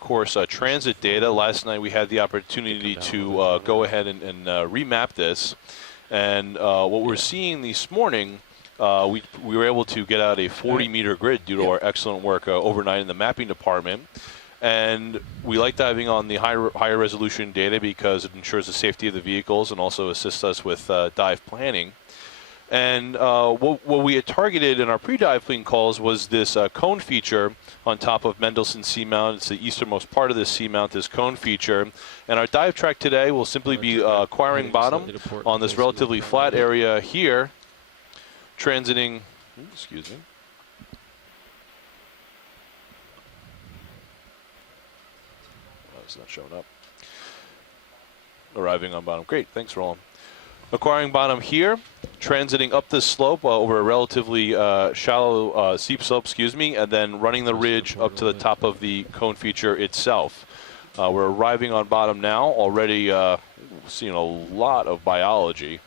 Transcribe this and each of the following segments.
course, transit data. Last night we had the opportunity to go ahead and remap this. And what we're seeing this morning, we were able to get out a 40-meter grid due to our excellent work overnight in the mapping department. And we like diving on the higher resolution data because it ensures the safety of the vehicles and also assists us with dive planning. And what we had targeted in our pre-dive fleet calls was this cone feature on top of Mendelssohn Seamount. It's the easternmost part of this seamount, this cone feature. And our dive track today will simply be acquiring bottom on this relatively flat area here, transiting, excuse me. Oh, it's not showing up. Arriving on bottom. Great, thanks, Roland. Acquiring bottom here, transiting up this slope over a relatively shallow, steep slope, and then running the ridge up to the top of the cone feature itself. We're arriving on bottom now, already seeing a lot of biology.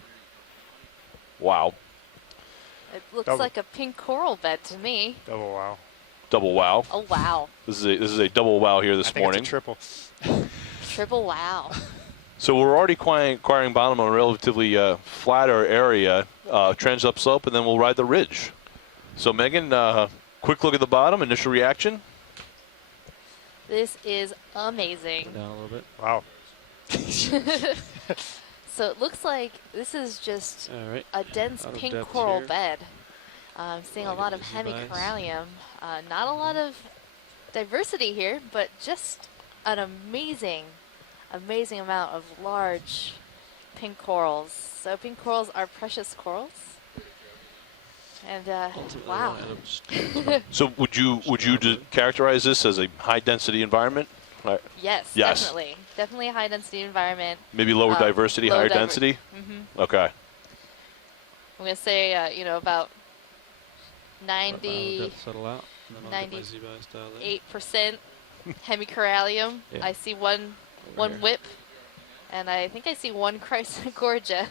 Wow. It looks like a pink coral bed to me. Double wow. Double wow. Oh, wow. This is a double wow here this morning. It's a triple. Triple wow. So we're already acquiring bottom on a relatively flatter area, transit up slope, and then we'll ride the ridge. So Megan, quick look at the bottom, initial reaction. This is amazing. Down a little bit. Wow. So it looks like this is just a dense pink depth coral here. bed. I'm seeing a lot of hemicorallium. Not a lot of diversity here, but just an amazing amount of large pink corals. So pink corals are precious corals. And wow. So would you characterize this as a high density environment? Yes, Yes. definitely a high density environment. Maybe lower diversity, higher density. Okay. I'm gonna say about 98% hemicorallium. Yeah. I see one whip, and I think I see one Chrysogorgia.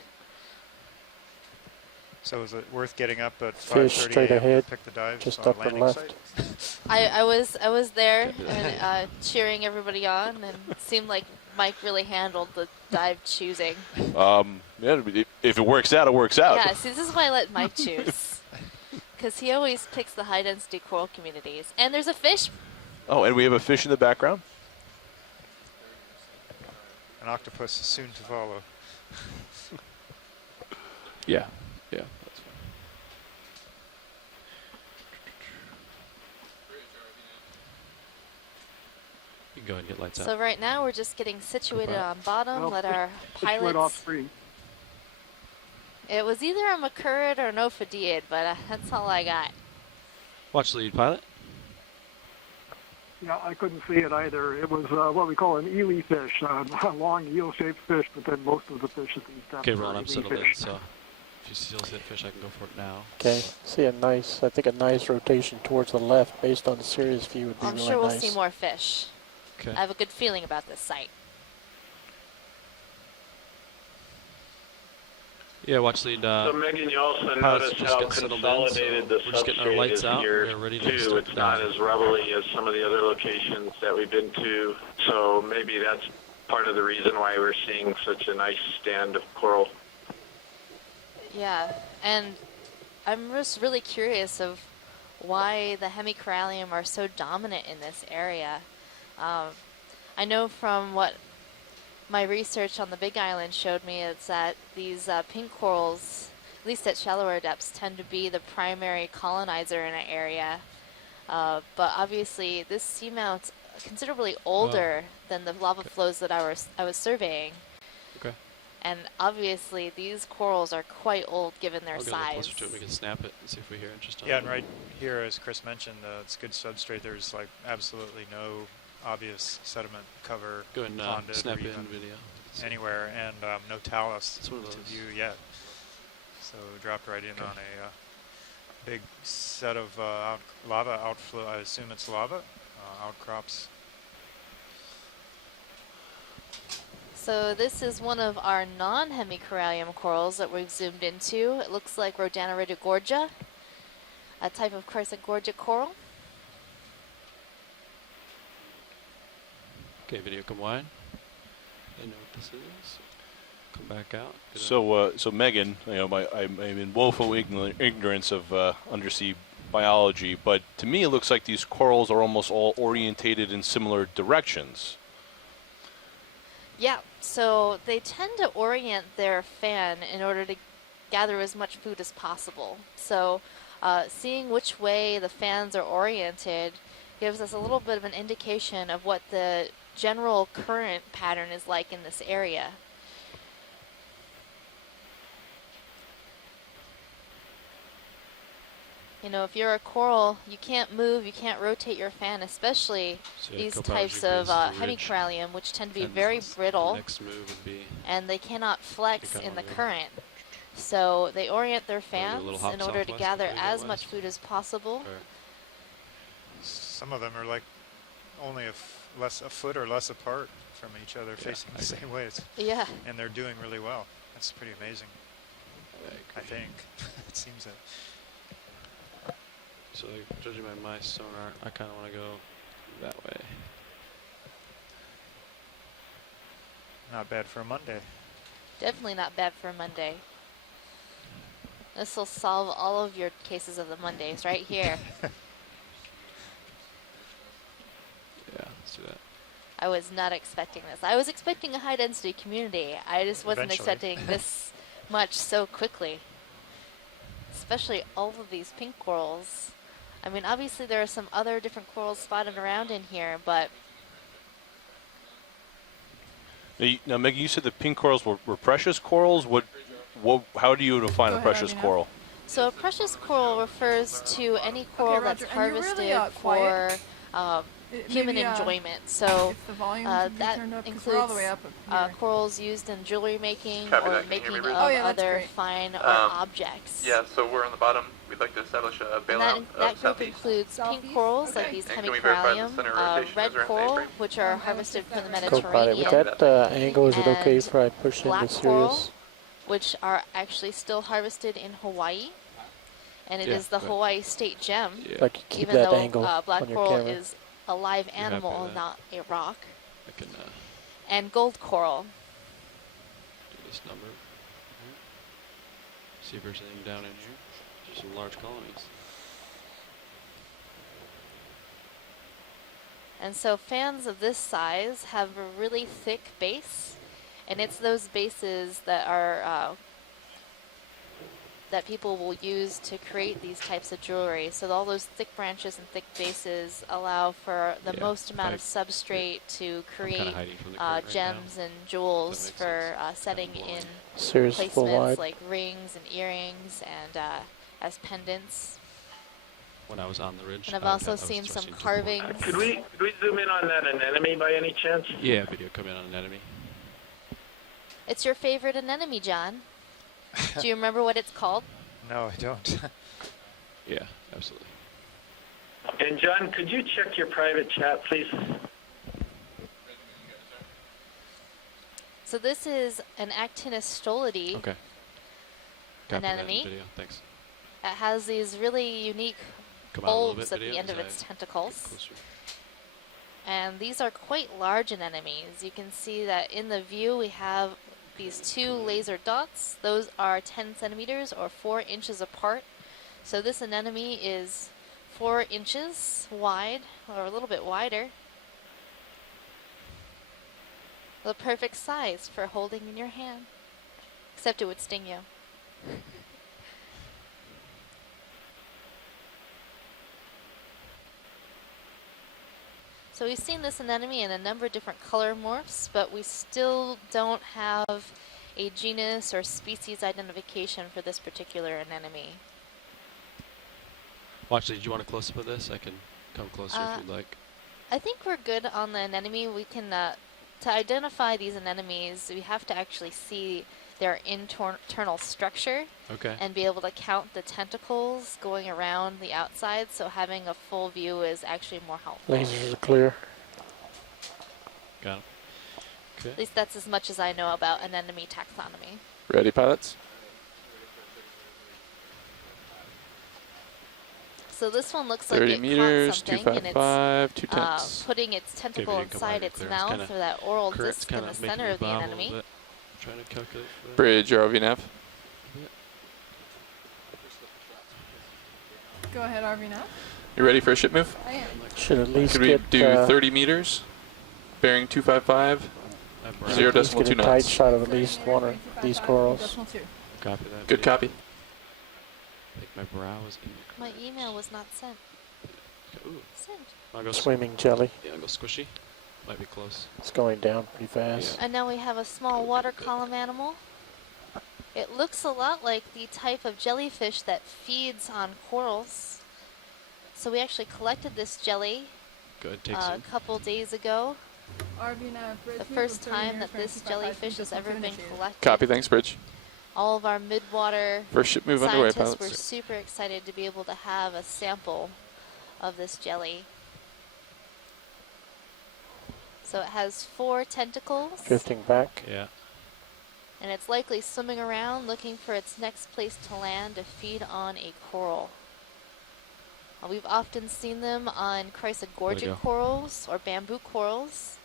So is it worth getting up at Fish 5:30 straight a.m. ahead, to pick the dives just on up the and landing left. site? I was there and cheering everybody on, and it seemed like Mike really handled the dive choosing. Yeah, if it works out, it works out. Yeah, see, this is why I let Mike choose, because he always picks the high density coral communities. And there's a fish. Oh, and we have a fish in the background. An octopus is soon to follow. Yeah, that's fine. You can go ahead and get lights out. So right now we're just getting situated on bottom. Let our Fish went off pilots. screen. It was either a Macurrid or an Ophidiid, but that's all I got. Watch lead, pilot. Yeah, I couldn't see it either. It was what we call an eel fish, a long eel-shaped fish, but then most of the fish at these depths Okay, are Ron, I'm eel settled in, fish. so if you still see a fish, I can go for it now. Okay, see a nice, I think a nice rotation towards the left based on the Sirius view would be I'm really sure we'll nice. see more fish. Okay. I have a good feeling about this site. Yeah, watch lead. So Megan, you also pilots notice just how get settled in, consolidated so the we're just getting our substrate lights is out. here We're ready to too. start It's the not dive. as rubbly as some of the other locations that we've been to. So maybe that's part of the reason why we're seeing such a nice stand of coral. Yeah, and I'm just really curious of why the hemicorallium are so dominant in this area. I know from what my research on the Big Island showed me is that these pink corals, at least at shallower depths, tend to be the primary colonizer in an area. But obviously, this seamount's considerably older than the lava flows that I was surveying. Okay. And obviously, these corals are quite old given their I'll get a little size. closer to it. We can snap it and see if we hear interest on Yeah, it. and right here, as Chris mentioned, it's good substrate. There's like absolutely no obvious sediment cover Go ahead and ponded snap or in even video. anywhere, and no talus It's one of to those. view yet. So dropped right in on a big set of lava outflow. I assume it's lava outcrops. So this is one of our non-hemicorallium corals that we've zoomed into. It looks like Rhodaniridogorgia, a type of Chrysogorgia coral. Okay, video come wide. I know what this is. Come back out. So Megan, I'm in woeful ignorance of undersea biology, but to me it looks like these corals are almost all orientated in similar directions. Yeah, so they tend to orient their fan in order to gather as much food as possible. So seeing which way the fans are oriented gives us a little bit of an indication of what the general current pattern is like in this area. You know, if you're a coral, you can't move, you can't rotate your fan, especially So these topology types of faces the ridge. hemicorallium, which tend to be And very the brittle, next move would be and they cannot flex Take out in the all the- current. So they orient their Wanna do a fans little hop in order to southwest gather before we go as much west? food as possible. Or Some of them are like only a foot or less apart from each other, facing I the agree. same ways, Yeah. and they're doing really well. That's pretty amazing, I agree. think. It seems that. So like, judging by my sonar, I kind of want to go that way. Not bad for a Monday. Definitely not bad for a Monday. This will solve all of your cases of the Mondays right here. Yeah, let's do that. I was not expecting this. I was expecting a high density community. I just wasn't Eventually. expecting this much so quickly. Especially all of these pink corals. I mean, obviously there are some other different corals spotted around in here, but Now, Megan, you said the pink corals were precious corals. How do you define Go a ahead, precious Arvina. coral? so a precious coral refers to any coral Okay, that's Roger, and you're harvested really, for quiet. human Maybe, enjoyment. So if the volume could be that turned up, 'cause includes we're all the way up here. corals used in jewelry making Copy or that. Can you making hear of me, Bruce? Oh, yeah, that's other great. fine art objects. Yeah, so we're on the bottom. We'd like to establish a And bailout that of group southeast. includes pink Southeast? corals like Okay. these And can we verify the hemicorallium, center rotation red is around coral, A-frame? which are harvested from the Go pilot. With Mediterranean, that angle, is it okay and if I push in the black coral, Sirius? which are actually still harvested in Hawaii. And it Yeah, is the good. Hawaii state gem, Yeah, Like keep even that though angle black on your coral camera. is a live happy animal, with that? not a rock. I can And gold coral. do this number. See if there's anything down in here. There's some large colonies. And so fans of this size have a really thick base, and it's those bases that are that people will use to create these types of jewelry. So all those thick branches and thick bases allow for the Yeah, most amount of I- substrate to I'm create kind of hiding from the current right gems now. and jewels makes for sense. setting Kinda in Sirius full placements wide. like rings and earrings and as pendants. When I was on the ridge. And I've I also was seen some adjusting to the carvings. point. Could we zoom in on that anemone by any chance? Yeah, video come in on an enemy. It's your favorite anemone, John. Do you remember what it's called? No, I don't. Yeah, absolutely. And John, could you check your private chat, please? So this is an actinostolidae. Okay. Copy that in Anemone. video. Thanks. It has these really unique Come out a little bulbs bit at video the end of as its I tentacles. get closer. And these are quite large anemones. You can see that in the view we have these two laser dots. Those are 10 centimeters or 4 inches apart. So this anemone is 4 inches wide, or a little bit wider. The perfect size for holding in your hand. Except it would sting you. So we've seen this anemone in a number of different color morphs, but we still don't have a genus or species identification for this particular anemone. Well, actually, do you want a close-up of this? I can come closer if you'd like. I think we're good on the anemone. We can, to identify these anemones, we have to actually see their internal structure Okay. and be able to count the tentacles going around the outside, so having a full view is actually more helpful. Lasers are clear. Got it. At Okay. least that's as much as I know about anemone taxonomy. Ready, pilots? So this one looks like 30 it meters, caught something, and it's 255, 2 tenths. putting its tentacle didn't come inside out its clear. It's mouth, kinda- or that oral Current's disc in kind the of making center me of the bob a anemone. little bit. Trying to calculate for Bridge, ROV nav. Go ahead, RV now. You ready for a ship move? I am. Should at least Could we get do 30 meters? Bearing 255. that brow. 0 at least decimal get 2 a tight knots. shot of at least one of these corals. Decimal 2. Copy that. Good video. copy. I think my brow is incorrect. My email was not sent. Ooh. Sent. I'll go Swimming jelly. Yeah, I'll go squishy. Might be close. It's going down pretty fast. And now we have a small water column animal. It looks a lot like the type of jellyfish that feeds on corals. So we actually collected this jelly Good. Take a some. couple days ago. RV now. The first time that this jellyfish has ever been collected. Copy, thanks, Bridge. All of our midwater First ship move underway, scientists were pilots. super excited to be able to have a sample of this jelly. So it has 4 tentacles, Drifting back. Yeah. and it's likely swimming around looking for its next place to land to feed on a coral. We've often seen them on chrysogorgic go. corals or bamboo corals.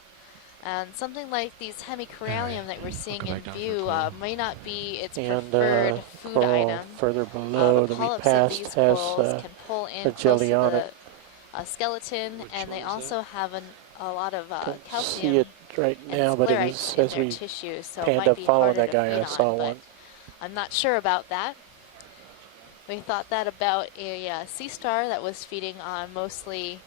And something like these hemicorallium that we're seeing come in back down for view a may not be its And preferred food coral item. further below The that we polyps of passed these has corals can pull in a close jelly to on the it. skeleton, Which and they one is also have a lot of Can't see calcium it right and now, but it sclerites is in as their we tissue, so it panned might up be following harder that to guy. feed I saw on, but one. I'm not sure about that. We thought that about a sea star that was feeding on mostly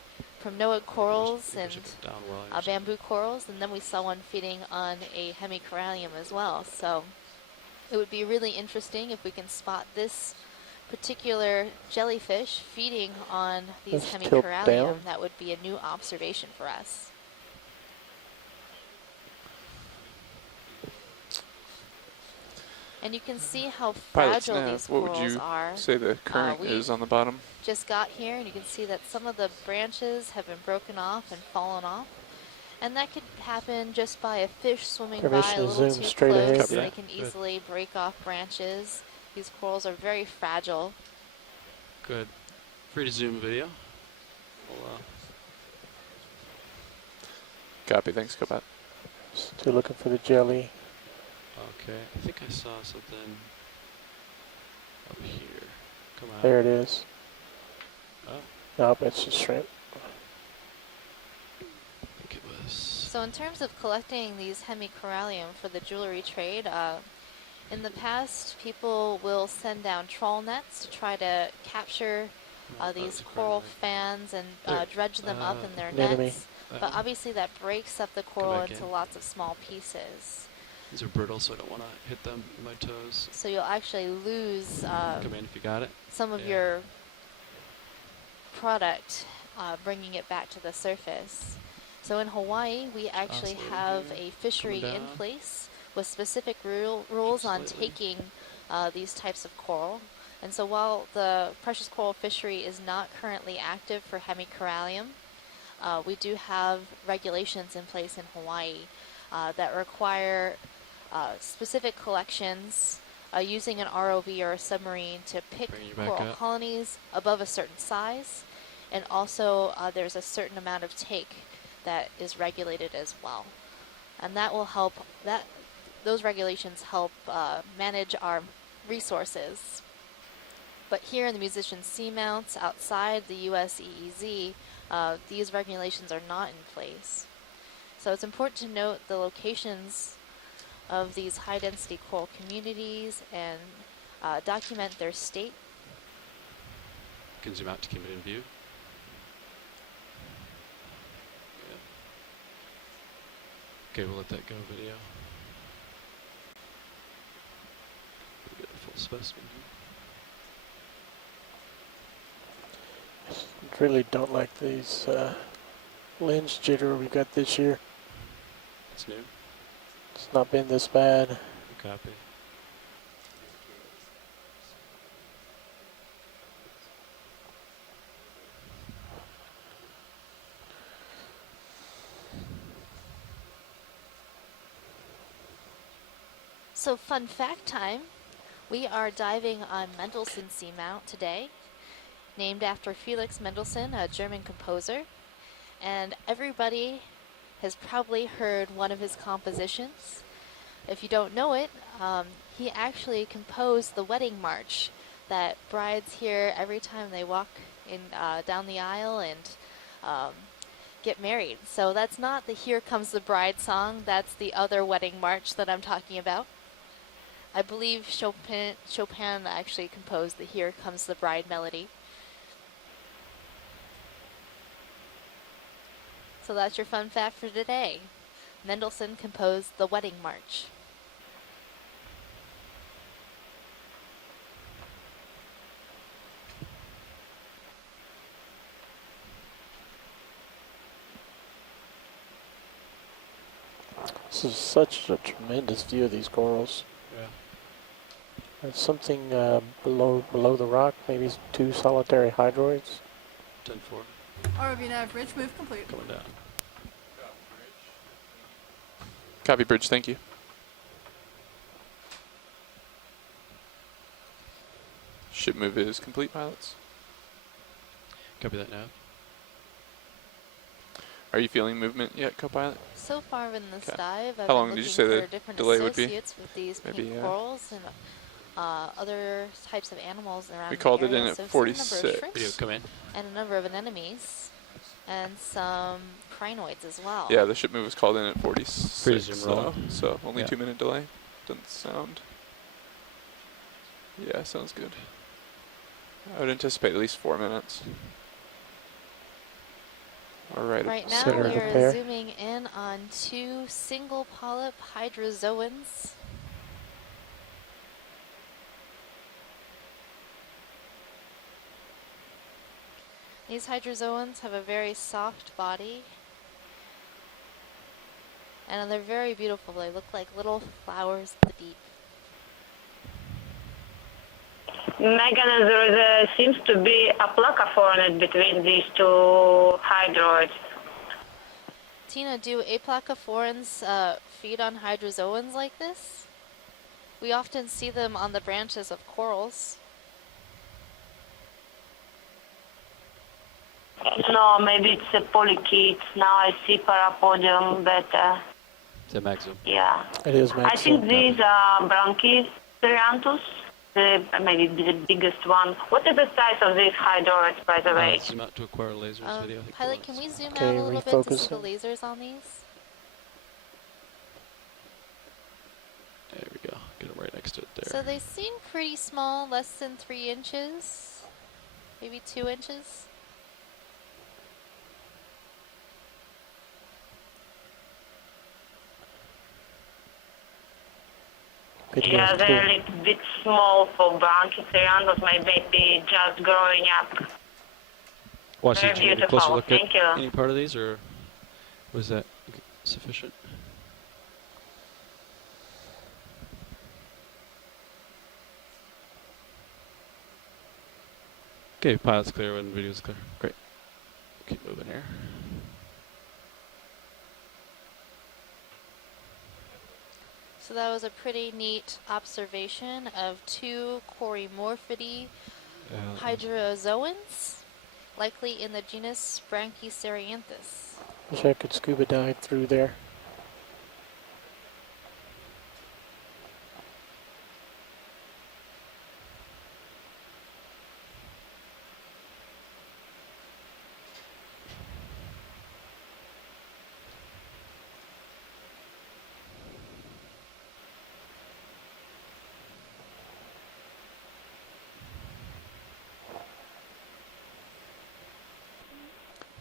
primnoid corals and Down well. bamboo corals, and then we saw one feeding on a hemicorallium as well. So it would be really interesting if we can spot this particular jellyfish feeding on these Let's tilt hemicorallium. down. That would be a new observation for us. And you can see how Pilots fragile nav, these what would corals you are. say the current we- is on the bottom? Just got here, and you can see that some of the branches have been broken off and fallen off. And that could happen just by a fish swimming by Permission a to little zoom too straight close. ahead. They Yeah, can good. easily break off branches. These corals are very fragile. Good. Free to zoom video. We'll, Copy, thanks, Copat. Still looking for the jelly. okay. I think I saw something up here. Come on. There it is. Oh, Nope, it's just shrimp. I think it was. So in terms of collecting these hemicorallium for the jewelry trade, in the past, people will send down trawl nets to try to capture these coral fans and There. dredge them up in their Anemone. nets. But obviously that breaks up the coral back into in. lots of small pieces. These are brittle, so I don't want to hit them with my toes. So you'll actually lose Come in if you got it. some of Yeah. your product, bringing it back to the surface. So in Hawaii, we actually Oscillating have here, a fishery coming in down. place with specific rules on Slightly. taking these types of coral. And so while the precious coral fishery is not currently active for hemicorallium, we do have regulations in place in Hawaii that require specific collections using an ROV or a submarine to pick Bring you back coral up. colonies above a certain size. And also there's a certain amount of take that is regulated as well. And that will help, those regulations help manage our resources. But here in the Musician Seamounts outside the US EEZ, these regulations are not in place. So it's important to note the locations of these high-density coral communities and document their state. You can zoom out to keep it in view. Yeah. Okay, we'll let that go video. We'll get a full specimen here. Really don't like these lens jitter we got this year. It's new. It's not been this bad. Copy. So fun fact time, we are diving on Mendelssohn Seamount today. named after Felix Mendelssohn, a German composer. And everybody has probably heard one of his compositions. If you don't know it, he actually composed the wedding march that brides hear every time they walk down the aisle and get married. So that's not the Here Comes the Bride song, that's the other wedding march that I'm talking about. I believe Chopin actually composed the Here Comes the Bride melody. So that's your fun fact for today. Mendelssohn composed the wedding march. This is such a tremendous view of these corals. Yeah. There's something below the rock, maybe 2 solitary hydroids. 10-4. ROV nav, bridge move complete. Coming down. Copy, bridge. Thank you. Ship move is complete, pilots. Copy that now. Are you feeling movement yet, co-pilot? So far in this Okay. dive, I've How long been did you looking say for the different delay would be? associates with these Maybe, pink corals and other types of animals around We the called it area. in at So I've seen a number of 46. shrimps Video, come in. and a number of anemones and some crinoids as well. Yeah, the ship move was called in at 46. Free to zoom roll. So only Yeah. 2-minute delay. Doesn't sound. Yeah, sounds good. I would anticipate at least 4 minutes. All right. Right now Center of we the are pair. zooming in on 2 single polyp hydrozoans. These hydrozoans have a very soft body and they're very beautiful. They look like little flowers in the deep. Megan, there seems to be a placophornet between these 2 hydroids. Tina, do aplacophorans feed on hydrozoans like this? We often see them on the branches of corals. No, maybe it's a polychaete. Now I see parapodium better. Is that maximum? Yeah. It is I Max. think these are Brachyceranthus, maybe the biggest one. What is the size of these hydroids, by the way? Zoom out to acquire lasers video. I think Pilot, we're can on we this. zoom Okay, out a little bit to see the refocusing. lasers on these? There we go. Get it right next to it there. So they seem pretty small, less than 3 inches, maybe 2 inches. Video Yeah, is they're clear. a little bit small for Brachyceranthus, maybe just growing up. Watch Very these. Did you get a beautiful. closer look Thank at you. any part of these, or was that sufficient? Okay, pilot's clear and video's clear. Great. Keep moving here. So that was a pretty neat observation of 2 Corymorphidae hydrozoans, likely in the genus Brachyceranthus. Wish I could scuba dive through there.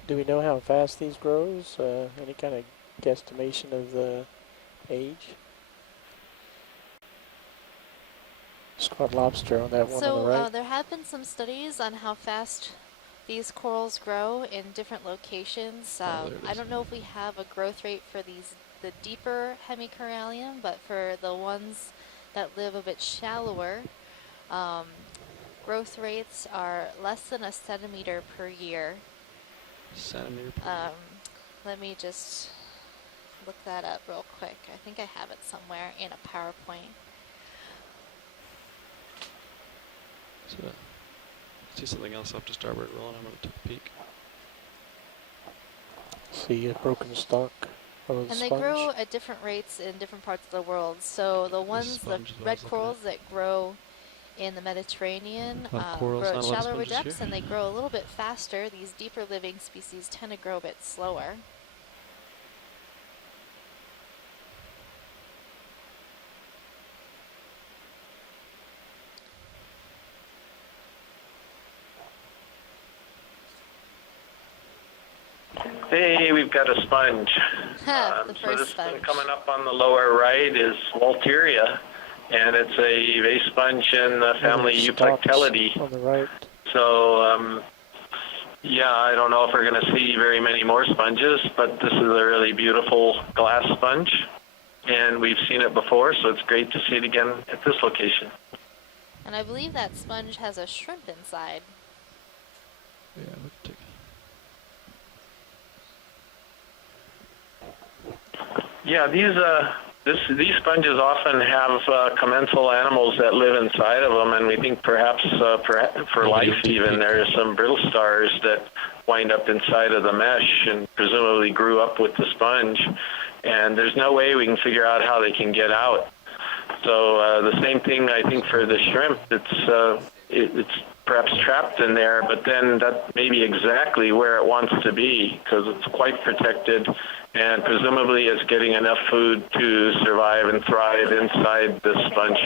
Do we know how fast these grows? Any kind of guesstimation of the age? Squad lobster on that one on So the right. there have been some studies on how fast these corals grow in different locations. there it I is. don't know if we have a growth rate for the deeper hemicorallium, but for the ones that live a bit shallower, growth rates are less than a centimeter per year. Centimeter per Let me just look that up real quick. I think I have it somewhere in a PowerPoint. So see something else off to starboard, Will, and I'm going to take a peek. See a broken stalk of a And sponge. they grow at different rates in different parts of the world. So the ones, the sponge is what I red was looking corals that grow in the Mediterranean corals, grow not at a lot of shallower sponges depths here. and they grow a little bit faster. These deeper living species tend to grow a bit slower. Hey, we've got a sponge. The So first this sponge. one coming up on the lower right is Walteria, and it's a vase sponge in the family Stalks Euplectellidae. on the right. So, yeah, I don't know if we're going to see very many more sponges, but this is a really beautiful glass sponge, and we've seen it before, so it's great to see it again at this location. And I believe that sponge has a shrimp inside. Yeah, we can take Yeah, these sponges often have commensal animals that live inside of them, and we think perhaps for life even there are some brittle stars that wind up inside of the mesh and presumably grew up with the sponge. And there's no way we can figure out how they can get out. So the same thing I think for the shrimp. It's perhaps trapped in there, but then that may be exactly where it wants to be because it's quite protected and presumably it's getting enough food to survive and thrive inside the sponge.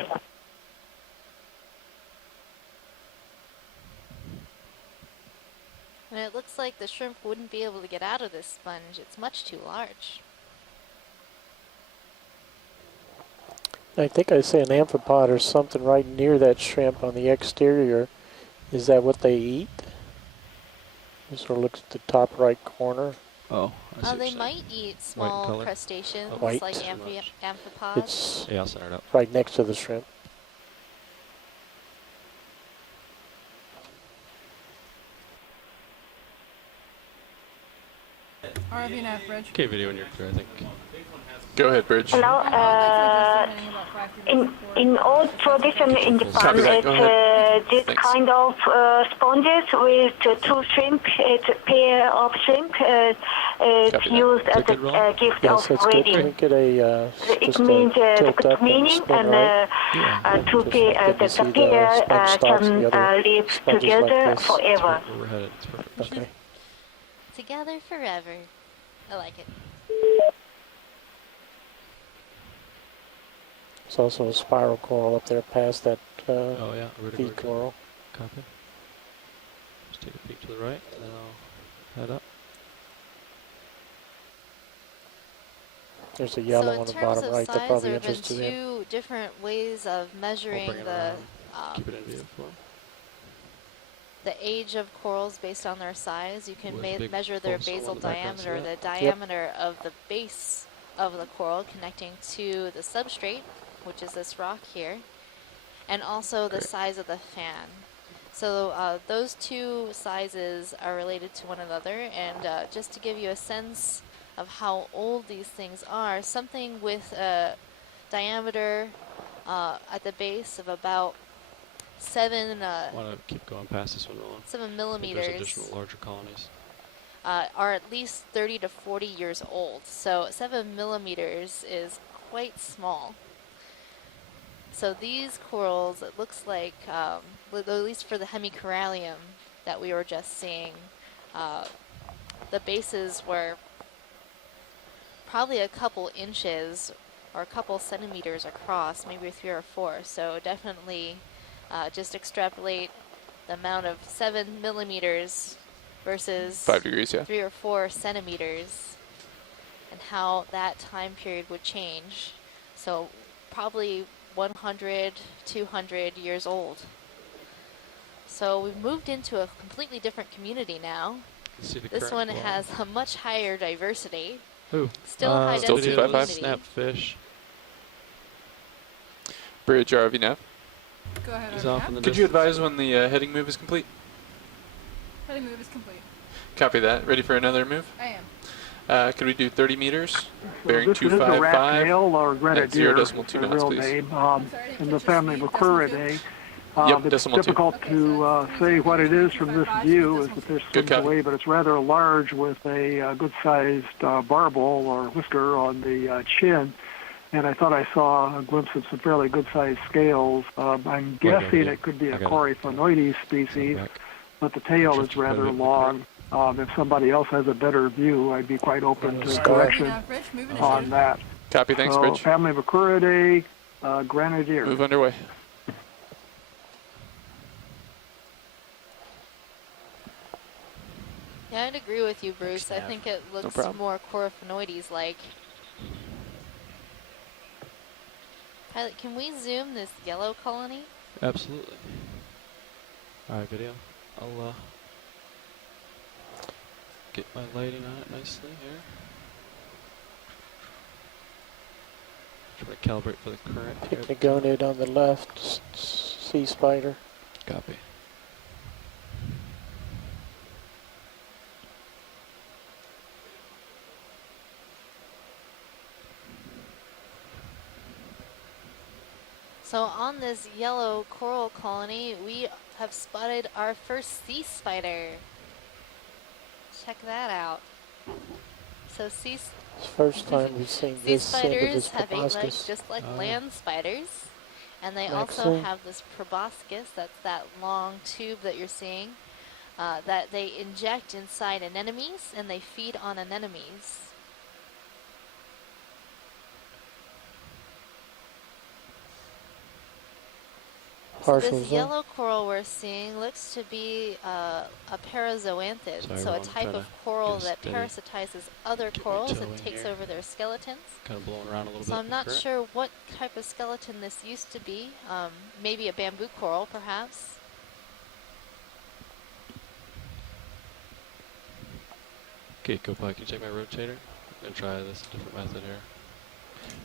And it looks like the shrimp wouldn't be able to get out of this sponge. It's much too large. I think I see an amphipod or something right near that shrimp on the exterior. Is that what they eat? It sort of looks at the top right corner. Oh, I see They might eat small color? crustaceans White. like amphipods. It's Yeah, I'll center it up. right next to the shrimp. ROV nav bridge. Okay, video when you're clear, I think. Go ahead, Bridge. Hello. In old tradition in Japan, Copy that. it's Go ahead. this Thanks. kind of sponges with two shrimp. It's a pair of shrimp. It's Copy that. used as Is that good, a Ron? gift Yes, of that's good. Can we wedding. get a It just means a the tilt good up and meaning spin and right? two Just pair, good to see the the pair sponge stalks can together. live Sponges like together this. forever. Where we're headed, it's perfect. Okay. Together forever. I like it. There's also a spiral coral up there past that Oh yeah, V coral. Copy. Just take a peek to the right, and then I'll head up. There's a yellow so on the in terms bottom of right that size, probably there have been interested in. two different ways of measuring bring it the around. Keep it in view for 'em. the age of corals based on their size. You can With a big measure their pulsar on basal the background, see diameter, that? the diameter of the base of the coral connecting to the substrate, which is this rock here, and also the Great. size of the fan. So those two sizes are related to one another, and just to give you a sense of how old these things are, something with a diameter at the base of about 7 Want to keep going past this one, Roland? 7 I think millimeters there's additional larger colonies. are at least 30 to 40 years old. So 7 millimeters is quite small. So these corals, it looks like, at least for the hemicorallium that we were just seeing, the bases were probably a couple inches or a couple centimeters across, maybe 3 or 4. So definitely just extrapolate the amount of 7 millimeters versus 5 degrees, yeah. 3 or 4 centimeters and how that time period would change. So probably 100, 200 years old. So we've moved into a completely different community now. See the This current one coral. has a much higher diversity. Ooh. Still high still density 255? community. Snapped fish. Bridge RV nav. Go ahead, He's ROV off nav. in the Could you distance. advise when the heading move is complete? Heading move is complete. Copy that. Ready for another move? I am. Could we do 30 meters? Well, Bearing this is a rat 255. tail or grenadier, 0.2 the knots, real please. name, Sorry, in the catch family your Macuridae. speed, Yep, It's decimal 2. difficult to say what it is from this view as the fish Good swims copy. away, but it's rather large with a good-sized barbel or whisker on the chin. And I thought I saw a glimpse of some fairly good-sized scales. I'm guessing it could be a Coryphonoides species, but the tail is rather long. If somebody else has a better view, I'd be quite open to correction on that. Copy, thanks, So, Bridge. family of Acuridae, Grenadier. Move underway. Yeah, I'd agree with you, Bruce. I think it looks more Coryphonoides-like. Pilot, can we zoom this yellow colony? Absolutely. Alright, video. I'll get my lighting on it nicely here. Try to calibrate for the current here. Picnogonid on the left, sea spider. Copy. So on this yellow coral colony, we have spotted our first sea spider. Check that out. So First time we've seen sea this end of spiders this have 8 legs proboscis. just like land spiders. And they also Excellent. have this proboscis, that's that long tube that you're seeing, that they inject inside anemones, and they feed on anemones. So this yellow coral we're seeing looks to be a parazoanthid, Sorry, so a I'm type trying of to coral get that steady. parasitizes other Get my corals toe and in takes here. over their skeletons. Kind of blowing around a little So bit. I'm not sure what type of skeleton this used to be. Maybe a bamboo coral, perhaps. Okay, go back. Can you check my rotator? I'm gonna try this different method here.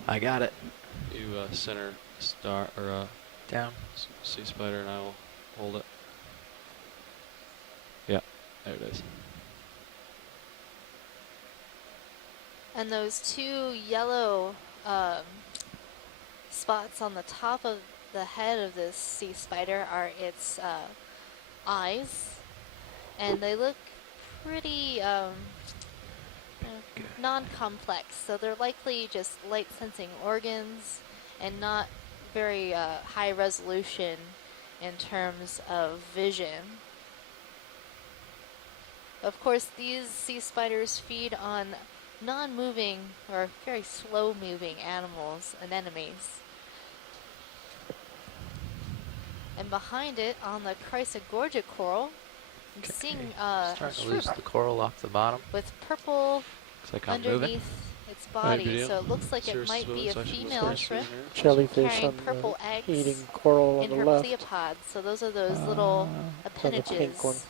I got it. You center star or down sea spider, and I will hold it. Yeah, there it is. And those two yellow spots on the top of the head of this sea spider are its eyes, and they look pretty non-complex, so they're likely just light-sensing organs and not very high resolution in terms of vision. Of course, these sea spiders feed on non-moving or very slow-moving animals, anemones. And behind it, on the Chrysogorgia coral, I'm seeing starting to lose the coral off the bottom. with purple Looks like I'm underneath moving. its body, video. so it looks like it Serious might be a smooth, actually female looks shrimp Jellyfish carrying on purple the eggs eating coral on in the her left. pleopods. So those are those little the pink one. appendages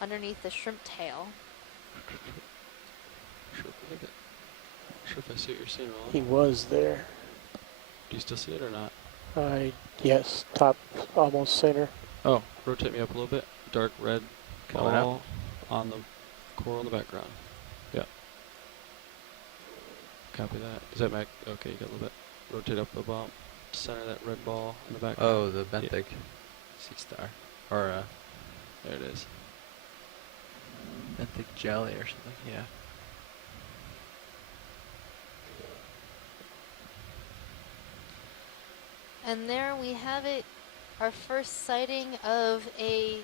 underneath the shrimp tail. Sure if I see what you're seeing, Roland. He was there. Do you still see it or not? Yes, top, almost center. Oh, rotate me up a little bit. Dark red Coming up. ball on the coral in the background. Yeah. Copy that. Is that back? Okay, you got a little bit. Rotate up the bump. Center that red ball in the background. Oh, the benthic sea star. Or there it is. benthic jelly or something, yeah. And there we have it, our first sighting of a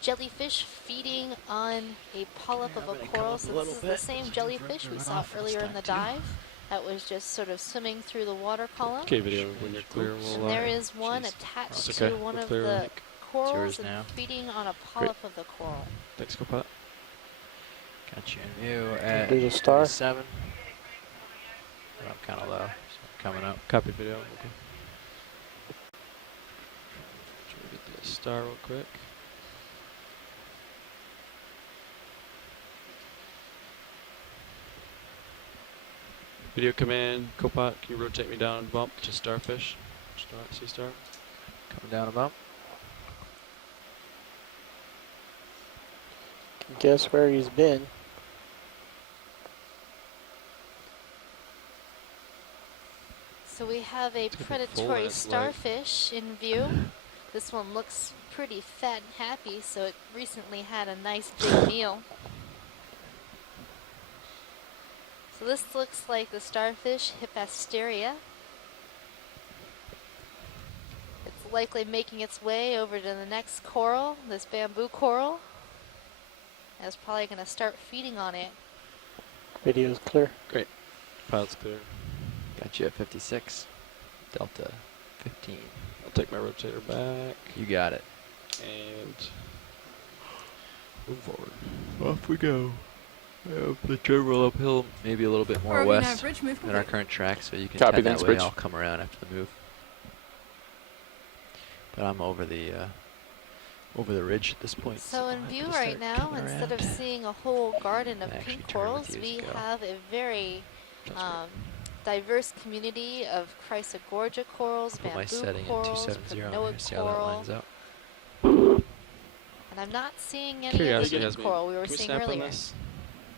jellyfish feeding on a polyp of a coral. So this is the same jellyfish we saw earlier in the dive that was just sort of swimming through the water column. Okay, video, when you're clear, we'll And there is one attached It's okay. to one We're of clear, I the think. corals now. and feeding on a polyp of the coral. Thanks, Copilot. Got you in view at Be the star. 7. I'm kind of low, so coming up. Copy video. Okay. Try to get the star real quick. Video command, Copilot, can you rotate me down and bump to starfish? Sea star. Coming down a bump. Guess where he's been. So we have a It's gonna be full predatory when it's light. starfish in view. This one looks pretty fat and happy, so it recently had a nice big meal. So this looks like the starfish Hippasteria. It's likely making its way over to the next coral, this bamboo coral. And it's probably going to start feeding on it. Video's clear. Great. Pilot's clear. Got you at 56. Delta 15. I'll take my rotator back. You got it. And move forward. Off we go. The general uphill, maybe a little bit more ROV west average, move than our complete. current track, so you can Copy, head that thanks, way. Bridge. I'll come around after the move. But I'm over the ridge at this point. So in I'll have view to right start now, coming instead of around. seeing a whole garden of I actually pink turn with corals, you as we you go. have a very Sounds good. diverse community of Chrysogorgia corals, Put my bamboo setting at corals, 270 on Prognoid here, see how that coral, lines up. and I'm not seeing any of Curiosity the has pink me. coral we were Can we seeing snap on earlier. this?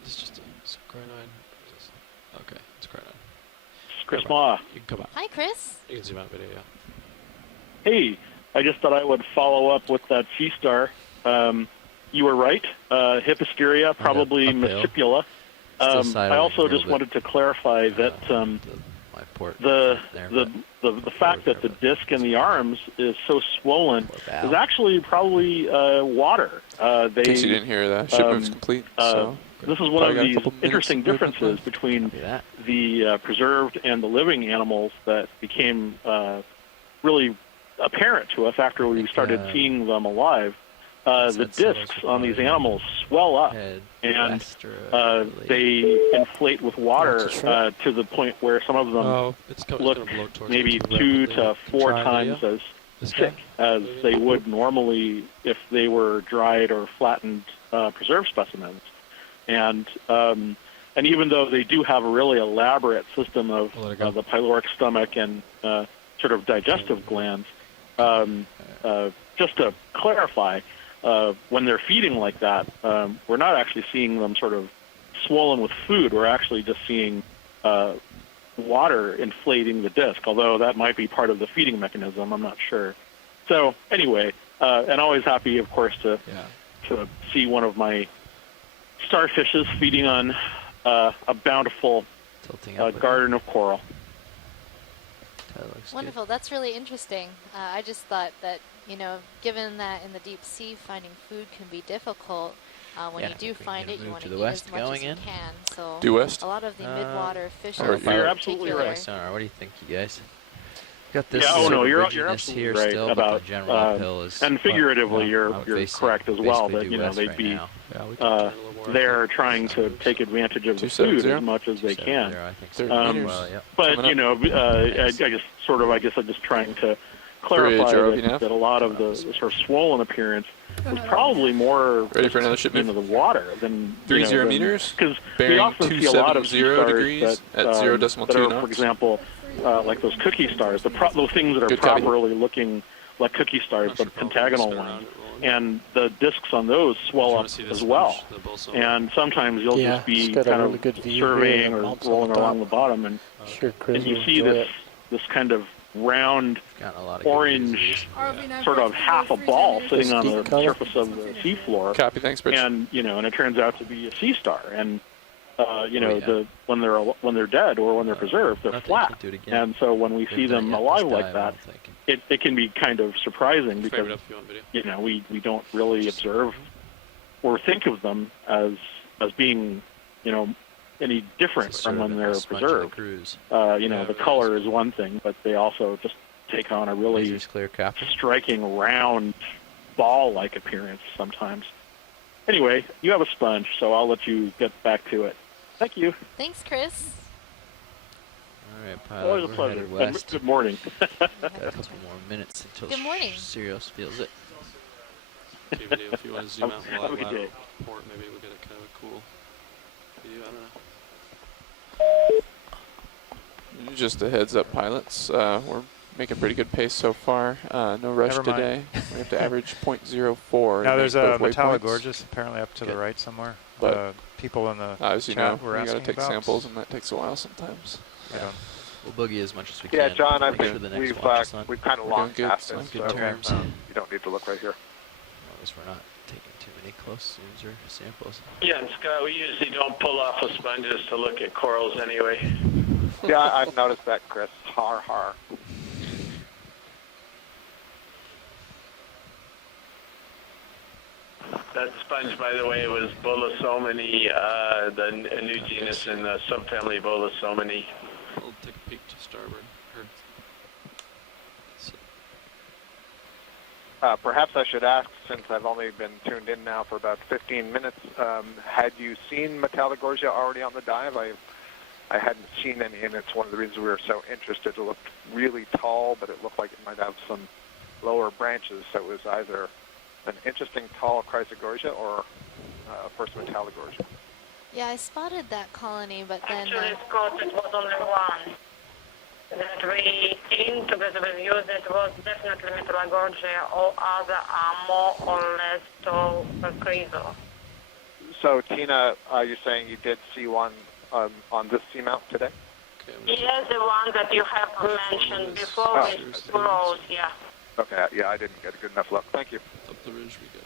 Is this just a crinoid? Okay, it's crinoid. Chris Ma. You can come out. Hi, Chris. You can zoom out video, yeah. Hey, I just thought I would follow up with that sea star. You were right. Hippasteria, probably uphill. Muscipula. Still sidling I a also little just bit. wanted to clarify that My port the there, the fact that the disc in the arms is so swollen bow. is actually probably water. In case you didn't hear that, ship move's complete. So This is one probably of got a these couple minutes interesting of movement differences left. between Copy that. the preserved and the living animals that became really apparent to us after we started seeing them alive. The that settles discs with on these water. animals swell up, Head and westerly. they inflate with water That's a to the point where some of them Oh, it's look gonna blow towards maybe me 2 rapidly. to 4 Try times video. as This thick guy? as they would normally if they were dried or flattened preserved specimens. And even though they do have a really elaborate system of I'll let it go. the pyloric stomach and sort of digestive glands, just to clarify, when they're feeding like that, we're not actually seeing them sort of swollen with food. We're actually just seeing water inflating the disc, although that might be part of the feeding mechanism. I'm not sure. So anyway, and always happy, of course, to see one of my starfishes feeding on a bountiful Tilting up garden of coral. That looks Wonderful. That's really interesting. I just thought that, you know, given that in the deep sea finding food can be difficult, when Yeah, you I do think we find can it, you move want to to the eat west as much as going you in. can. So Due west? a lot of the midwater fish Or in you're absolutely particular. right. Sonar. What do you think, you guys? Got this Yeah, sort of you're rigidness absolutely here right still, but about the general uphill is and figuratively, you're outfacing, correct as well. basically That due you know west they'd right be now. Yeah, we can turn a little more. they're trying to take advantage of the food 270. as much as they can. 270, I think 30 so. meters. Well, yep. But Coming you know, I guess I'm just trying to clarify ROV that, nav. that a lot of the sort of swollen appearance Go was ahead. probably more Ready for another ship you move? know, the water than 30 meters, because we bearing often see a lot of sea 270 stars degrees that, at that 0.2 are, knots. for example, like those cookie stars, those things that are Good copy. properly looking like cookie stars, Not the sure if I'll pentagonal spin around ones, it rolling. and the discs on those swell Trying up to see as this well. bunch, the balsa. And sometimes you'll Yeah, just be it's got a kind really of good view here, surveying the or bumps on the rolling along top. the bottom, and Sure, Chris you will see enjoy this kind of round Got a lot of good orange views. ROV nav sort of bridge, half a 30 ball meters. sitting on Deep the color. surface of the seafloor, Copy, thanks, Bridge. and and it turns out to be a sea star. And yeah. when they're dead or when they're preserved, they're Nothing, flat. can't do it again. And so when we see Didn't them yet alive this like dive, I that, don't think. it can be kind of surprising Frame because it up if you want video. we don't really observe or think of them as being any different It's from sort of when a they're sponge of the preserved. cruise. The color is one thing, but they also just take on a really Lasers clear, copy. striking round ball-like appearance sometimes. Anyway, you have a sponge, so I'll let you get back to it. Thank you. Thanks, Chris. All right, Always pilot, a we're pleasure. headed west. Good morning. Got a couple more minutes until Good morning. Sirius feels it. Okay, video, if you want to zoom out Have a good lateral day. port, maybe we'll get a kind of a cool video. I don't know. Just a heads up, pilots. We're making pretty good pace so far. No rush Never mind. today. We have to average 0.04. Now to there's make a both metallic waypoints. gorgeous apparently up to the Good. right somewhere. But the people in the As you chat know, were we got to asking take about. samples, and that takes a while sometimes. I don't. We'll boogie as much as we Yeah, can. John, Make sure the next watch is on. we've kind of We're long doing good, past so it, good so terms. you don't need to look right here. As long as we're not taking too many close zooms or samples. Yeah, and Scott, we usually don't pull off of sponges to look at corals anyway. Yeah, I've noticed that, Chris. Har har. That sponge, by the way, was Bolosomini, a new genus in the subfamily Bolosomini. I'll take a peek to starboard. Perhaps I should ask, since I've only been tuned in now for about 15 minutes, had you seen Metallogorgia already on the dive? I hadn't seen any, and it's one of the reasons we were so interested. It looked really tall, but it looked like it might have some lower branches, so it was either an interesting tall Chrysogorgia or first Metallogorgia. Yeah, I spotted that colony, but then... Actually, Scott, it was only one that we seen together with you. That was definitely Metallogorgia. All other are more or less tall Chryso. So, Tina, are you saying you did see one on this seamount today? Yes, the one that you have mentioned before with corals, yeah. Okay, yeah, I didn't get a good enough look. Thank you. Up the ridge we go.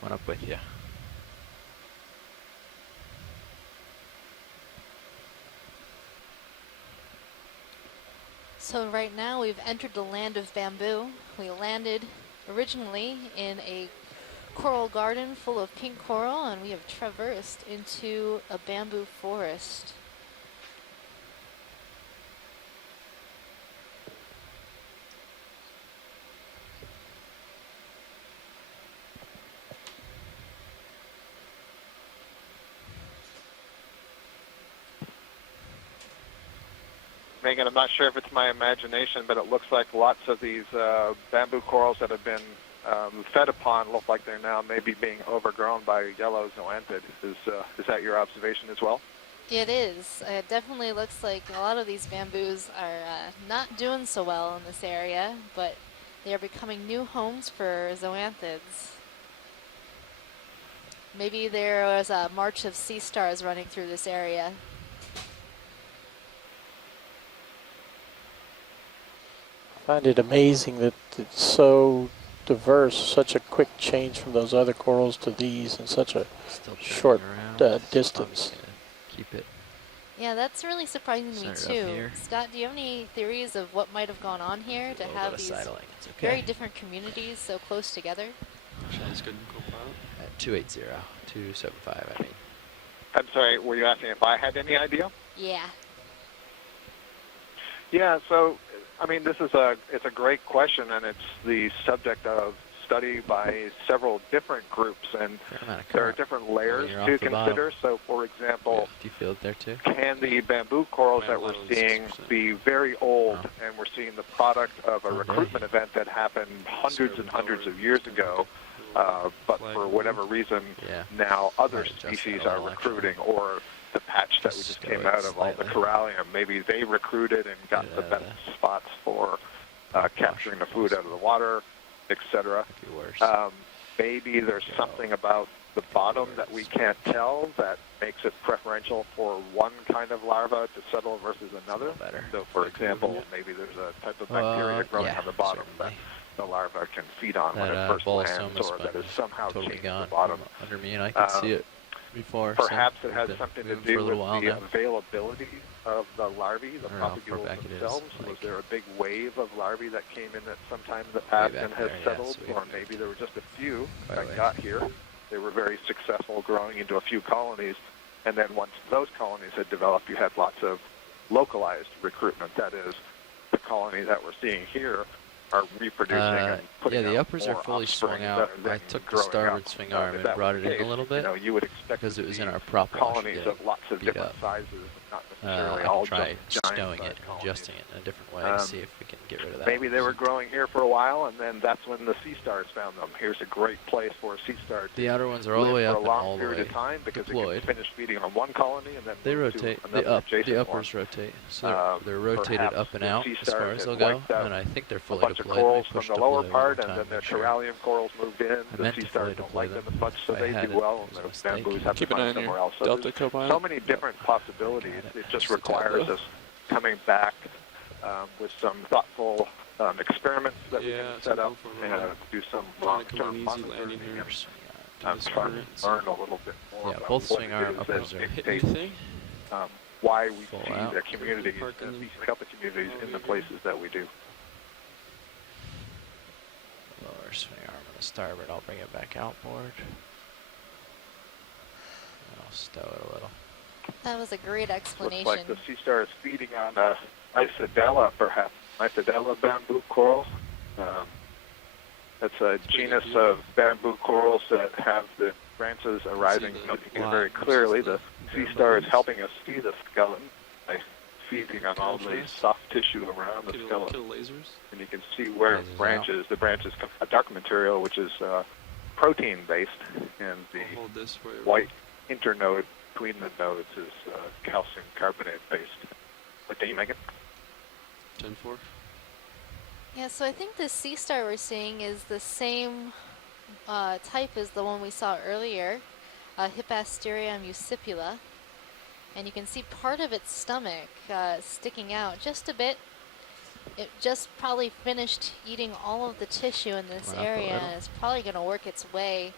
Coming up with you. So right now we've entered the land of bamboo. We landed originally in a coral garden full of pink coral, and we have traversed into a bamboo forest. Megan, I'm not sure if it's my imagination, but it looks like lots of these bamboo corals that have been fed upon look like they're now maybe being overgrown by yellow zoanthid. Is that your observation as well? It is. It definitely looks like a lot of these bamboos are not doing so well in this area, but they are becoming new homes for zoanthids. Maybe there was a march of sea stars running through this area. I find it amazing that it's so diverse, such a quick change from those other corals to these in such a short distance. Keep it. Yeah, that's really surprising to me Center up too. here. Scott, do you have any theories of what might have gone on here to have these very different communities so close together? Sounds good in co-pilot. At 280, 275, I mean. I'm sorry, were you asking if I had any idea? Yeah. Yeah, so, I mean, it's a great question, and it's the subject of study by several different groups, and there are different layers to consider. So, for example, do you feel it there too? Can the bamboo corals that we're seeing be very old, and we're seeing the product of a recruitment event that happened hundreds and hundreds of years ago, but for whatever reason, now other species are recruiting, or the patch that we just came out of, all the corallium, maybe they recruited and got the best spots for capturing the food out of the water, etc. Maybe there's something about the bottom that we can't tell that makes it preferential for one kind of larva to settle versus another. So, for example, maybe there's a type of bacteria growing on the bottom that the larva can feed on when it first lands, or that is somehow changed the bottom. Under me, and I can see it before. Perhaps it has something to do with the availability of the larvae, the propagules themselves. Was there a big wave of larvae that came in at some time in the past and has settled, or maybe there were just a few that got here? They were very successful growing into a few colonies, and then once those colonies had developed, you had lots of localized recruitment. That is, the colony that we're seeing here are reproducing and putting the out uppers more are fully offspring swung out. that are I then took the growing starboard up. swing arm If and that brought was it the in a case, little bit, you would expect because to it was see in our prop wash colonies of lots of beat different up. sizes, not I necessarily can all try giant stowing it, colonies. adjusting it in a different way to see if we can get rid of that. Maybe they were growing here for a while, and then that's when the sea stars found them. Here's a great place for a sea star to The outer ones are all the way live up for a and long all the period way of time because deployed. it can finish feeding on one colony and then They move rotate. to another adjacent The one. uppers rotate, so they're rotated Perhaps up and the out sea as far stars as had they'll go, wiped out and I think they're a fully bunch are deploy- corals I from pushed the lower deploy one part, more and time then to the make sure. corallium corals moved in. I The meant to sea stars deploy don't like them them. as much, so If I they had do it, well, it was and a the mistake. bamboos have to Keep an eye find on your somewhere else. So Delta there's co-pilot. so many different possibilities. Got it. It just Just a tad, requires though. us coming back with some thoughtful experiments that we Yeah, can so set I'm up going for and do some trying to come long-term an easy monitoring landing here. and Swing out to this trying current. to learn a little bit more Yeah, about both what swing it arm is uppers that are hit dictates anything. why we Full see out. the communities Parking and them. these Delta communities in the places that we do. Lower swing arm on the starboard. I'll bring it back outboard. And I'll stow it a little. That was a great Looks explanation. like the sea star is feeding on Isidella, perhaps. Isidella bamboo coral. That's a genus of bamboo corals that have the branches arising very clearly. The sea star is helping us see the skeleton by feeding on all the soft tissue around the Kill skeleton. lasers. And you can see where Lasers branches, the branches come from a dark material, which is protein-based, and the I'll hold this for you. white internode between the nodes is calcium carbonate-based. What do you make it? 10-4. Yeah, so I think this sea star we're seeing is the same type as the one we saw earlier, Hippasterium uscipula. And you can see part of its stomach sticking out just a bit. It just probably finished eating all of the tissue in this Come on up a area, little. and it's probably going to work its way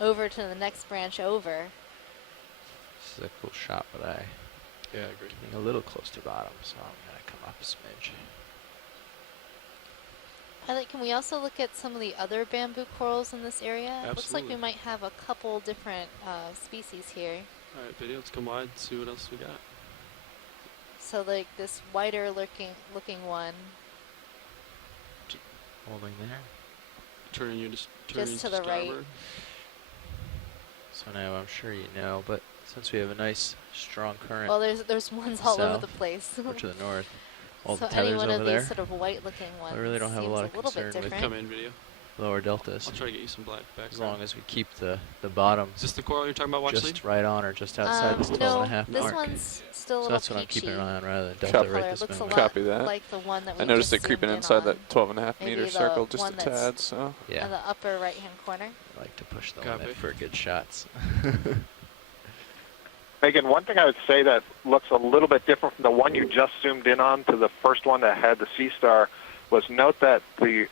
over to the next branch over. This is a cool shot, but Yeah, I agree. getting a little close to bottom, so I'm gonna come up a smidge. Pilot, can we also look at some of the other bamboo corals in this area? It looks like we Absolutely. might have a couple different species here. All right, video. Let's come wide. See what else we got. So like this whiter looking one, Holding there. Turning you turning just to the right. starboard. So now I'm sure you know, but since we have a nice strong current Well, there's ones all over the south place. or to the north, all So the any tethers one over of there, these sort of white-looking ones really don't have a seems lot of little bit concern with different. Come in video. lower deltas, I'll try to get you some black back. as long as we keep the bottom Is this the coral you're talking about, watch lead? just right on or just outside this 12 no, and a half this mark. one's still a So little that's what I'm peachy. keeping an eye on rather than delta Copy. right Color this looks a minute. lot Copy that. like the one that we I noticed just it creeping zoomed in inside on. that 12.5 Maybe meter the circle just one a that's tad, so. Yeah, in the upper right-hand corner. I like to push the Copy. limit for good shots. Megan, one thing I would say that looks a little bit different from the one you just zoomed in on to the first one that had the sea star was note that the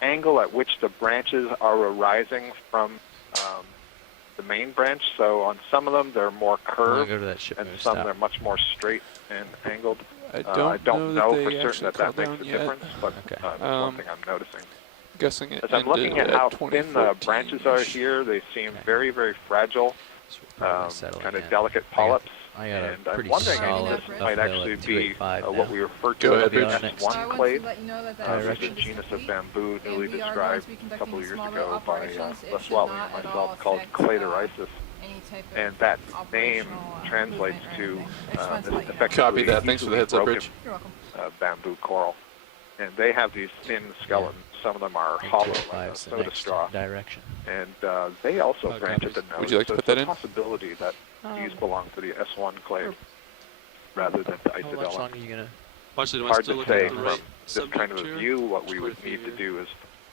angle at which the branches are arising from the main branch. So on some of them they're more I wanna curved, go to that ship and move, some stop. they're much more straight and angled. I I don't know know that for they certain actually that called that makes down a yet. difference, but Okay. that's one thing I'm noticing. Guessing it As I'm looking ended at how at thin the branches are 2014. here, they seem Okay. very, very fragile, So we're probably settling kind of in. delicate polyps. I got a And I'm pretty wondering solid if this uphill might actually at be 285 what now. we refer Go to ahead, as the Rich. So I S1 want clade. to let you know that This direction is a genus of bamboo newly we are described going to be a couple of years conducting ago small by operations. It Les should Wally not and at all myself called affect, Cladorisis. any type of And that name operational, translates movement or to anything. I just wanted to let you know. effectively Copy that. Thanks for the easily heads up, broken, Rich. You're welcome. bamboo coral. And they have these thin skeletons. Some of them are hollow, like a 285 's the soda next straw. direction. And they also Oh, branch at copies. the nose. Would you like to so put it's that a in? possibility that these belong to the S1 clade rather than the How much Isidella. longer are you gonna? Watch lead. Am I Hard still to looking say at the from right this kind of a subject view. What we would 20 need to feet do is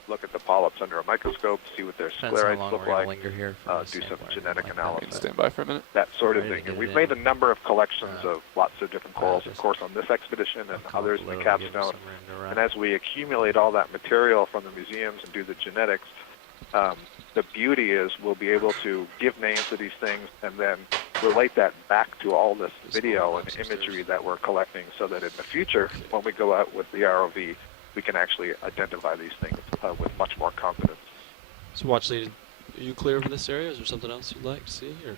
look at the polyps under a microscope, see what their Depends how sclerites long look we're gonna like, linger here for do the some sampler, genetic like You analysis, can stand by for a minute. that sort of Ready to thing. get And we've it made a in. number of collections of lots of different corals, of just course, on this expedition and I'll come others up in a the little, give 'em capstone. some room to run. And as we accumulate all that material from the museums and do the genetics, the beauty is we'll be able to give names to these things and then relate that back to all this video and imagery that we're collecting so that in the future, when we go out with the ROV, we can actually identify these things with much more confidence. So watch lead. Are you clear for this area? Is there something else you'd like to see? Or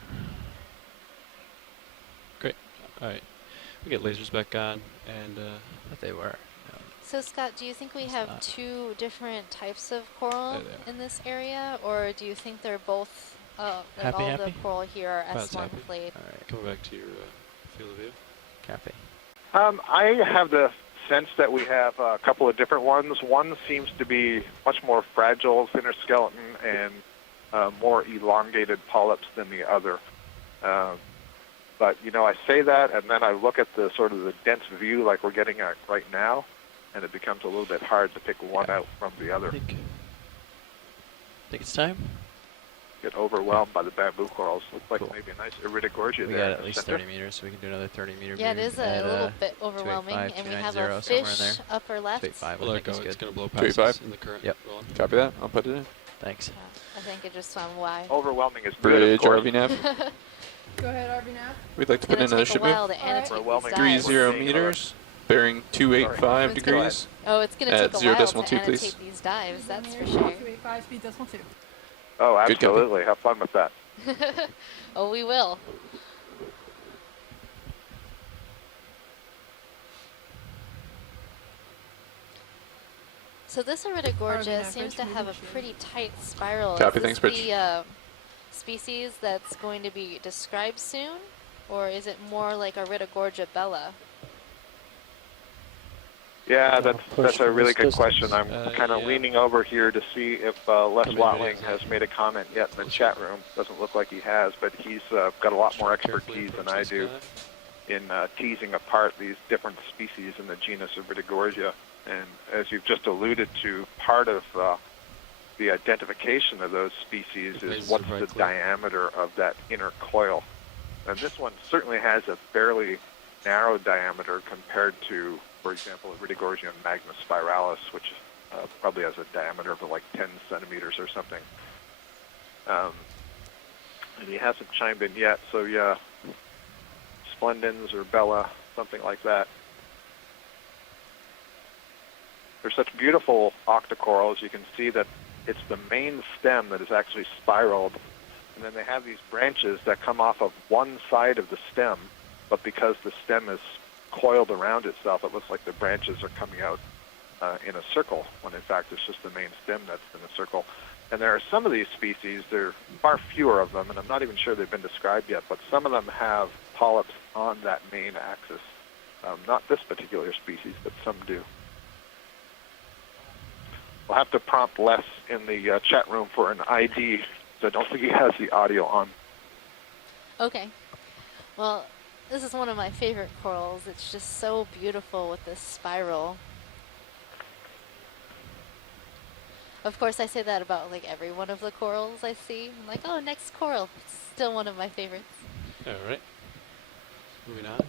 great. All right. We get lasers back on, and But they were. So Scott, do you think we It's have not. two different types of coral There they are. in this area, or do you think they're both, like Happy, all happy? the coral here are That's S1 happy. clade? All right. coming back to your field of view. Copy. I have the sense that we have a couple of different ones. One seems to be much more fragile, thinner skeleton, and more elongated polyps than the other. But, I say that, and then I look at the sort of the dense view like we're getting at right now, and it becomes a little bit hard to pick one out from the other. I think it's time. Get overwhelmed by the bamboo corals. Looks like maybe a nice Iridogorgia We there. got at least 30 meters, so we can do another 30 meter. Yeah, it is a little bit overwhelming, and we have a fish upper left. 285, We'll let it go. It's going to blow past 285? us in the current. Yep. Rolling. Copy that. I'll put it in. Thanks. I think it just swam wide. Overwhelming is good, of Bridge, course. RV nav. Go ahead, RV nav. We'd like to put in another ship while move. to annotate Overwhelming. these dives. 30 meters, bearing 285 degrees. Oh, it's going to At take a while to 0.2, annotate please. these dives, that's for sure. 285, speed decimal 2. Oh, Good copy. absolutely. Have fun with that. Oh, we will. So this Iridogorgia seems to have a pretty tight spiral. Copy, Is thanks, this Bridge. the species that's going to be described soon, or is it more like Iridogorgia bella? Yeah, Push that's a from really this good distance. question. I'm kind of leaning over here to see if Les Watling has made a comment yet in the chat room. Doesn't look like he has, but he's got a lot more expertise than I do in teasing apart these different species in the genus Iridogorgia. And as you've just alluded to, part of the identification of those species is what's the diameter of that inner coil. And this one certainly has a fairly narrow diameter compared to, for example, Iridogorgia magnus spiralis, which probably has a diameter of like 10 centimeters or something. And he hasn't chimed in yet, so yeah, splendens or bella, something like that. They're such beautiful octocorals. You can see that it's the main stem that is actually spiraled, and then they have these branches that come off of one side of the stem, but because the stem is coiled around itself, it looks like the branches are coming out in a circle, when in fact it's just the main stem that's in a circle. And there are some of these species, there are far fewer of them, and I'm not even sure they've been described yet, but some of them have polyps on that main axis. Not this particular species, but some do. We'll have to prompt Les in the chat room for an ID, so I don't think he has the audio on. Okay. Well, this is one of my favorite corals. It's just so beautiful with this spiral. Of course, I say that about like every one of the corals I see. I'm like, oh, next coral. It's still one of my favorites. All right. Moving on.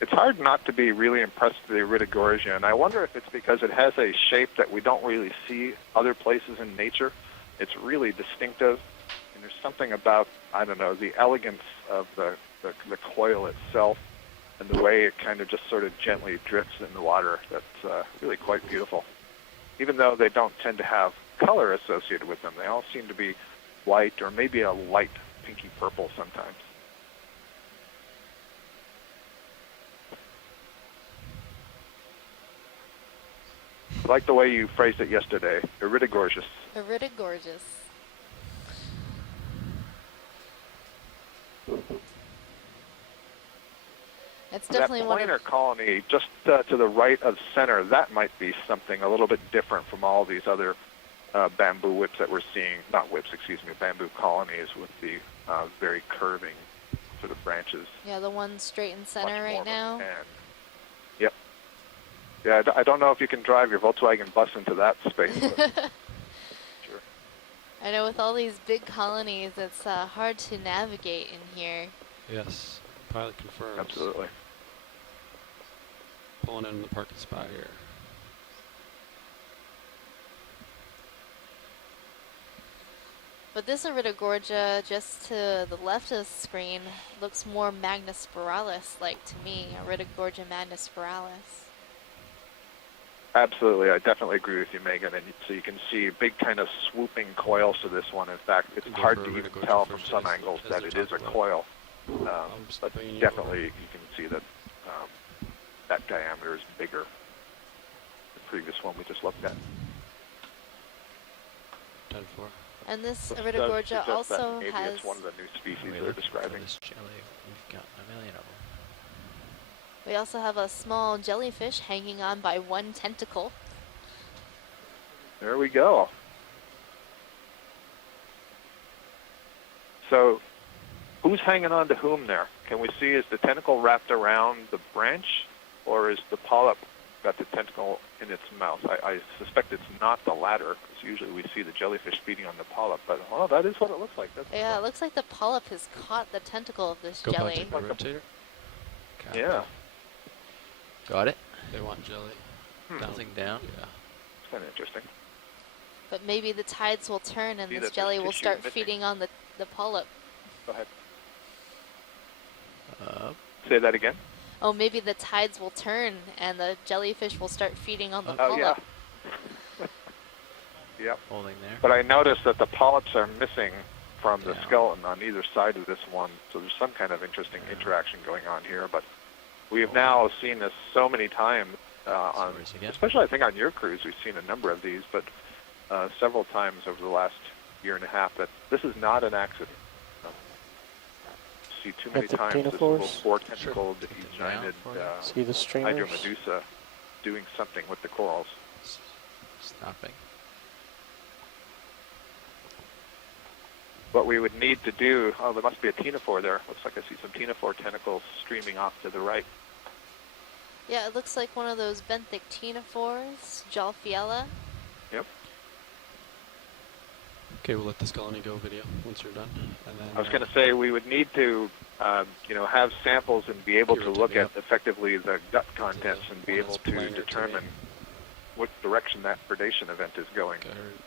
It's hard not to be really impressed with the Iridogorgia, and I wonder if it's because it has a shape that we don't really see other places in nature. It's really distinctive, and there's something about, I don't know, the elegance of the coil itself and the way it kind of just sort of gently drifts in the water. That's really quite beautiful. Even though they don't tend to have color associated with them, they all seem to be white or maybe a light pinky purple sometimes. I like the way you phrased it yesterday, Iridogorgeous. Iridogorgeous. It's definitely that one planar of colony just to the right of center, that might be something a little bit different from all these other bamboo whips that we're seeing. Not whips, excuse me, bamboo colonies with the very curving sort of branches. yeah, the one straight in center right now. Yep. Yeah, I don't know if you can drive your Volkswagen bus into that space. But sure. I know with all these big colonies, it's hard to navigate in here. Yes. Pilot confirms. Absolutely. Pulling in the parking spot here. But this Iridogorgia, just to the left of the screen, looks more Magnus spiralis-like to me. Iridogorgia magnus spiralis. Absolutely, I definitely agree with you, Megan. And so you can see big kind of swooping coils to this one. In fact, it's hard to even tell from some angles that it is a coil. But definitely you can see that that diameter is bigger. The previous one we just looked at. 10-4. And this Which does Iridogorgia suggest that also maybe has... it's one of the new species they're describing. This jelly, we've got a million of them. We also have a small jellyfish hanging on by one tentacle. There we go. So Who's hanging on to whom there? Can we see, is the tentacle wrapped around the branch, or is the polyp got the tentacle in its mouth? I suspect it's not the latter, because usually we see the jellyfish feeding on the polyp, but oh, that is what it looks like. Yeah, it looks like the polyp has caught the tentacle of this jelly. Go back to the rotator. Yeah. Got it. They want jelly. Bouncing down. Yeah. It's kind of interesting. But maybe the tides will turn and See this that jelly there's will tissue start missing. feeding on the polyp. Go ahead. Uh, Say that again. Oh, maybe the tides will turn and the jellyfish will start feeding on the Oh, polyp. yeah. Yep. Holding there. But I noticed that the polyps are missing from the skeleton on either side of this one, so there's some kind of interesting interaction going on here. But we have now seen this so many times, especially I think on your cruise, we've seen a number of these, but several times over the last year and a half, that this is not an accident. See too many At the times this pinafores? little four-tentacled, giant See the streamers? hydromedusa doing something with the corals. Stopping. What we would need to do, oh, there must be a ctenophore there. Looks like I see some ctenophore tentacles streaming off to the right. Yeah, it looks like one of those benthic ctenophores, Jalfiella. Yep. Okay, we'll let this colony go video once you're done. And then, I was going to say we would need to, have samples and be able to look at effectively the gut contents and be able to determine what direction that predation event is going.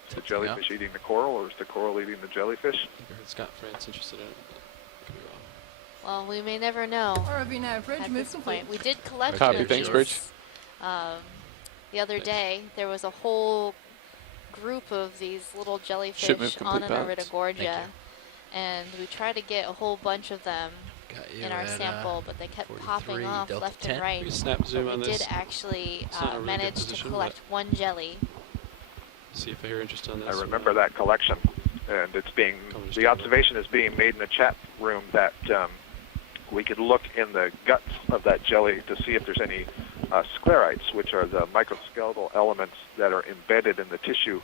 Is the jellyfish eating the coral, or is the coral eating the jellyfish? I heard Scott France interested in it. Could be wrong. Well, we may never know. ROV nav, Bridge, At move this point, we did collect Copy, one of thanks, these, Bridge. the other day. There was a whole group of these little jellyfish Shipment on complete an balance. Aridogorgia, and we tried to get a whole bunch of them in our at, sample, but they kept 43, popping off delta left 10. and right. We snap zoom But on we this. did actually It's not a really good manage to position, collect one jelly. See if you're interested in this. I remember that collection, and the observation is being made in the chat room that we could look in the guts of that jelly to see if there's any sclerites, which are the microskeletal elements that are embedded in the tissue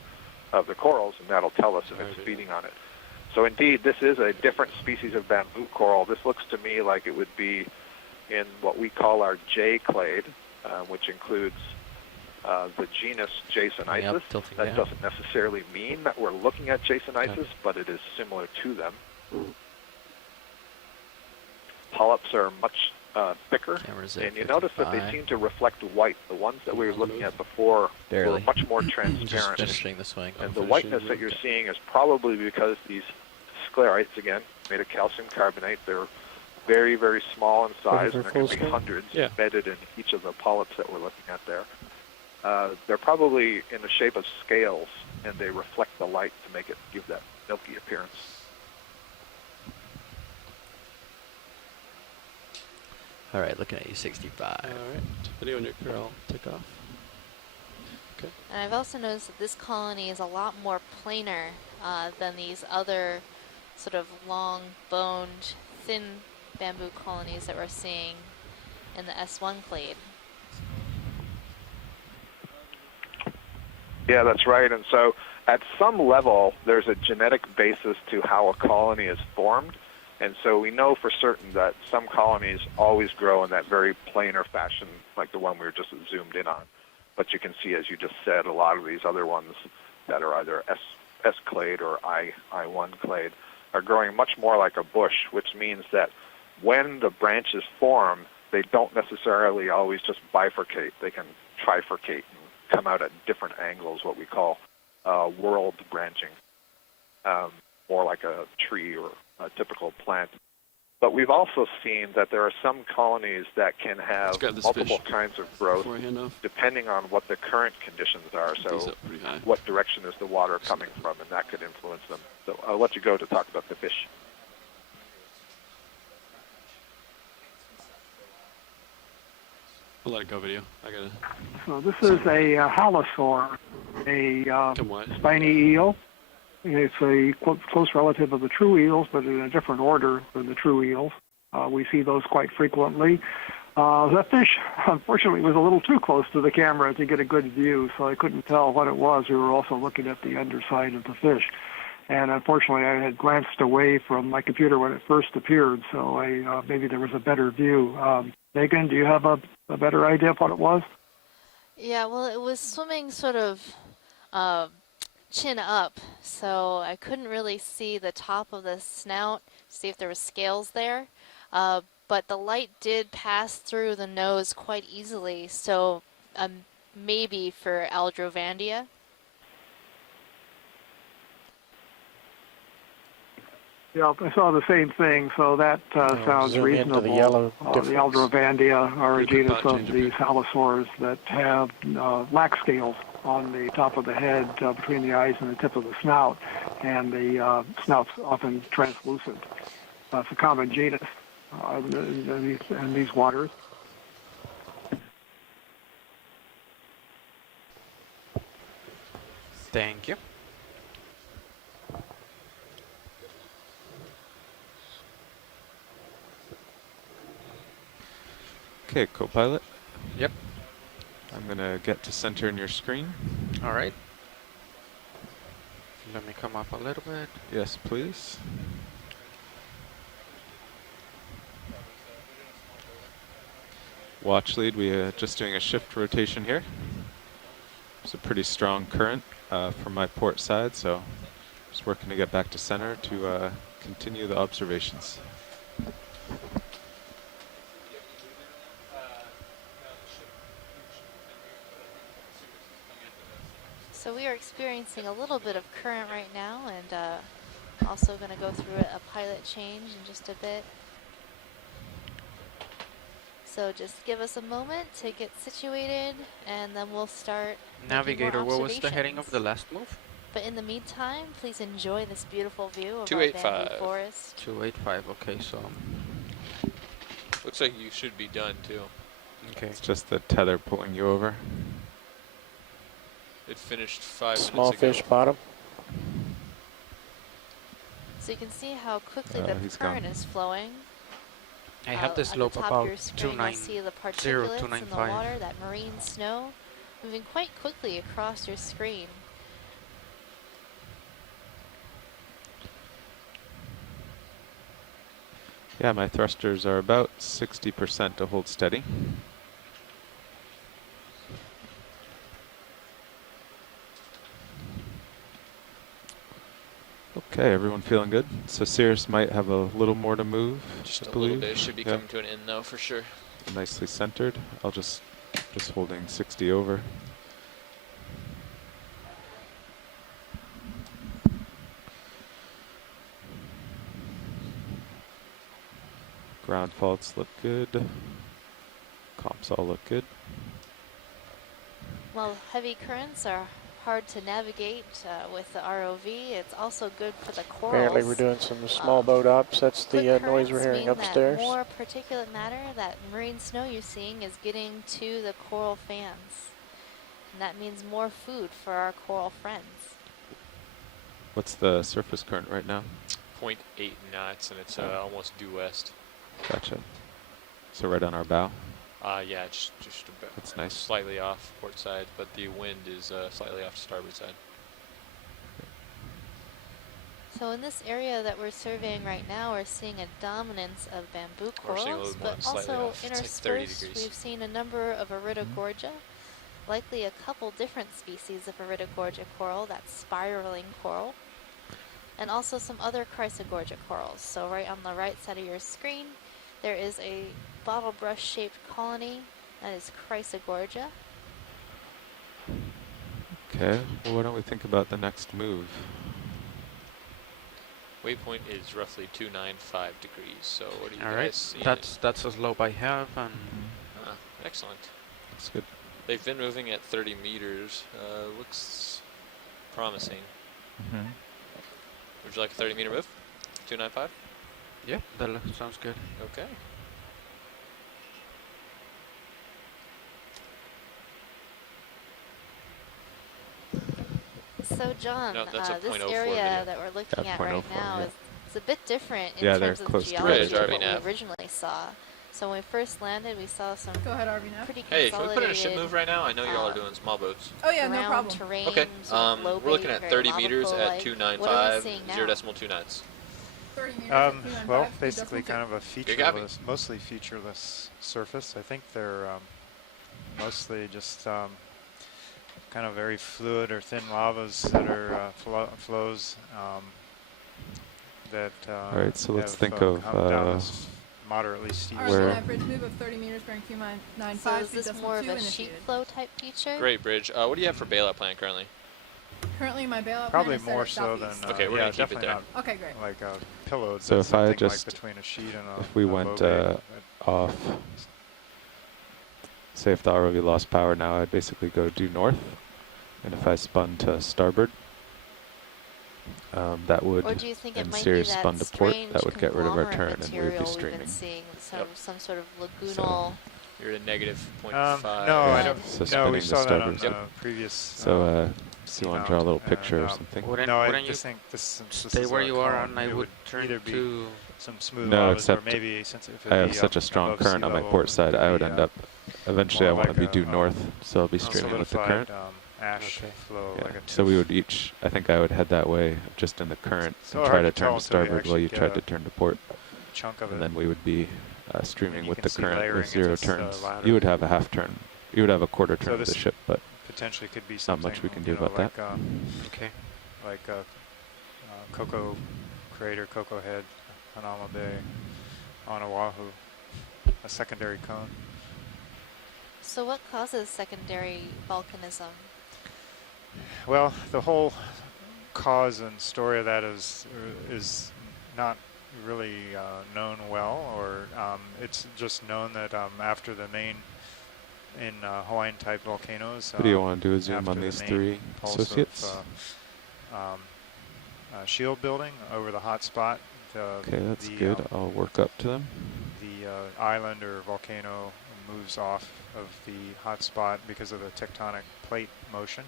of the corals, and that'll tell us if it's feeding on it. So indeed, this is a different species of bamboo coral. This looks to me like it would be in what we call our J clade, which includes the genus Jasonisis. That doesn't necessarily mean that we're looking at Jasonisis, but it is similar to them. Polyps are much thicker, and you notice that they seem to reflect white. The ones that we were looking at before were much more transparent. finishing the swing. And the whiteness that you're seeing is probably because these sclerites, again, made of calcium carbonate, they're very, very small in size, and there can be hundreds embedded in each of the polyps that we're looking at there. They're probably in the shape of scales, and they reflect the light to make it give that milky appearance. All right, looking at you, 65. All right, video on your career, I'll take off. Okay. And I've also noticed that this colony is a lot more planar than these other sort of long-boned, thin bamboo colonies that we're seeing in the S1 clade. Yeah, that's right. And so at some level, there's a genetic basis to how a colony is formed. And so we know for certain that some colonies always grow in that very planar fashion, like the one we were just zoomed in on. But you can see, as you just said, a lot of these other ones that are either S clade or I1 clade are growing much more like a bush, which means that when the branches form, they don't necessarily always just bifurcate. They can trifurcate and come out at different angles, what we call whorled branching, more like a tree or a typical plant. But we've also seen that there are some colonies that can have multiple kinds of growth depending on what the current conditions are. So what direction is the water coming from, and that could influence them. So I'll let you go to talk about the fish. I'll let it go video. I gotta. So this is a halosaur, a spiny eel. It's a close relative of the true eels, but in a different order than the true eels. We see those quite frequently. That fish, unfortunately, was a little too close to the camera to get a good view, so I couldn't tell what it was. We were also looking at the underside of the fish. And unfortunately, I had glanced away from my computer when it first appeared, so maybe there was a better view. Megan, do you have a better idea of what it was? Yeah, well, it was swimming sort of chin up, so I couldn't really see the top of the snout, see if there were scales there. But the light did pass through the nose quite easily, so maybe for Aldrovandia. Yeah, I saw the same thing, so that sounds zoom reasonable. into the yellow the Aldrovandia are a genus of the halosaurs that have lack scales on the top of the head, between the eyes and the tip of the snout, and the snout's often translucent. It's a common genus in these waters. Thank you. Okay, co-pilot. Yep. I'm going to get to center in your screen. All right. Let me come up a little bit. Yes, please. Watch lead, we are just doing a shift rotation here. It's a pretty strong current from my port side, so just working to get back to center to continue the observations. So we are experiencing a little bit of current right now, and also going to go through a pilot change in just a bit. So just give us a moment to get situated, and then we'll start. Navigator, what was the heading of the last move? But in the meantime, please enjoy this beautiful view of our 285. bamboo forest. 285, okay, so. Looks like you should be done too. Okay. It's just the tether pulling you over. It finished 5 Small minutes ago. fish bottom. So you can see how quickly the current is flowing. I have the slope at the top about of your screen, you'll see the particulates in the water, that marine snow, moving quite quickly across your screen. Yeah, my thrusters are about 60% to hold steady. Okay, everyone feeling good? So Cirrus might have a little more to move, Just I a believe. little bit. Should be coming to an end now for sure. Nicely centered. I'll just holding 60 over. Ground faults look good. Comps all look good. While heavy currents are hard to navigate with the ROV, it's also good for the corals. Apparently we're doing some small boat ops. That's the noise we're hearing upstairs. That more particulate matter, that marine snow you're seeing, is getting to the coral fans. And that means more food for our coral friends. What's the surface current right now? 0.8 knots, and it's almost due west. Gotcha. So right on our bow? Yeah, just about. That's nice. Slightly off port side, but the wind is slightly off to starboard side. So in this area that we're surveying right now, we're seeing a dominance of bamboo corals, but also interspersed, we've seen a number of Iridogorgia, likely a couple different species of Iridogorgia coral, that's spiraling coral, and also some other Chrysogorgia corals. So right on the right side of your screen, there is a bottle brush shaped colony that is Chrysogorgia. Okay, well, what don't we think about the next move? Waypoint is roughly 295 degrees. So what do you All guys right, see? that's a slope I have, and excellent. That's good. They've been moving at 30 meters. Looks promising. Would you like a 30-meter move? 295? Yeah, that sounds good. Okay. So John, No, that's a this 0.04 area video. that we're looking at right 0.04, now yeah. is a bit different in Yeah, terms they're of close the to geology Bridge, than RV what nav. we originally saw. So when we first landed, we saw some Go ahead, RV now. pretty Hey, can we put in a ship consolidated move right now? I know y'all are doing small boats. Oh yeah, no ground problem. terrain. Okay. sort of low We're looking bait, at very 30 lava meters flow at like. 295, What are we seeing now? 0.2 knots. 30 meters at 295, Well, speed basically decimal kind of a Good copy. featureless, mostly featureless surface. I think they're mostly just kind of very fluid or thin lavas that are flows that All right, so let's have, think come down of this moderately steep Alright, where- an average move of 30 meters bearing Q95, So is speed this decimal more of 2 a sheet initiated. flow type feature? Great bridge. What do you have for bailout plan currently? Currently my bailout probably plan is set more at so than southeast. Okay, we're yeah, gonna keep it definitely there. not Okay, great. like pillowed. So but if I something just, like between a sheet and a if we a went low bay. off, say if the ROV lost power now, I'd basically go due north, and if I spun to starboard, that would, Or do you think it and might be Sirius that spun to port, strange that would get rid of our conglomerate turn, and we'd be material we've streaming. been seeing, some sort of So- lagoonal. You're at a negative 0.5. No, I Yeah. don't. So No, we spinning the saw that on starboard. the previous. So, so you want to draw a little picture or something? No, I just think this stay is where a you are, cone. and I It would turn either be to some smooth No, lavas or except maybe since if I it'd have be such a up strong above sea current on my level, port it side, could I would be, end up, eventually I more want to be like due a, north, so I'll be streaming with the current. solidified, ash flow, Yeah, like a so we tooth. would each, I think I would head that way, just in the current, So and hard try to to tell turn to until you starboard while actually you get tried a to turn to port. chunk of And it. then we would be streaming you with can the see current layering with it 0 just, turns. ladder. You would have a half turn, you would have a quarter So turn of the this ship, but potentially could be not something. much we can you do know, about like, that. Okay. Like Cocoa Crater, Cocoa Head, Hanama Bay, on Oahu, a secondary cone. So what causes secondary volcanism? Well, the whole cause and story of that is not really known well, or it's just known that after the main in Hawaiian type volcanoes. What do you want to do, a zoom after on the these main three pulse associates? Of, shield building over the hot spot. Okay, that's good. I'll work up to them. The island or volcano moves off of the hot spot because of the tectonic plate motion.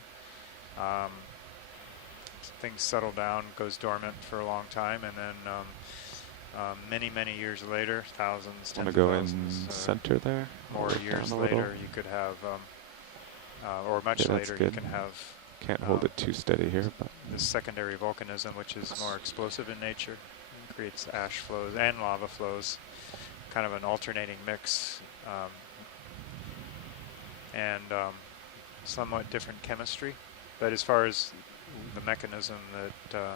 Things settle down, goes dormant for a long time, and then many years later, thousands, Want tens to of go in thousands, center there? more Work years down a little? later, you could have, or much Yeah, that's later, you good. can have Can't hold it too steady here, but this secondary volcanism, which is more explosive in nature, creates ash flows and lava flows, kind of an alternating mix, and somewhat different chemistry. But as far as the mechanism that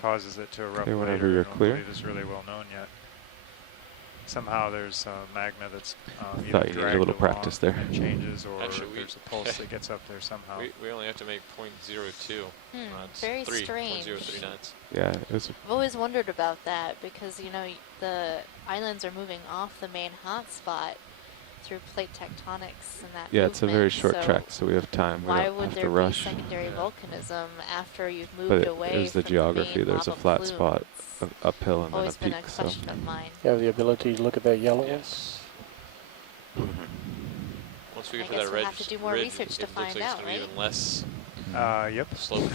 causes it to erupt Okay, whenever later, you're I don't clear. believe is really well known yet. Somehow there's magma that's either thought you needed a dragged little along practice there. and changes, or Actually, there's a pulse that gets up there somehow. We only have to make 0.02 knots. Very 3, strange. 0.03 knots. yeah, it was I've always wondered about that because, you know, the islands are moving off the main hotspot through plate tectonics and that yeah, it's a very movement, short so track, so we have time. We why don't would have there to be rush. secondary volcanism after you've moved But away there's the from geography. the main There's a lava flat plume? spot, uphill, and then a Always been peak. a So question of mine. You have the ability to look at that yellow one? Yes. Once we I get to guess that we'll red have to do more ridge, research it to looks find like it's out, gonna be right? even less Yep. slope.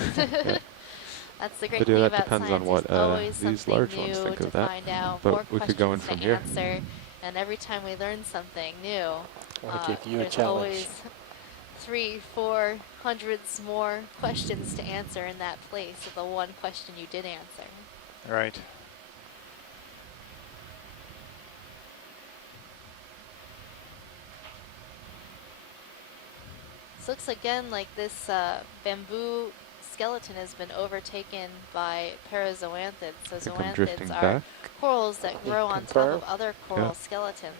That's the great But thing yeah, that about depends on science. what There's always these something large new ones think to of that. find out, But more we could go in questions from to here. answer, and every time we learn something new, Want to give you a there's challenge. always 300-400 more questions to answer in that place of the one question you did answer. Right. So it looks again like this bamboo skeleton has been overtaken by parazoanthids. So I think I'm drifting zoanthids are back. corals that You grow on top confirm? of other coral Yeah. skeletons.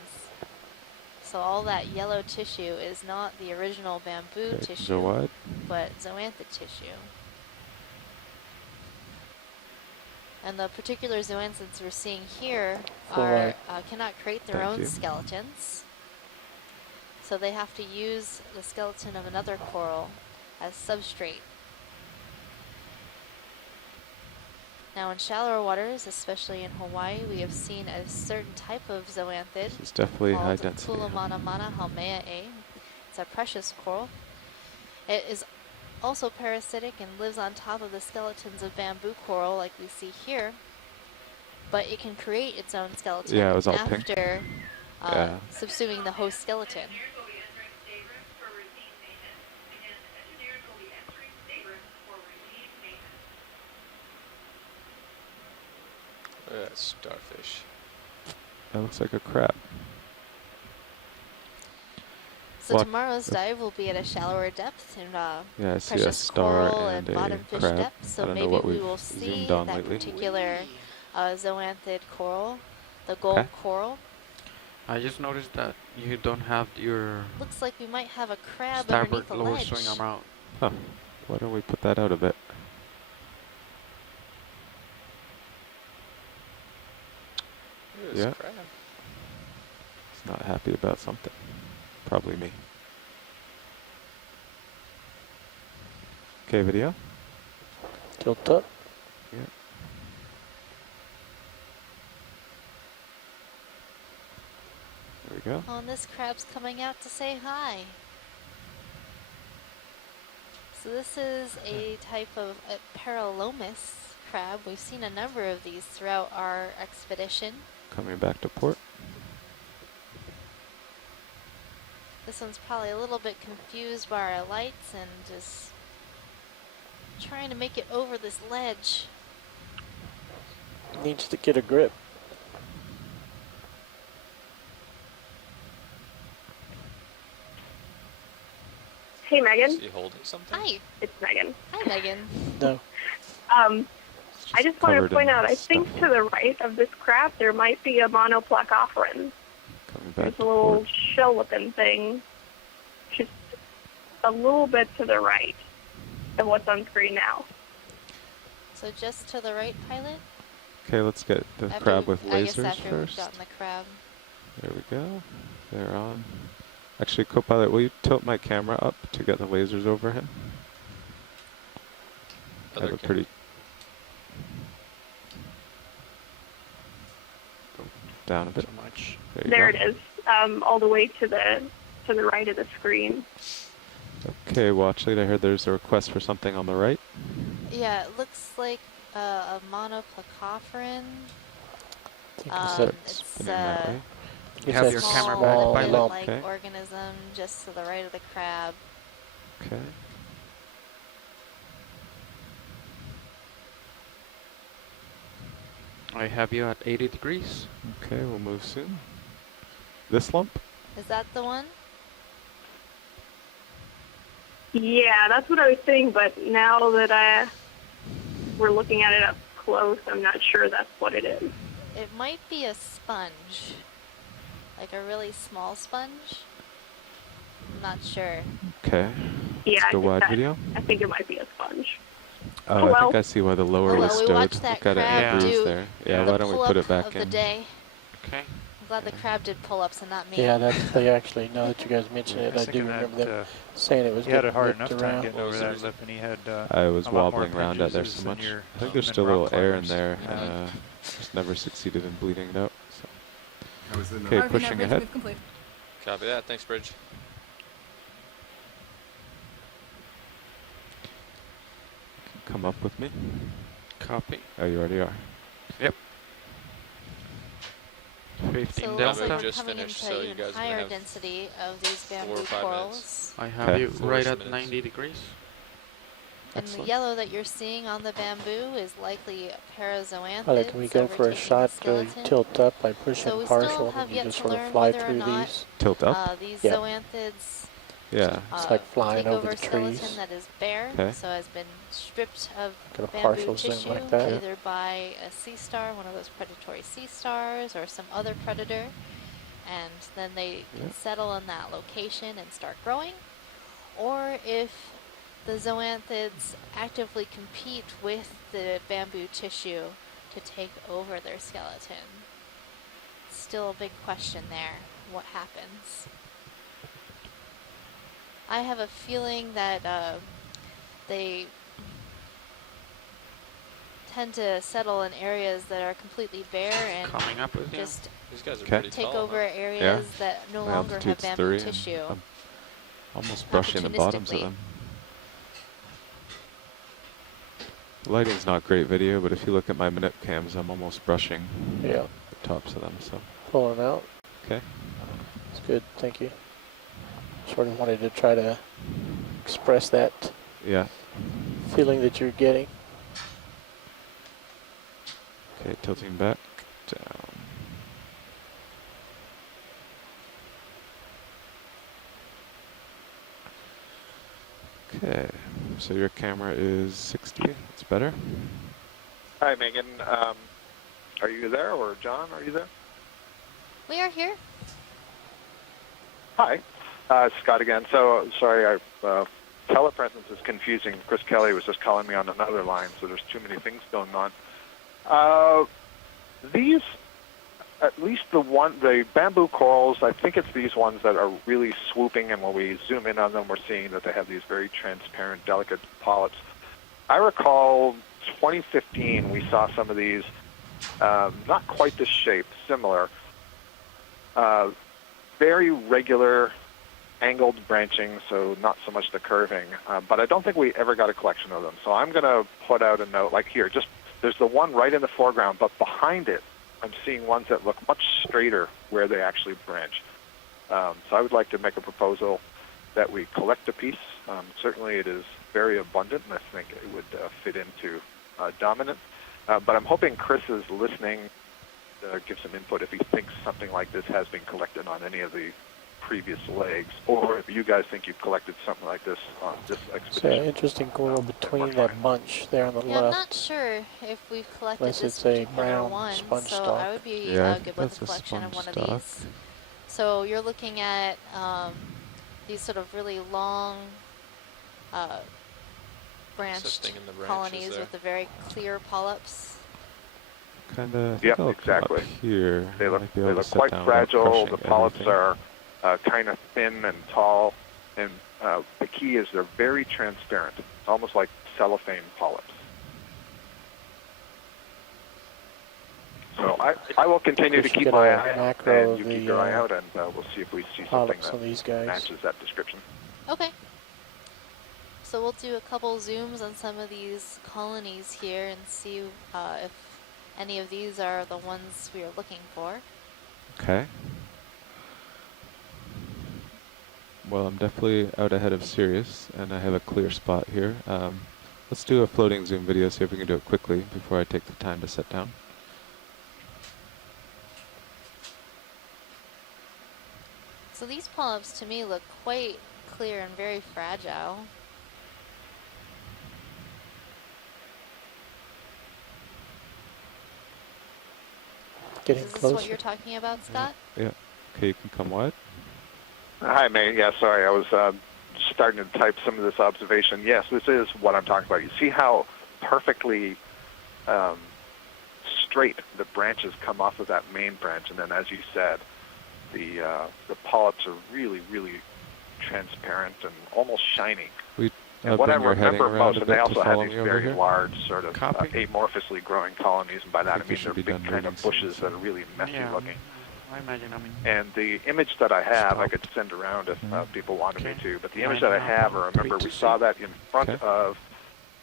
So all that yellow tissue is not the original bamboo Okay, tissue, so wide. but zoanthid tissue. And the particular zoanthids we're seeing here Full are wide. cannot create their Thank own you. skeletons. So they have to use the skeleton of another coral as substrate. Now in shallower waters, especially in Hawaii, we have seen a certain type of zoanthid It's definitely high called density. Pulamana halmeae. It's a precious coral. It is also parasitic and lives on top of the skeletons of bamboo coral like we see here. But it can create its own skeleton Yeah, it was all pink. after subsuming the host skeleton. Look at that starfish. That looks like a crab. So tomorrow's dive will be at a shallower depth in Yeah, I see a precious star coral and and a bottom fish crab. depth. So I don't know maybe what we we've will see zoomed on that lately. particular zoanthid coral, the gold coral. I just noticed that you don't have your Looks like we might have a crab starboard underneath the lower ledge. swing arm out. Huh. Why don't we put that out a bit? Yeah. Crab. He's not happy about something. Probably me. Okay, video. Tilt up. Yeah. There we go. Oh, and this crab's coming out to say hi. So this is a type of Paralomus crab. We've seen a number of these throughout our expedition. Coming back to port. This one's probably a little bit confused by our lights and just trying to make it over this ledge. Needs to get a grip. Hey, Megan. Is he holding something? Hi. It's Megan. Hi, Megan. No. I just want to covered point in out, I think to the right of this crab, there might be a monoplacophorans. Coming back There's to a little port. shell-looking thing just a little bit to the right of what's on screen now. So just to the right, pilot? Okay, let's get the After crab we've- with I guess lasers after we've first. gotten the crab. There we go. They're on. Actually, co-pilot, will you tilt my camera up to get the lasers over him? I have a pretty... Go down a bit. Too much. There you it is, all the way to the right of the screen. go. Okay, watch lead. I heard there's a request for something on the right. Yeah, it looks like a monoplacophoran. It's Spinning that way. You have your camera back, small pilot. lizard-like Okay. organism just to the right of the crab. Okay. I have you at 80 degrees. Okay, we'll move soon. This lump? Is that the one? Yeah, that's what I was saying, but now that we're looking at it up close, I'm not sure that's what it is. It might be a sponge. Like a really small sponge. I'm not sure. Okay. Yeah, Let's go wide video. I think it might be a sponge. Oh, I think I see why the lower was we stowed. watched that Look at it, crab bruised do there. Yeah, the why don't we put it pull-up back of the in? day. Okay. I'm glad the crab did pull-ups and not me. Yeah, they actually, now that you guys mention it, I do remember them saying it was he had a getting hard whipped enough time around. getting over that lip, and he had I was a lot more wobbling around out there punches so than much. your I think there's men still a rock little air in climbers. there. Yeah. Just never succeeded in bleeding it out. So. RV Okay, nav pushing bridge ahead. move complete. Copy that. Thanks, Bridge. Come up with me. Copy. Oh, you already are. Yep. 15 So it looks delta. like we're just coming finished, into so you even guys are gonna higher have density of these 4 or bamboo 5 corals. minutes. I have Okay. you 4 right at minutes. 90 degrees. And the Excellent. yellow that you're seeing on the bamboo is likely parazoanthid. Pilot, can we go for a shot to tilt up by pushing So we partial still and have you yet just to sort of learn fly whether or through not these? Tilt up? these Yeah. zoanthids Yeah. It's like flying take over the skeleton trees. that is bare, Okay. so has been stripped of Got a bamboo partial zoom tissue, like that. either by a sea star, one of those predatory sea stars, or some other predator, and then they can settle in that location and start growing, or if the zoanthids actively compete with the bamboo tissue to take over their skeleton. Still a big question there. What happens? I have a feeling that they tend to settle in areas that are completely bare and Coming up with you. just These guys are Okay. pretty take tall, over huh? areas that no My longer have altitude's bamboo 3 and tissue. I'm almost brushing the bottoms of Opportunistically. them. The lighting's not great video, but if you look at my manip cams, I'm almost brushing Yeah. the tops of them. So Pulling out. okay. good. Thank you. Sort of wanted to try to express that feeling that you're getting. Okay, tilting back, down. Okay, so your camera is 60. It's better. Hi, Megan. Are you there, or John? Are you there? We are here. Hi, Scott again. So sorry, telepresence is confusing. Chris Kelly was just calling me on another line, so there's too many things going on. These, at least the bamboo corals, I think it's these ones that are really swooping, and when we zoom in on them, we're seeing that they have these very transparent, delicate polyps. I recall 2015, we saw some of these, not quite this shape, similar, very regular angled branching, so not so much the curving, but I don't think we ever got a collection of them. So I'm going to put out a note, like here, there's the one right in the foreground, but behind it, I'm seeing ones that look much straighter where they actually branch. So I would like to make a proposal that we collect a piece. Certainly it is very abundant, and I think it would fit into dominant. But I'm hoping Chris is listening, give some input if he thinks something like this has been collected on any of the previous legs, or if you guys think you've collected something like this on this expedition. It's an interesting coral between that bunch there on the left. I'm not sure if we've collected Unless this it's a particular brown one, sponge so stalk. I would be good with a collection of one of these. So you're looking at these sort of really long branched colonies with the very clear polyps. Kind of. Yep, exactly. Here, they look quite fragile. The polyps are kind of thin and tall, and the key is they're very transparent, almost like cellophane polyps. So I will continue to keep my eye out, and you keep your eye out, and we'll see if we see something that matches that description. Okay. So we'll do a couple zooms on some of these colonies here and see if any of these are the ones we are looking for. Okay. Well, I'm definitely out ahead of Sirius, and I have a clear spot here. Let's do a floating zoom video, see if we can do it quickly before I take the time to set down. So these polyps to me look quite clear and very fragile. Getting Is this closer. what you're talking about, Scott? Yeah. Okay, you can come wide. Hi, May. Yeah, sorry, I was starting to type some of this observation. Yes, this is what I'm talking about. You see how perfectly straight the branches come off of that main branch, and then, as you said, the polyps are really, really transparent and almost shiny. And what I remember most, and they also have these very large, sort of amorphously growing colonies, and by that I mean they're big kind of bushes that are really messy looking. I imagine, And the image that I have, I could send around if people wanted me to, but the image that I have, I remember we saw that in front of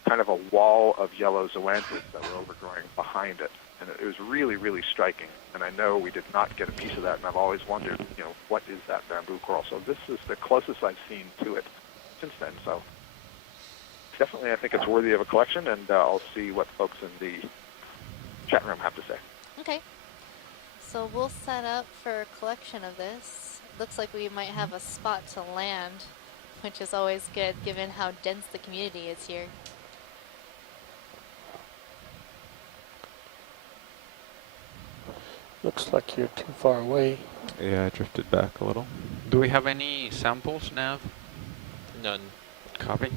kind of a wall of yellow zoanthus that were overgrowing behind it. And it was really, really striking. And I know we did not get a piece of that, and I've always wondered, what is that bamboo coral? So this is the closest I've seen to it since then. So definitely I think it's worthy of a collection, and I'll see what folks in the chat room have to say. Okay. So we'll set up for a collection of this. Looks like we might have a spot to land, which is always good given how dense the community is here. Looks like you're too far away. Yeah, I drifted back a little. Do we have any samples, Nav? None. Copy.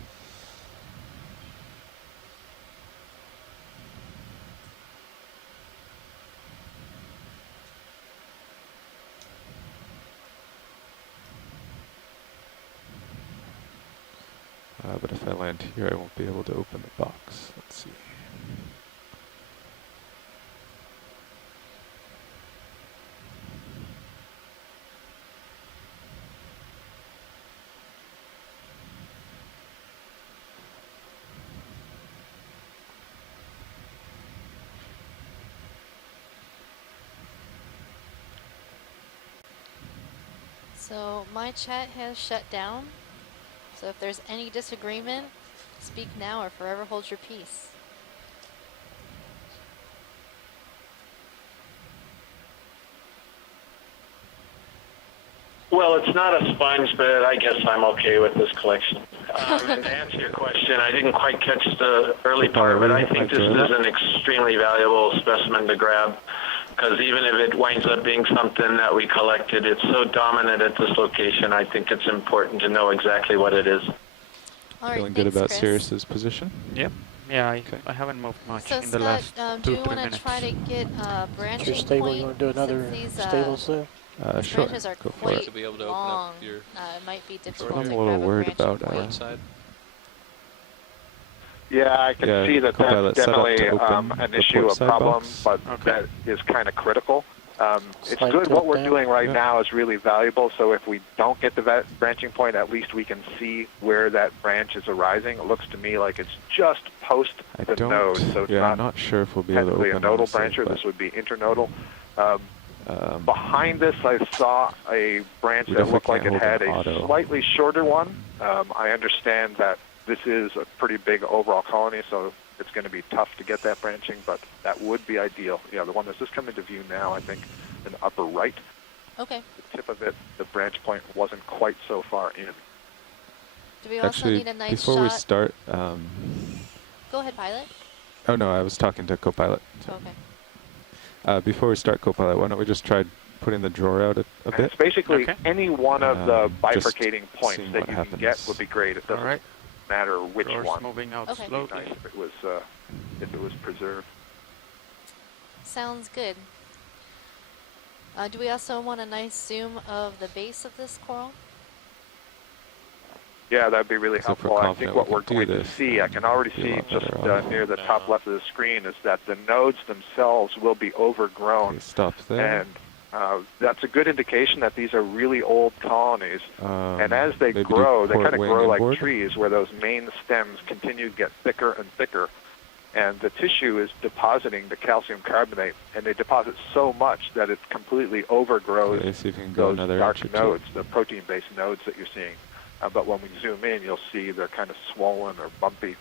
But if I land here, I won't be able to open the box. Let's see. So my chat has shut down. So if there's any disagreement, speak now or forever hold your peace. Well, it's not a sponge, but I guess I'm okay with this collection. And to answer your question, I didn't quite catch the early part, but I think this is an extremely valuable specimen to grab, because even if it winds up being something that we collected, it's so dominant at this location, I think it's important to know exactly what it is. Feeling good about Sirius's position? Yep. Yeah, I haven't moved much So in the Scott, last do 2-3 you want to minutes. try to get branching Your stable, point? you want to do another Since these, stables there? these Sure. branches are Go for quite it. To be able to long. open up your It might be difficult I'm to a little grab worried a branching about point. side. Yeah, I can Yeah, see that Copilot that's set up to definitely open an the issue, port a side problem, box. but that is kind of critical. It's Slide good. tilt What we're down. doing right Yeah. now is really valuable, so if we don't get the branching point, at least we can see where that branch is arising. It looks to me like it's just post the node, so it's I'm not sure if we'll be able to technically open a nodal honestly, brancher. but This would be internodal. Behind this, I saw a branch we that definitely looked like can't it hold had an a auto. slightly shorter one. I understand that this is a pretty big overall colony, so it's going to be tough to get that branching, but that would be ideal. Yeah, the one that's just coming to view now, I think, in the upper right. Okay. The tip of it, the branch point wasn't quite so far in. Do we also actually, need a nice before shot? we start, Go ahead, pilot. oh no, I was talking to Copilot. Okay. Before we start Copilot, why don't we just try putting the drawer out a And bit? it's basically any one of the just bifurcating points seeing that what you happens. can get would be great. It doesn't matter which Drawer's one. moving out Okay. It'd be slowly. nice if it was preserved. Sounds good. Do we also want a nice zoom of the base of this coral? Yeah, that'd be really So if we're helpful. I confident think what we we're can going do to this, see, I can already be a see lot just better off. near the top left of the screen, is that the nodes themselves will be overgrown. Okay, stops there. And that's a good indication that these are really old colonies. And as they maybe grow, do they port kind of wing grow like inboard. trees, where those main stems continue to get thicker and thicker. And the tissue is depositing the calcium carbonate, and they deposit so much that it completely overgrows Okay, see if you can go those another dark inch or two. nodes, the protein-based nodes that you're seeing. But when we zoom in, you'll see they're kind of swollen or bumpy.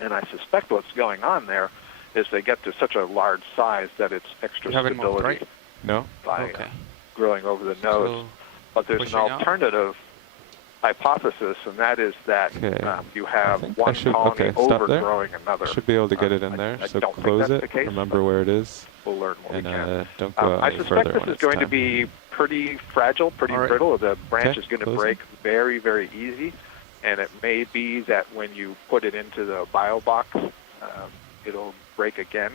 And I suspect what's going on there is they get to such a large size that it's extra You haven't moved, stability right? No? by growing over the nodes. So But there's an pushing out? alternative hypothesis, and that is that you have I one should, colony okay, stop there. overgrowing another. Should be able to get it in there, I so don't think close that's it, the case, remember where it is, We'll learn what and we can. don't go out I any suspect further this when is it's going to time. be pretty fragile, pretty All right. brittle. The branch Okay, is going to close it. break very, very easy, and it may be that when you put it into the bio box, it'll break again.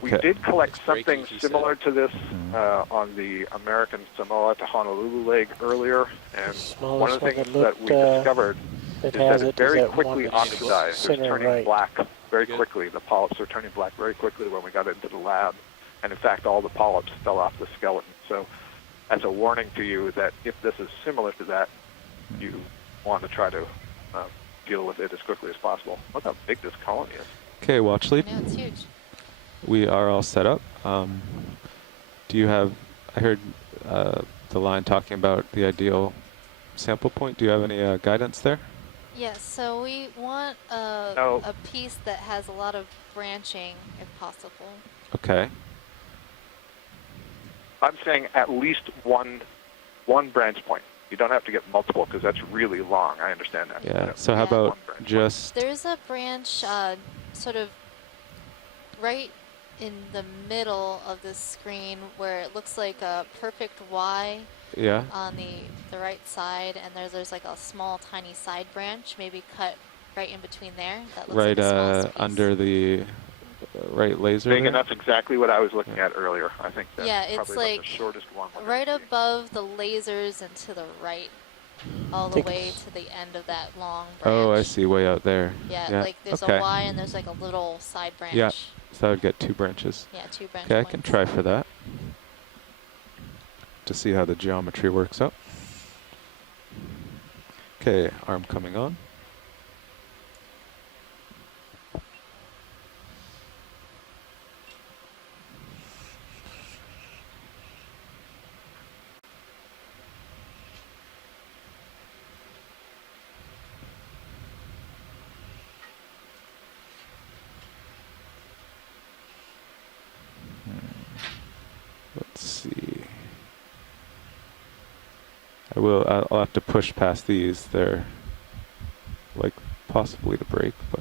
We Okay. did collect something he similar to this on the American Samoa to Honolulu leg earlier, and Smallest one of the one things that that looked, we discovered that is has that it it very is that one quickly that's oxidized. It's center turning right. black very quickly. The polyps are turning black very quickly when we got into the lab, and in fact, all the polyps fell off the skeleton. So, as a warning to you that if this is similar to that, you want to try to deal with it as quickly as possible. Look how big this colony is. Okay, watch lead. I know, it's huge. We are all set up. Do you have, I heard the line talking about the ideal sample point. Do you have any guidance there? Yes, so we want a piece that has a lot of branching, if possible. Okay. I'm saying at least one branch point. You don't have to get multiple because that's really long. I understand that. Yeah, so how about just, There's a branch sort of right in the middle of this screen where it looks like a perfect Y yeah, on the right side, and there's like a small tiny side branch, maybe cut right in between there. That looks right like the smallest piece. under the right laser Big, there? and that's exactly what I was looking at earlier. I think that's Yeah, it's probably about like the shortest one. right above the lasers and to the right, all the way to the end of that long branch. Oh, I see, way out there. Yeah, like there's okay. a Y and there's like a little side branch. Yeah, so I would get 2 branches. Yeah, 2 branch Okay, I can try for that to see how the geometry works out. Okay, arm coming on. I'll have to push past these. They're like possibly to break, but.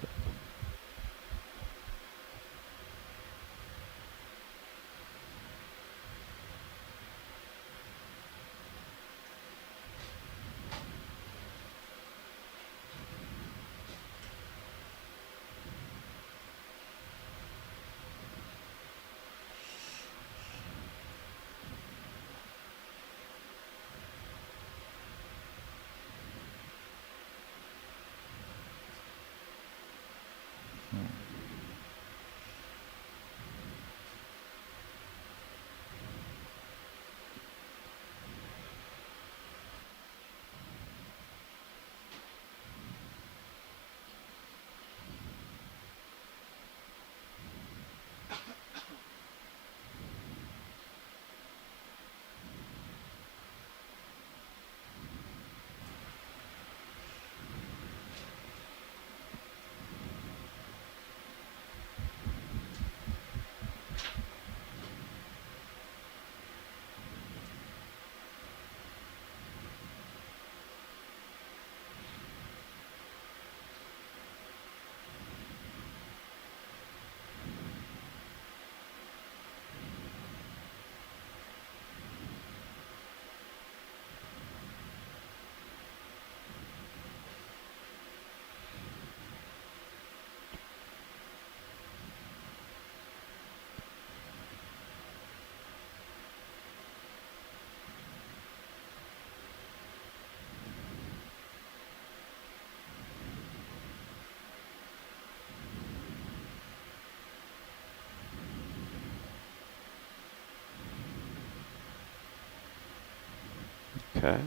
Okay.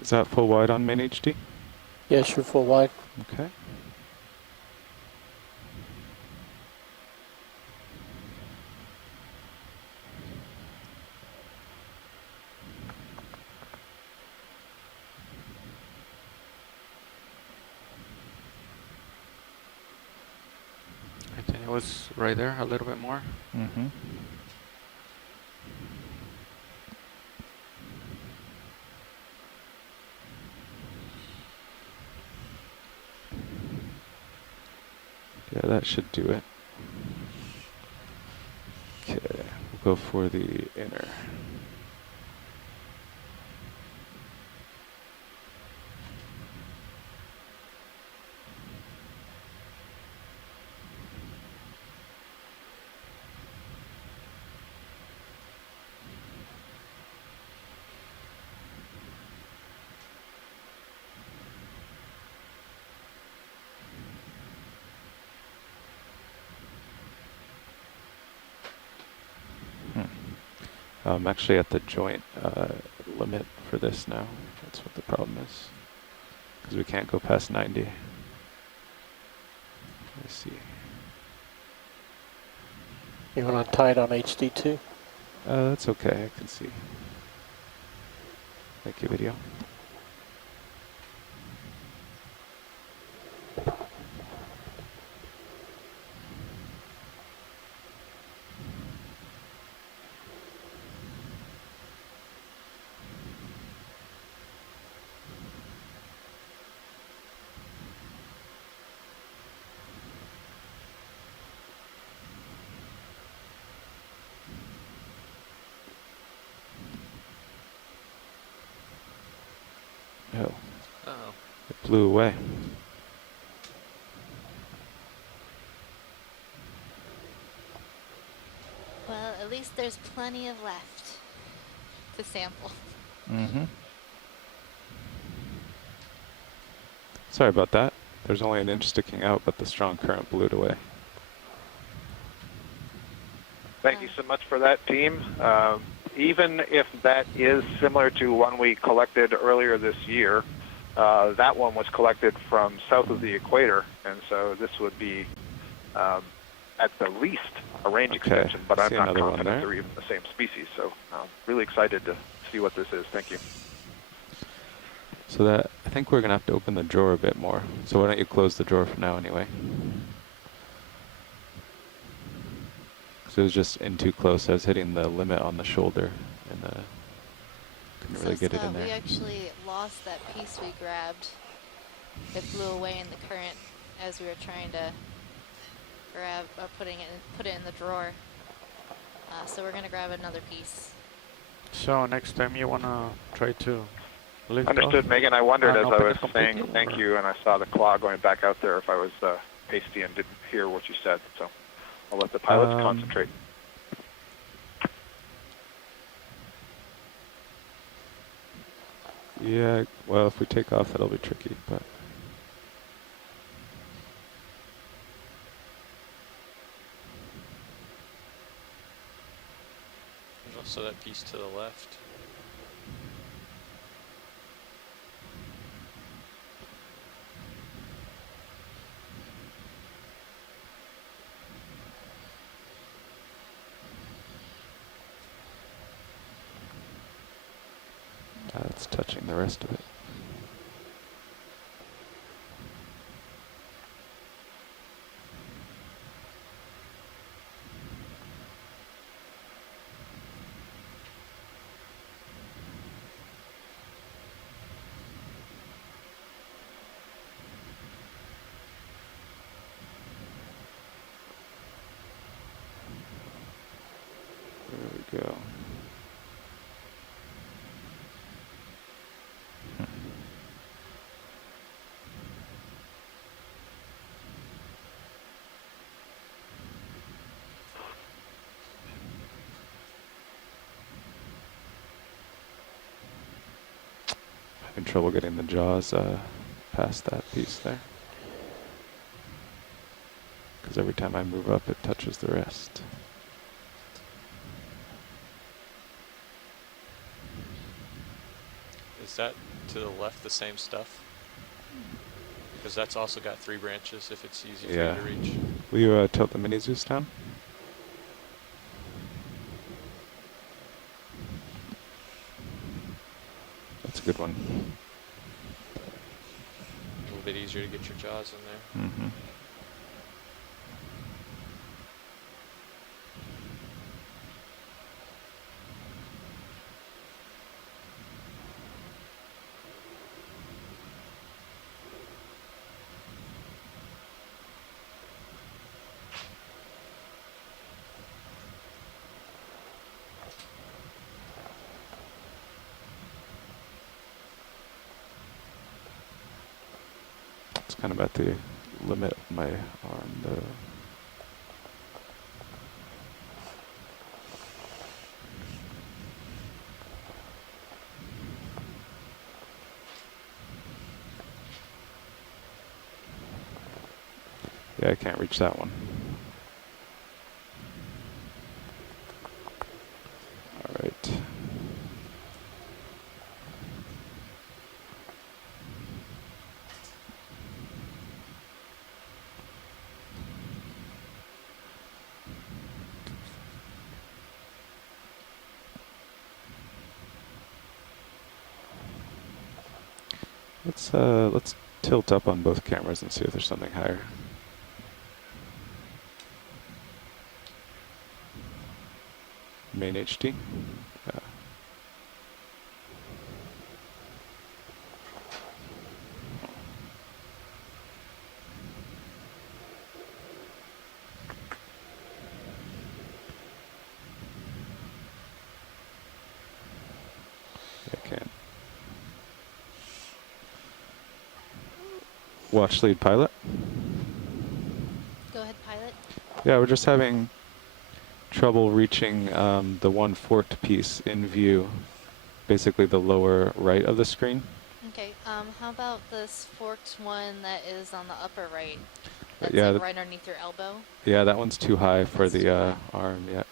Is that full wide on main HD? Yes, you're full wide. Okay. I think it was right there, a little bit more. Mm-hmm. Yeah, that should do it. Okay, we'll go for the inner. I'm actually at the joint limit for this now. That's what the problem is. Because we can't go past 90. Let me see. You want to tie it on HD2? That's okay, I can see. Thank you, video. Oh. Uh-oh. It blew away. Well, at least there's plenty of left to sample. Mm-hmm. Sorry about that. There's only an inch sticking out, but the strong current blew it away. Thank you so much for that, team. Even if that is similar to one we collected earlier this year, that one was collected from south of the equator, and so this would be at the least a range extension, but I'm not confident they're even the same species. So I'm really excited to see what this is. Thank you. So that, I think we're going to have to open the drawer a bit more. So why don't you close the drawer for now anyway. So it was just in too close. I was hitting the limit on the shoulder, and couldn't really get it in there. We actually lost that piece we grabbed. It flew away in the current as we were trying to grab, put it in the drawer. So we're gonna grab another piece. So next time you wanna try to lift Understood, off? Megan. I wondered as I open was it saying completely, thank or- you and I saw the claw going back out there if I was hasty and didn't hear what you said. So I'll let the pilots concentrate. Yeah, well, if we take off, that'll be tricky, but. There's also that piece to the left. It's touching the rest of it. There we go. Having trouble getting the jaws past that piece there. Because every time I move up, it touches the rest. Is that to the left the same stuff? Because that's also got 3 branches if it's easy for you to reach. Will you tilt the mini Zeus down? That's a good one. A little bit easier to get your jaws in there. Mm-hmm. It's kind of at the limit of my arm, though. Yeah, I can't reach that one. All right. Let's tilt up on both cameras and see if there's something higher. Main HD. I can't. Watch lead pilot. Go ahead, pilot. Yeah, we're just having trouble reaching the one forked piece in view, basically the lower right of the screen. Okay, how about this forked one that is on the upper right? That's Yeah, like right underneath your elbow? Yeah, that one's too high for the arm, yeah.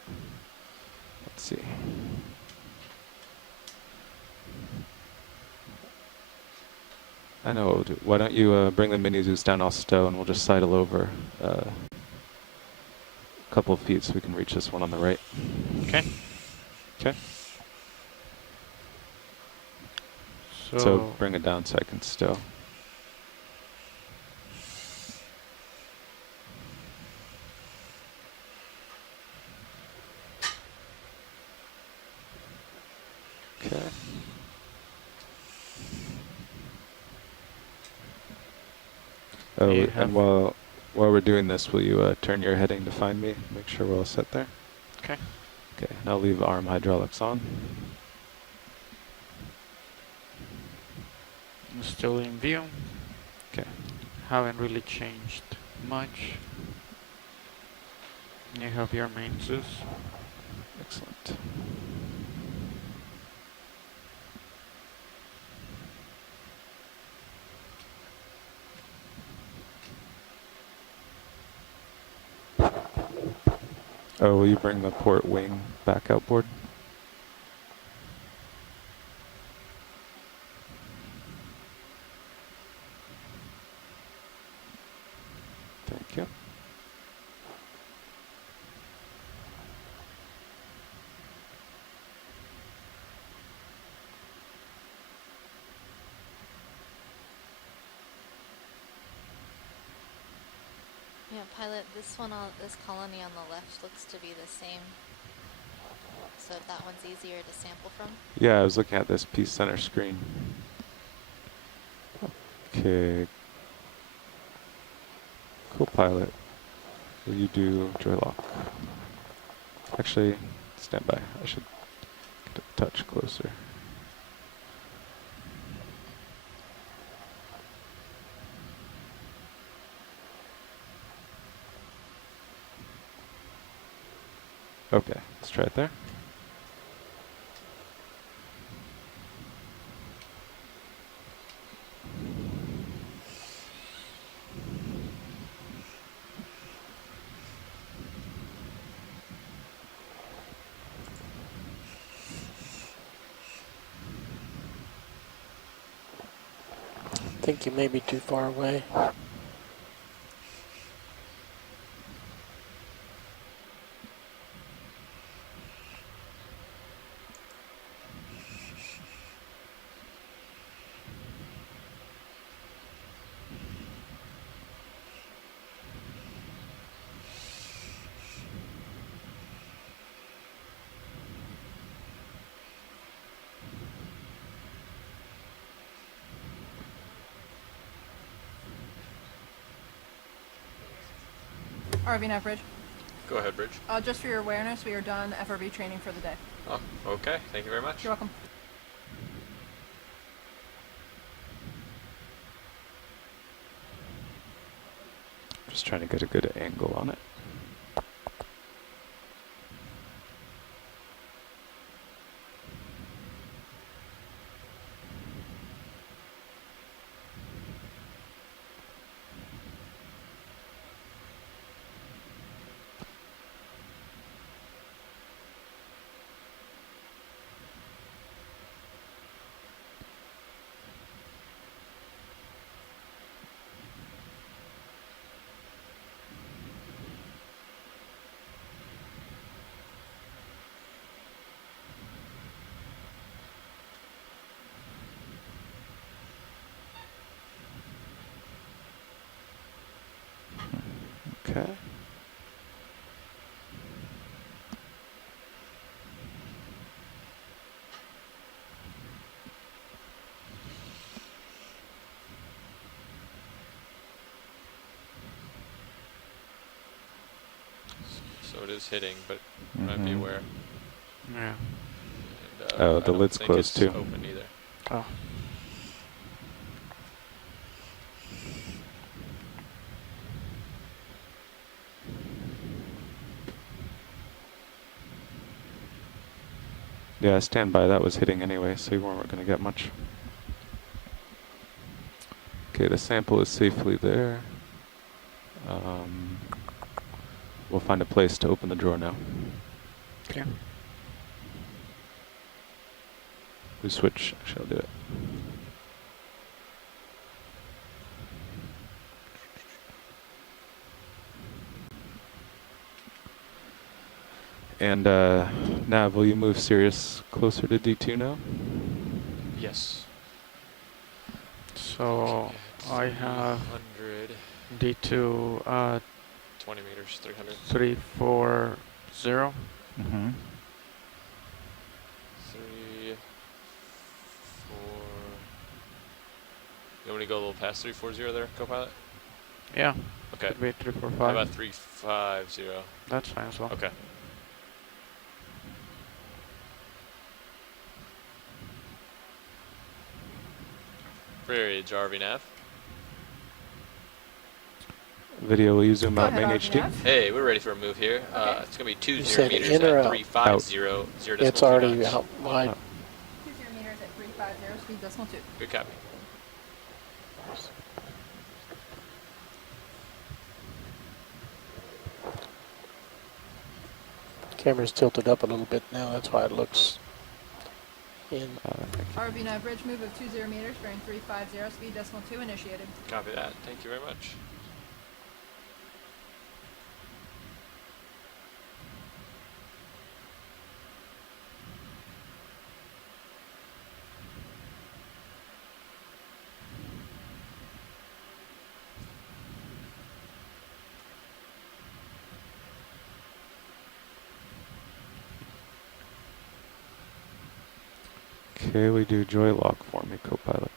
Let's see. I know what we'll do. Why don't you bring the mini Zeus down, I'll stow, and we'll just sidle over a couple of feet so we can reach this one on the right. Okay. Okay. So bring it down so I can stow. Oh, You and have- while we're doing this, will you turn your heading to find me? Make sure we're all set there. Okay. Okay, and I'll leave arm hydraulics on. Still in view. Okay. Haven't really changed much. You have your main Zeus. Excellent. Oh, will you bring the port wing back outboard? Thank you. Yeah, pilot, this colony on the left looks to be the same. So that one's easier to sample from. Yeah, I was looking at this piece center screen. Okay. Co-pilot, will you do joy lock? Actually, stand by. I should get a touch closer. Okay, let's try it there. I think you may be too far away. RV Bridge. Go ahead, Bridge. Just for your awareness, we are done FRB training for the day. Oh, okay. Thank you very much. You're welcome. Just trying to get a good angle on it. Okay. So it is hitting, but you might be aware. Yeah. And, Oh, I the don't lid's think closed it's too. open either. Oh. Yeah, stand by. That was hitting anyway, so you weren't going to get much. Okay, the sample is safely there. We'll find a place to open the drawer now. Okay. We switch. Actually, I'll do it. And Nav, will you move Sirius closer to D2 now? Yes. So I have 100. D2 20 meters, 300. 340. Mm-hmm. 3, 4. You want me to go a little past 340 there, co-pilot? Yeah. Okay. Could be 345. How about 350? That's fine as well. Okay. Bridge, RV nav. Video, will you zoom Go out ahead, main RV HD? nav. Hey, we're ready for a move here. Okay. It's going to be 20 said meters in or at out? 350, 0 It's already out wide. 20 meters at 350, speed decimal 2. Good copy. Camera's tilted up a little bit now. That's why it looks in. RV nav bridge move of 20 meters, bearing 350, speed decimal 2 initiated. Copy that. Thank you very much. Okay, we do joy lock for me, Copilot.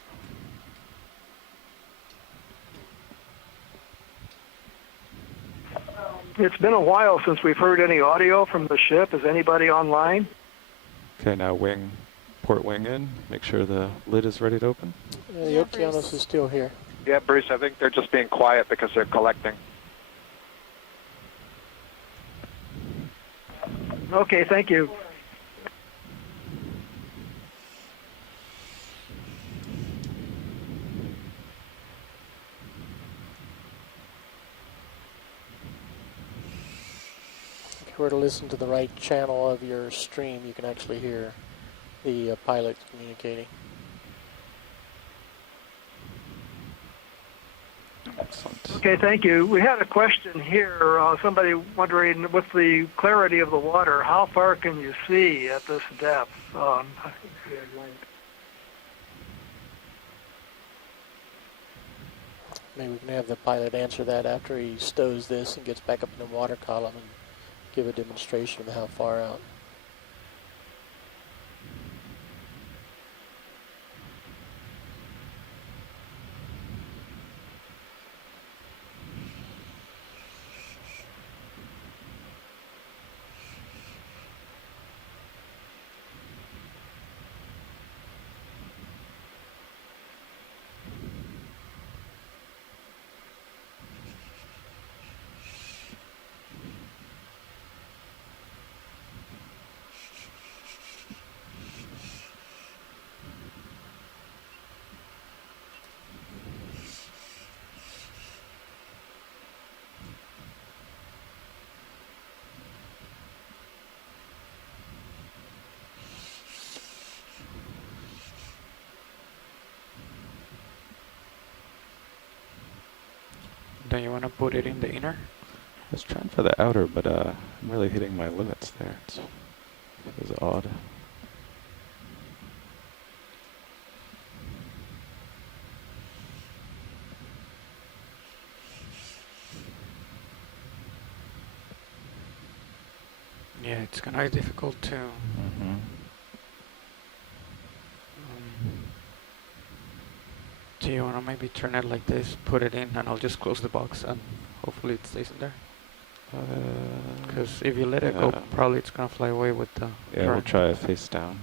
It's been a while since we've heard any audio from the ship. Is anybody online? Okay, now wing, port wing in. Make sure the lid is ready to open. The Okeanos is still here. Yeah, Bruce, I think they're just being quiet because they're collecting. Okay, thank you. If you were to listen to the right channel of your stream, you can actually hear the pilot communicating. Excellent. Okay, thank you. We had a question here. Somebody wondering, with the clarity of the water, how far can you see at this depth? Maybe we can have the pilot answer that after he stows this and gets back up in the water column and give a demonstration of how far out. Then you want to put it in the inner? I was trying for the outer, but I'm really hitting my limits there. It was odd. Yeah, it's kind of difficult to. Do you want to maybe turn it like this, put it in, and I'll just close the box and hopefully it stays in there? Because if you let it go, probably it's going to fly away with the Yeah, we'll try a face down.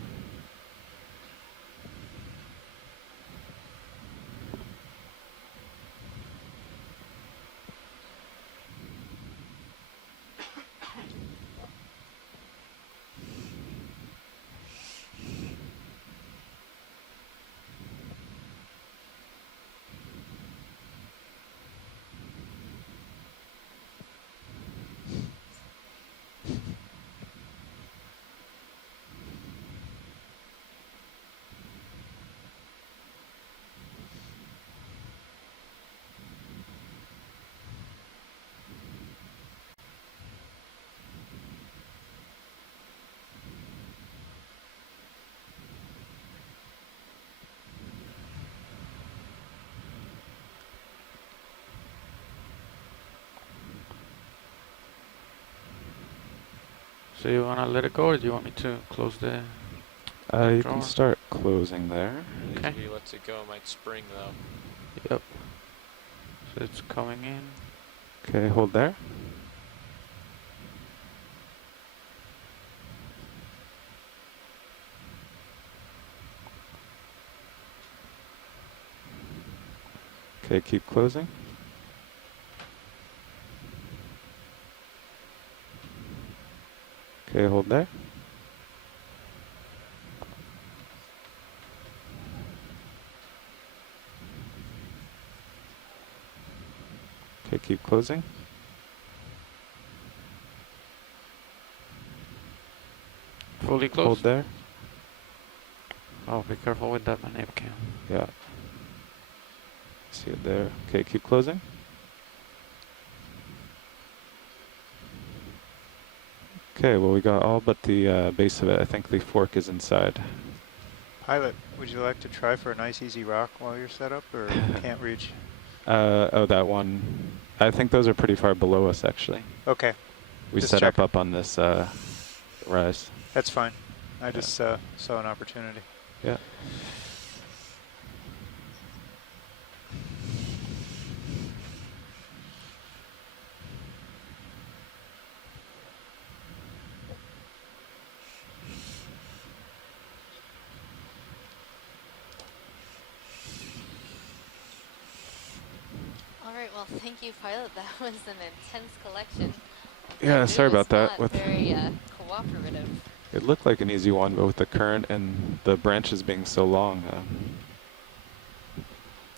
So you want to let it go, or do you want me to close the You drawer? can start closing there. Okay. If he lets it go, it might spring though. Yep. So it's coming in. Okay, hold there. Okay, keep closing. Okay, hold there. Okay, keep closing. Fully closed. Hold there. Oh, be careful with that manip cam. Yeah. See it there. Okay, keep closing. Okay, well we got all but the base of it. I think the fork is inside. Pilot, would you like to try for a nice easy rock while you're set up, or can't reach? Oh, that one. I think those are pretty far below us, actually. Okay. We Just set check. up on this rise. That's fine. I just saw an opportunity. Yeah. All right, well, thank you, pilot. That was an intense collection. Yeah, It sorry was about that. not With very cooperative. it looked like an easy one, but with the current and the branches being so long,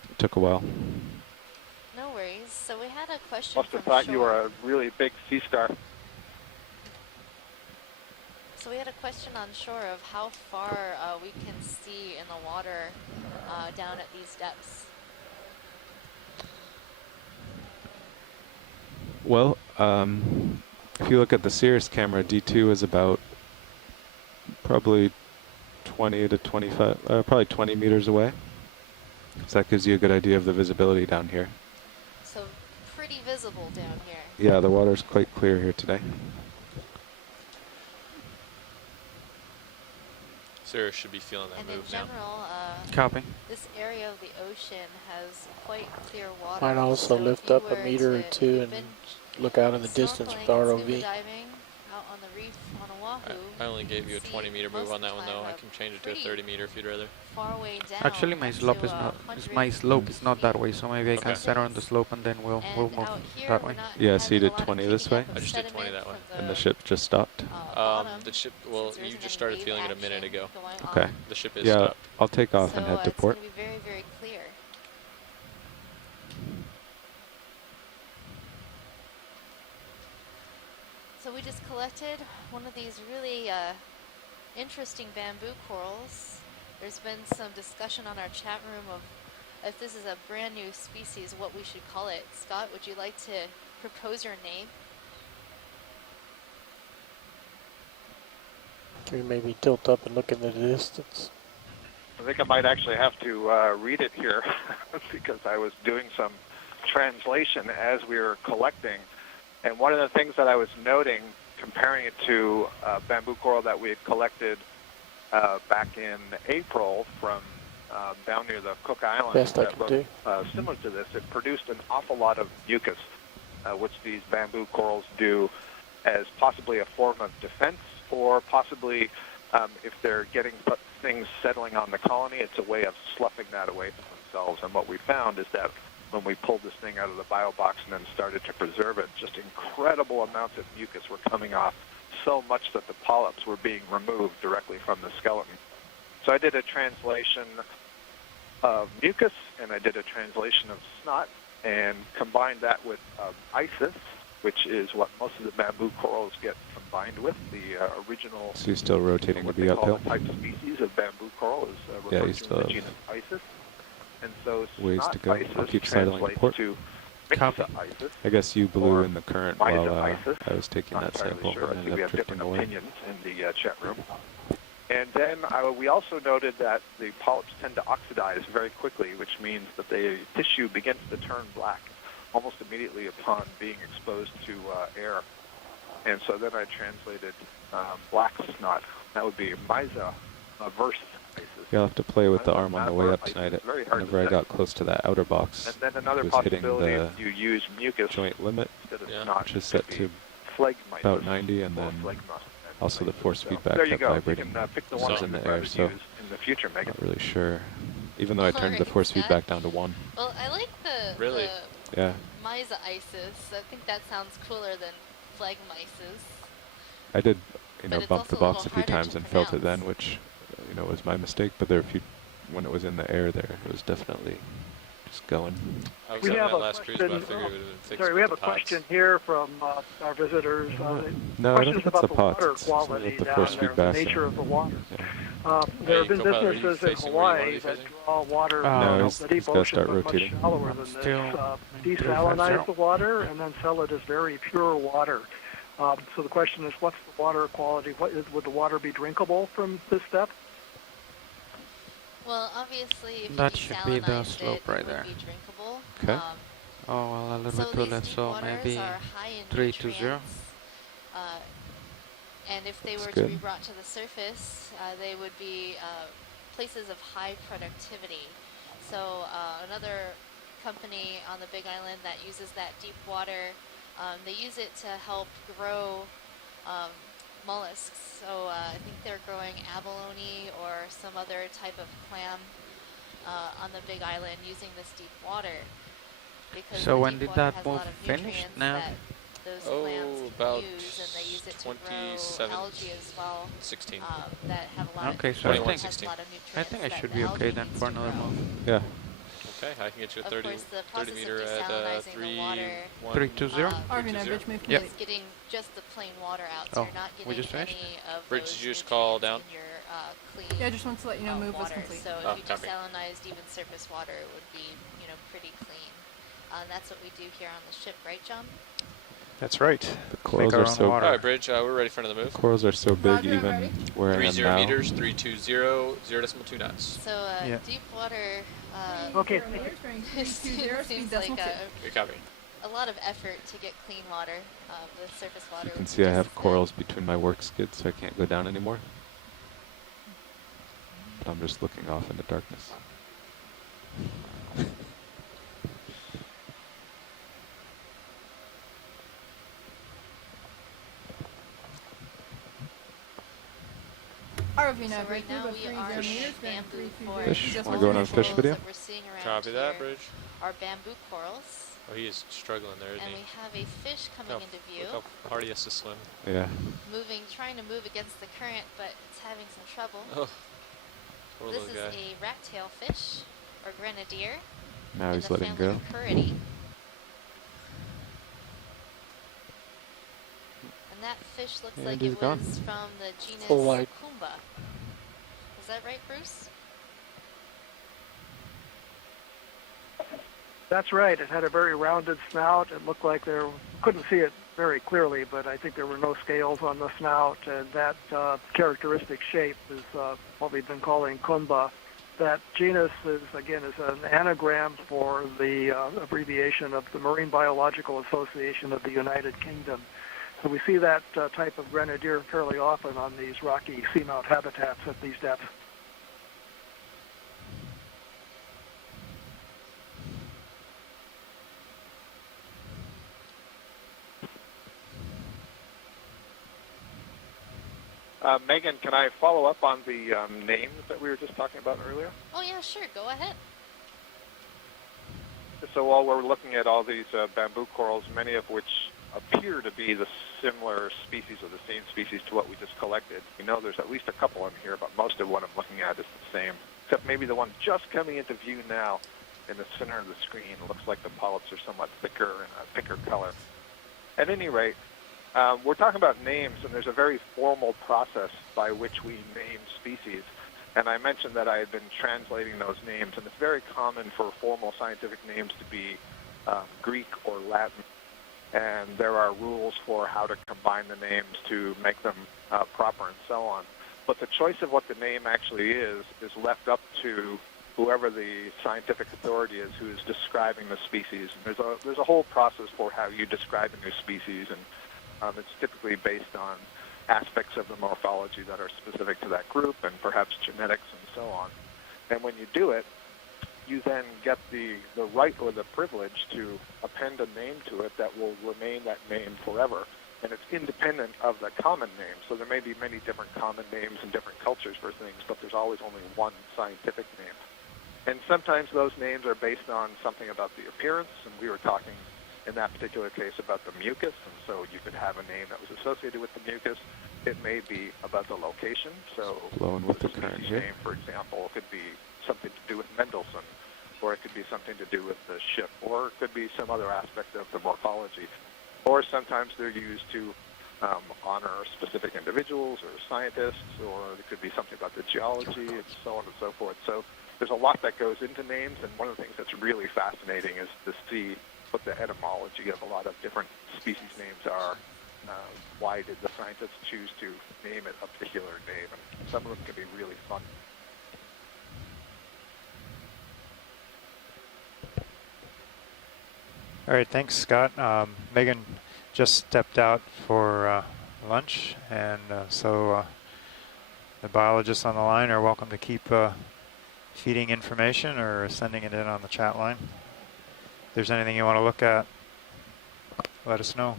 it took a while. No worries. So we had a question Must have from thought shore. you were a really big sea star. So we had a question on shore of how far we can see in the water down at these depths. Well, if you look at the Cirrus camera, D2 is about probably 20 to 25, probably 20 meters away. So that gives you a good idea of the visibility down here. So pretty visible down here. Yeah, the water's quite clear here today. Sarah should be feeling that And move in now. general, Copy. this area of the ocean has quite clear water. Might also so lift if you up a were meter or to- two if you've and been look out in the distance with the snorkeling and ROV. scuba diving out on the reef on Oahu, I only gave you a see 20 meter move most on that of one the though. time I a can change it to a pretty 30 meter if you'd rather. far way down. Actually, my up slope to is not. 100 My slope is not that way, so maybe I can Okay. center on the slope and then we'll move And out here, that we're way. not Yeah, so you having a did lot of 20 this kicking way? up of I just did 20 sediment that way. from And the ship just stopped? bottom, The ship, well, since there you isn't just any started wave feeling it a minute action ago. going Okay. on. The ship is Yeah, stopped. I'll take off and So head to it's port. going to be very, very clear. So we just collected one of these really interesting bamboo corals. There's been some discussion on our chat room of if this is a brand new species, what we should call it. Scott, would you like to propose your name? Can you maybe tilt up and look in the distance? I think I might actually have to read it here because I was doing some translation as we were collecting. And one of the things that I was noting, comparing it to bamboo coral that we had collected back in April from down near the Cook Islands, Best I that can looked do. similar to this, it produced an awful lot of mucus, which these bamboo corals do as possibly a form of defense, or possibly if they're getting things settling on the colony, it's a way of sloughing that away from themselves. And what we found is that when we pulled this thing out of the bio box and then started to preserve it, just incredible amounts of mucus were coming off, so much that the polyps were being removed directly from the skeleton. So I did a translation of mucus, and I did a translation of snot, and combined that with isis, which is what most of the bamboo corals get combined with, the original. So you're still rotating to what be they call uphill? the type species of bamboo coral is Yeah, referred you to still in the have genus isis. And so ways snot to go. isis I'll keep sidling to translates port. to Copy. Myxa isis. I guess you blew or in the current Myza while isis. I was taking Not that entirely sample sure. I and think ended we up have different drifting away. opinions in the chat room. And then we also noted that the polyps tend to oxidize very quickly, which means that the tissue begins to turn black almost immediately upon being exposed to air. And so then I translated black snot. That would be Myza verse You'll have to play with the arm on the way up tonight. Whenever I got close to that outer box, And then another it was hitting possibility the is you use mucus joint limit, instead of snot, which is set to phlegmitis, about 90, and then also the force feedback there you kept go. You vibrating can pick the when I one was in you'd the air, rather so use in the future, Megan. not really sure. Even though I turned the Alright, force Zach. feedback down to 1. Well, I like the Really? Yeah, Misa Isis. I think that sounds cooler than Phlegmisis. I did, But it's bump the also a box little a few harder times to and felt it pronounce. then, which, was my mistake. But there were a few, when it was in the air there, it was definitely just going. I was We having have that a last cruise, but I question. figured it would have been fixed Sorry, we with have a the pods. question here from our visitors. No, I don't Questions think it's about the the pots. water It's quality with the down force there, the feedback. nature of the water. Yeah. There have been Copilot, are you businesses in facing where you wanna Hawaii be that facing? draw water No, from he's the deep gotta ocean, start but much rotating. shallower than this. Desalinize the water and then sell it as very pure water. So the question is, what's the water quality? Would the water be drinkable from this step? Well, obviously, if That you should be the desalinized slope it, right it would there. be drinkable. Okay. Oh, well, a little So bit too these less, deep so waters maybe are high in 320. nutrients. And if they That's were to be good. brought to the surface, they would be places of high productivity. So another company on the Big Island that uses that deep water, they use it to help grow mollusks. So I think they're growing abalone or some other type of clam on the Big Island using this deep water. Because So the when deep did water that has a move lot of finish nutrients now? that those Oh, clams can about use, and they use it to 27, grow algae as well. 16. That have a lot Okay, of so I nutrients, think, has a lot of nutrients I think I that should the be okay algae then needs for to another grow. move. Yeah. Okay, I can get you a Of 30, course, the 30 process meter of at desalinizing the water, 320? Arvin, I bridge move Yep. complete. is getting just the plain water out, so Oh, you're not we getting just finished? any of Bridge, those did you just call nutrients down? in your clean Yeah, I just wanted to let you know move was water. complete. So Oh, if you copy. desalinized even surface water, it would be, pretty clean. And that's what we do here on the ship, right, John? That's right. The corals our are own so water. All right, Bridge, we're ready for another move. the corals are so big, Roger, I'm ready. even where I am 30 now. meters, 320, 0.2 knots. So Yeah. deep water Okay. 0 meters bearing 320, speed seems decimal like 2. Good copy. a lot of effort to get clean water. The surface water. You can would see I just have as good. corals between my work skids, so I can't go down anymore. But I'm just looking off into darkness. ROV now, So bridge right now move of we 30 are meters in bearing bamboo 320. forest. Fish. Decimal Wanna go on a 2. fish video? That we're seeing around Copy that, here Bridge. are bamboo corals, Oh, he is struggling there, isn't and he? we have a fish coming Look into how- view, Look how hard he has to swim. Yeah. trying to move against the current, but it's having some trouble. Oh, poor This little is guy. a rat-tail fish, or grenadier, Now in he's the letting family go. Curidae. And that fish looks And like he's it gone. was from the genus Full light. Kumba. Is that right, Bruce? That's right. It had a very rounded snout. It looked like couldn't see it very clearly, but I think there were no scales on the snout, and that characteristic shape is what we've been calling kumba. That genus is an anagram for the abbreviation of the Marine Biological Association of the United Kingdom. So we see that type of grenadier fairly often on these rocky seamount habitats at these depths. Megan, can I follow up on the names that we were just talking about earlier? Oh yeah, sure. Go ahead. So while we're looking at all these bamboo corals, many of which appear to be the similar species or the same species to what we just collected, we know there's at least a couple in here, but most of what I'm looking at is the same, except maybe the one just coming into view now in the center of the screen looks like the polyps are somewhat thicker and a thicker color. At any rate, we're talking about names, and there's a very formal process by which we name species. And I mentioned that I had been translating those names, and it's very common for formal scientific names to be Greek or Latin. And there are rules for how to combine the names to make them proper and so on. But the choice of what the name actually is left up to whoever the scientific authority is who is describing the species. And there's a whole process for how you describe a new species, and it's typically based on aspects of the morphology that are specific to that group and perhaps genetics and so on. And when you do it, you then get the right or the privilege to append a name to it that will remain that name forever. And it's independent of the common name. So there may be many different common names in different cultures for things, but there's always only one scientific name. And sometimes those names are based on something about the appearance, and we were talking in that particular case about the mucus, and so you could have a name that was associated with the mucus. It may be about the location, so Blowing with the species current here. name, for example, could be something to do with Mendelssohn, or it could be something to do with the ship, or it could be some other aspect of the morphology. Or sometimes they're used to honor specific individuals or scientists, or it could be something about the geology, and so on and so forth. So there's a lot that goes into names, and one of the things that's really fascinating is to see what the etymology of a lot of different species names are. Why did the scientists choose to name it a particular name? And some of them can be really fun. All right, thanks, Scott. Megan just stepped out for lunch, and so the biologists on the line are welcome to keep feeding information or sending it in on the chat line. If there's anything you want to look at, let us know.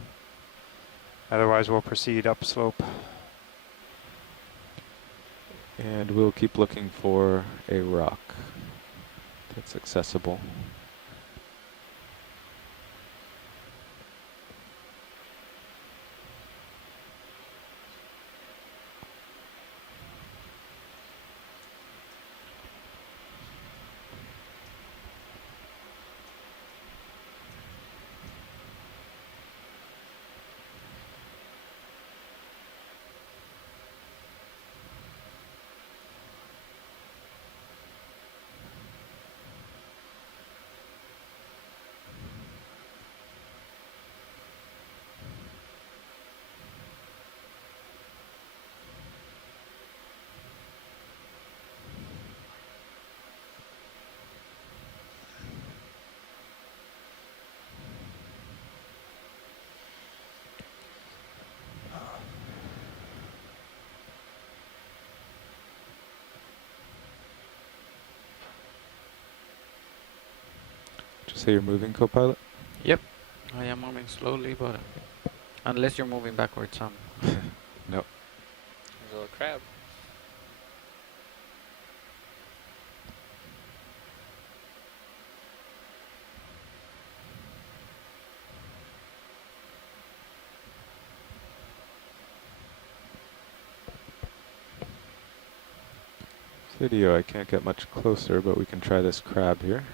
Otherwise, we'll proceed upslope. And we'll keep looking for a rock that's accessible. Did you say you're moving, co-pilot? Yep, I am moving slowly, but unless you're moving backwards, No. There's a little crab. Video, I can't get much closer, but we can try this crab here.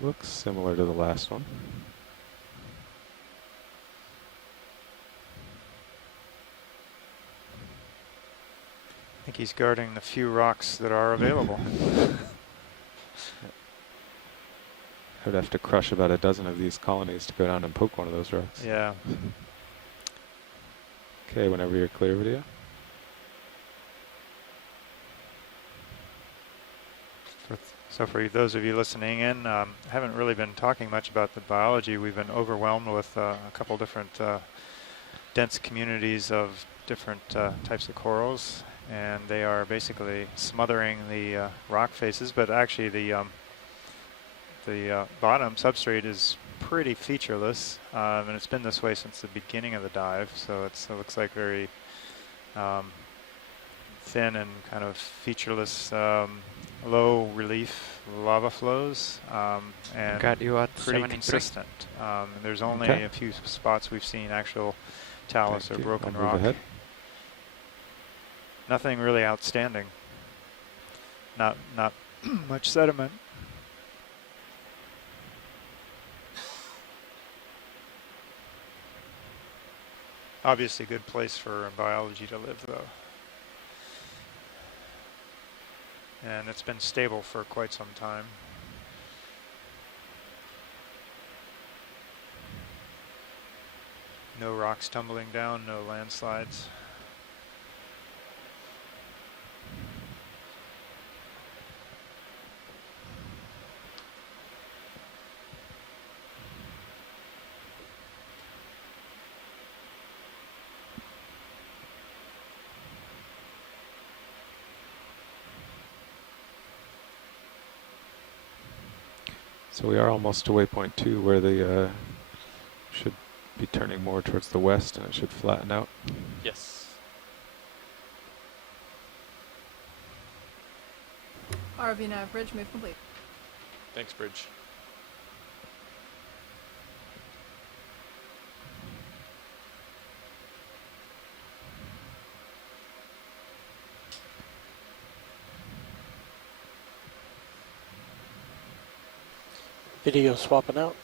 Looks similar to the last one. I think he's guarding the few rocks that are available. I would have to crush about a dozen of these colonies to go down and poke one of those rocks. Yeah. Okay, whenever you're clear, video. So for those of you listening in, I haven't really been talking much about the biology. We've been overwhelmed with a couple different dense communities of different types of corals, and they are basically smothering the rock faces, but actually the bottom substrate is pretty featureless, and it's been this way since the beginning of the dive, so it looks like very thin and kind of featureless, low relief lava flows, and got you at pretty 73. consistent. There's only a few spots we've seen actual talus or broken I'll move rock. ahead. Nothing really outstanding. Not much sediment. Obviously a good place for biology to live, though. And it's been stable for quite some time. No rocks tumbling down, no landslides. So we are almost to waypoint 2 where the should be turning more towards the west and it should flatten out. Yes. ROV nav bridge move complete. Thanks, Bridge. Video swapping out.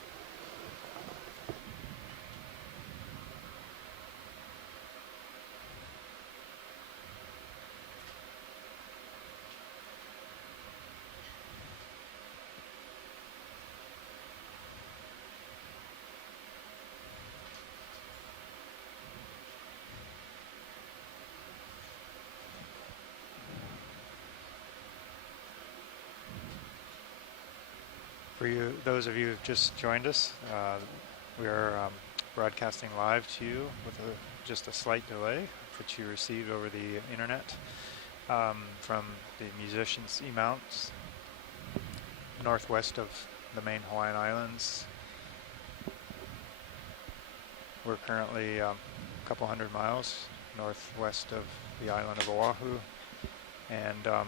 For you, those of you who've just joined us, we are broadcasting live to you with just a slight delay, which you received over the internet from the musician seamounts northwest of the main Hawaiian Islands. We're currently a couple hundred miles northwest of the island of Oahu, and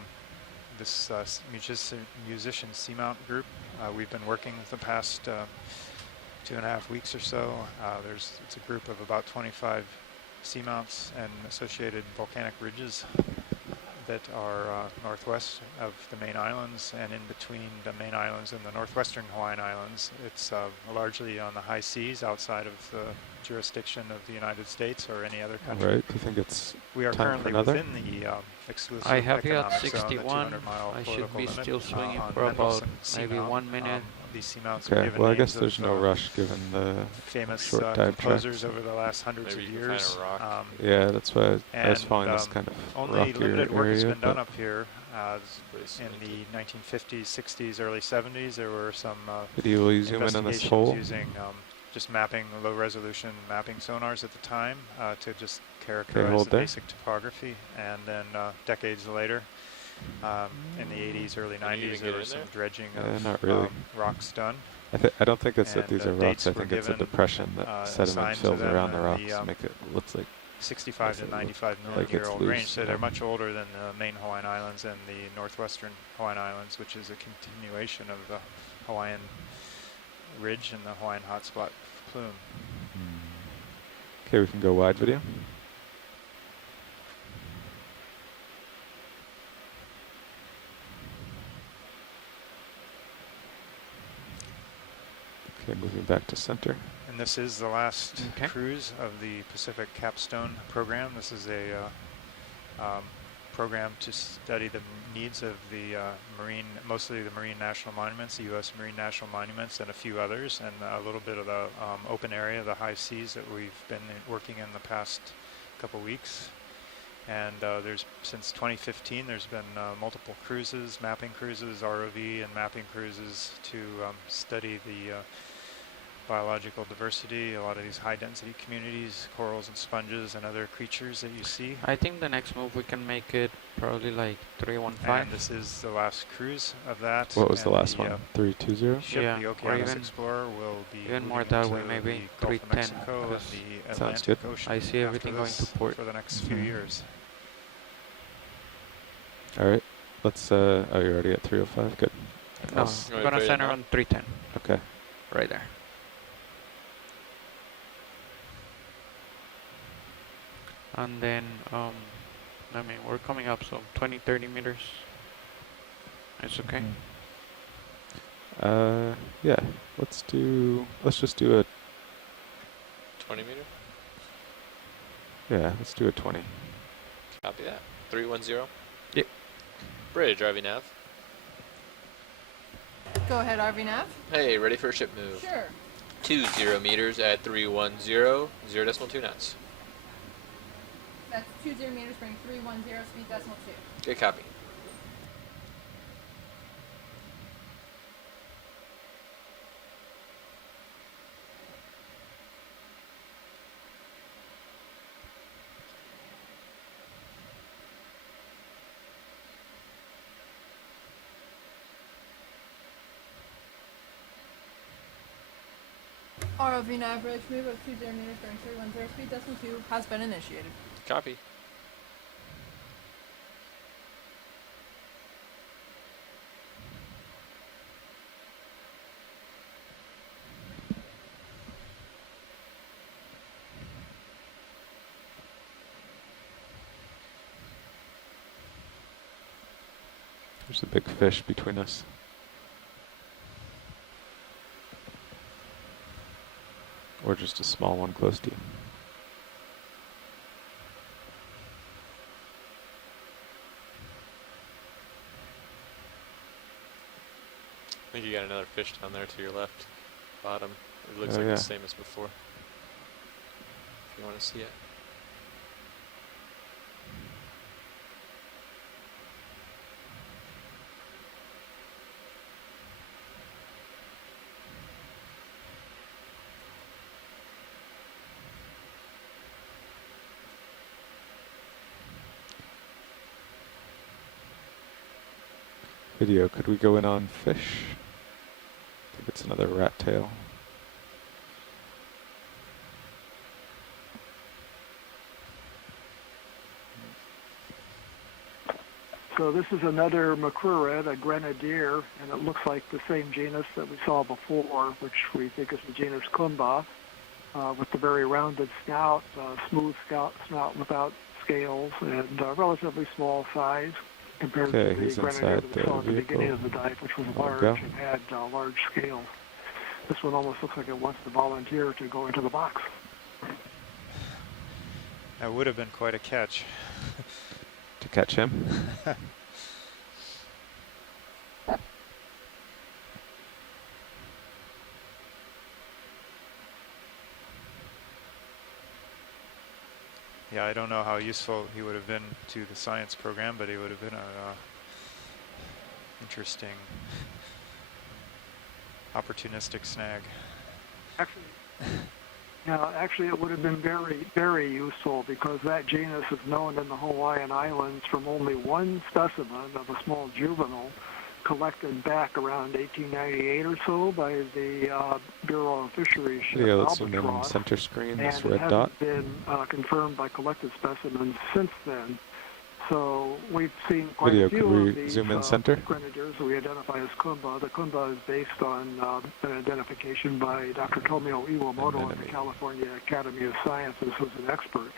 this musician seamount group, we've been working the past 2.5 weeks or so. It's a group of about 25 seamounts and associated volcanic ridges that are northwest of the main islands and in between the main islands and the northwestern Hawaiian Islands. It's largely on the high seas outside of the jurisdiction of the United States or any other country. Right. Do you think it's We are time currently for another? within the exclusive I have you at economic zone, the 61. 200-mile I should political be limit, still swinging on for about Mendelssohn maybe Seamount. 1 minute. These seamounts are Okay, given well I names guess there's of, no rush given the famous short dive composers tracks. over the last hundreds Maybe of you can find years. a rock. Yeah, that's why I was And, following this kind of only rockier limited work has area, been done but up here. Pretty In sneaky. the 1950s, 60s, early 70s, there were some Video, will you zoom in on this investigations hole? using just mapping, low-resolution mapping sonars at the time to just characterize hold the there. basic topography. And then decades later, in the 80s, early Can you even 90s, there get was in some there? dredging Yeah, of not really. rocks done. I don't think it's that And, these are dates rocks. I were think it's a given, depression that sediment assigned to fills them around the in rocks the, to make it looks like 65 to makes it look 95 like million year it's old loose, range. So you they're know. much older than the main Hawaiian Islands and the northwestern Hawaiian Islands, which is a continuation of the Hawaiian Ridge and the Hawaiian hotspot plume. Okay, we can go wide video. Okay, moving back to center. And this is the last Okay. cruise of the Pacific Capstone program. This is a program to study the needs of the mostly the marine national monuments, the U.S. marine national monuments, and a few others, and a little bit of the open area, the high seas that we've been working in the past couple weeks. And since 2015, there's been multiple cruises, mapping cruises, ROV and mapping cruises to study the biological diversity, a lot of these high-density communities, corals and sponges and other creatures that you see. I think the next move we can make it probably like 315. And this is the last cruise of that. What was the and last one? 320? Ship, Yeah, the or Okeanos even- Explorer, will be even more moving that way, into maybe the Gulf of 310, Mexico and because the Sounds Atlantic good. Ocean I see after everything going this to port. for the next few years. All right, let's. Oh, you're already at 305. Good. No, Let's- we're gonna center on 310. Okay. Right there. And then, I mean, we're coming up, so 20, 30 meters. It's okay. Yeah. Let's just do a. 20 meter? Yeah, let's do a 20. Copy that. 310? Yep. Bridge, RV nav. Go ahead, RV nav. Hey, ready for a ship move. Sure. 20 meters at 310, 0.2 knots. That's 20 meters, bring 310, speed decimal 2. Good copy. ROV nav bridge move of 20 meters bearing 310 speed decimal 2 has been initiated. Copy. There's a big fish between us. Or just a small one close to you. I think you got another fish down there to your left, bottom. It looks Oh, like yeah. the same as before. If you want to see it. Video, could we go in on fish? I think it's another rat tail. So this is another macrurid, a grenadier, and it looks like the same genus that we saw before, which we think is the genus Kumba, with the very rounded snout, smooth snout without scales, and relatively small size compared Okay, to the he's grenadier inside that we saw at the the beginning of vehicle. the dive, which was There we large go. and had large scales. This one almost looks like it wants to volunteer to go into the box. That would have been quite a catch. To catch him. Yeah, I don't know how useful he would have been to the science program, but he would have been a interesting, opportunistic snag. Actually, it would have been very, very useful because that genus is known in the Hawaiian Islands from only one specimen of a small juvenile collected back around 1898 or so by the Bureau of Fisheries ship Video, let's zoom in Albatross. center screen, And this it red hasn't dot. been confirmed by collected specimens since then. So we've seen quite Video, a few could we of these zoom in center? grenadiers that we identify as Kumba. The Kumba is based on an identification by Dr. Tomio Iwamoto at the California Academy of Sciences, who's an expert.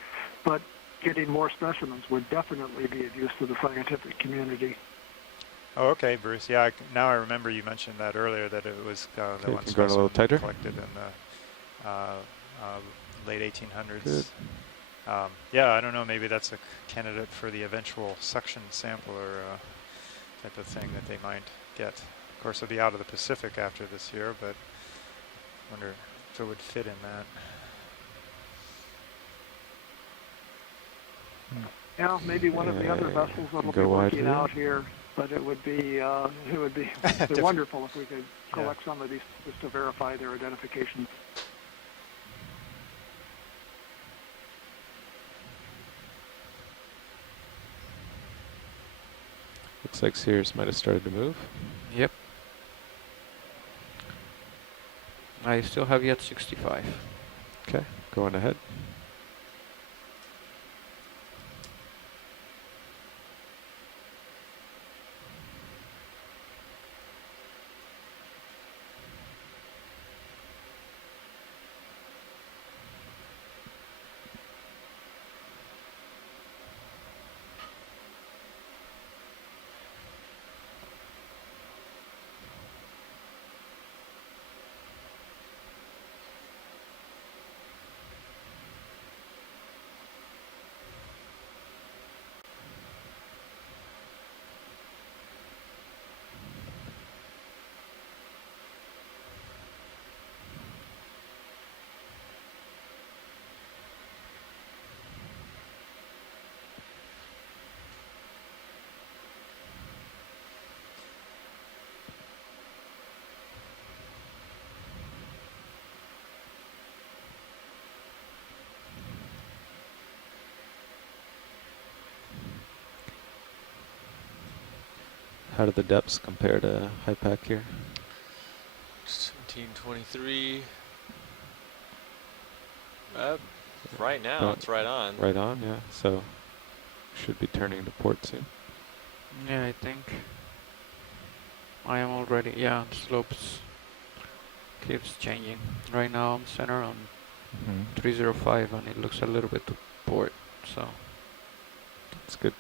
But getting more specimens would definitely be of use to the scientific community. Oh, okay, Bruce. Yeah, now I remember you mentioned that earlier, that it was the Okay, one can you go a little specimen tighter? collected in the late 1800s. Good. Yeah, I don't know, maybe that's a candidate for the eventual suction sampler type of thing that they might get. Of course, it'll be out of the Pacific after this year, but I wonder if it would fit in that. Yeah, maybe one of the other vessels that'll be go wide working here. out here, but it would be wonderful if we could collect some of these just to verify their identification. Looks like Sears might have started to move. Yep. I still have yet 65. Okay, going ahead. How do the depths compare to high pack here? 1723. Right now, No, it's right on. Right on, yeah. So should be turning to port soon. Yeah, I think I am already. Yeah, the slopes keeps changing. Right now I'm center on 305, and it looks a little bit to port. So it's good.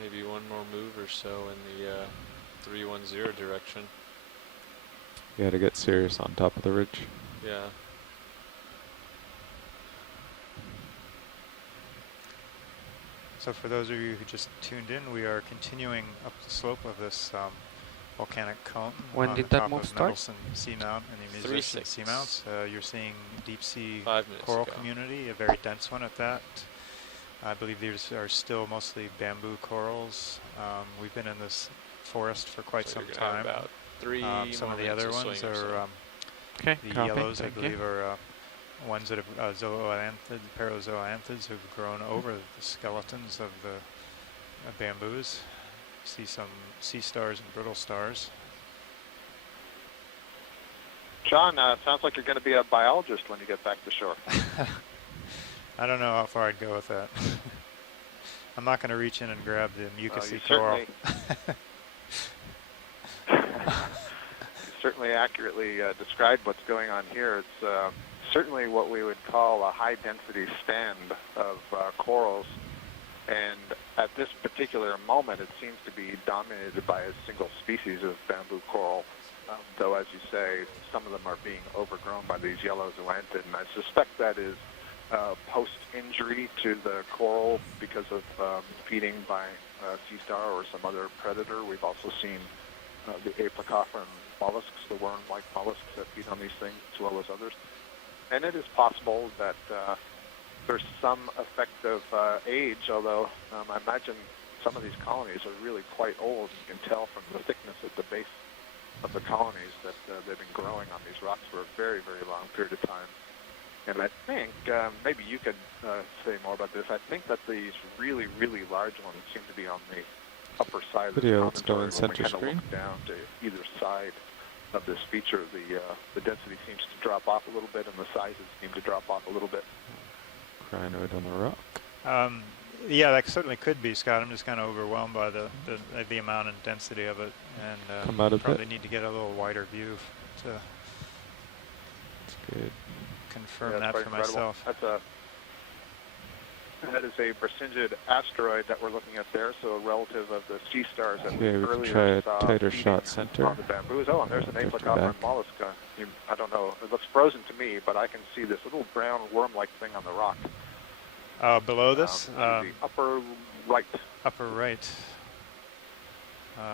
Maybe one more move or so in the 310 direction. You got to get serious on top of the ridge. Yeah. So for those of you who just tuned in, we are continuing up the slope of this volcanic cone. When on did the that top move of start? Mendelson Seamount and the 3 Musician seconds. Seamounts. You're seeing deep sea 5 minutes coral ago. community, a very dense one at that. I believe these are still mostly bamboo corals. We've been in this forest for quite So some you're gonna have time. about 3 Some more of the minutes other of ones swing or so. are okay, the copy, yellows, I thank you. believe, are ones that have parazoanthids who've grown over the skeletons of the bamboos. See some sea stars and brittle stars. John, sounds like you're going to be a biologist when you get back to shore. I don't know how far I'd go with that. I'm not going to reach in and grab the mucusy You coral. certainly accurately described what's going on here. It's certainly what we would call a high-density stand of corals. And at this particular moment, it seems to be dominated by a single species of bamboo coral. Though, as you say, some of them are being overgrown by these yellow zoanthid, and I suspect that is post-injury to the coral because of feeding by sea star or some other predator. We've also seen the apicopheran mollusks, the worm-like mollusks that feed on these things, as well as others. And it is possible that there's some effect of age, although I imagine some of these colonies are really quite old. You can tell from the thickness at the base of the colonies that they've been growing on these rocks for a very, very long period of time. And I think, maybe you could say more about this, I think that these really, really large ones seem to be on the upper side of the Video, let's go promontory in when center we kind of screen. look down to either side of this feature. The density seems to drop off a little bit, and the sizes seem to drop off a little bit. Crinoid on the rock. Yeah, that certainly could be, Scott. I'm just kind of overwhelmed by the amount and density of it, and Come out a probably bit. need to get a little wider view to That's good. confirm Yeah, that it's for quite incredible. myself. That is a Brisingid asteroid that we're looking at there, so a relative of the sea stars that Okay, we we can earlier try a saw tighter feeding shot center. on the bamboos. Oh, and there's an Drift apicopheran back. mollusk. I don't know. It looks frozen to me, but I can see this little brown worm-like thing on the rock. Below this? The upper right. Upper right.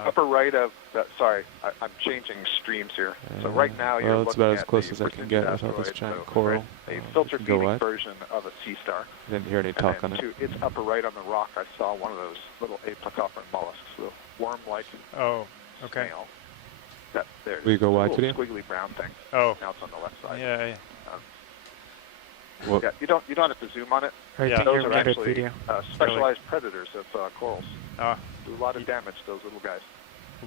Upper right of, sorry, I'm changing streams here. So right now you're well, it's looking about as at close the as I can Brisingid get without this asteroid, giant so coral. a filter Go feeding wide. version of a sea star. I didn't hear any And talk then on it. to its upper right on the rock, I saw one of those little apicopheran mollusks, the worm-like Oh, okay. snail. That there. Will you go a wide little today? squiggly brown thing. Oh. Now it's on the left side. Yeah, yeah. What? Yeah, you don't have to zoom on it. I think Those you are made a actually video. specialized predators of corals. Ah. Do a lot of damage, those little guys.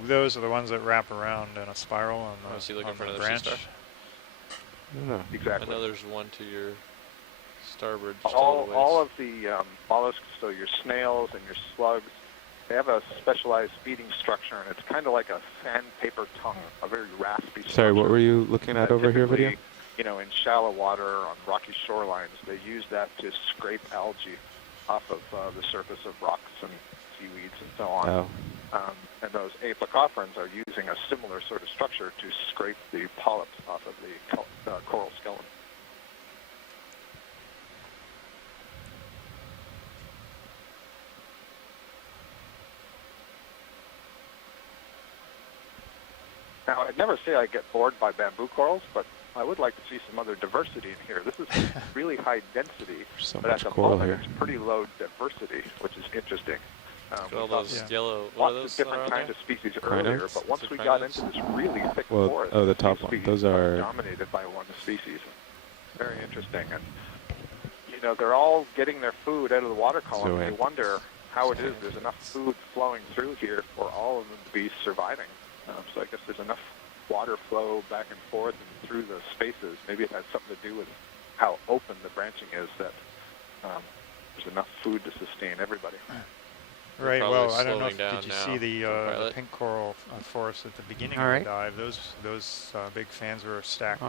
Those are the ones that wrap around in a spiral on the, Was he looking on for the another sea branch. star? Exactly. I know there's one to your starboard. just a All little ways. all of the mollusks, so your snails and your slugs, they have a specialized feeding structure, and it's kind of like a sandpaper tongue, a very raspy structure. Sorry, what were you looking at over here, video? Typically, you know, in shallow water on rocky shorelines, they use that to scrape algae off of the surface of rocks and seaweeds and so on. Oh. And those apicopherans are using a similar sort of structure to scrape the polyps off of the coral skeleton. Now, I'd never say I get bored by bamboo corals, but I would like to see some other diversity in here. This is really high density, So but at much the coral moment here. it's pretty low diversity, which is interesting. All We saw those yellow. What are lots those of different that are kinds there? of species Crinoids? earlier, but once we got into this really thick Well, forest, oh, the top these one. species Those are dominated by one species. Very interesting. And, you know, they're all getting their food out of the water column. Zoanthid. You wonder how it is. There's enough food flowing through here for all of them to be surviving. So I guess there's enough water flow back and forth and through the spaces. Maybe it has something to do with how open the branching is, that there's enough food to sustain everybody. Right. Well, I don't know. Did you see the pink coral forest at the beginning of the dive? Those big fans were stacked.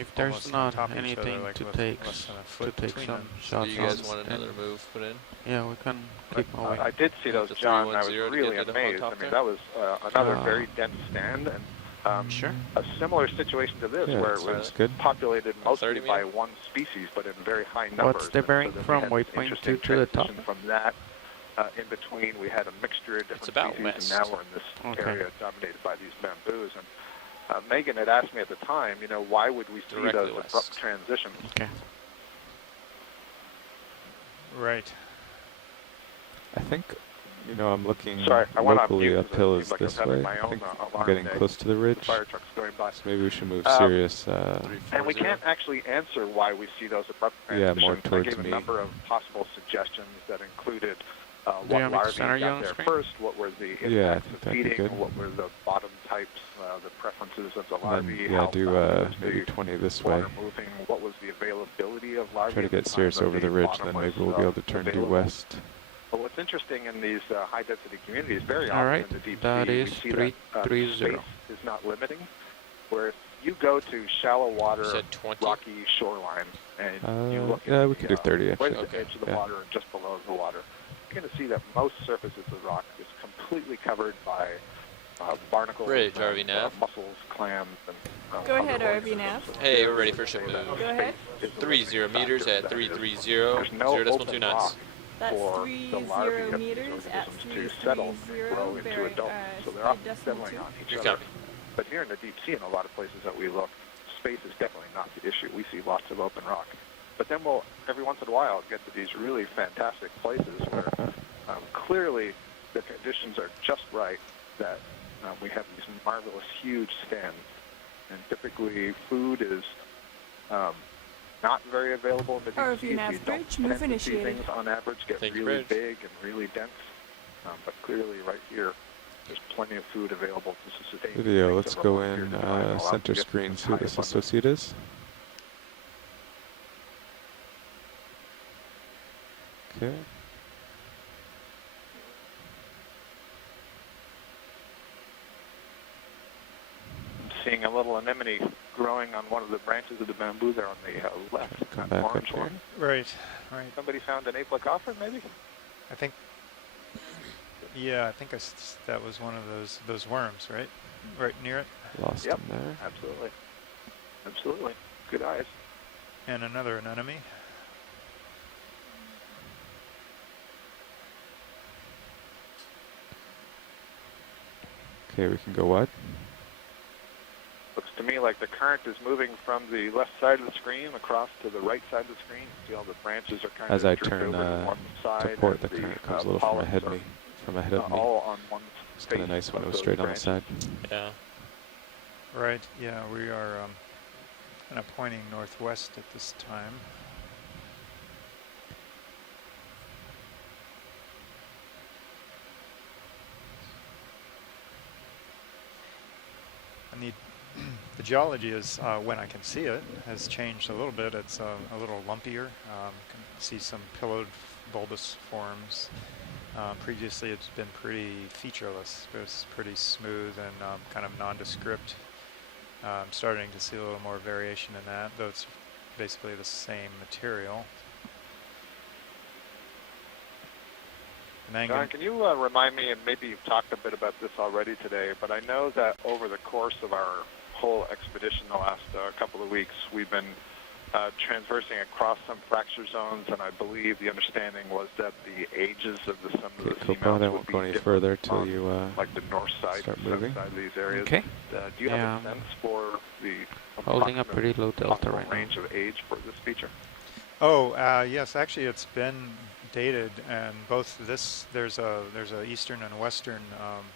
If there's not anything to take some shots. So you guys want another move put in? Yeah, we can keep moving. I did see those, John. I was really amazed. I mean, that was another very dense stand, and a similar situation to this, where it was populated mostly by one species, but in very high numbers. What's the bearing from waypoint 2 to the top? From that, in between, we had a mixture of different species, and now we're in this area dominated by these bamboos. And Megan had asked me at the time, you know, why would we see those abrupt transitions? Okay. Right. I think, you know, I'm looking I went on locally mute uphill is like this I was way. having my I think own, I'm getting alarm close to the ridge. Fire trucks going by. So maybe we should move serious. And we can't actually answer why we see those abrupt transitions. Yeah, more towards I gave me. a number of possible suggestions that included Do you what want me to larvae center you got on there screen? first, what were the Yeah, I impacts think of that'd be feeding, good. what were the bottom types, the preferences of the And larvae, then, yeah, how do fast was maybe the 20 this water way. moving, what was the availability of larvae. Try to at the get time serious that over the ridge, then bottom maybe was, we'll be able to turn due available. west. But what's interesting in these high-density communities, very All often right, in the deep that sea, is we see that 330. space is not limiting. Where if you go to shallow water, rocky shoreline, and you look yeah, at we could do 30 right actually. at the edge of the water and just below the water, you're going to see that most surfaces of the rock is completely covered by barnacles, RV Nav. mussels, clams, and Go ahead, other RV Nav. Hey, we're ready for ship move. Go ahead. 30 meters at 330, There's no 0.2 open knots. rock That's for the larvae 30 of these meters at organisms to settle and 330, grow into bearing, adults. So they're often settling on each You're other. coming. But here in the deep sea, in a lot of places that we look, space is definitely not the issue. We see lots of open rock. But then we'll, every once in a while, get to these really fantastic places where clearly the conditions are just right that we have these marvelous, huge stands. And typically food is not very available in the deep ROV sea. Nav You don't bridge, tend move to see initiated. things on average get Thank you, really Bridge. big and really dense. But clearly right here, there's plenty of food available to sustain. Video, things let's over a go long in period of time, allow center them to get screen, this see what high this abundance. associate is. Okay. I'm seeing a little anemone growing on one of the branches of the bamboo there on the left. Come that back up orange here. one. Right. Right. Somebody found an aplicoffer, maybe? I think. Yeah, I think that was one of those worms, right? Right near it. Lost Yep. him there. Absolutely. Absolutely. Good eyes. And another anemone. Okay, we can go what? Looks to me like the current is moving from the left side of the screen across to the right side of the screen. See all the branches are kind As of I drift turn over to one side. to port, the and current comes a little from polyps ahead are, me, from ahead of me. all on one It's kind of face nice when of it was those straight on the branches. side. Yeah. Right. Yeah, we are kind of pointing northwest at this time. And the geology is, when I can see it, has changed a little bit. It's a little lumpier. Can see some pillowed bulbous forms. Previously, it's been pretty featureless. It was pretty smooth and kind of nondescript. I'm starting to see a little more variation in that, though it's basically the same material. John, can you remind me, and maybe you've talked a bit about this already today, but I know that over the course of our whole expedition the last couple of weeks, we've been transversing across some fracture zones, and I believe the understanding was that the ages of some of the seamounts I would won't be go any different further till on, you like the north side start and south moving. side of these areas. Okay. Do you have a sense for the Holding a pretty low delta right now. range of age for this feature? Oh, yes, actually it's been dated, and both there's a eastern and western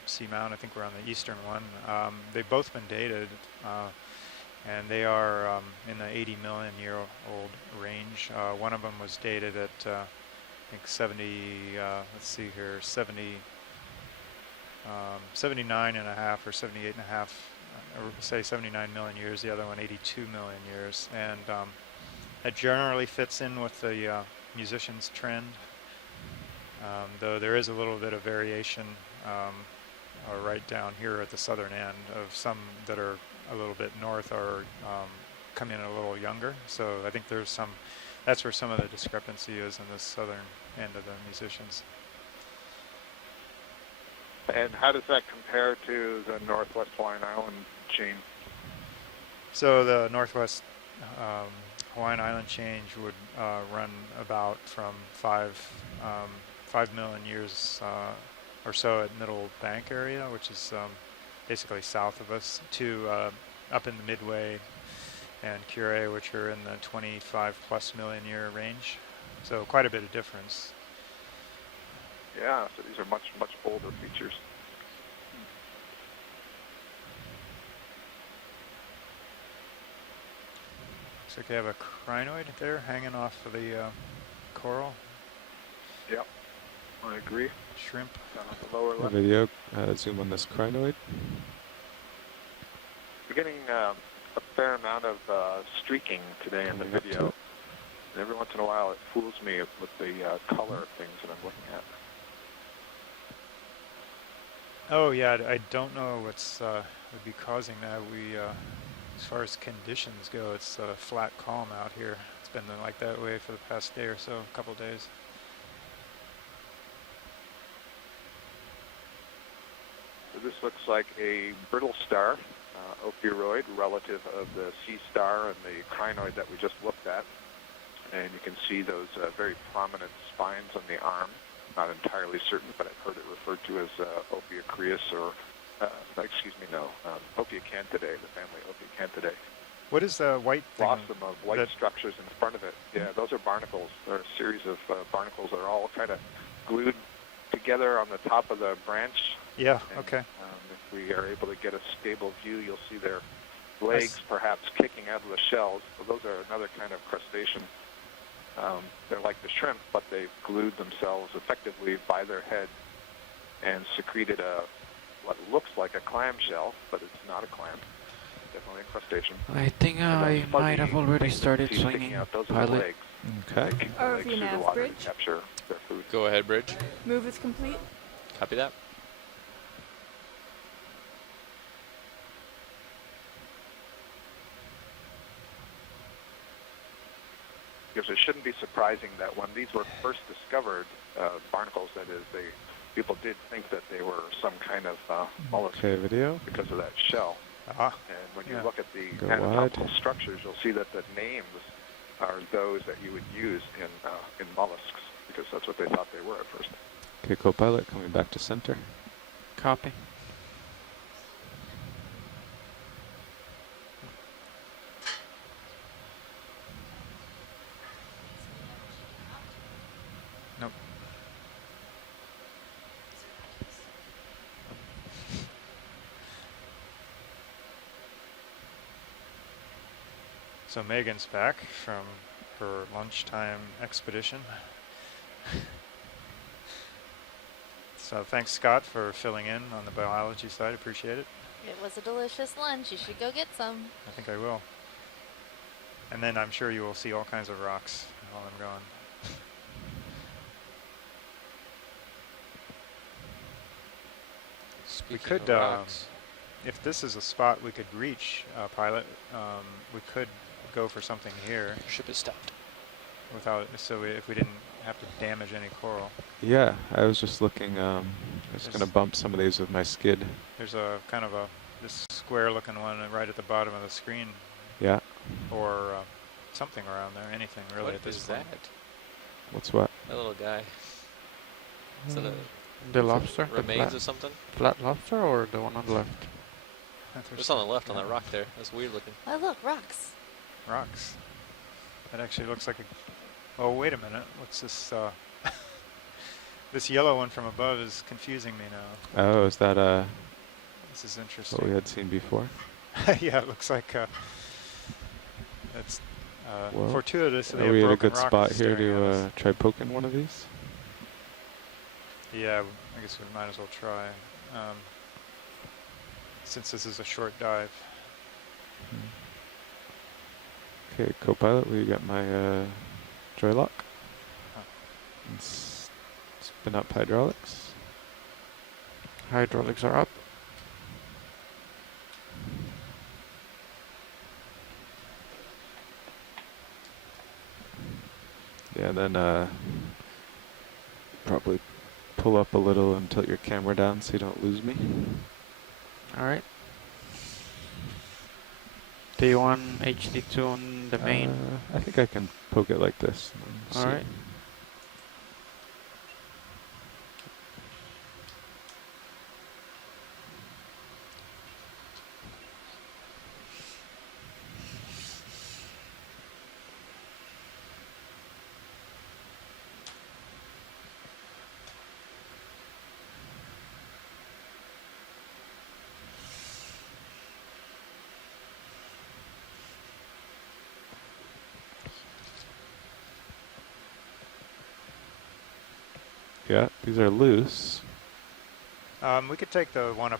seamount. I think we're on the eastern one. They've both been dated, and they are in the 80 million year old range. One of them was dated at think 70, let's see here, 79 and a half or 78 and a half, or say 79 million years, the other one 82 million years. And that generally fits in with the musician's trend, though there is a little bit of variation right down here at the southern end of some that are a little bit north or come in a little younger. So I think there's some, that's where some of the discrepancy is in the southern end of the musicians. And how does that compare to the Northwest Hawaiian Island chain? So the Northwest Hawaiian Island change would run about from 5 million years or so at Middle Bank area, which is basically south of us, to up in the Midway and Cure, which are in the 25 plus million year range. So quite a bit of difference. Yeah, so these are much, much older features. Looks like you have a crinoid there hanging off of the coral. Yep, I agree. Shrimp. Down at the lower left. Video, zoom on this crinoid. We're getting a fair amount of streaking today in the video. And every once in a while it fools me with the color of things that I'm looking at. Oh yeah, I don't know what's would be causing that. We, as far as conditions go, it's flat calm out here. It's been like that way for the past day or so, a couple days. So this looks like a brittle star, ophiuroid, relative of the sea star and the crinoid that we just looked at. And you can see those very prominent spines on the arm. Not entirely certain, but I've heard it referred to as Ophiuchreus or, Ophiucantidae, the family Ophiucantidae. What is the white thing? Blossom of white structures in front of it. Yeah, those are barnacles. They're a series of barnacles that are all kind of glued together on the top of the branch. Yeah, and, okay. If we are able to get a stable view, you'll see their legs perhaps kicking out of the shells. So those are another kind of crustacean. They're like the shrimp, but they've glued themselves effectively by their head and secreted what looks like a clam shell, but it's not a clam. Definitely a crustacean. I think I might have already started swinging pilot. Okay. ROV nav bridge. Capture their food. Go ahead, bridge. Move is complete. Copy that. Because it shouldn't be surprising that when these were first discovered, barnacles, that is, people did think that they were some kind of mollusk because of that shell. And when you look at the anatomical structures, you'll see that the names are those that you would use in mollusks, because that's what they thought they were at first. Okay, co-pilot coming back to center. Copy. Nope. So Megan's back from her lunchtime expedition. So thanks, Scott, for filling in on the biology side. Appreciate it. It was a delicious lunch. You should go get some. I think I will. And then I'm sure you will see all kinds of rocks while I'm gone. We could, if this is a spot we could reach, pilot, we could go for something here. Ship is stopped. Without, if we didn't have to damage any coral. Yeah, I was just looking. I was going to bump some of these with my skid. There's a kind of this square-looking one right at the bottom of the screen. Yeah. Or something around there. Anything really What at this is point. that? What's what? That little guy. Is that The lobster? remains of something? Flat lobster or the one on the left? Just on the left, on that rock there. That's weird looking. Oh, look, rocks. Rocks. That actually looks like a... Oh, wait a minute. What's this? This yellow one from above is confusing me now. Oh, is that This is interesting. what we had seen before? Yeah, it looks like that's Well, fortuitous. are we at a good spot here to try poking one of these? Yeah, I guess we might as well try. Since this is a short dive. Okay, co-pilot, we got my joy lock. Spin up hydraulics. Hydraulics are up. Yeah, then probably pull up a little and tilt your camera down so you don't lose me. Alright. Do you want HD2 on the main? I think I can poke it like this. Alright. Yeah, these are loose. We could take the one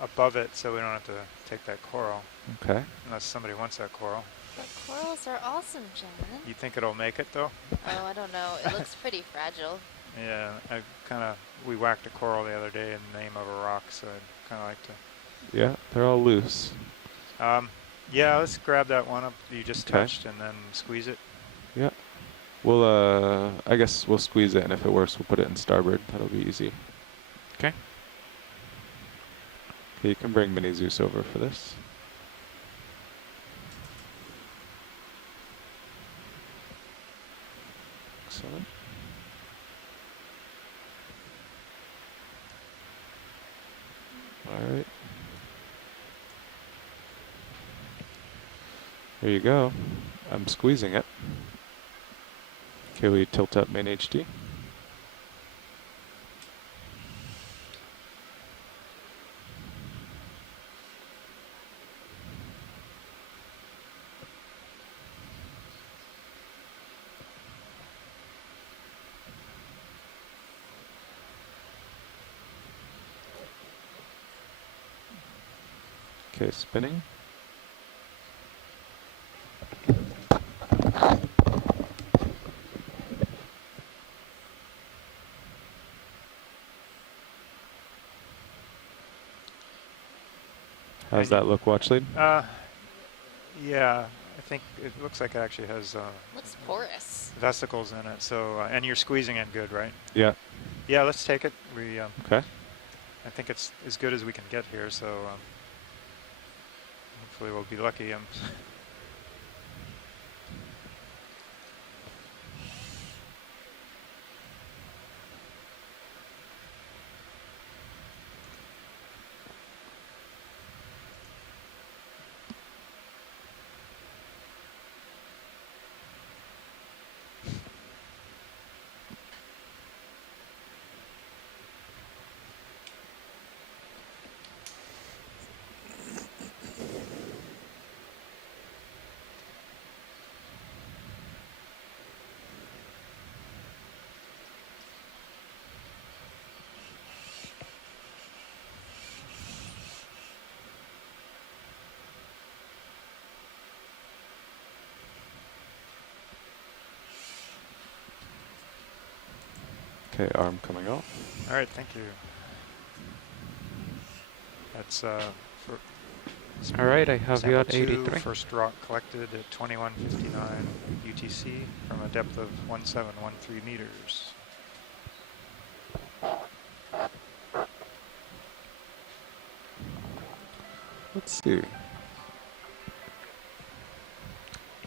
above it so we don't have to take that coral. Okay. Unless somebody wants that coral. The corals are awesome, John. You think it'll make it though? Oh, I don't know. It looks pretty fragile. Yeah, we whacked a coral the other day in the name of a rock, so I'd kind of like to. Yeah, they're all loose. Yeah, let's grab that one up you just touched and then squeeze it. Yeah. We'll, I guess we'll squeeze it, and if it works, we'll put it in starboard. That'll be easy. Okay. Okay, you can bring Mini Zeus over for this. Excellent. All right. There you go. I'm squeezing it. Okay, we tilt up main HD. Okay, spinning. How's that look, watch lead? Yeah, I think it looks like it actually has Looks porous. vesicles in it. So, and you're squeezing it good, right? Yeah. Yeah, let's take it. Okay. I think it's as good as we can get here. So, hopefully we'll be lucky. Okay, arm coming off. All right, thank you. That's for. All right, I have you at sample 83. First rock collected at 2159 UTC from a depth of 1713 meters. Let's see.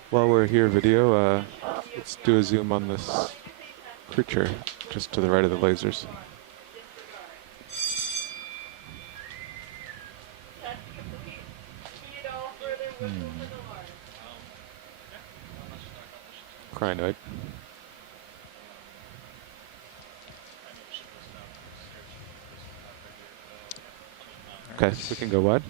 While we're here, video, let's do a zoom on this creature just to the right of the lasers. Crinoid. Okay, we can go wide.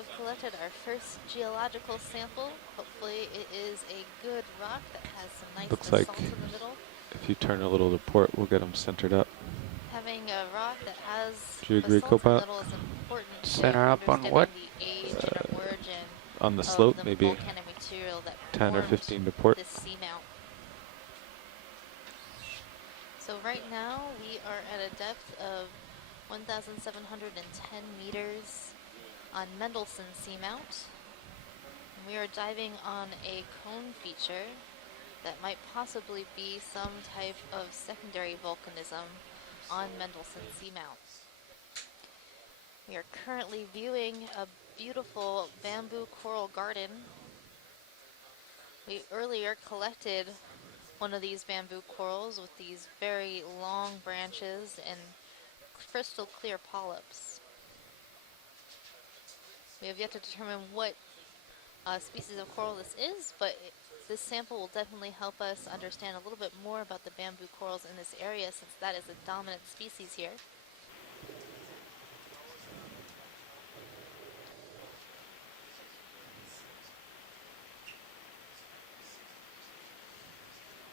have collected our first geological sample. Hopefully it is a good rock that has some nice Looks like basalt in the middle. if you turn a little to port, we'll get them centered up. Having a rock that has Do you agree, basalt in the Copilot? middle is important Center to up on understanding what? the age and origin On the of slope, the maybe volcanic material that 10 or formed 15 to port. this seamount. So right now we are at a depth of 1,710 meters on Mendelssohn Seamount. And we are diving on a cone feature that might possibly be some type of secondary volcanism on Mendelssohn Seamount. We are currently viewing a beautiful bamboo coral garden. We earlier collected one of these bamboo corals with these very long branches and crystal clear polyps. We have yet to determine what species of coral this is, but this sample will definitely help us understand a little bit more about the bamboo corals in this area, since that is a dominant species here.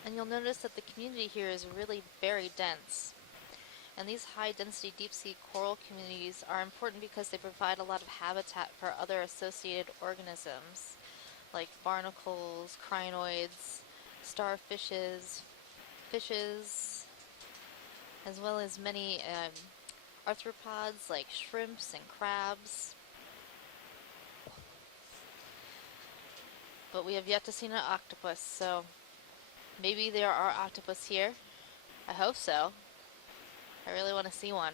And you'll notice that the community here is really very dense. And these high-density deep-sea coral communities are important because they provide a lot of habitat for other associated organisms, like barnacles, crinoids, starfishes, fishes, as well as many arthropods like shrimps and crabs. But we have yet to see an octopus, so maybe there are octopus here. I hope so. I really want to see one.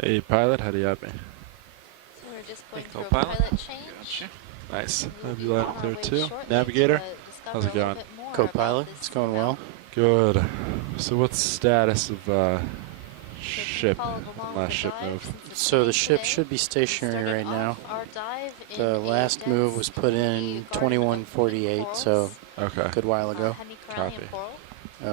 Hey, pilot, how do you have me? So we're just going Hey, through a co-pilot. pilot change. Gotcha. Nice. Have you We'll loud be and on clear our way too? shortly Navigator? to discover How's it a little going? bit more about Co-pilot, this it's going seamount. well. Good. So what's the status of ship, followed the along last the ship dive move? since it's So the day ship today. should be stationary right now. Our dive in The a last move dense was put in 2148, so Okay. a good while ago. hemicorallian Copy. coral.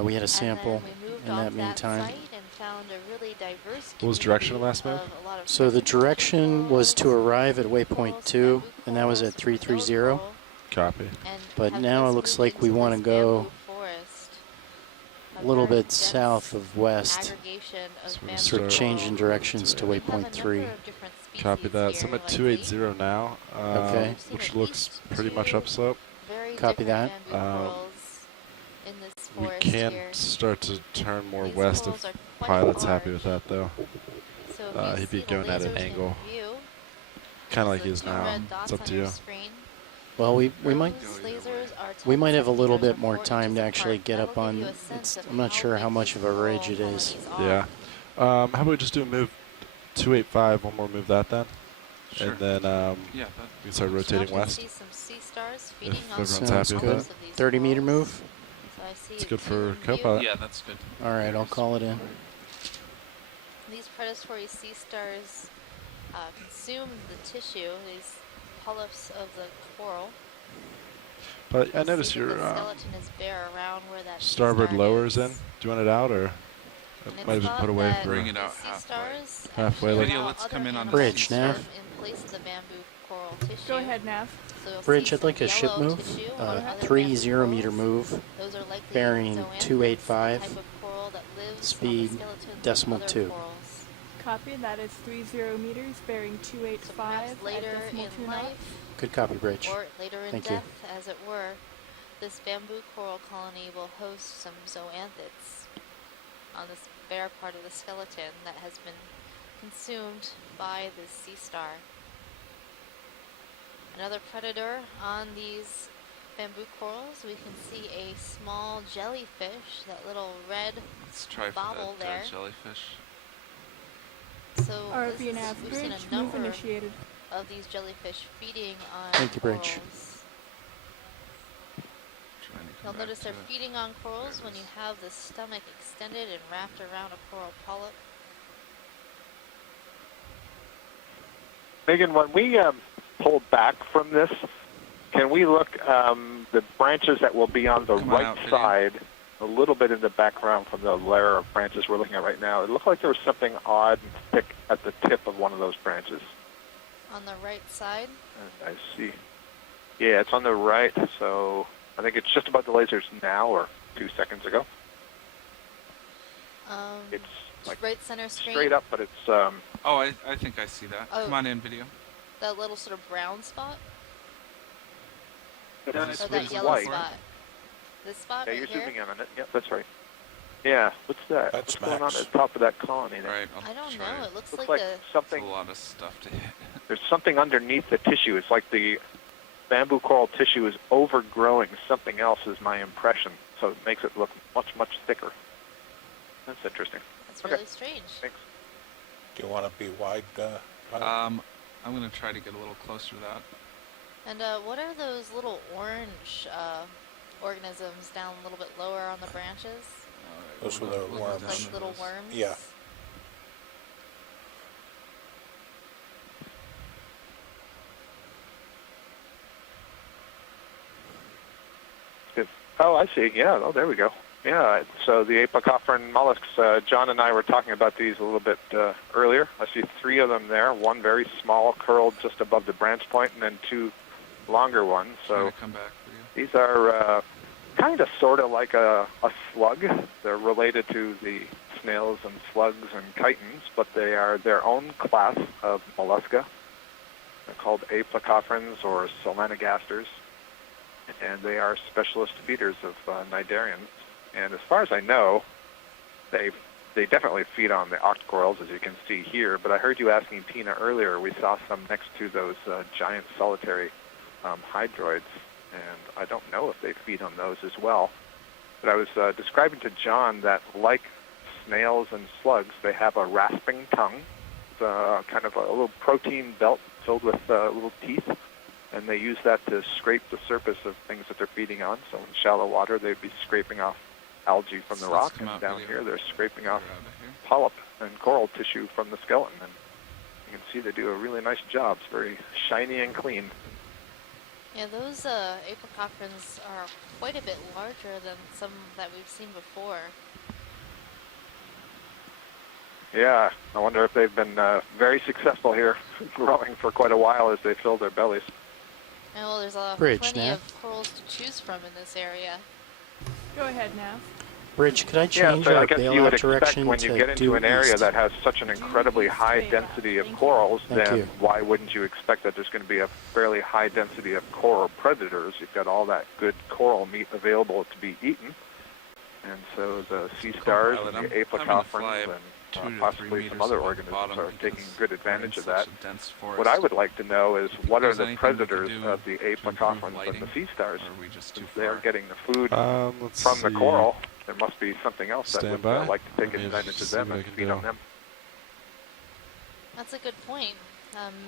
We had a And sample then we moved in off that meantime. site and found a really diverse What was direction of the last community move? of a lot of So the direction was to arrive at waypoint 2, and that was at 330. Copy. But now it looks like we want to go a little bit south of west. Sort of change in directions to waypoint 3. Copy that. So I'm at 280 now, Okay. which looks pretty much upslope. Copy that. We can start to turn more west if pilot's happy with that, though. He'd be going at an angle, kind of like he is now. It's up to you. Well, we might have a little bit more time to actually get up on. I'm not sure how much of a ridge it is. Yeah. How about we just do a move 285, one more move that then? Sure. And then Yeah, we can start rotating west. If everyone's happy with that. 30-meter move? It's good for co-pilot. Yeah, that's good. All right, I'll call it in. These predatory sea stars consume the tissue, these polyps of the coral. But I noticed your The skeleton is bare around where that sea starboard star lowers is. in. Do you want it out, or And it might have been it's put thought away that for Bring it out sea halfway. stars halfway? actually Like, allow let's other come in on the Bridge, animals to Nav. survive in place of the bamboo coral tissue. Go ahead, Nav. So you'll Bridge, see I'd like some a ship yellow move. tissue on other 30-meter bamboo move, corals. Those are likely bearing zoanthids, 285, the type of coral that lives on the speed skeletons of decimal other 2. corals. Copy, that is 30 meters, bearing 285 so later at decimal 2 in knots. life, Good copy, Bridge. or later in Thank you. death, as it were, this bamboo coral colony will host some zoanthids on this bare part of the skeleton that has been consumed by the sea star. Another predator on these bamboo corals, we can see a small jellyfish, that little red Let's try for bobble that there. jellyfish. So ROV we've nav seen bridge, a move number initiated. of these jellyfish feeding on Thank you, Bridge. corals. Trying to come You'll back notice to they're it. feeding on corals when you have the stomach extended and wrapped around a coral polyp. Megan, when we pull back from this, can we look the branches that will be on the right side, a little bit in the background from the layer of branches we're looking at right now? It looked like there was something odd and thick at the tip of one of those branches. On the right side? I see. Yeah, it's on the right, so I think it's just above the lasers now or 2 seconds ago. It's like right center screen? straight up, but it's... Oh, I think I see that. Oh. Come on in, video. That little sort of brown spot? Or that yellow white. spot? This spot Yeah, right you're here? zooming in on it. Yep, that's right. Yeah, what's that? That's what's going on Max. at the top of that colony there? Right, I don't know. It looks Looks like like a... something... a lot of stuff to hit. There's something underneath the tissue. It's like the bamboo coral tissue is overgrowing something else is my impression. So it makes it look much, much thicker. That's interesting. That's really strange. Thanks. Do you want to be wide? I'm going to try to get a little closer to that. And what are those little orange organisms down a little bit lower on the branches? Those are the worms. Like little worms? Yeah. Oh, I see. Yeah. Oh, there we go. Yeah. So the apocopheran mollusks, John and I were talking about these a little bit earlier. I see 3 of them there. One very small, curled just above the branch point, and then 2 longer ones. So Come back for you. these are kind of, sort of like a slug. They're related to the snails and slugs and chitons, but they are their own class of mollusca. They're called apocopherans or solenogasters, and they are specialist feeders of cnidarians. And as far as I know, they definitely feed on the octocorals, as you can see here. But I heard you asking Tina earlier. We saw some next to those giant solitary hydroids, and I don't know if they feed on those as well. But I was describing to John that, like snails and slugs, they have a rasping tongue. It's kind of a little protein belt filled with little teeth, and they use that to scrape the surface of things that they're feeding on. So in shallow water, they'd be scraping off algae from the rock, and down here they're scraping off polyp and coral tissue from the skeleton. And you can see they do a really nice job. It's very shiny and clean. Yeah, those apocopherans are quite a bit larger than some that we've seen before. Yeah, I wonder if they've been very successful here, growing for quite a while as they fill their bellies. And well, there's Bridge, plenty Nav. of corals to choose from in this area. Go ahead, Nav. Bridge, could I Yeah, change so I our guess you bailout would expect direction when you to get into due an area east? that has such an incredibly high density of corals, Thank then you. why wouldn't you expect that there's going to be a fairly high density of coral predators? You've got all that good coral meat available to be eaten. And so the sea stars and the apocopherans and possibly some other organisms are taking good advantage of that. What I would like to know is what are the predators of the apocopherans and the sea stars? Since they're getting the food let's from the see. coral, there must be something else that Stand would by. like to take Let me advantage of see them what I and can feed do. on them. That's a good point.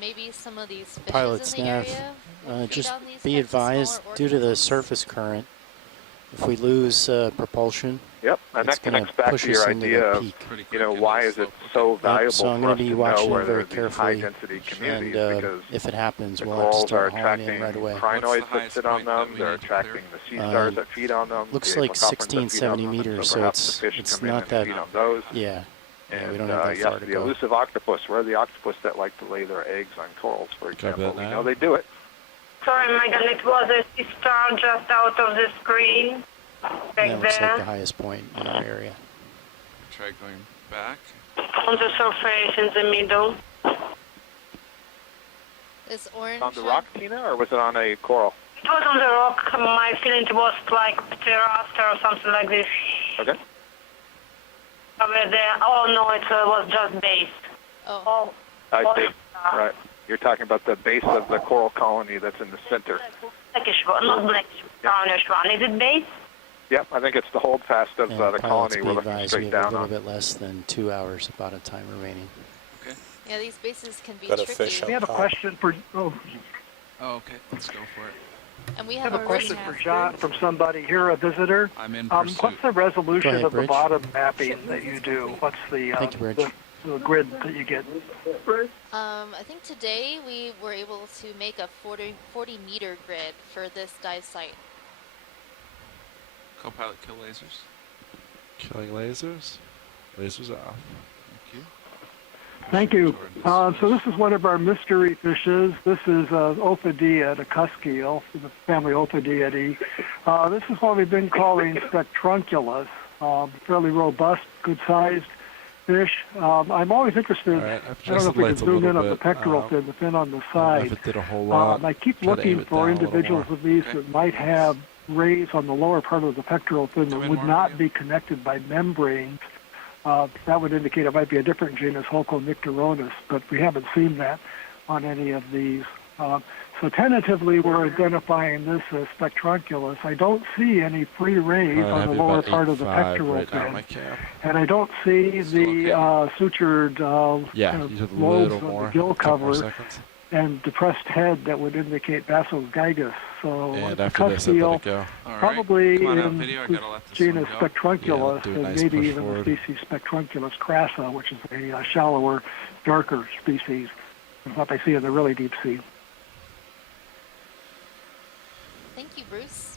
Maybe some of these fishes Pilots, in the Nav, area will feed just on these be types of smaller advised, due to the organisms. surface current, if we lose propulsion, Yep, and it's that gonna connects back push to us your into idea the of, peak. you know, why is it so valuable so I'm for going us to be to know watching where it there very are these carefully, high-density communities? and because if it happens, the we'll have to corals are start hauling in attracting right away. crinoids that sit on them, they're attracting the sea stars that feed on them, Looks the like apocopherans that 16, feed on 70 them, and meters, so so perhaps it's the fish it's come in not and that. feed on those. Yeah, And we don't have that yes, far to the go. elusive octopus. Where are the octopus that like to lay their eggs on corals, for example? that We now? know they do it. Sorry, Megan, it was a sea star just out of the screen And back that looks like the there. highest point in our area. Try going back. On the surface in the middle. This orange. On the rock, Tina, or was it on a coral? It was on the rock. My feeling it was like terraster or something like this. Okay. Over there. Oh no, it was just base. Oh. I see. Right. You're talking about the base of the coral colony that's in the center. Blackish one, not blackish, brownish one. Is it base? Yep, I think it's the holdfast of the colony. We're looking we straight have down a little on. bit less than 2 hours about of time remaining. Yeah, these bases can be Got a tricky. fish We have a up top. question for. Oh, Oh, okay, let's go for it. And we I have have a question already for John from somebody here, a visitor. I'm in What's pursuit. the resolution Go ahead, of the Bridge. bottom mapping that you do? What's the Thank you, Bridge. the grid that you get? I think today we were able to make a 40 meter grid for this dive site. Co-pilot kill lasers. Killing lasers. Lasers off. Thank you. Thank you. So this is one of our mystery fishes. This is Ophidia, the cusk eel, the family Ophidiidae. This is what we've been calling Spectrunculus, fairly robust, good-sized fish. I'm always interested. All right, I've I don't know if we can adjusted lights a zoom in little on the bit. pectoral fin, the fin on the I don't know side. if it did a whole lot. I keep Try to aim looking it for down a little individuals more. of these Okay. that might have rays on the lower part of the pectoral fin that Come in would more, not yeah. be connected by membranes. That would indicate it might be a different genus, Holconicteronus, but we haven't seen that on any of these. So tentatively, we're identifying this as Spectrunculus. I don't see any free rays on the lower part of the pectoral right now fin. on my cam. And I don't see the sutured Yeah, kind of you did a lobes little on more. the gill Couple more cover seconds. and depressed head that would indicate Vasogeigus. So And the after this, I let cusk it go. All right. probably Come on out, in video. I the gotta let this genus one go. Spectrunculus, do a and nice maybe push even forward. the species Spectrunculus crassa, which is a shallower, darker species than what they see in the really deep sea. Thank you, Bruce.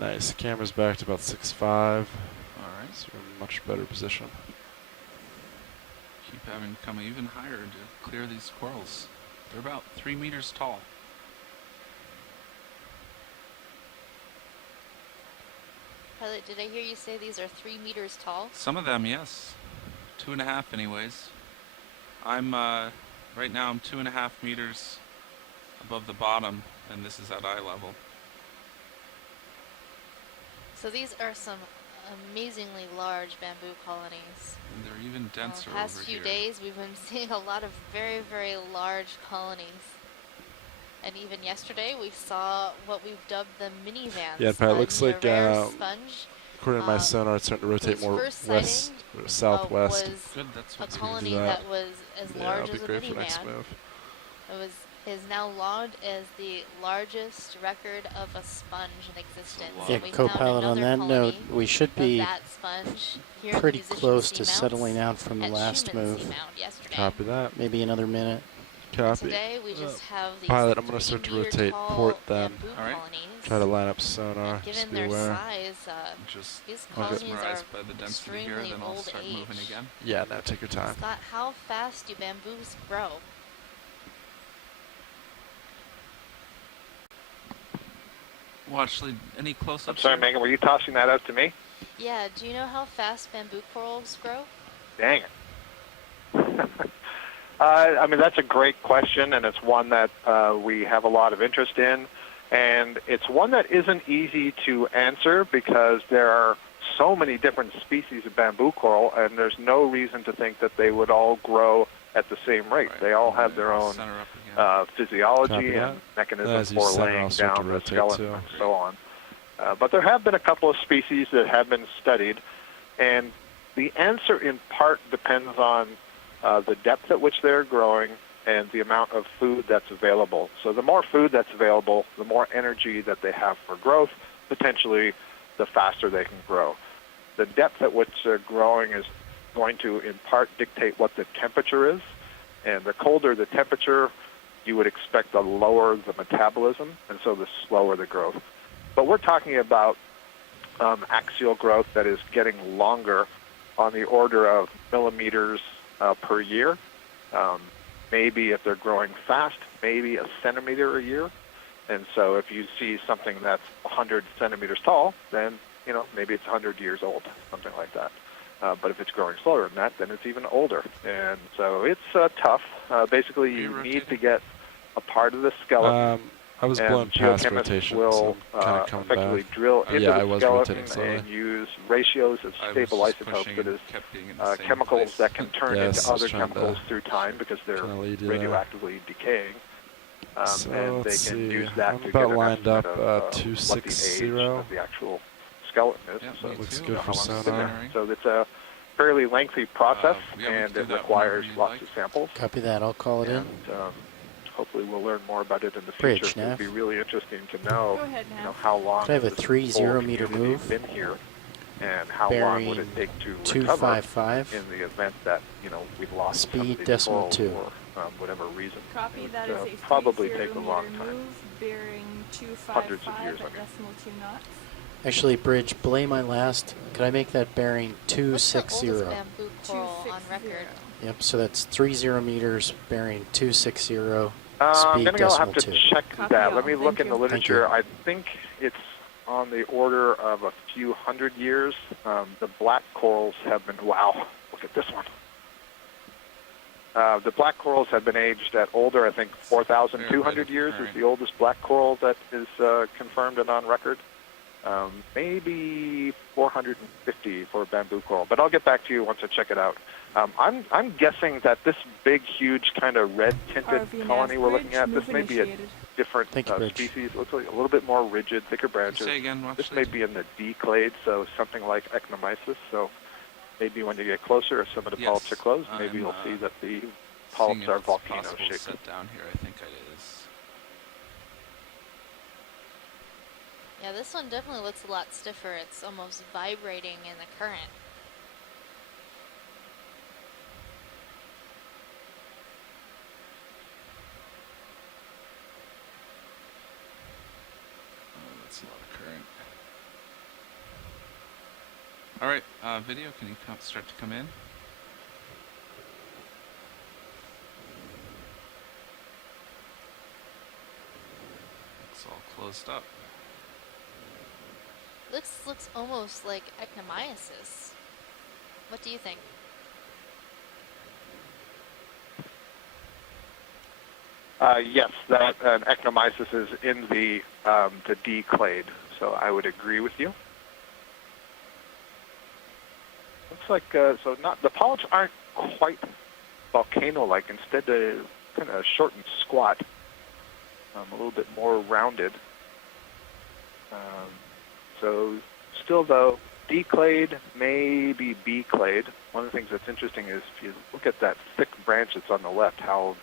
Nice. Camera's back to about 6.5. All right. So we're in a much better position. Keep having to come even higher to clear these corals. They're about 3 meters tall. Pilot, did I hear you say these are 3 meters tall? Some of them, yes. 2.5 anyways. I'm, right now I'm 2.5 meters above the bottom, and this is at eye level. So these are some amazingly large bamboo colonies. And they're even denser The past over few here. days we've been seeing a lot of very, very large colonies. And even yesterday we saw what we've dubbed the minivan Yeah, sponge, it looks like, a rare sponge. according to my sonar, it's starting to rotate whose more first west, sighting, southwest. was Good, that's a what's good. colony Do that. that. was as Yeah, large it'll be as a great for next minivan. move. Is now logged as the largest record of a sponge in existence. Yeah, And we co-pilot, found on that another note, colony we should of be that sponge here at pretty the Musician close to Seamounts settling out from the at last Schumann move. Seamount yesterday. Copy that. Maybe another minute. Copy. Today we just have these Pilot, I'm going to start to 3 meter rotate tall port them. bamboo All right. colonies. Try to line up sonar. And Just given be their aware. size, Just these Okay. colonies are mesmerized by the density here, extremely then I'll old start age. moving again. Yeah, now take your time. Scott, how fast do bamboos grow? Well, actually, any I'm close-ups? sorry, here? Megan, were you tossing that out to me? Yeah, do you know how fast bamboo corals grow? Dang it. I mean, that's a great question, and it's one that we have a lot of interest in. And it's one that isn't easy to answer because there are so many different species of bamboo coral, and there's no reason to think that they would all grow at the same rate. Right. They all have their own Center up again. physiology Copy that. and mechanism As you for center, laying I'll start to down the rotate skeleton too. and so on. But there have been a couple of species that have been studied, and the answer in part depends on the depth at which they're growing and the amount of food that's available. So the more food that's available, the more energy that they have for growth, potentially the faster they can grow. The depth at which they're growing is going to, in part, dictate what the temperature is. And the colder the temperature, you would expect the lower the metabolism, and so the slower the growth. But we're talking about axial growth that is getting longer on the order of millimeters per year. Maybe if they're growing fast, maybe a centimeter a year. And so if you see something that's 100 centimeters tall, then, you know, maybe it's 100 years old, something like that. But if it's growing slower than that, then it's even older. And so it's tough. Basically, you need to get a part of the skeleton. I was and blown past geochemists rotation, will so I'm kind of coming effectively back. drill into Yeah, I the was skeleton rotating slowly. and use ratios of I was stable just isotopes, pushing that and is, kept being in the same chemicals place. that can turn Yes, into I was other trying to chemicals through time because they're kinda lead you there. radioactively decaying. So and they let's can see. use that I'm to about get an lined up estimate of what the 260. age of the actual skeleton is. Yep, So me looks too. good how for long it's been sonar. there. So it's a fairly lengthy process, yeah, we and can it do that requires whenever you lots like. of samples. Copy that. I'll call it in. And hopefully we'll learn more about it in the Bridge, future. Nav. It'd be really interesting to know, Go ahead, you Nav. know, how long Could I have a has this 30 whole meter community move? been here, and how long would it Bearing take to recover 255. in the event that, you know, we lost some Speed of these decimal corals 2. for whatever reason. Copy It that would, is a probably 30 take a long meter time. move bearing Hundreds of 255 years, at I mean. decimal 2 knots. Actually, Bridge, belay my last. Could I make that bearing What's the oldest 260? bamboo coral on record? Yep, so that's 30 meters, bearing 260. I'm speed going to decimal have to 2. check Copy that. all. Let me look Thank in the you. literature. I think it's on the order of a few hundred years. The black corals have been, wow, look at this one. The black corals have been aged at older, I think 4,200 years is the oldest black coral that is confirmed and on record. Maybe 450 for bamboo coral, but I'll get back to you once I check it out. I'm guessing that this big, huge kind of red-tinted RV colony we're Bridge, looking at, this move may be a initiated. different Thank you, Bridge. species. It looks like a little bit more rigid, thicker branches. Say again, This Watchley? may be in the D clade, so something like Ecnomyces. So maybe when you get closer, if some of the polyps are closed, maybe you'll see that the polyps Seeing are if it's volcano possible to shaped. set down here, I think it is. Yeah, this one definitely looks a lot stiffer. It's almost vibrating in the current. Oh, that's a lot of current. All right, video, can you start to come in? It's all closed up. Looks almost like Ecnomyces. What do you think? Yes, that Ecnomyces is in the D clade, so I would agree with you. Looks like so not the polyps aren't quite volcano-like. Instead, they're kind of short and squat, a little bit more rounded. So still though, D clade, maybe B clade. One of the things that's interesting is if you look at that thick branch that's on the left, how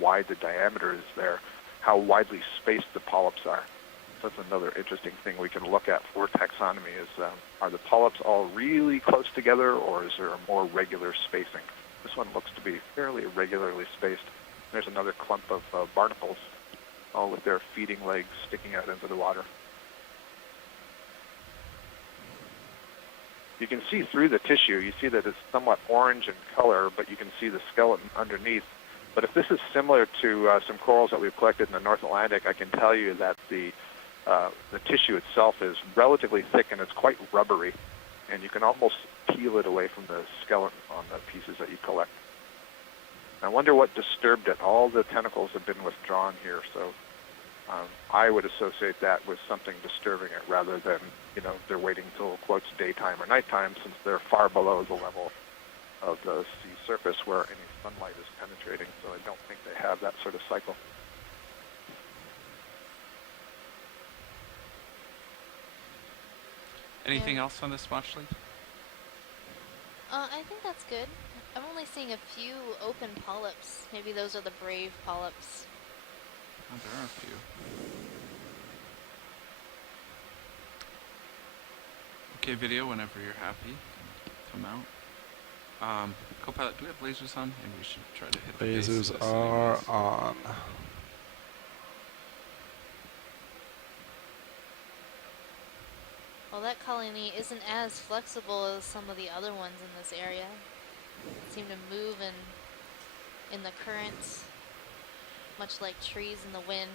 wide the diameter is there, how widely spaced the polyps are. So that's another interesting thing we can look at for taxonomy is are the polyps all really close together or is there a more regular spacing? This one looks to be fairly irregularly spaced. There's another clump of barnacles, all with their feeding legs sticking out into the water. You can see through the tissue. You see that it's somewhat orange in color, but you can see the skeleton underneath. But if this is similar to some corals that we've collected in the North Atlantic, I can tell you that the tissue itself is relatively thick and it's quite rubbery, and you can almost peel it away from the skeleton on the pieces that you collect. I wonder what disturbed it. All the tentacles have been withdrawn here, so I would associate that with something disturbing it rather than, you know, they're waiting till, quotes, daytime or nighttime since they're far below the level of the sea surface where any sunlight is penetrating, so I don't think they have that sort of cycle. Anything else on this watch lead? I think that's good. I'm only seeing a few open polyps. Maybe those are the brave polyps. Oh, there are a few. Okay, video, whenever you're happy, come out. Copilot, do we have lasers on? Maybe we should try to hit the base of Lasers this are anyways. on. Well, that colony isn't as flexible as some of the other ones in this area. They seem to move in the currents, much like trees in the wind.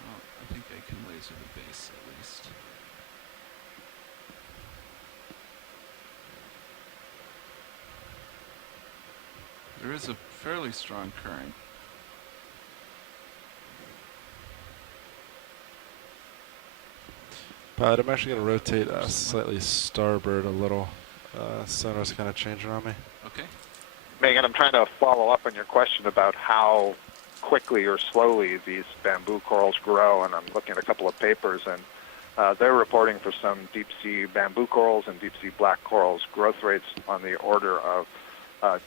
Well, I think I can laser the base at least. There is a fairly strong current. But I'm actually going to rotate slightly starboard a little. Sonar's kind of changing on me. Okay. Megan, I'm trying to follow up on your question about how quickly or slowly these bamboo corals grow, and I'm looking at a couple of papers, and they're reporting for some deep-sea bamboo corals and deep-sea black corals growth rates on the order of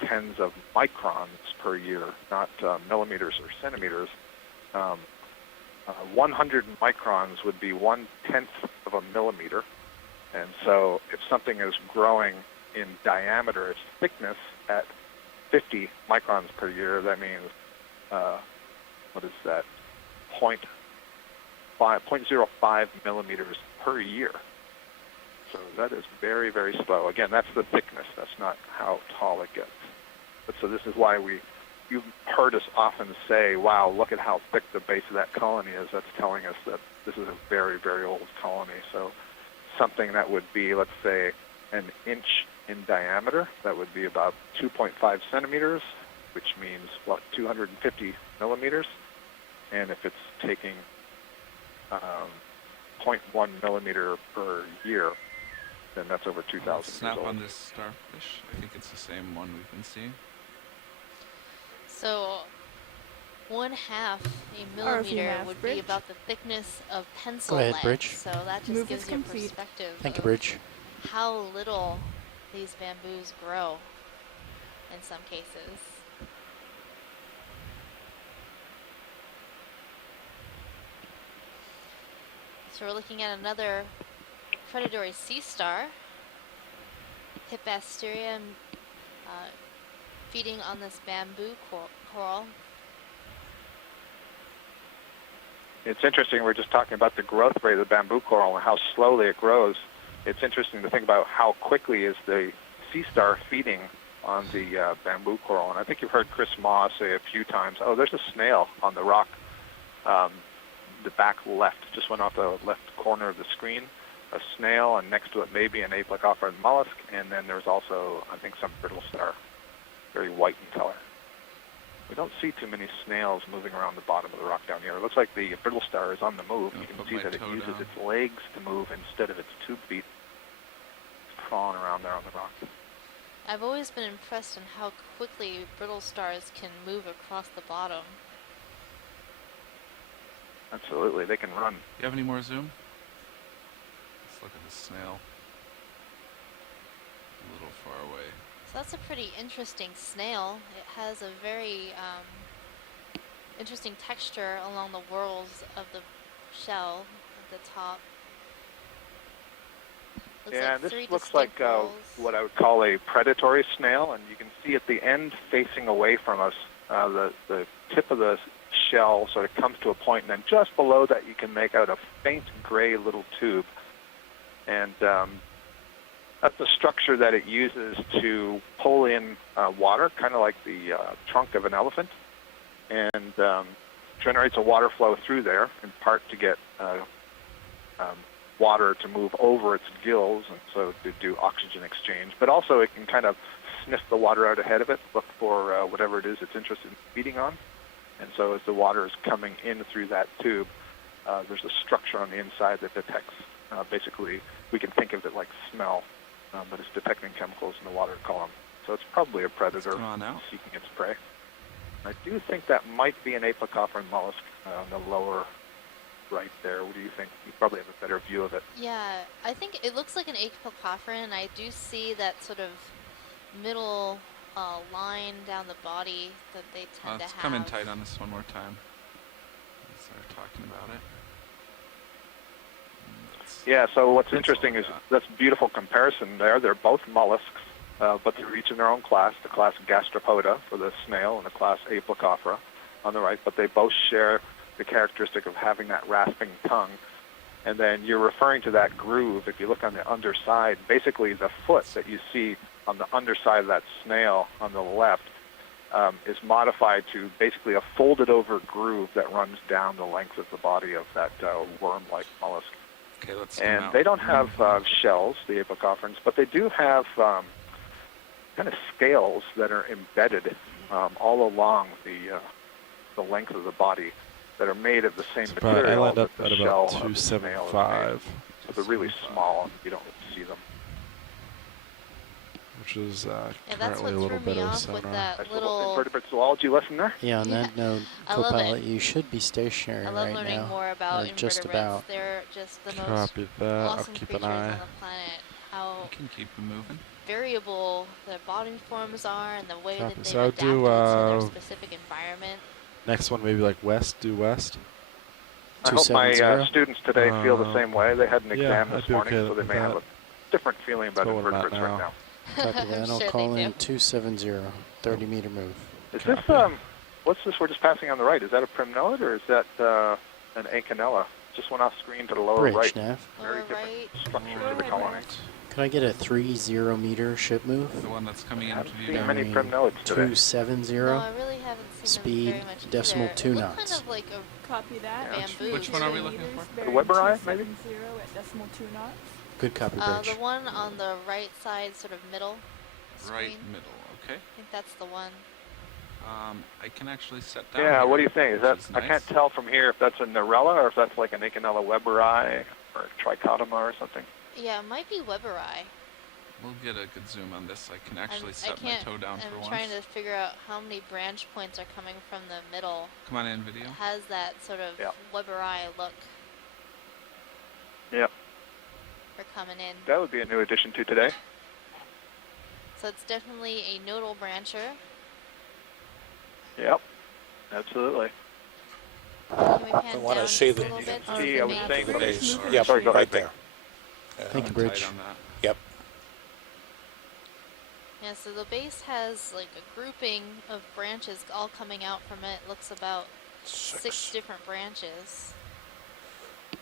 tens of microns per year, not millimeters or centimeters. 100 microns would be 1/10 of a millimeter. And so if something is growing in diameter, its thickness at 50 microns per year, that means, what is that, 0.05 millimeters per year. So that is very, very slow. Again, that's the thickness. That's not how tall it gets. But so this is why you've heard us often say, wow, look at how thick the base of that colony is. That's telling us that this is a very, very old colony. So something that would be, let's say, an inch in diameter, that would be about 2.5 centimeters, which means, what, 250 millimeters? And if it's taking 0.1 millimeter per year, then that's over 2,000 years Snap old. on this starfish. I think it's the same one we've been seeing. So 1/2 a millimeter would be about the thickness of pencil Go ahead, lead. Bridge. So that just gives you a perspective Thank you, of Bridge. how little these bamboos grow in some cases. So we're looking at another predatory sea star, Hippasteria, feeding on this bamboo coral. It's interesting, we're just talking about the growth rate of the bamboo coral and how slowly it grows. It's interesting to think about how quickly is the sea star feeding on the bamboo coral. And I think you've heard Chris Maw say a few times, oh, there's a snail on the rock, the back left, just went off the left corner of the screen, a snail, and next to it maybe an apelophoran mollusk, and then there's also, I think, some brittle star, very white in color. We don't see too many snails moving around the bottom of the rock down here. It looks like the brittle star is on the move. You can see that it uses its legs to move instead of its tube feet. It's crawling around there on the rock. I've always been impressed in how quickly brittle stars can move across the bottom. Absolutely, they can run. You have any more zoom? Let's look at the snail. A little far away. So that's a pretty interesting snail. It has a very interesting texture along the whorls of the shell at the top. Looks Yeah, like this three looks distinct like whorls. what I would call a predatory snail, and you can see at the end facing away from us, the tip of the shell sort of comes to a point, and then just below that you can make out a faint gray little tube. And that's the structure that it uses to pull in water, kind of like the trunk of an elephant, and generates a water flow through there, in part to get water to move over its gills, and so to do oxygen exchange. But also it can kind of sniff the water out ahead of it, look for whatever it is it's interested in feeding on. And so as the water is coming in through that tube, there's a structure on the inside that detects, basically, we can think of it like smell, but it's detecting chemicals in the water column. So it's probably a predator seeking its prey. I do think that might be an apelophoran mollusk on the lower right there. What do you think? You probably have a better view of it. Yeah, I think it looks like an apelophoran, and I do see that sort of middle line down the body that they tend to Let's have. come in tight on this one more time. Let's start talking about it. Yeah, so what's interesting is that's a beautiful comparison there. They're both mollusks, but they're each in their own class, the class Gastropoda for the snail and the class Apelophora on the right, but they both share the characteristic of having that rasping tongue. And then you're referring to that groove. If you look on the underside, basically the foot that you see on the underside of that snail on the left is modified to basically a folded over groove that runs down the length of the body of that worm-like mollusk. Okay, let's And they don't have shells, the apocophorans, but they do have kind of scales that are embedded all along the length of the body that are made of the same material. I end up that at the about shell of the snail is made. 275. So they're really small, and you don't see them. Which is Yeah, that's currently a what little threw me bit of off with sonar. that little. Invertebrate zoology lesson there? Yeah, on that note, I love Copilot, it. you should be stationary I love right learning now. more about or invertebrates. just about. They're just the most Copy that. awesome I'll keep creatures an on eye. the planet. How You can keep them moving. variable their body forms are and the way Copy. that they've So I'll adapted do, to their specific environment. Next one, maybe like west, due west. I hope my 270. students today feel the same way. They had an yeah, exam I'd this be morning, okay so they with may have that. a different feeling about That's what I'm at invertebrates right now. now. Copy that. I'm I'll sure call they in do. 270, 30 meter move. Is this, what's this we're just passing on the right? Is that a primnode or is that an Acanella? Just went off screen to the lower Bridge, right. Nav. Very different structures Go of the ahead, colony. Rich. Could I get a 30 meter ship move? The one that's coming I into haven't view. seen many Bearing primnodes today. 270. No, I really haven't seen Speed, them very much decimal either. 2 It looked knots. kind of like a Copy that. Yeah. bamboo. Which one are we 30 looking meters, for? bearing Weber eye, maybe? 270 at decimal 2 knots. Good copy, Bridge. the one on the right side, sort of middle screen. Right middle, okay. I think that's the one. I can actually set down. Yeah, here, what do you think? Is that which I nice. can't tell from here if that's a Narella or if that's like an Acanella Weberi or a Trichotoma or something. Yeah, it might be Weberi. We'll get a good zoom on this. I can actually set my can't- toe down for I'm once. trying to figure out how many branch points are coming from the middle. Come on in, video. It has that sort of Yeah. Weberi look Yep, for coming in. that would be a new addition to today. So it's definitely a nodal brancher. Yep, absolutely. Can we pan I want down to see just a the, little bit? See, I was saying the days. Yeah, sorry, go right ahead. there. Thank you, I'm Bridge. tight on that. Yep. Yeah, so the base has like a grouping of branches all coming out from it. Looks about six different branches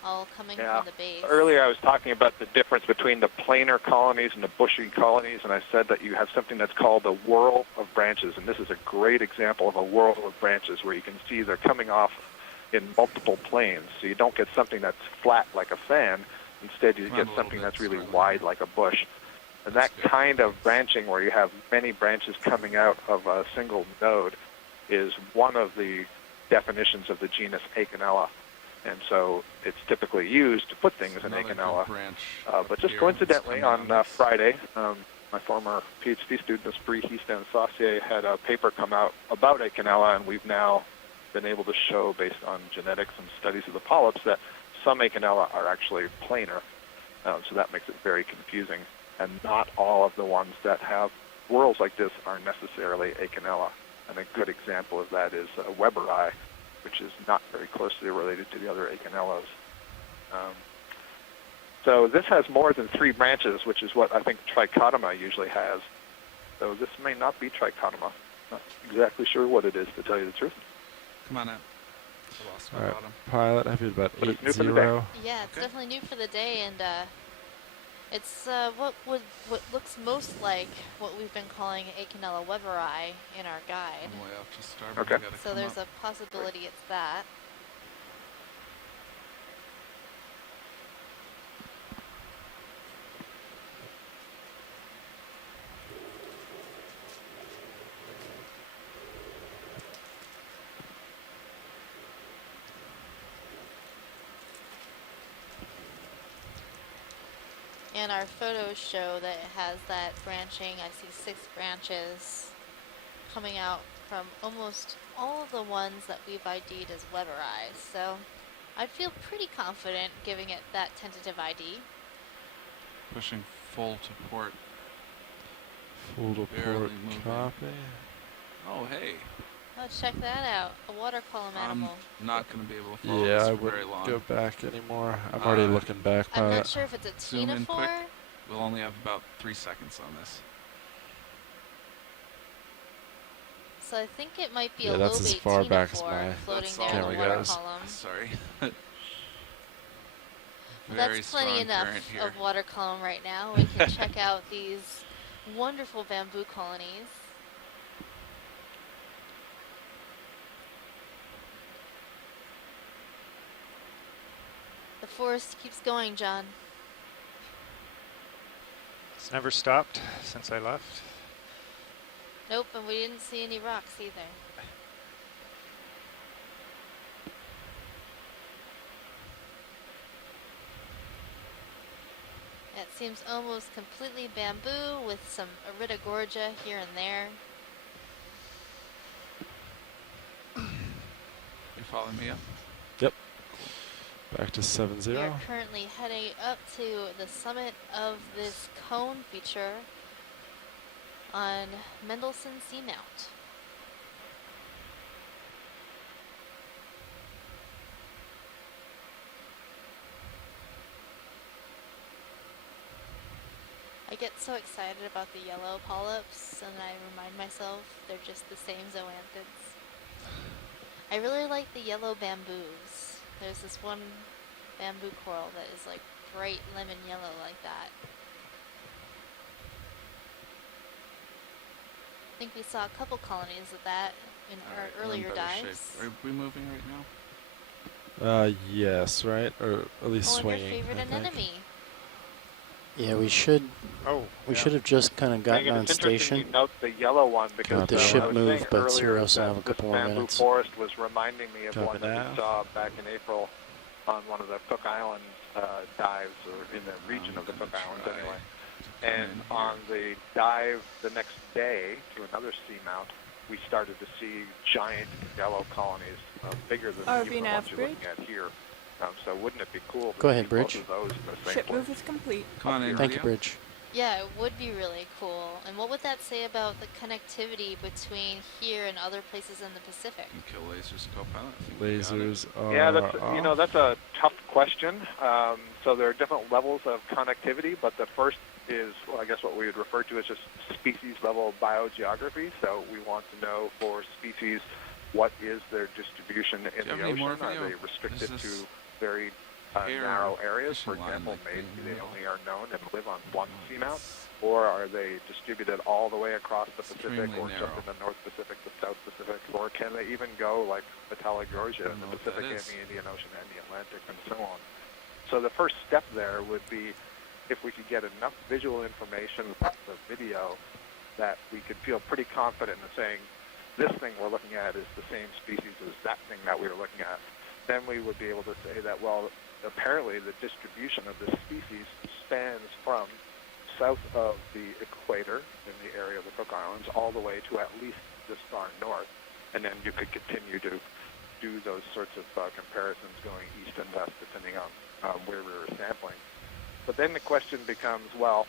all coming Yeah. from the base. Earlier I was talking about the difference between the planar colonies and the bushy colonies, and I said that you have something that's called a whorl of branches, and this is a great example of a whorl of branches where you can see they're coming off in multiple planes, so you don't get something that's flat like a fan. Instead, you get something that's really wide like a bush. And that kind of branching where you have many branches coming out of a single node is one of the definitions of the genus Acanella. And so it's typically used to put things in Another Acanella. good branch But just here coincidentally, that's coming on Friday, my former PhD student, Esprit Histon Saucier, had a paper come out about Acanella, and we've now been able to show, based on genetics and studies of the polyps, that some Acanella are actually planar. So that makes it very confusing. And not all of the ones that have whorls like this are necessarily Acanella. And a good example of that is Weberi, which is not very closely related to the other Acanellas. So this has more than 3 branches, which is what I think Trichotoma usually has. So this may not be Trichotoma. Not exactly sure what it is, to tell you the truth. Come on out. I lost my All right, bottom. pilot, I have about But it's new for the 80. Yeah, it's definitely new for the day, and it's what looks most like what we've been calling Acanella Weberi in our guide. I'm way off to starboard. Okay. I gotta So come there's up. a possibility it's that. And our photos show that it has that branching. I see 6 branches coming out from almost all of the ones that we've ID'd as Weberi. So I'd feel pretty confident giving it that tentative ID. Pushing full to port. Full to Barely port, moving. copy. Oh, hey. Oh, check that out. A water column animal. I'm not going to be able to follow Yeah, this I for very wouldn't long. go back anymore. I'm already looking back, I'm pilot. not sure if it's a Zoom in quick. ctenophore. We'll only have about 3 seconds on this. So I think it might be Yeah, a that's lobe as far back as 1804 my floating That's there all in the the way water goes. column. Sorry. That's plenty enough of water column right now. We can check out these wonderful bamboo colonies. The forest keeps going, John. It's never stopped since I left. Nope, and we didn't see any rocks either. It seems almost completely bamboo with some Iridogorgia here and there. You following me up? Yep. Back to 7-0. We are currently heading up to the summit of this cone feature on Mendelssohn Seamount. I get so excited about the yellow polyps, and I remind myself they're just the same zoanthids. I really like the yellow bamboos. There's this one bamboo coral that is like bright lemon yellow like that. I think we saw a couple colonies of that in our earlier dives. Are we moving right now? Yes, right? Or at least Oh, and swinging. your favorite I think. anemone. Yeah, we should. Oh, we yeah. should have just kind of gotten Megan, on it's interesting station. you note the yellow one because Let the I ship was move, saying but earlier Zero still that have a couple this more bamboo minutes. forest was reminding me of Copy one that that. we saw back in April on one of the Cook Islands dives, or in the region of the Cook Islands anyway. And on the dive the next day to another seamount, we started to see giant yellow colonies, bigger than ROV even the nav ones you're looking bridge. at here. So wouldn't it be cool to Go see ahead, Bridge. both of those in the same Ship place? move is complete. Come on in. Thank you, Bridge. Yeah, it would be really cool. And what would that say about the connectivity between here and other places in the Pacific? You kill lasers, co-pilot. I think we got it. Lasers are Yeah, that's off. that's a tough question. So there are different levels of connectivity, but the first is, well, I guess what we would refer to as just species level biogeography. So we want to know for species what is their distribution in Do you the have any more ocean. Are video? they restricted Is to this very air narrow areas? For fishing line example, like maybe in the they middle? only are known and live on one seamount, or are they distributed all the way across the Pacific, Extremely or narrow. just in the North Pacific, the South Pacific, or can they even go like Metallogorgia in know the what that Pacific and is. the Indian Ocean and the Atlantic and so on? So the first step there would be if we could get enough visual information from the video that we could feel pretty confident in saying this thing we're looking at is the same species as that thing that we were looking at. Then we would be able to say that, well, apparently the distribution of this species spans from south of the equator in the area of the Cook Islands all the way to at least this far north. And then you could continue to do those sorts of comparisons going east and west depending on where we were sampling. But then the question becomes, well,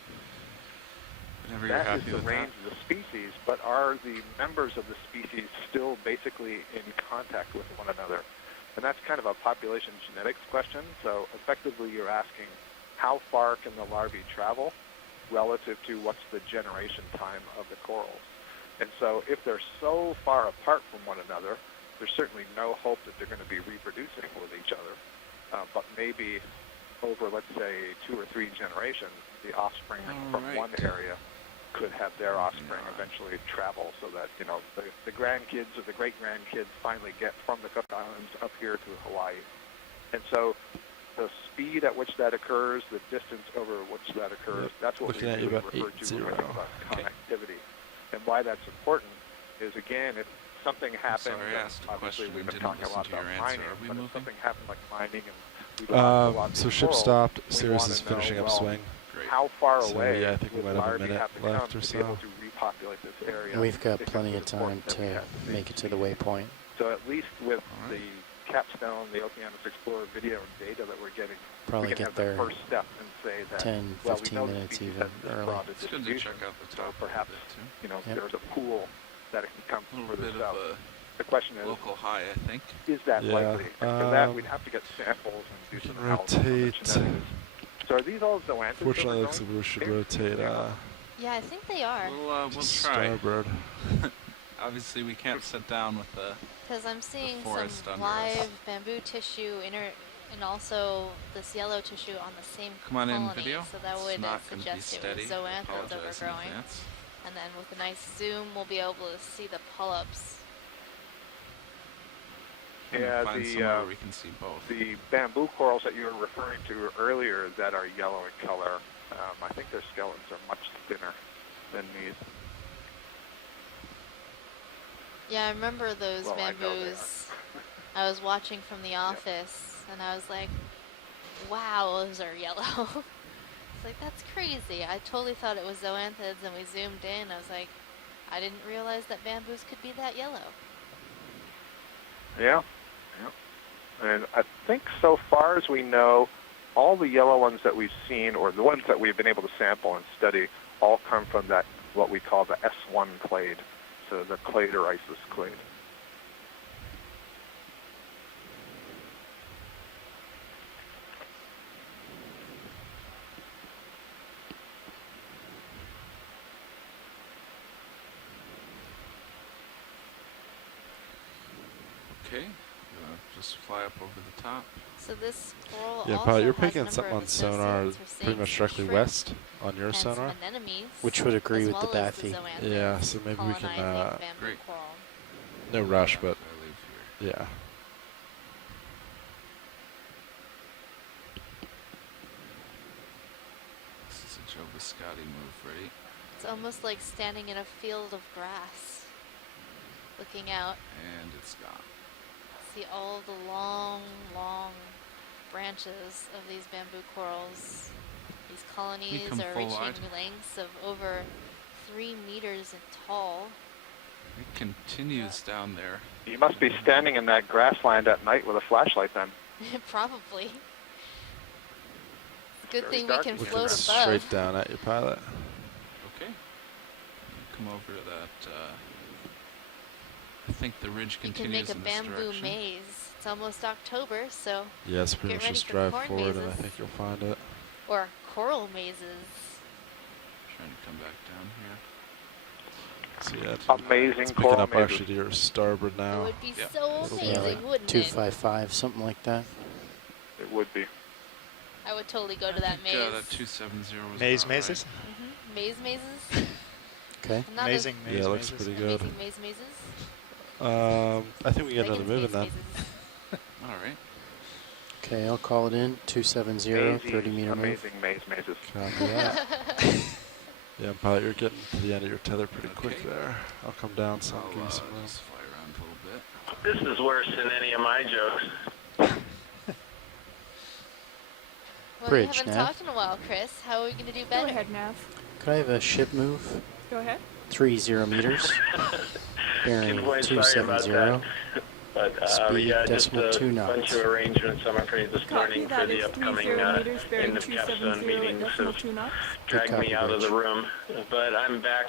Whenever you're that is happy the with range of the species, but are the members of the species still basically in contact with one another? And that's kind of a population genetics question. So effectively you're asking how far can the larvae travel relative to what's the generation time of the corals. And so if they're so far apart from one another, there's certainly no hope that they're going to be reproducing with each other. But maybe over, let's say, 2 or 3 generations, the offspring from one area could have their offspring eventually travel so that, the grandkids or the great-grandkids finally get from the Cook Islands up here to Hawaii. And so the speed at which that occurs, the distance over which that occurs, that's what Looking we at you really about refer to when we 8-0. talk about connectivity. And why that's important is, again, if something happened, sorry, I asked a obviously question we've and been didn't talking a listen lot to your about answer. mining, Are we but if moving? something happened like mining and we lost a lot of So these ship corals, stopped. we Sirius wanna is finishing know, up well, swing. how far So, away yeah, I think we would might have a larvae minute have to left come or to be able so. to repopulate this area? We've got because plenty of of the force time that we to have to make it to the waypoint. So at least with the capstone, the Okeanos Explorer video and data that we're getting, Probably we can get have the there first step and say that 10, well, we 15 know the minutes species even has this early. broad It's good to distribution, check out the so top perhaps of it too. Yep. there's a pool that it can come A little further bit south. of The question is, local high, I think. is that Yeah, likely? And for that, we'd have to get samples and do we some can analysis of the rotate. genetics. So are these all zoanthids? Fortunately, it that looks we're like we should going? rotate Yeah, I think they are. We'll try. starboard. Obviously, we can't sit down with the. Because I'm seeing forest some under us. live bamboo tissue and also this yellow tissue on the same Come on in, colony. video. So that It's would not gonna be suggest it steady. was zoanthids Apologize in overgrowing. advance. And then with a nice zoom, we'll be able to see the polyps. Yeah, Find somewhere where we can see both. the bamboo corals that you were referring to earlier that are yellow in color, I think their skeletons are much thinner than these. Yeah, I remember those Well, I know they are. bamboos. I was watching from the office, and I was like, wow, those are yellow. It's like, that's crazy. I totally thought it was zoanthids, and we zoomed in. I was like, I didn't realize that bamboos could be that yellow. Yeah. And I think so far as we know, all the yellow ones that we've seen, or the ones that we've been able to sample and study, all come from that, what we call the S1 clade, so the clade or Isis clade. Okay, just fly up over the top. So this coral Yeah, also Pilot, you're has a picking number something of on sonar associates. We're pretty seeing much some directly shrimp west on your and some sonar. anemones, Which would agree as with the well as the Baffy. zoanthids Yeah, so maybe we can, colonizing bamboo coral. no rush, but yeah. This is a Joe Biscotti move, ready? It's almost like standing in a field of grass, looking out. And it's gone. See all the long, long branches of these bamboo corals. These colonies come are full reaching wide. lengths of over 3 meters in tall. It continues down there. You must be standing in that grassland at night with a flashlight then. Probably. Good very thing we dark can in here. float above. Straight down at you, Pilot. Okay. Come over to that. I think the ridge You can continues make a in this bamboo direction. maze. It's almost October, so Yes, pretty get much ready just for drive corn forward and I mazes. think you'll find it. Or coral mazes. Trying to come back down here. So yeah, it's Amazing picking coral up mazes. actually to your starboard now. It would be Yeah. so It'll be amazing, like wouldn't it? 255, something like that. It would be. I would totally go to that maze. Yeah, that 270 was Maze about mazes? Hmm Maze mazes? Okay. Not Amazing as maze Yeah, it looks mazes. pretty good. amazing maze mazes. I think we get another Megan's move in maze that. mazes. All right. Okay, I'll call it in. 270, Mazy, 30 meter move. amazing maze mazes. Copy that. Yeah, Pilot, you're getting to the end of your tether pretty quick Okay. there. I'll come down some, I'll give you some room. just fly around a little bit. This is worse than any of my jokes. Well, Bridge, you haven't Nav. talked in a while, Chris. How are we going to do Go better? ahead, Nav. Could I have a ship move? Go ahead. 30 meters. Bearing Good point, sorry about 270. that. But Speed yeah, just decimal a 2 bunch knots. of arrangements, I'm afraid, this Copy morning for that. the It's upcoming 30 meters bearing end of capstone 270 at meetings decimal have 2 knots. dragged Good me copy, out of the Bridge. room. But I'm back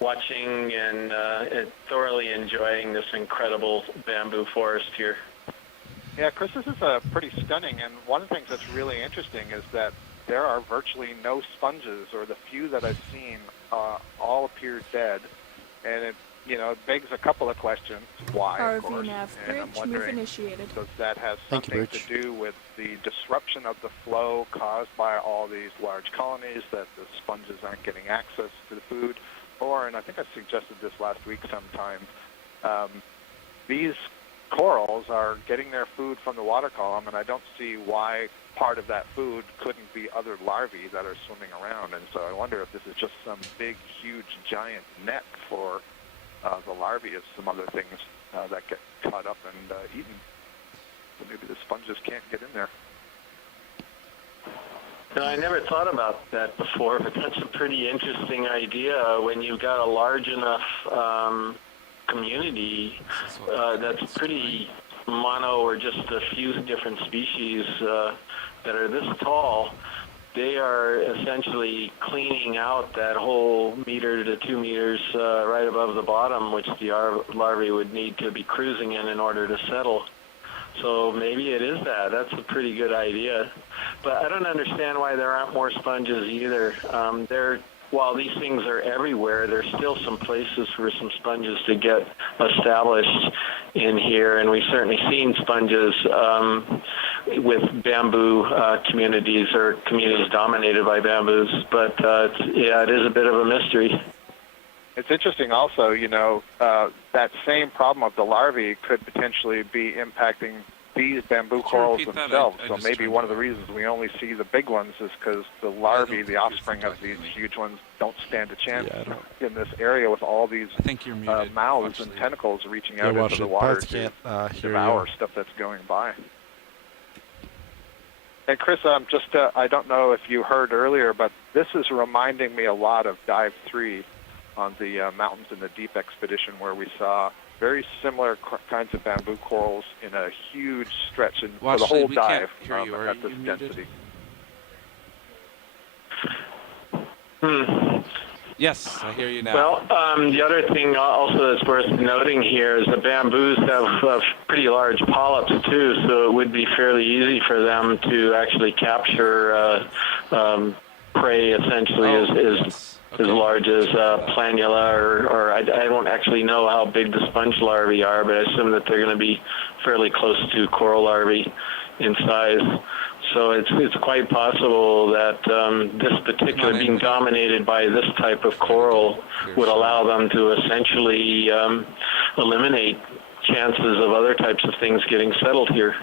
watching and thoroughly enjoying this incredible bamboo forest here. Yeah, Chris, this is pretty stunning, and one of the things that's really interesting is that there are virtually no sponges, or the few that I've seen all appear dead, and it begs a couple of questions. Why, of ROV course, nav and I'm bridge move wondering, initiated. does that have Thank you, something to Bridge. do with the disruption of the flow caused by all these large colonies, that the sponges aren't getting access to the food, or, and I think I suggested this last week sometime, these corals are getting their food from the water column, and I don't see why part of that food couldn't be other larvae that are swimming around. And so I wonder if this is just some big, huge, giant net for the larvae of some other things that get caught up and eaten. So maybe the sponges can't get in there. No, I never thought about that before, but that's a pretty interesting idea when you've got a large enough community that's pretty mono, or just a few different species that are this tall. They are essentially cleaning out that whole meter to 2 meters right above the bottom, which the larvae would need to be cruising in order to settle. So maybe it is that. That's a pretty good idea. But I don't understand why there aren't more sponges either. They're while these things are everywhere, there's still some places for some sponges to get established in here, and we've certainly seen sponges with bamboo communities or communities dominated by bamboos, but it is a bit of a mystery. It's interesting also, that same problem of the larvae could potentially be impacting these bamboo corals themselves. So maybe one of the reasons we only see the big ones is because the larvae, the offspring of these huge ones, don't stand a chance in this area with all these mouths and tentacles reaching out into the water to devour stuff that's going by. And Chris, I don't know if you heard earlier, but this is reminding me a lot of Dive 3 on the Mountains in the Deep expedition, where we saw very similar kinds of bamboo corals in a huge stretch and for the whole dive at this density. Yes, I hear you now. Well, the other thing also that's worth noting here is the bamboos have pretty large polyps too, so it would be fairly easy for them to actually capture prey essentially as large as planula, or I don't actually know how big the sponge larvae are, but I assume that they're going to be fairly close to coral larvae in size. So it's quite possible that this particular being dominated by this type of coral would allow them to essentially eliminate chances of other types of things getting settled here.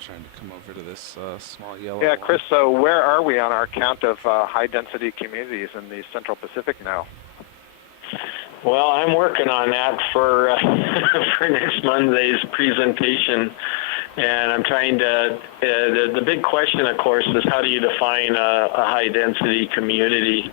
Trying to come over to this small yellow Yeah, Chris, so where are we on our count of high-density communities in the Central Pacific now? Well, I'm working on that for for next Monday's presentation, and I'm trying to. The big question, of course, is how do you define a high-density community?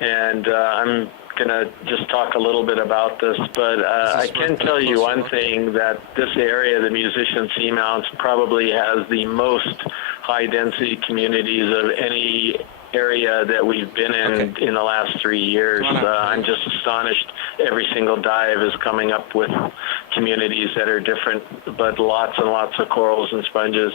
And I'm going to just talk a little bit about this, but I can tell you one thing, that this area, the Musician Seamounts, probably has the most high-density communities of any area that we've been in the last 3 years. I'm just astonished. Every single dive is coming up with communities that are different, but lots and lots of corals and sponges.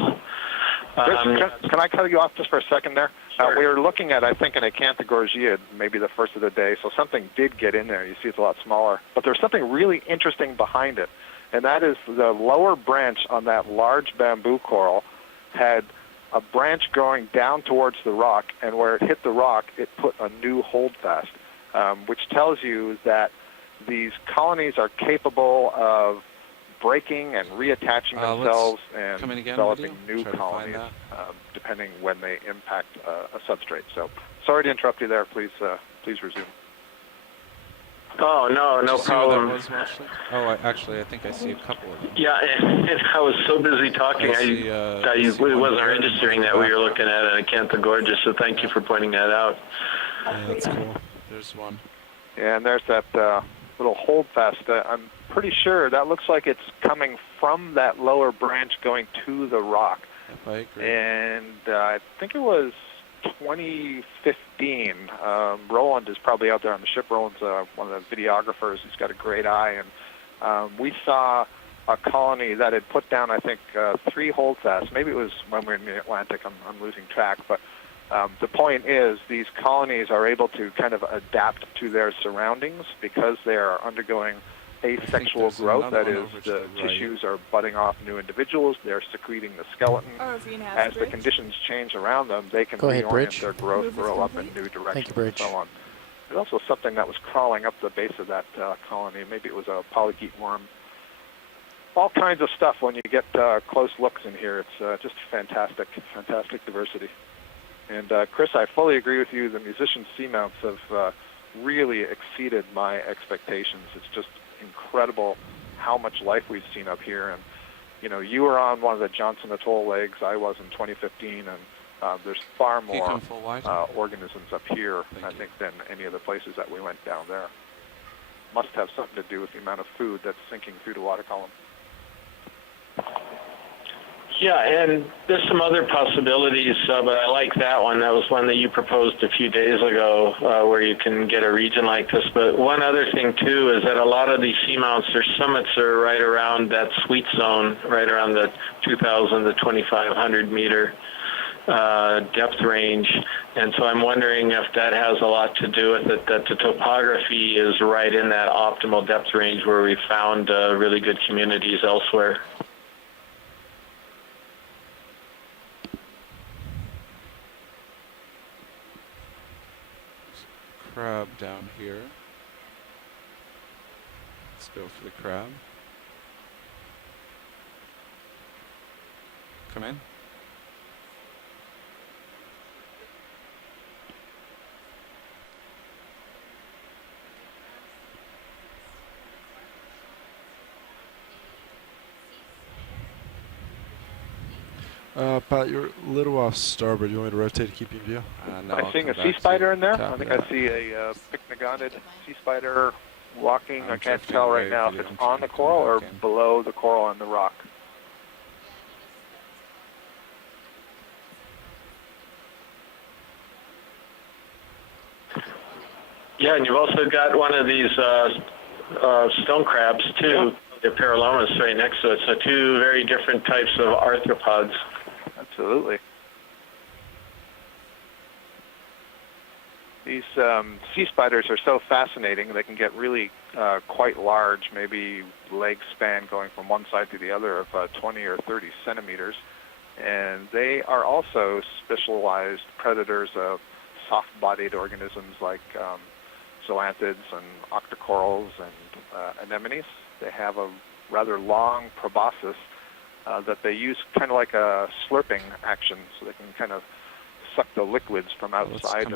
Can I cut you off just for a second there? Sure. We were looking at, I think, an acanthogorgia, maybe the first of the day, so something did get in there. You see it's a lot smaller. But there's something really interesting behind it, and that is the lower branch on that large bamboo coral had a branch going down towards the rock, and where it hit the rock, it put a new holdfast, which tells you that these colonies are capable of breaking and reattaching themselves and developing new colonies, depending when they impact a substrate. So, sorry to interrupt you there. Please resume. Oh, no problem. Actually, I think I see a couple of them. Yeah, and I was so busy talking, I wasn't registering that we were looking at an acanthogorgia, so thank you for pointing that out. Yeah, that's cool. There's one. Yeah, and there's that little holdfast. I'm pretty sure that looks like it's coming from that lower branch going to the rock. I agree. And I think it was 2015. Roland is probably out there on the ship. Roland's one of the videographers. He's got a great eye. And we saw a colony that had put down, I think, 3 holdfasts. Maybe it was when we were in the Atlantic. I'm losing track. But the point is, these colonies are able to kind of adapt to their surroundings because they are undergoing asexual growth. That is, the tissues are budding off new individuals. They're secreting the skeleton. As the conditions change around them, they can reorient their growth, grow up in new directions, and so on. There's also something that was crawling up the base of that colony. Maybe it was a polychaete worm. All kinds of stuff when you get close looks in here. It's just fantastic diversity. And Chris, I fully agree with you. The Musician Seamounts have really exceeded my expectations. It's just incredible how much life we've seen up here. And you were on one of the Johnson Atoll legs. I was in 2015, and there's far more organisms up here, I think, than any of the places that we went down there. Must have something to do with the amount of food that's sinking through the water column. Yeah, and there's some other possibilities, but I like that one. That was one that you proposed a few days ago, where you can get a region like this. But one other thing, too, is that a lot of these seamounts, their summits are right around that sweet zone, right around the 2,000 to 2,500 meter. depth range, and so I'm wondering if that has a lot to do with it, that the topography is right in that optimal depth range where we found really good communities elsewhere. Crab down here. Let's go for the crab. Come in. Pat, you're a little off starboard. You want me to rotate to keep you in view? No, I'm seeing a sea spider in there. I think I see a picnigonid sea spider walking. I can't tell right now if it's on the coral or below the coral on the rock. Yeah, and you've also got one of these stone crabs too. The Paralomas right next to it. So two very different types of arthropods. Absolutely. These sea spiders are so fascinating. They can get really quite large, maybe leg span going from one side to the other of 20 or 30 centimeters. And they are also specialized predators of soft-bodied organisms like zoanthids and octocorals and anemones. They have a rather long proboscis that they use kind of like a slurping action, so they can kind of suck the liquids from outside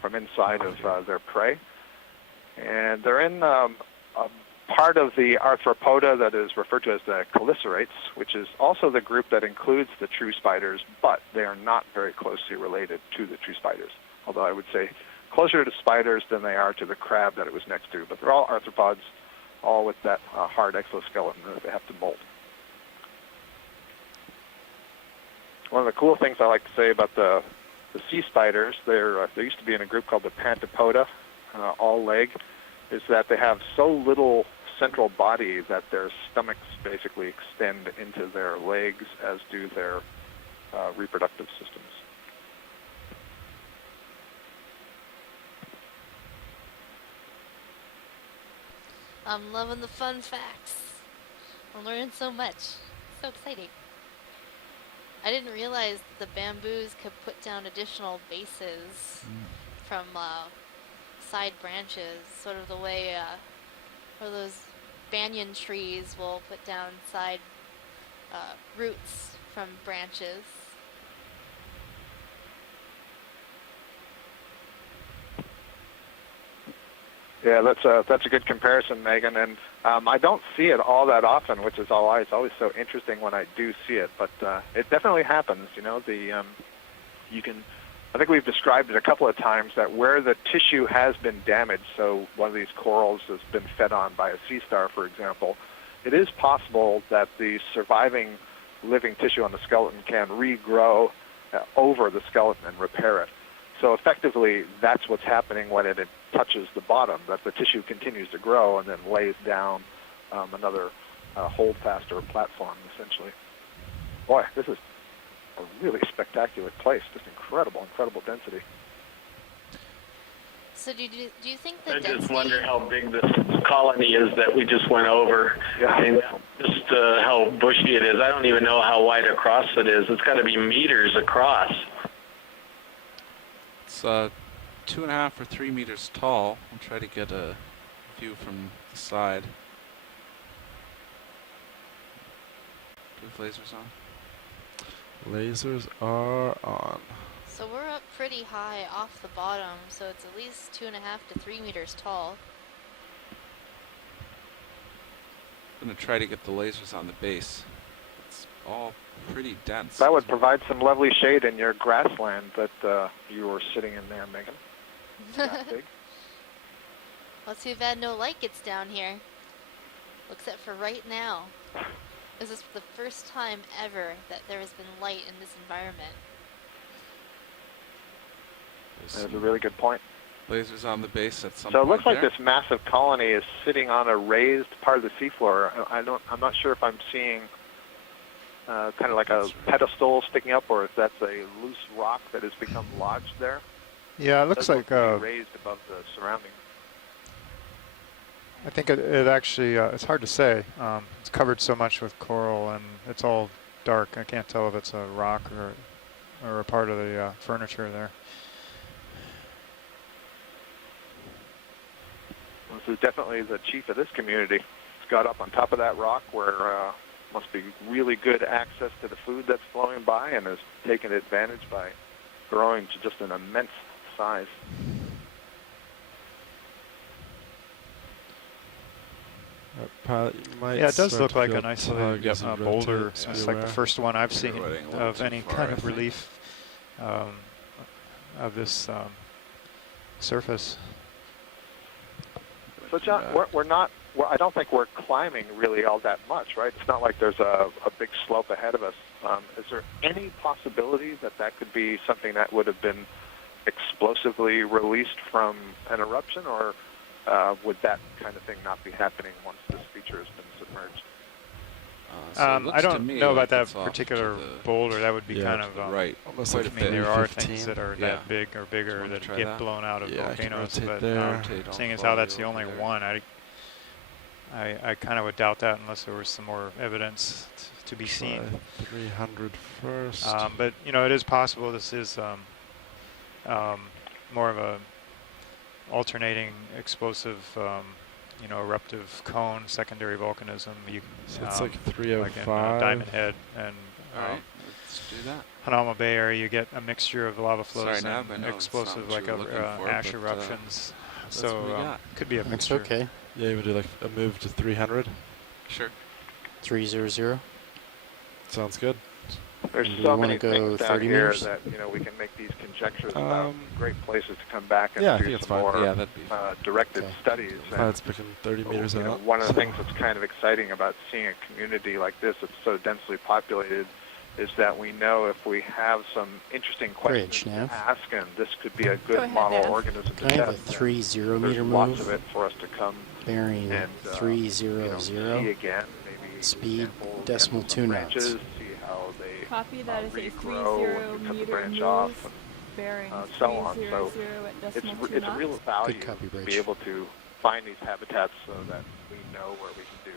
from inside of their prey. And they're in a part of the arthropoda that is referred to as the chelicerates, which is also the group that includes the true spiders, but they are not very closely related to the true spiders. Although I would say closer to spiders than they are to the crab that it was next to. But they're all arthropods, all with that hard exoskeleton that they have to molt. One of the cool things I like to say about the sea spiders, they used to be in a group called the Pantopoda, all leg, is that they have so little central body that their stomachs basically extend into their legs, as do their reproductive systems. I'm loving the fun facts. I'm learning so much. So exciting. I didn't realize the bamboos could put down additional bases from side branches, sort of the way where those banyan trees will put down side roots from branches. Yeah, that's a good comparison, Megan, and I don't see it all that often, which is always so interesting when I do see it. But it definitely happens. You know, you can. I think we've described it a couple of times that where the tissue has been damaged, so one of these corals has been fed on by a sea star, for example, it is possible that the surviving living tissue on the skeleton can regrow over the skeleton and repair it. So effectively, that's what's happening when it touches the bottom, that the tissue continues to grow and then lays down another holdfast or platform, essentially. Boy, this is a really spectacular place, just incredible density. So do you think the I density... just wonder how big this colony is that we just went over, and just how bushy it is. I don't even know how wide across it is. It's got to be meters across. It's 2.5 or 3 meters tall. I'll try to get a view from the side. Do the lasers on? Lasers are on. So we're up pretty high off the bottom, so it's at least 2.5 to 3 meters tall. I'm going to try to get the lasers on the base. It's all pretty dense. That would provide some lovely shade in your grassland that you were sitting in there, Megan. That big. Well, too bad no light gets down here. Except for right now. This is the first time ever that there has been light in this environment. That's a really good point. Lasers on the base at some So it point looks like there. this massive colony is sitting on a raised part of the seafloor. I'm not sure if I'm seeing kind of like a pedestal sticking up, or if that's a loose rock that has become lodged there. Yeah, it looks does like look to be raised above the surroundings. I think it actually, it's hard to say. It's covered so much with coral, and it's all dark. I can't tell if it's a rock or a part of the furniture there. This is definitely the chief of this community. He's got up on top of that rock where must be really good access to the food that's flowing by, and has taken advantage by growing to just an immense size. Pilot, you might Yeah, it does start look to like feel an isolated tugs and boulder. rotate, It's be like the aware. first one I've seen rotating a little of too any far, kind I of think. relief of this surface. So, John, we're not. I don't think we're climbing really all that much, right? It's not like there's a big slope ahead of us. Is there any possibility that that could be something that would have been explosively released from an eruption, or would that kind of thing not be happening once this feature has been submerged? I don't know about that particular boulder. That would be kind of right. Almost I like mean, there are 315. things that are Yeah. that big or bigger wanna that try get that? blown out of Yeah, I can volcanoes. rotate But there. Rotate seeing all as how the way that's the over only there. one, I kind of would doubt that unless there was some more evidence to be seen. Try 300 first. But you know, it is possible this is more of a alternating explosive, you know, eruptive cone, secondary volcanism. So it's like like in 305. Diamond Head and All right, let's do that. Hanama Bay area, you get a mixture of lava flows Sorry, Nav, I and know it's not explosive, what like you were looking for, ash but, eruptions. that's what we So got. could be a That's mixture. okay. Yeah, you would do like a move to 300. Sure. 300. Sounds good. There's Do we so wanna many go things down 30 here meters? that we can make these conjectures about. Great places to come back and yeah, I do think it's some fine. more Yeah, that'd be directed Okay. studies. Pilot's picking 30 meters out. One of the things that's kind of exciting about seeing a community like this that's so densely populated is that we know if we have some interesting questions Bridge, Nav. to ask, and this could be a Go good ahead, model Nav. organism to Can I have a test. 30 There's meter lots of move? it for us to come Bearing and 300. see again. Maybe Speed examples, decimal and 2 some knots. branches, see how they Copy, that is a regrow 30 when you cut the meter branch move, off, and bearing so on. So 300 at it's decimal 2 it's a knots. real value Good copy, to Bridge. be able to find these habitats so that we know where we can do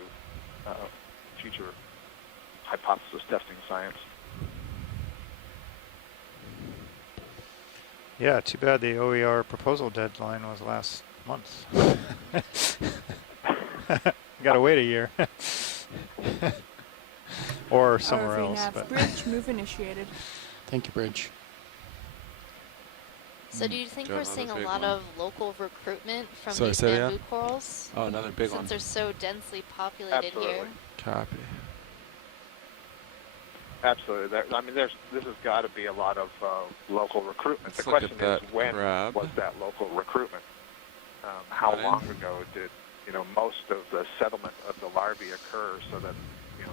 future hypothesis testing science. Yeah, too bad the OER proposal deadline was last month. Gotta wait a year. Or somewhere ROV else. nav But bridge move initiated. Thank you, Bridge. So do you think Do we're another seeing a big lot one. of local recruitment from Sorry, these say that bamboo again? corals? Oh, another big one. Since they're so densely populated here. Copy. Absolutely. This has got to be a lot of local recruitment. Let's The look at question is, that when crab. was that local recruitment? How Got in. long ago did most of the settlement of the larvae occur, so that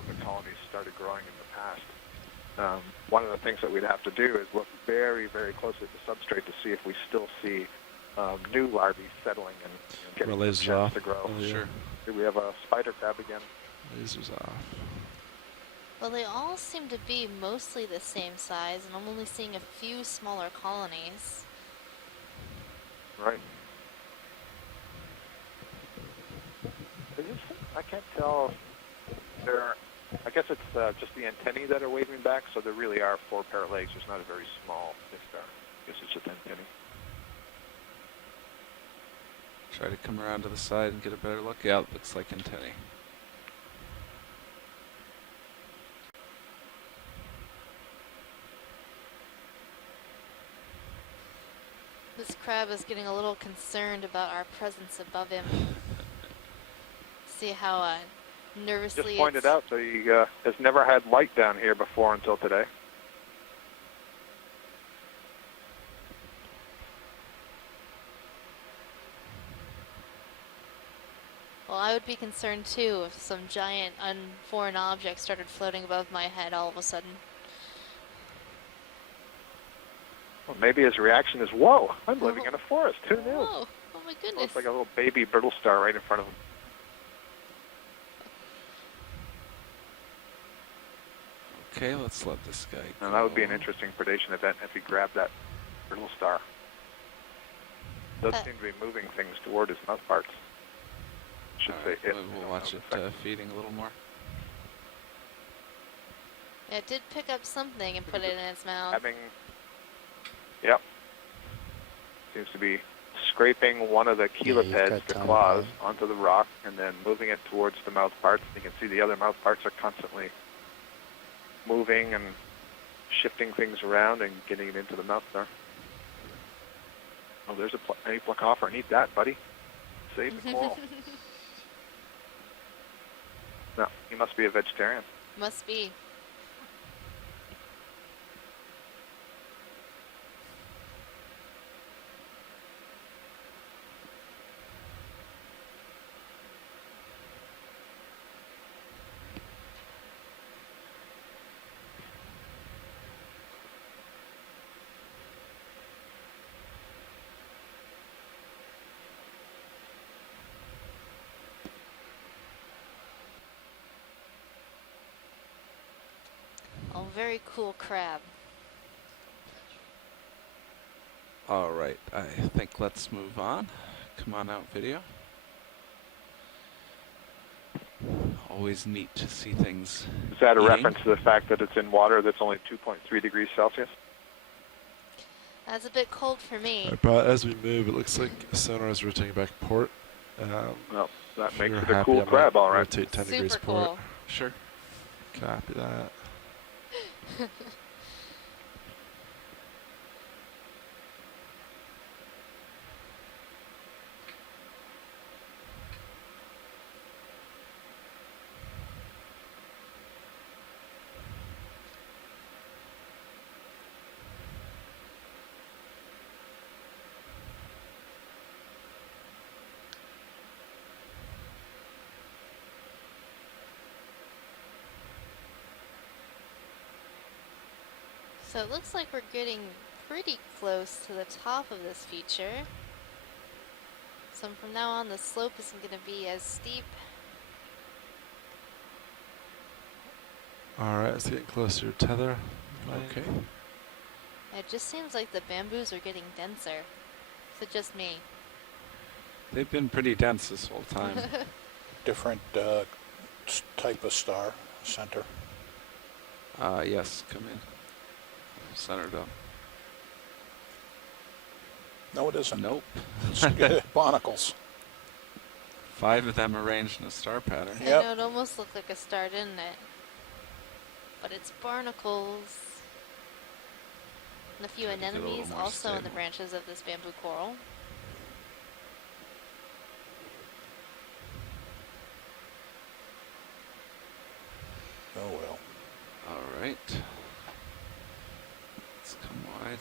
the colonies started growing in the past? One of the things that we'd have to do is look very, very closely at the substrate to see if we still see new larvae settling and getting a Lasers chance off. to grow. Oh, yeah. Sure. Here we have a spider crab again. Lasers off. Well, they all seem to be mostly the same size, and I'm only seeing a few smaller colonies. Right. I can't tell. I guess it's just the antennae that are waving back, so there really are 4 pair of legs. There's not a very small fish there. I guess it's just antennae. Try to come around to the side and get a better look. Yeah, it looks like antennae. This crab is getting a little concerned about our presence above him. See how nervously Just pointed out that he has never had light down here before until today. Well, I would be concerned too if some giant foreign object started floating above my head all of a sudden. Well, maybe his reaction is, "Whoa, I'm living in a forest. Who knew?" Oh my goodness. Looks like a little baby brittle star right in front of him. Okay, let's let this guy go. And that would be an interesting predation event if he grabbed that brittle star. Does seem to be moving things toward his mouth parts. Should say it. We'll watch it feeding a little more. It did pick up something and put it in its mouth. Yep. Seems to be scraping one of the chelopads, the claws, onto the rock, and then moving it towards the mouth parts. You can see the other mouth parts are constantly moving and shifting things around and getting it into the mouth there. Oh, there's a pluck offer. Need that, buddy. Save the coral. No, he must be a vegetarian. Must be. Oh, very cool crab. All right, I think let's move on. Come on out, video. Always neat to see things. Is that a eating. reference to the fact that it's in water that's only 2.3 degrees Celsius? That's a bit cold for me. But as we move, it looks like sonar is rotating back port. Well, that if makes you're it a happy, cool I might crab, all right. Rotate 10 degrees Super port. cool. Sure. Copy that. So it looks like we're getting pretty close to the top of this feature. So from now on, the slope isn't going to be as steep. Alright, it's getting closer to tether. Okay. It just seems like the bamboos are getting denser. Is it just me? They've been pretty dense this whole time. Different type of star, center. Yes, come in. Centered up. No, it isn't. Nope. It's barnacles. 5 of them arranged in a star pattern. I know, it almost looked like a star, didn't it? But it's barnacles. And a few Try to get a little anemones more also in the stable. branches of this bamboo coral. Oh well. All right. Let's come wide.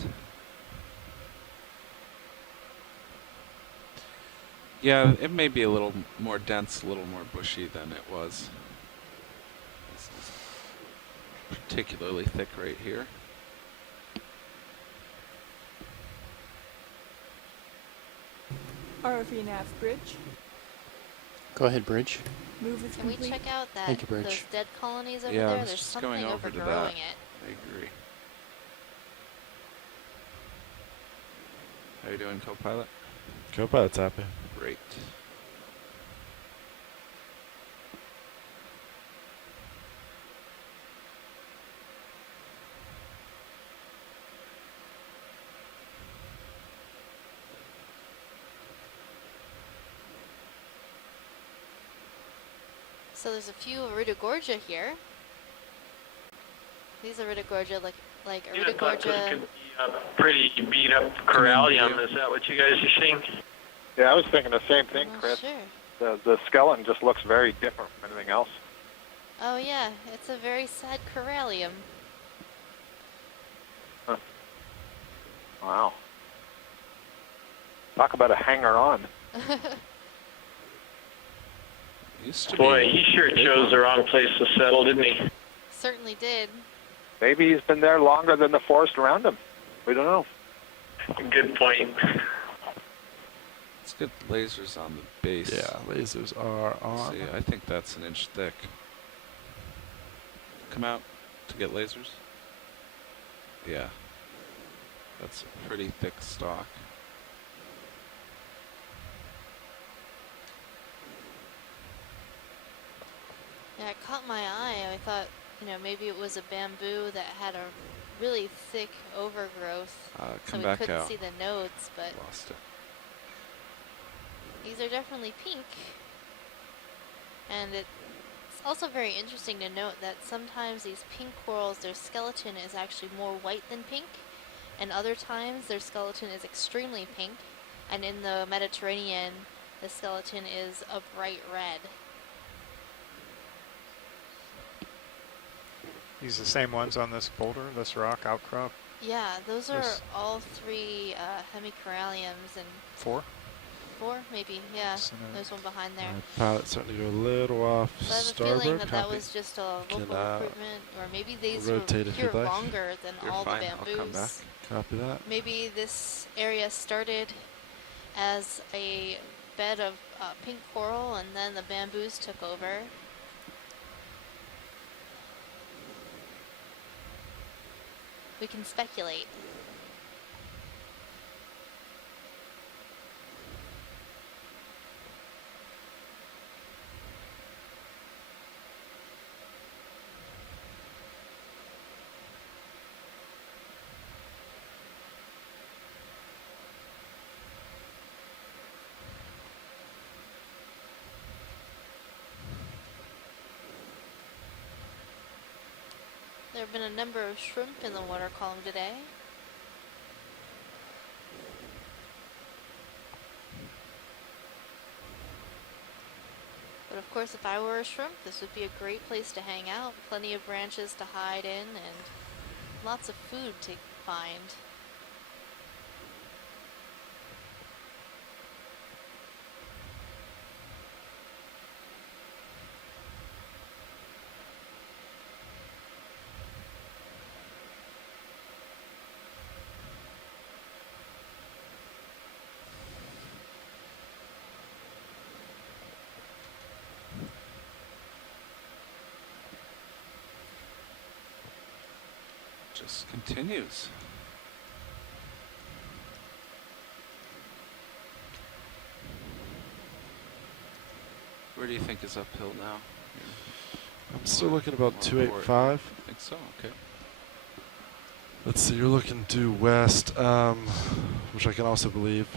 Yeah, it may be a little more dense, a little more bushy than it was. This is particularly thick right here. ROV nav bridge. Go ahead, Bridge. Move is Can we complete. check out that Thank you, Bridge. those dead colonies over Yeah, I there? was There's just something going over to that. overgrowing it. I agree. How you doing, co-pilot? Co-pilot's happy. Great. So there's a few Iridogorgia here. These Iridogorgia look like Yeah, I thought this Iridogorgia. could be a pretty beat up corallium. Is that what you guys are seeing? Yeah, I was thinking the same thing, Oh, Chris. sure. The skeleton just looks very different from anything else. Oh yeah, it's a very sad corallium. Huh. Wow. Talk about a hanger-on. Used to Boy, be he sure big chose one. the wrong place to settle, didn't he? Certainly did. Maybe he's been there longer than the forest around him. We don't know. Good point. Let's get lasers on the base. Yeah, lasers are on. See, I think that's an inch thick. Come out. to get lasers? Yeah. That's a pretty thick stalk. Yeah, it caught my eye. I thought, maybe it was a bamboo that had a really thick overgrowth, so Come we back couldn't out. see the nodes, but Lost it. these are definitely pink. And it's also very interesting to note that sometimes these pink corals, their skeleton is actually more white than pink, and other times their skeleton is extremely pink, and in the Mediterranean, the skeleton is a bright red. These the same ones on this boulder, this rock outcrop? Yeah, those are This- all three hemicoralliums, and 4? 4 maybe, yeah. So now- There's one behind there. Pilot's starting to go a little off So I have a starboard. feeling that Copy. was just a local Can, recruitment, or maybe these were rotate if here you'd like. longer than You're all fine, the I'll bamboos. come back. Copy that. Maybe this area started as a bed of pink coral, and then the bamboos took over. We can speculate. There have been a number of shrimp in the water column today. But of course, if I were a shrimp, this would be a great place to hang out. Plenty of branches to hide in, and lots of food to find. Just continues. Where do you think is uphill now? I'm still looking about More 285. I think so, okay. Let's see, you're looking due west, which I can also believe.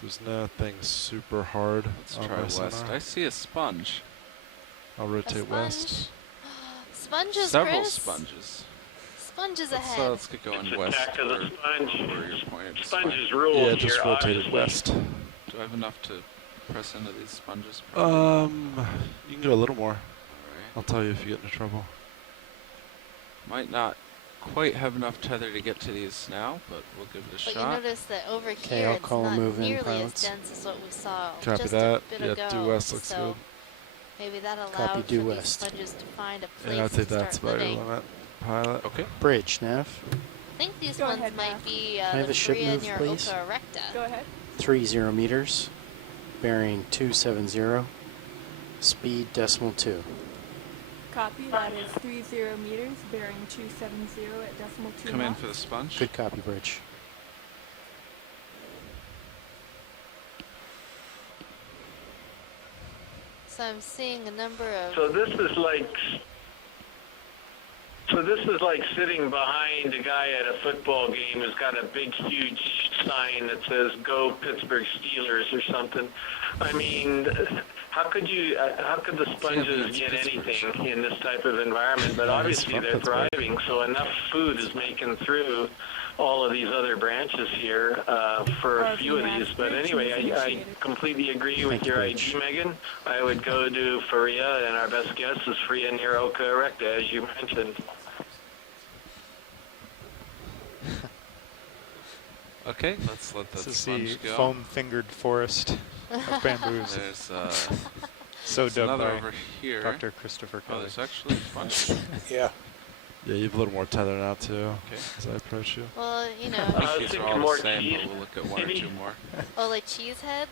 There's nothing super hard. Let's on try my west. sonar. I see a sponge. I'll rotate west. Sponges, Several Chris. sponges. Sponges Let's, ahead. let's get going It's west. attack of the where- sponge. where you're pointed. Sponges rule Yeah, here, just rotated obviously. west. Do I have enough to press into these sponges? You can go a little more. I'll tell you if you get into trouble. Might not quite have enough tether to get to these now, but we'll give it a But shot. you notice that over Okay, here I'll it's call a not move in, nearly pilots. as dense as what we saw Copy just that. a bit Yeah, ago. due west looks so good. maybe that allowed Copy, for due these west. sponges to find a place Yeah, I'd say to that's start about your living. limit. Pilot. Okay. Bridge, Nav. I think these Go ones ahead, might Matt. be Can I have the a ship Korea move, near please? Oka Erecta. Go ahead. 30 meters, bearing 270, speed decimal 2. Copy. That is 30 meters, bearing 270 at decimal 2 Come in knots. for the sponge. Good copy, Bridge. So I'm seeing a number of So this is like sitting behind a guy at a football game who's got a big, huge sign that says "Go Pittsburgh Steelers" or something. I mean, how could the sponges get anything in this type of environment? But obviously they're thriving, so enough food is making through all of these other branches here for a few of these. But anyway, I completely agree with your idea, Megan. I would go to Faria, and our best guess is Faria near Oka Erecta, as you mentioned. Okay, let's let that This is the sponge go. foam-fingered forest of bamboos. There's So there's dubbed another by over here. Dr. Christopher Oh, Kelly. there's actually a bunch. Yeah. Yeah, you have a little more tether now too. Okay. As I approach you. well, you know, I think these are all more the same, cheese. but we'll look at one or Maybe. two more. oh, like cheese heads.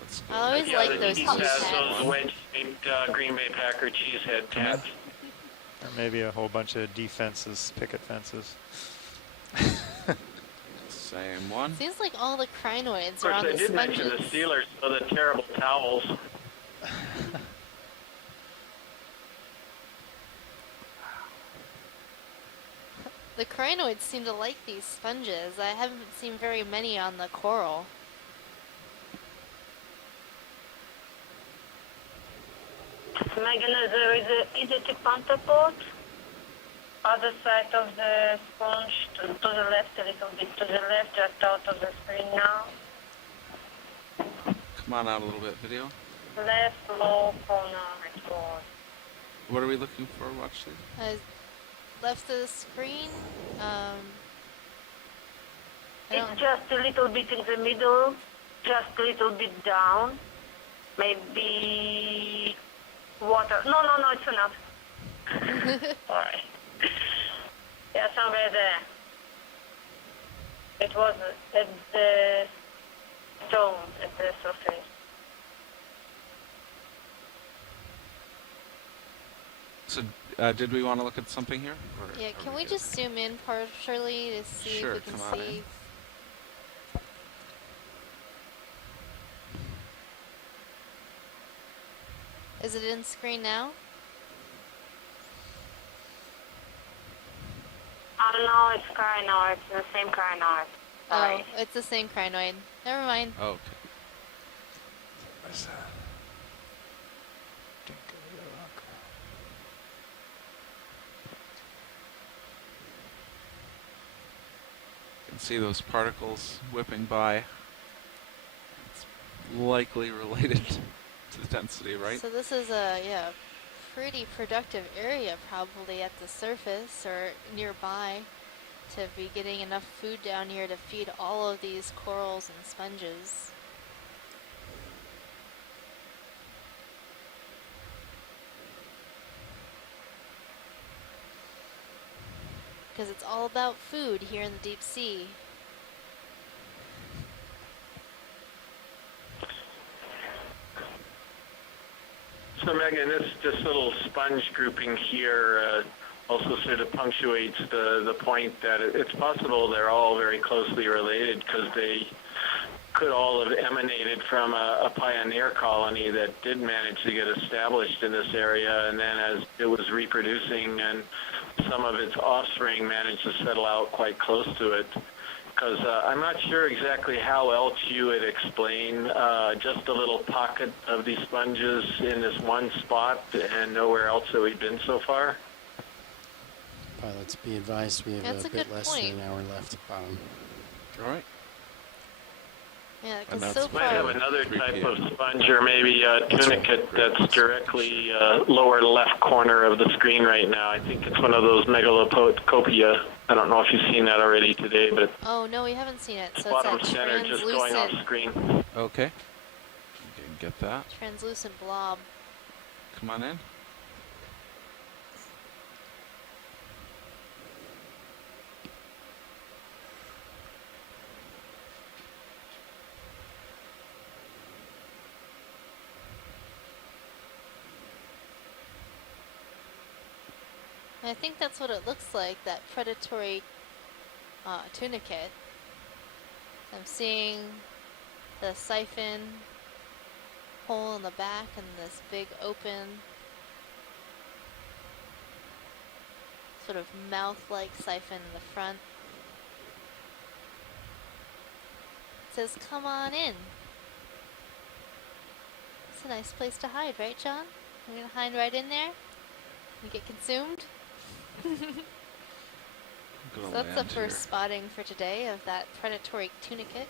Let's go. I always Yeah, like the those cheese cheese has heads. those wedge-shaped Green Bay Packer cheese head tats. Or maybe a whole bunch of defenses, picket fences. Same one. Seems like all the crinoids Of are course, on I the did mention the sponges. sealers, so the terrible towels. The crinoids seem to like these sponges. I haven't seen very many on the coral. Megan, there is a EDT counterport. Other side of the sponge to the left, a little bit to the left, just out of the screen now. Come on out a little bit, video. Left low corner, it was. What are we looking for, Watch these? Left of the screen. It's just a little bit in the middle, just a little bit down. Maybe water. No, it's enough. Sorry. Yeah, somewhere there. It was at the stone, at the surface. So, did we want to look at something here? Or Yeah, can we just zoom in partially to see Sure, if we can come on in. see? Is it in screen now? No, it's crinoid. It's the same crinoid. Sorry. Oh, it's the same crinoid. Never mind. Oh, okay. What's that? You can see those particles whipping by. It's likely related to the density, right? So this is a pretty productive area probably at the surface or nearby to be getting enough food down here to feed all of these corals and sponges. Because it's all about food here in the deep sea. So Megan, this little sponge grouping here also sort of punctuates the point that it's possible they're all very closely related because they could all have emanated from a pioneer colony that did manage to get established in this area, and then as it was reproducing and some of its offspring managed to settle out quite close to it. Because I'm not sure exactly how else you would explain just a little pocket of these sponges in this one spot and nowhere else that we've been so far. Pilots, be advised we have That's a a bit good less point. than an hour left at bottom. All right. Yeah, And because that's so Might have far, another 3 type p.m. of sponge or maybe a tunicate that's directly lower left corner of the screen right now. I think it's one of those megalopodcopia. I don't know if you've seen that already today, but oh no, we haven't seen it. So bottom it's that center just going off screen. Okay. You can get that. translucent blob. Come on in. And I think that's what it looks like, that predatory tunicate. I'm seeing the siphon hole in the back and this big open sort of mouth-like siphon in the front. It says, "Come on in." It's a nice place to hide, right, John? We're gonna hide right in there and get consumed. So that's the first spotting for today of that predatory tunicate.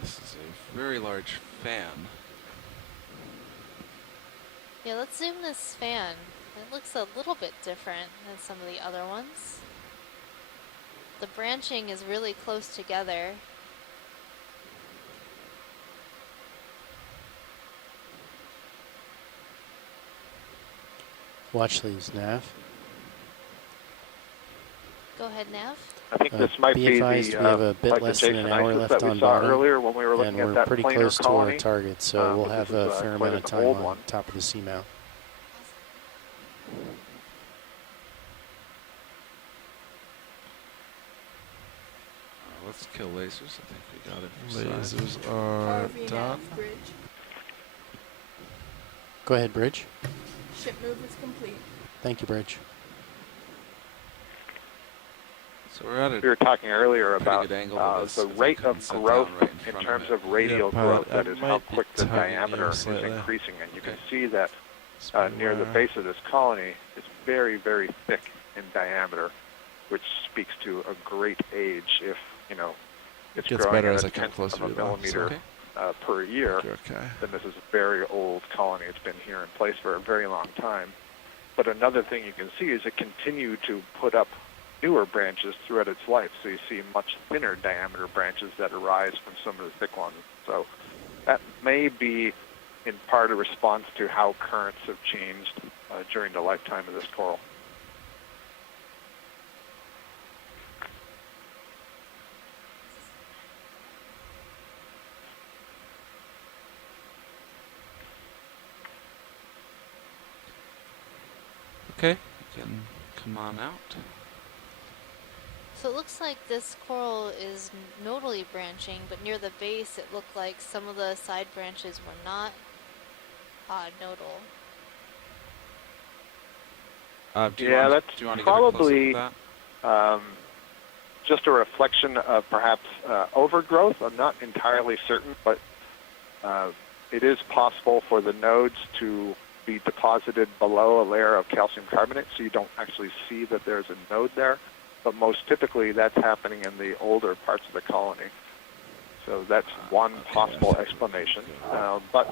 This is a very large fan. Yeah, let's zoom this fan. It looks a little bit different than some of the other ones. The branching is really close together. Watch these, Nav. Go ahead, Nav. I think this might be be advised, the, we have a bit like less the than an Jason hour Isis left that we on saw bottom, earlier when we were looking and at we're that pretty planar close to our colony. target, so we'll But have this a is, fair quite amount of an time old on one. top of the seamount. Let's kill lasers. I think we got it. for size. Lasers are ROV done. nav bridge. Go ahead, Bridge. Ship move is complete. Thank you, Bridge. So we're at We were talking earlier pretty about good angle with this, the 'cause I rate couldn't of sit growth down right in in front terms of of radial Yeah, growth. pilot, That I is how might be quick the tugging you diameter is slightly. increasing. And you can Okay. see that near the base of this colony is very, very thick in diameter, which speaks to a great age if, you know, it's Gets growing better at as a I come tenth closer of a to the millimeter Okay. per year. Okay. Then this is a very old colony. It's been here in place for a very long time. But another thing you can see is it continued to put up newer branches throughout its life. So you see much thinner diameter branches that arise from some of the thick ones. So that may be in part a response to how currents have changed during the lifetime of this coral. Okay, you can come on out. So it looks like this coral is nodally branching, but near the base it looked like some of the side branches were not nodal. Do you Yeah, want, that's do you want to get a close-up probably of that? just a reflection of perhaps overgrowth. I'm not entirely certain, but it is possible for the nodes to be deposited below a layer of calcium carbonate, so you don't actually see that there's a node there. But most typically, that's happening in the older parts of the colony. So that's one possible explanation. But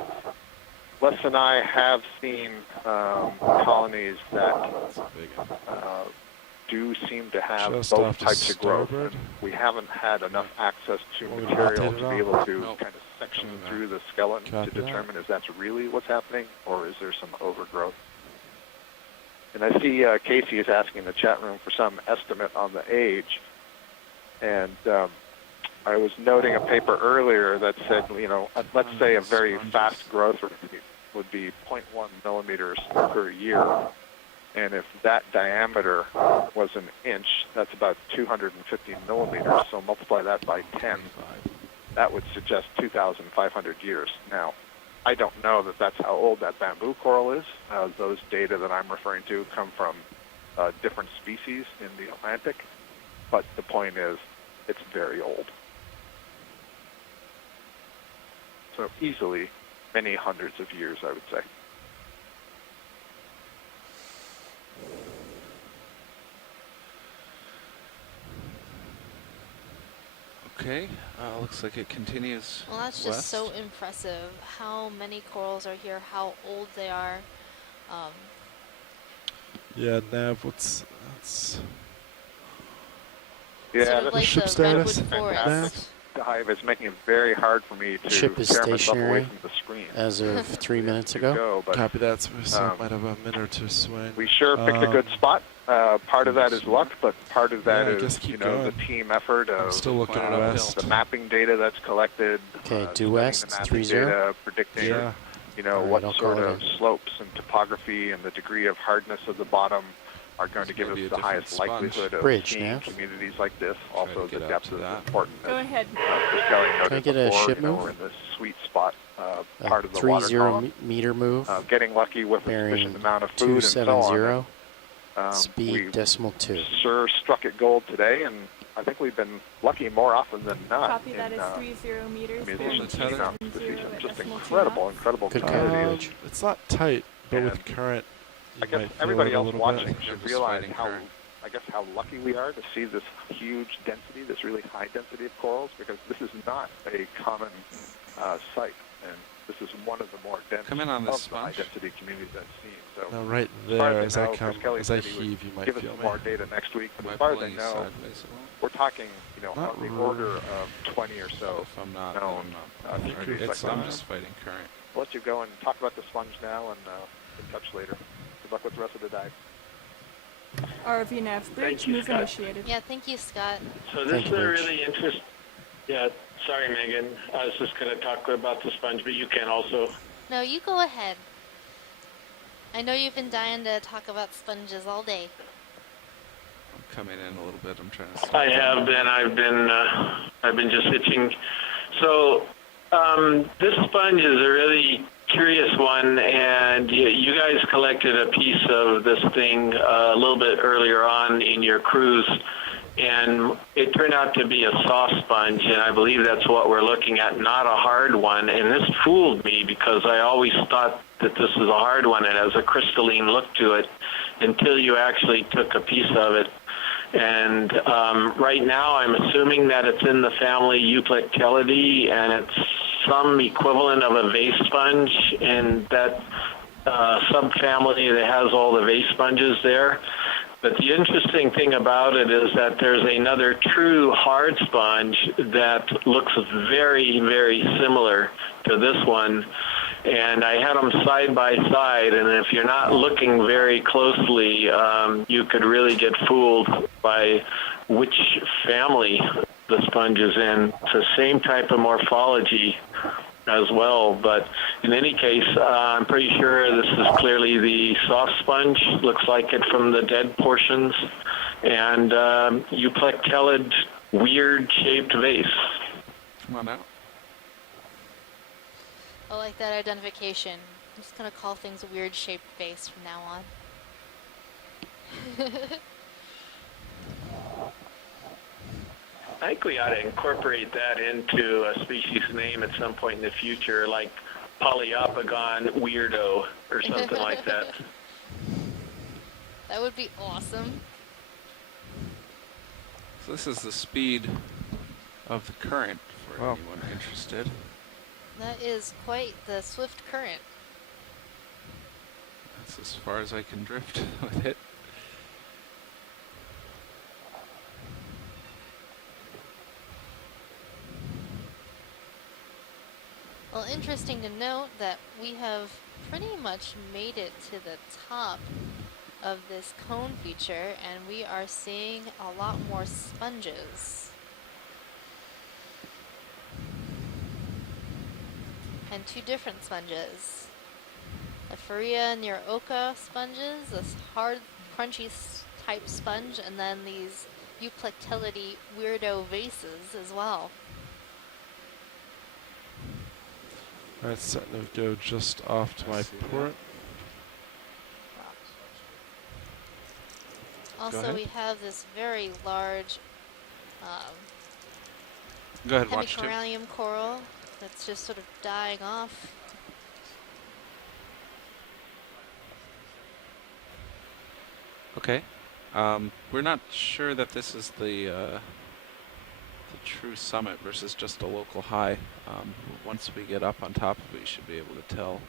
Les and I have seen colonies that do seem to have Just both off to types of growth. starboard. We haven't had enough access to Well, we material rotate to it be on. able to Nope. kind of section Coming back. through the skeleton Copy to that. determine if that's really what's happening or is there some overgrowth. And I see Casey is asking in the chat room for some estimate on the age. And I was noting a paper earlier that said, you know, let's say a very fast growth rate would be 0.1 millimeters per year. And if that diameter was an inch, that's about 250 millimeters. So multiply that by 10. That would suggest 2,500 years. Now, I don't know that that's how old that bamboo coral is. Those data that I'm referring to come from different species in the Atlantic. But the point is, it's very old. So easily many hundreds of years, I would say. Okay, looks like it continues Well, that's west. just so impressive. How many corals are here, how old they are. Yeah, Nav, what's that's Yeah, Sort of that's like ship the status. redwood fantastic. forest. Dive is making it very hard for me to Ship is tear myself away stationary from the screen. as of 3 minutes ago. But, Copy that. So we might have a minute or two swing. we sure picked a good spot. Part of that is luck, but part of that Yeah, I guess is, keep you know, going. the team effort I'm of still looking at west. the mapping data that's collected. Okay, due studying west, the mapping 30. data, predicting, Yeah. you know, All right, what I'll sort call it of in. slopes and topography and the degree of hardness of the bottom are going to give us Maybe a the different highest sponge. likelihood of Bridge, seeing Nav. communities like this. Try Also, to the get out depth to is that. important. Go ahead. As Kelly noted Can I get a before, ship you know, move? we're in this sweet spot, A part of the water 30 column. meter move, Getting lucky with a bearing sufficient amount of food and so on. 270, We speed decimal 2. sure struck it gold today, and I think we've been lucky more often than not. Copy that in, is 30 meters. I mean, bearing it's tether. 270 just at decimal 2 incredible, knots. incredible Good communities. coverage. It's not tight, but And with current, you I guess might feel everybody it a else little watching bit. should Just realize fighting how, current. I guess, how lucky we are to see this huge density, this really high density of corals, because this is not a common site, and this is one of the more dense Come in on this of the high sponge. density communities I've seen. So Now, right as far there, as as I I know, come, Chris Kelly as I said he would heave, you might give us feel some me. more data next week. But Am I as far as I pulling know, sideways at all? we're talking, you know, Not on the really. order of 20 or so If I'm not, known then I'm not. communities It's, like I'm that. just fighting current. I'll let you go and talk about the sponge now, and we'll touch later. Good luck with the rest of the dive. ROV nav bridge, you, move Scott. initiated. Yeah, thank you, Scott. So this is a really interesting. Yeah, sorry, Megan. I was just going to talk about the sponge, but you can also. No, you go ahead. I know you've been dying to talk about sponges all day. I'm coming in a little bit. I'm trying to. I have been. I've been just itching. So this sponge is a really curious one, and you guys collected a piece of this thing a little bit earlier on in your cruise, and it turned out to be a soft sponge, and I believe that's what we're looking at, not a hard one. And this fooled me because I always thought that this was a hard one. It has a crystalline look to it until you actually took a piece of it. And right now I'm assuming that it's in the family Euplectellidae, and it's some equivalent of a vase sponge in that subfamily that has all the vase sponges there. But the interesting thing about it is that there's another true hard sponge that looks very, very similar to this one. And I had them side by side, and if you're not looking very closely, you could really get fooled by which family the sponge is in. It's the same type of morphology as well, but in any case, I'm pretty sure this is clearly the soft sponge. Looks like it from the dead portions, and euplectellid, weird-shaped vase. Come on out. I like that identification. I'm just gonna call things a weird-shaped vase from now on. I think we ought to incorporate that into a species name at some point in the future, like Poliopogon Weirdo or something like that. That would be awesome. So this is the speed of the current for anyone interested. That is quite the swift current. That's as far as I can drift with it. Well, interesting to note that we have pretty much made it to the top of this cone feature, and we are seeing a lot more sponges. And two different sponges. The Faria near Oka sponges, this hard, crunchy type sponge, and then these Euplectellidae weirdo vases as well. Alright, starting to go just off to my port. Also, we have this very large Go ahead, watch too. hemicorallium coral that's just sort of dying off. Okay. We're not sure that this is the true summit versus just a local high. Once we get up on top of it, you should be able to tell.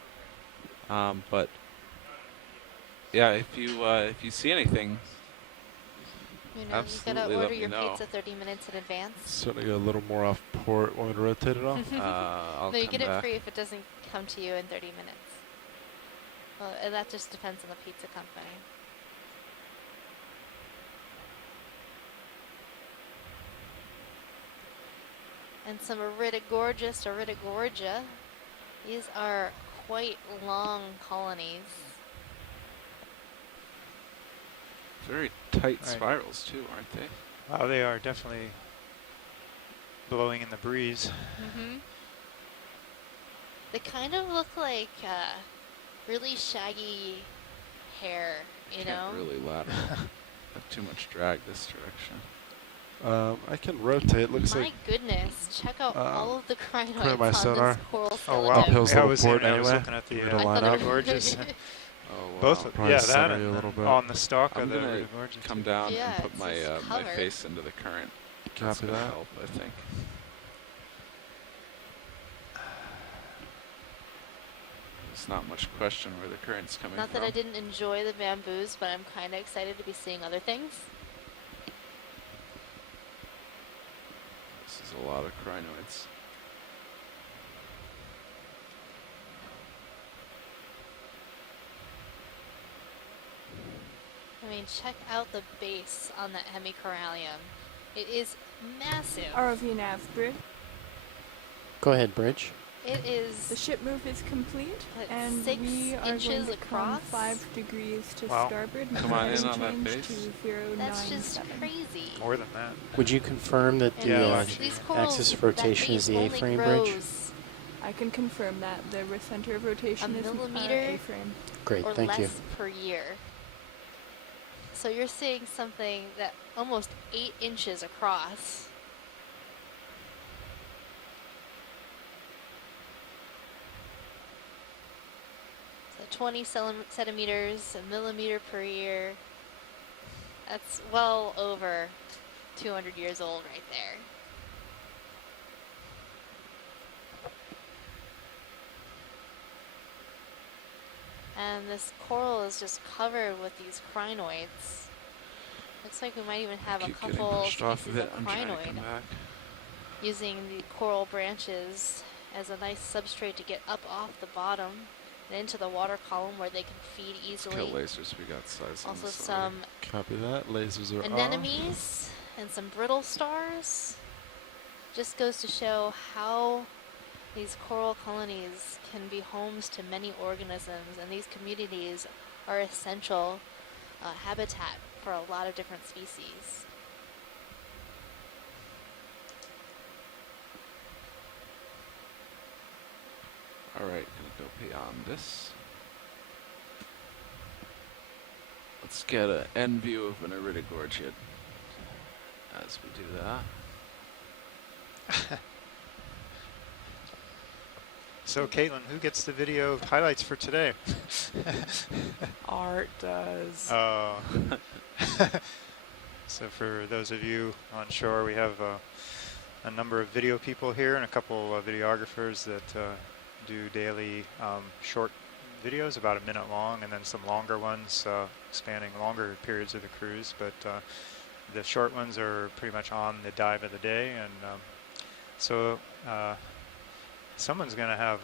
But yeah, if you see anything, You know, absolutely you gotta let order me your know. pizza 30 minutes in advance. Starting to go a little more off port. Want me to rotate it off? I'll No, you come get it back. free if it doesn't come to you in 30 minutes. Well, and that just depends on the pizza company. And some Iridogorgia. These are quite long colonies. Very tight Right. spirals too, aren't they? Wow, they are definitely blowing in the breeze. Mm-hmm. They kind of look like really shaggy hair, you know? Can't really ladder. Have too much drag this direction. I can rotate. Looks My like goodness, check out all of the put in crinoids my on sonar. this coral Oh skeleton. wow! Uphill's Yeah, I little was, port I was anyway. looking at the Give it a line up. Iridogorges. Oh, wow. Both, Probably yeah, center that you a and little bit. on the stalk I'm of the gonna Iridogorges. come down Yeah, and put it's my just my covered. face into the current. That's Copy gonna that. help, I think. There's not much question where the current's coming Not from. that I didn't enjoy the bamboos, but I'm kind of excited to be seeing other things. This is a lot of crinoids. I mean, mean, check out the base on that hemicorallium. It is massive. ROV nav, Bridge. Go ahead, Bridge. It is. The ship move is complete, what, and 6 we are inches going to come across? 5 degrees to Wow. starboard. Come on in on that change base. to 097. That's just crazy. More than that. Would you confirm that And the these corals, axis of that rotation is base the only A-frame bridge? grows I can confirm that the center of rotation a is millimeter A-frame. Great, or thank less you. per year. So you're seeing something that almost 8 inches across. So 20 centimeters, a millimeter per year. That's well over 200 years old right there. And this coral is just covered with these crinoids. Looks like we might even have a Keep getting couple pushed off species of it. of I'm trying to crinoid come back. using the coral branches as a nice substrate to get up off the bottom and into the water column where they can feed easily. Kill lasers, we got size on Also the side. some Copy that. Lasers are off. anemones and some brittle stars. Just goes to show how these coral colonies can be homes to many organisms, and these communities are essential habitat for a lot of different species. Alright, gonna go beyond this. Let's get an end view of an iridogorgid as we do that. So, Caitlin, who gets the video highlights for today? Art does. Oh. So for those of you on shore, we have a number of video people here and a couple of videographers that do daily short videos, about a minute long, and then some longer ones spanning longer periods of the cruise. But the short ones are pretty much on the dive of the day, and so someone's going to have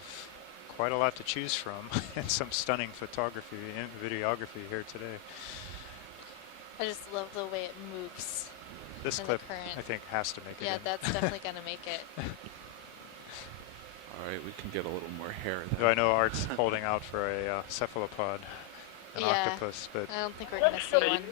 quite a lot to choose from and some stunning photography and videography here today. I just love the way it moves. This in clip, the current. I think, has to make it Yeah, in. that's definitely going to make it. Alright, we can get a little more hair there. Though I know Art's holding out for a cephalopod, an Yeah, octopus, but I don't think we're going to see one.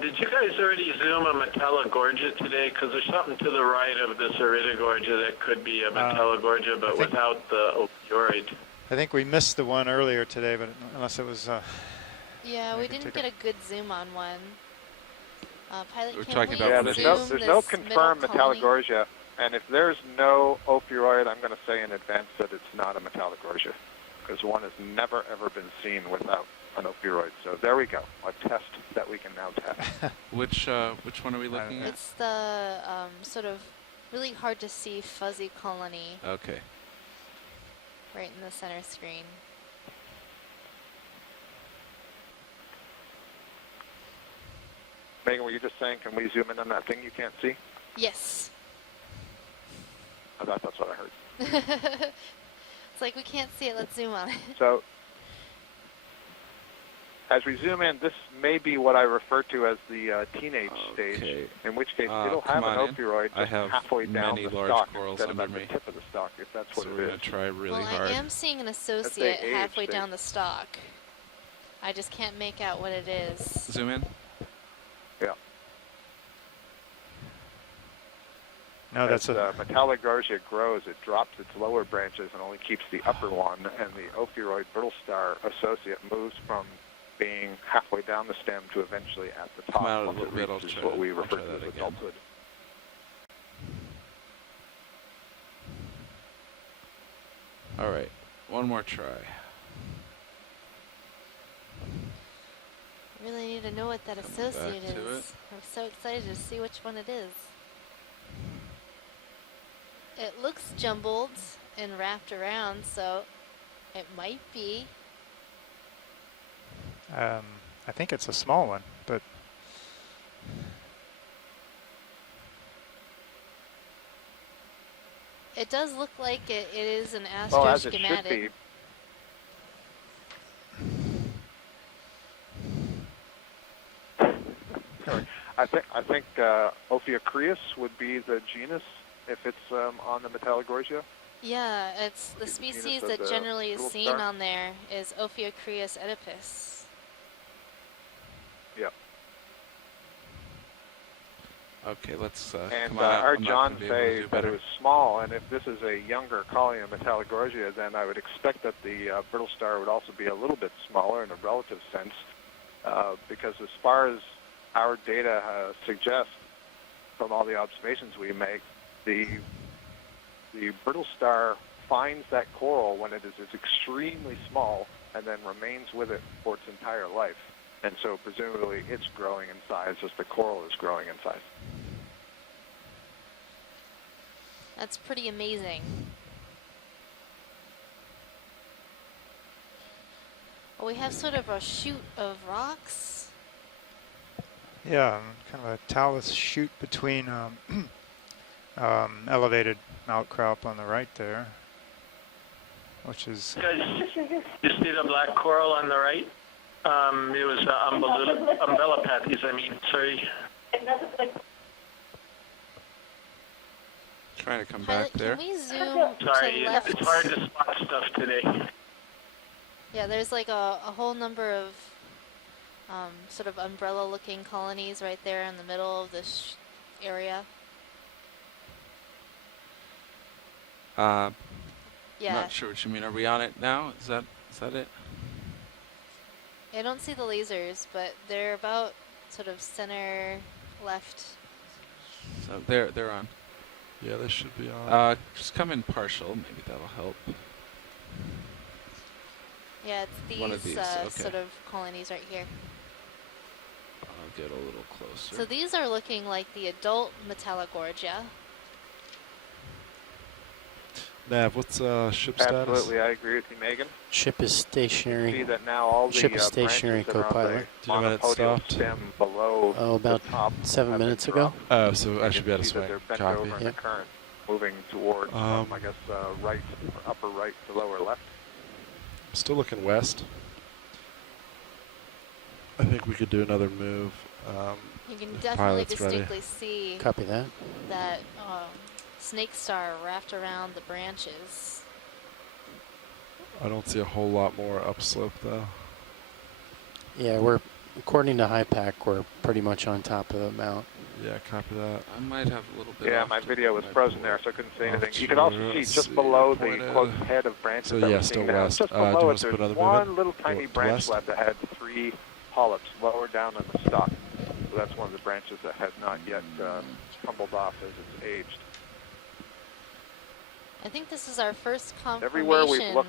Did you guys already zoom a Metallogorgia today? Because there's something to the right of this Iridogorgia that could be a Metallogorgia, but without the opioid. I think we missed the one earlier today, but unless it was... Yeah, we didn't get a good zoom on one. Pilot, We're can talking we about there's no confirmed Metallogorgia, and if there's no opioid, I'm going to say in advance that it's not a Metallogorgia, because one has never ever been seen without an opioid. So there we go, a test that we can now test. Which one are we looking at? It's the sort of really hard to see fuzzy colony Okay. right in the center screen. Megan, were you just saying, can we zoom in on that thing you can't see? Yes. I thought that's what I heard. It's like we can't see it, let's zoom on it. So as we zoom in, this may be what I refer to as the teenage stage, in which case it'll have an opioid I just have halfway down many the large stalk corals instead of under at me. the tip of the stalk, if that's what So it we're is. going to try really Well, hard. I am seeing an associate age halfway stage. down the stalk. I just can't make out what it is. Zoom in. Yeah. No, that's as Metallogorgia grows, it drops its lower branches and only keeps the upper one, and the ophiuroid brittle star associate moves from being halfway down the stem to eventually at the top Come out a once little it bit, I'll reaches try what to- we I'll refer try to that as again. adulthood. Alright, one more try. Really need to know what that Coming back associate to is. it. I'm so excited to see which one it is. It looks jumbled and wrapped around, so it might be. I think it's a small one, but It does look like it is an Well, as it should astroschematic. be. I think Okeanos would be the genus if it's on the Metallogorgia. Yeah, it's the The genus species of that the generally is brittle seen star? on there is Ophiocrius oedipus. Yeah. Okay, let's And come on out. our I'm not John gonna be able to say do that better. it was small, and if this is a younger colony of Metallogorgia, then I would expect that the brittle star would also be a little bit smaller in a relative sense, because as far as our data suggests, from all the observations we make, the brittle star finds that coral when it is extremely small and then remains with it for its entire life. And so presumably it's growing in size as the coral is growing in size. That's pretty amazing. Well, we have sort of a chute of rocks. Yeah, kind of a talus chute between elevated outcrop on the right there, which is... You see the black coral on the right? It was umbellapathes, I mean, sorry. Trying to come Pilot, back there. can we zoom Sorry, to left? it's hard to spot stuff today. Yeah, there's like a whole number of sort of umbrella-looking colonies right there in the middle of this area. I'm Yeah. not sure what you mean. Are we on it now? Is that it? I don't see the lasers, but they're about sort of center left. So they're on. Yeah, they should be on. Just come in partial. Maybe that'll help. Yeah, it's One of these these, okay. sort of colonies right here. I'll get a little closer. So these are looking like the adult Metallogorgia. Nav, what's ship status? Absolutely, I agree with you, Megan. Ship is stationary. See that now all the Ship is stationary, branches that are co-pilot. Do you know when it on the monopodial stopped? stem below Oh, about the top 7 minutes ago. Oh, so I You should can be able to see that swing. they're bent Copy. over in the current, moving towards, I guess, right, or upper right to lower left. Still looking west. I think we could do another move. You can if definitely pilot's ready. distinctly see Copy that. that snake star wrapped around the branches. I don't see a whole lot more upslope though. Yeah, we're according to HiPAC, we're pretty much on top of the mount. Yeah, copy that. I might have a little bit. Yeah, off my to video was my frozen board. there, so I couldn't see Oh, anything. You sure, can also see let's just see, below the pointed. close head of branches So that yeah, we're still seeing now. west. Just Do you below want it, us to put there's another move in? one little tiny To branch west? left that had 3 polyps lower down in the stalk. So that's one of the branches that has not yet tumbled off as it's aged. I think this is our first confirmation. Everywhere we've looked.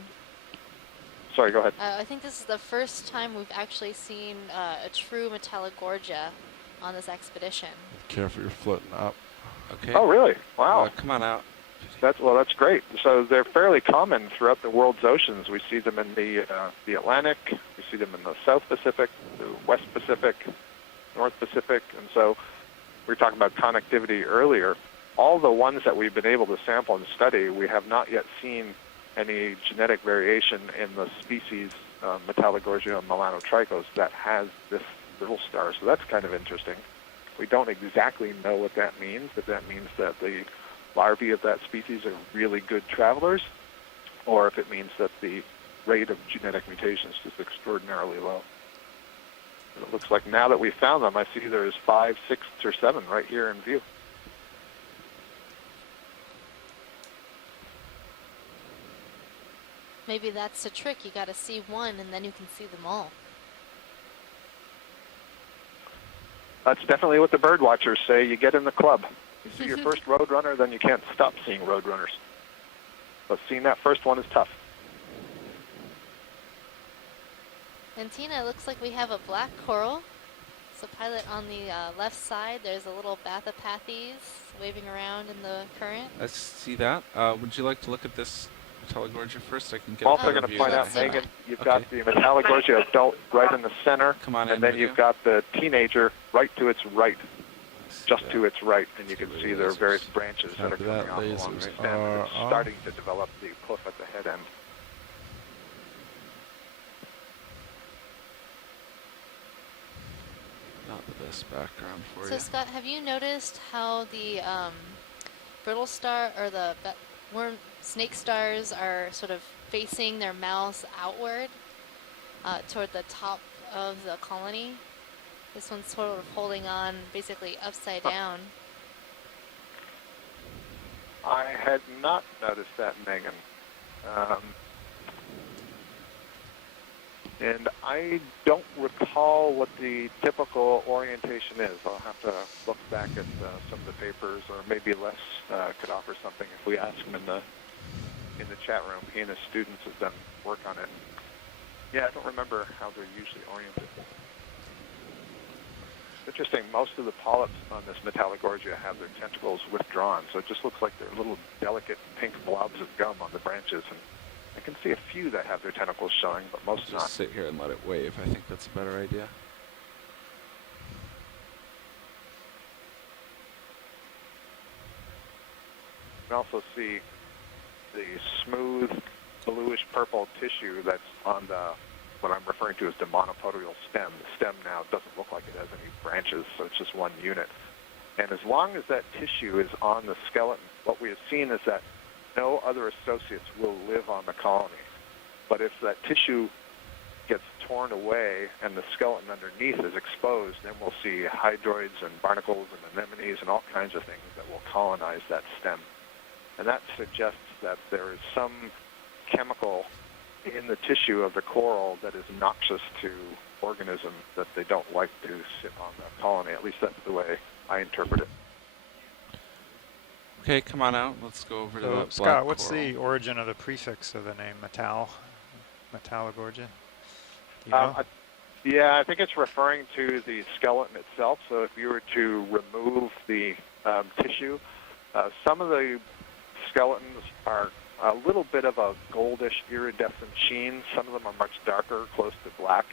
Sorry, go ahead. I think this is the first time we've actually seen a true Metallogorgia on this expedition. Careful, you're floating up. Okay. Oh, really? Wow. Come on out. That's great. So they're fairly common throughout the world's oceans. We see them in the Atlantic. We see them in the South Pacific, the West Pacific, North Pacific, and so we were talking about connectivity earlier. All the ones that we've been able to sample and study, we have not yet seen any genetic variation in the species Metallogorgia melanotrichos that has this little star. So that's kind of interesting. We don't exactly know what that means, but that means that the larvae of that species are really good travelers, or if it means that the rate of genetic mutations is extraordinarily low. And it looks like now that we've found them, I see there's 5, 6, or 7 right here in view. Maybe that's the trick. You got to see one, and then you can see them all. That's definitely what the bird watchers say. You get in the club. You see your first roadrunner, then you can't stop seeing roadrunners. But seeing that first one is tough. And Tina, it looks like we have a black coral. So pilot, on the left side, there's a little Bathopathes waving around in the current. Let's see that. Would you like to look at this Metallogorgia first? I can get I'm also a going to view point of out, that. Megan, you've got the Metallogorgia adult right in the center, Come on and in, then video. you've got the teenager right to its right, just to its right, and you can see there are various branches that are Copy coming that. off along Lasers the stem. are It's off. starting to develop the cliff at the head end. top of this background for So you. Scott, have you noticed how the brittle star or the worm snake stars are sort of facing their mouths outward toward the top of the colony? This one's sort of holding on basically upside down. I had not noticed that, Megan. And I don't recall what the typical orientation is. I'll have to look back at some of the papers, or maybe Les could offer something if we ask him in the chat room. He and his students have done work on it. Yeah, I don't remember how they're usually oriented. Interesting, most of the polyps on this Metallogorgia have their tentacles withdrawn, so it just looks like they're little delicate pink blobs of gum on the branches. And I can see a few that have their tentacles showing, but most Just not. sit here and let it wave. I think that's a better idea. You can also see the smooth bluish purple tissue that's on what I'm referring to as the monopodial stem. The stem now doesn't look like it has any branches, so it's just one unit. And as long as that tissue is on the skeleton, what we have seen is that no other associates will live on the colony. But if that tissue gets torn away and the skeleton underneath is exposed, then we'll see hydroids and barnacles and anemones and all kinds of things that will colonize that stem. And that suggests that there is some chemical in the tissue of the coral that is noxious to organisms that they don't like to sit on the colony. At least that's the way I interpret it. Okay, come on out. Let's go over to So, that Scott, black what's coral. the origin of the prefix of the name Metallogorgia? Do you know? Yeah, I think it's referring to the skeleton itself. So if you were to remove the tissue, some of the skeletons are a little bit of a goldish iridescent sheen. Some of them are much darker, close to black.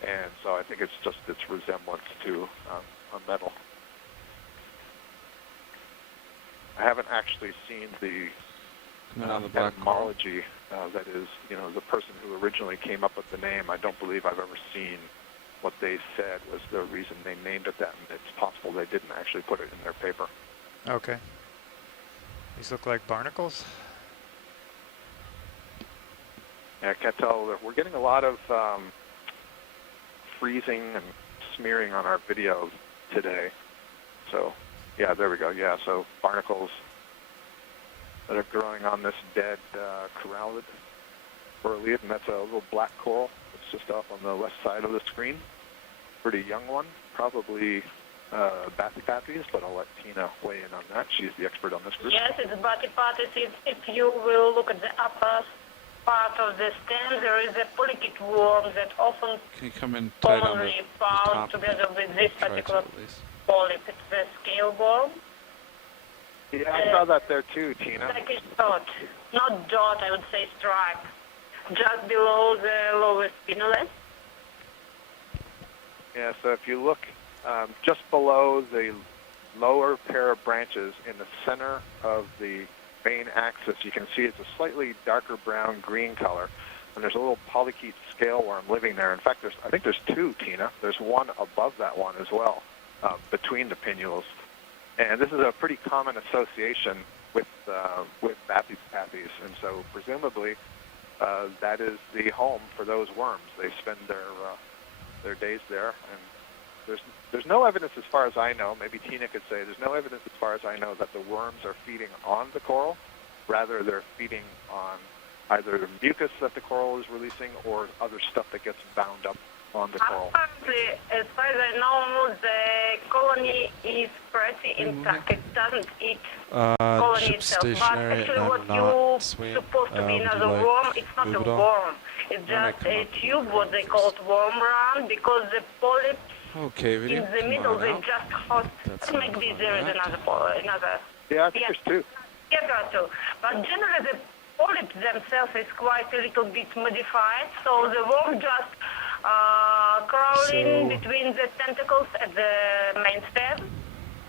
And so I think it's just its resemblance to a metal. I haven't actually seen the etymology that is, the person who originally came up with the name. I don't believe I've ever seen what they said was the reason they named it that, and it's possible they didn't actually put it in their paper. Okay. These look like barnacles? Yeah, I can't tell. We're getting a lot of freezing and smearing on our video today. So, yeah, there we go. Yeah, so barnacles that are growing on this dead corallid corallid, and that's a little black coral. It's just off on the left side of the screen. Pretty young one, probably bathypathes, but I'll let Tina weigh in on that. She's the expert on this group. Yes, it's bathypathes. If you will look at the upper part of the stem, there is a polychaete worm that often Can you come in tight on commonly the found top? together with this Try to particular at least. polyp. It's the scale worm. Yeah, I saw that there too, Tina. Like a dot. Not dot, I would say stripe. Just below the lower spinnerets. Yeah, so if you look just below the lower pair of branches in the center of the main axis, you can see it's a slightly darker brown green color, and there's a little polychaete scale worm living there. In fact, I think there's two, Tina. There's one above that one as well, between the pinnules. And this is a pretty common association with bathypathes, and so presumably that is the home for those worms. They spend their days there, and there's no evidence as far as I know, maybe Tina could say, there's no evidence as far as I know that the worms are feeding on the coral. Rather, they're feeding on either the mucus that the coral is releasing or other stuff that gets bound up on the coral. Apparently, as far as I know, the colony is pretty intact. It doesn't eat colony ship itself. But stationary actually, and what not you're swing. supposed to be Would you another like worm, it's not move a it on? worm. It's just a tube, what they call it worm run, because the polyps Okay, video. in the come middle, on they out. just host. Maybe there is another. Yeah, I think there's two. Yeah, there are two. But generally, the polyps themselves is quite a little bit modified, so the worm just crawl in between the tentacles at the main stem.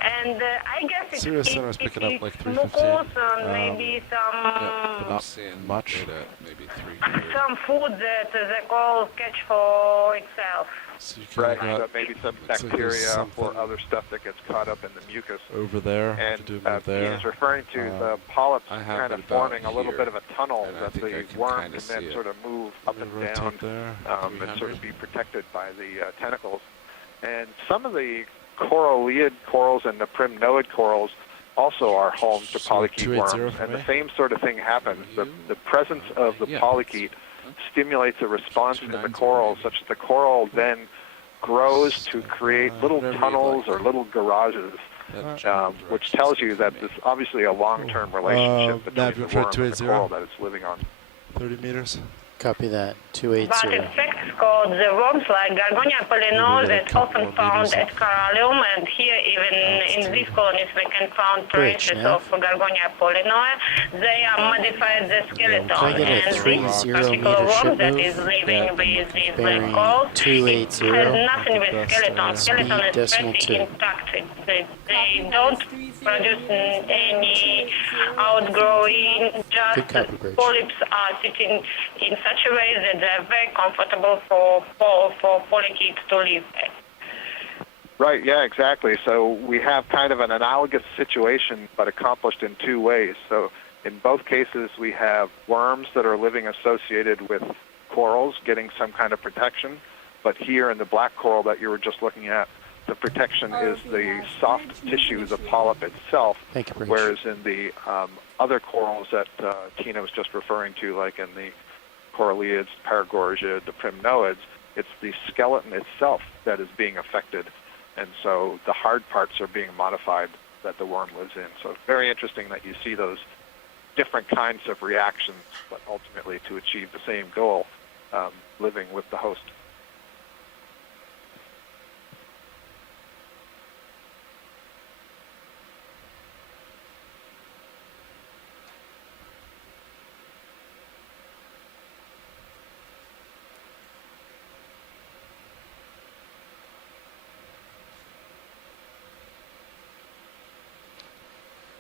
And I guess Sirius Center is picking up like mucus 315. and maybe some But not much. Maybe 300. some food that the coral catch for itself. So you kind Right, of got so maybe some looks like there's bacteria something or other stuff that gets caught up in the mucus. over there. And to do a move there. Ian is referring to the polyps I have kind it of forming about a little here, bit of a tunnel and I that think I the can worm kinda can then see it. sort of move up and rotate down there. and sort of be protected by the tentacles. And some of the coralliid corals and the primnoid corals also are home to So polychaete 280 worms, for and me? the same sort of thing happens. The presence of the Yeah. polychaete stimulates a response in the 290 coral, maybe. such that the coral then grows to create little whatever you'd tunnels like. or little garages, That general which direction's tells you good that for me. there's obviously a long-term relationship between Nav, the you try worm and the 280? coral that it's living on. 30 meters. Copy that. But 280. insects called the worms like Gargonia polynoe that often found at Corallium, and here even in these colonies we can find traces of Gargonia polynoe. They are modified the skeleton, Can I get a and this 30 particular meter worm ship that move? is living with these Bearing corals, it 280. has nothing with That's skeleton. best, Skeleton speed is decimal pretty 2. intact. They don't produce any outgrowing, Good just copy, Bridge. polyps are sitting in such a way that they're very comfortable for polychaetes to live at. Right, yeah, exactly. So we have kind of an analogous situation, but accomplished in two ways. So in both cases, we have worms that are living associated with corals getting some kind of protection. But here in the black coral that you were just looking at, the protection is the soft tissue, the polyp itself, Thank you, Bridge. whereas in the other corals that Tina was just referring to, like in the coralliids, paragorgia, the primnoids, it's the skeleton itself that is being affected. And so the hard parts are being modified that the worm lives in. So it's very interesting that you see those different kinds of reactions, but ultimately to achieve the same goal, living with the host.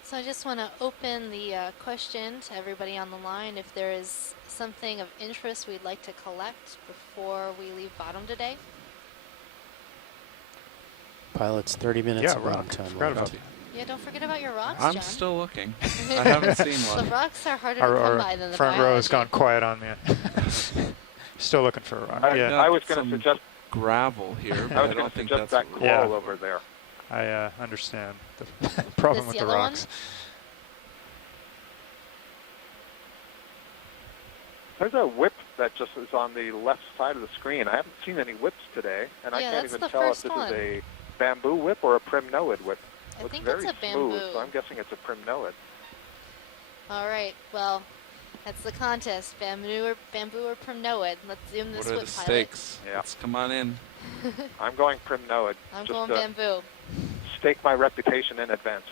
So I just want to open the question to everybody on the line. If there is something of interest we'd like to collect before we leave bottom today. Pilots, 30 minutes Yeah, of bottom rock. time Forgot left. about you. Yeah, don't forget about your rocks, I'm John. still looking. I haven't seen one. The rocks are harder to come Our by than the front row has biology. gone quiet on me. Still looking for a rock. Yeah, I was going to suggest gravel here, I but was I going don't to think suggest that's that what coral Yeah. over there. I understand the problem This with the yellow one? rocks. There's a whip that just is on the left side of the screen. I haven't seen any whips today, and I Yeah, can't that's even the tell if first this one. is a bamboo whip or a primnoid whip. I Looks think very it's a smooth, bamboo. so I'm guessing it's a primnoid. All right, well, that's the contest. Bamboo or primnoid. Let's zoom this What are whip, the pilot. stakes? Yeah. Let's come on in. I'm going primnoid. I'm just going to bamboo. stake my reputation in advance.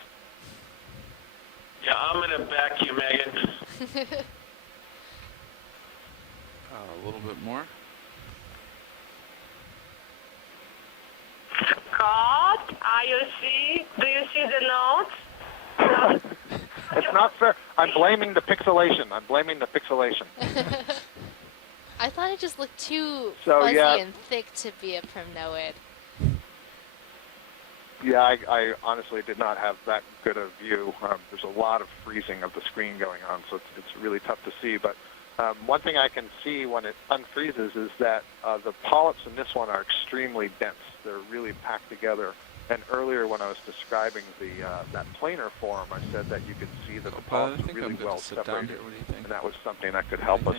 Yeah, I'm going to back you, Megan. A little bit more. Scott, do you see the notes? It's not fair. I'm blaming the pixelation. I thought it just looked too So, fuzzy yeah. and thick to be a primnoid. Yeah, I honestly did not have that good a view. There's a lot of freezing of the screen going on, so it's really tough to see. But one thing I can see when it unfreezes is that the polyps in this one are extremely dense. They're really packed together. And earlier when I was describing that planar form, I said that you could see that the I polyps are think really I'm good well to sit down separated. here. What do you think? And that was something that could help us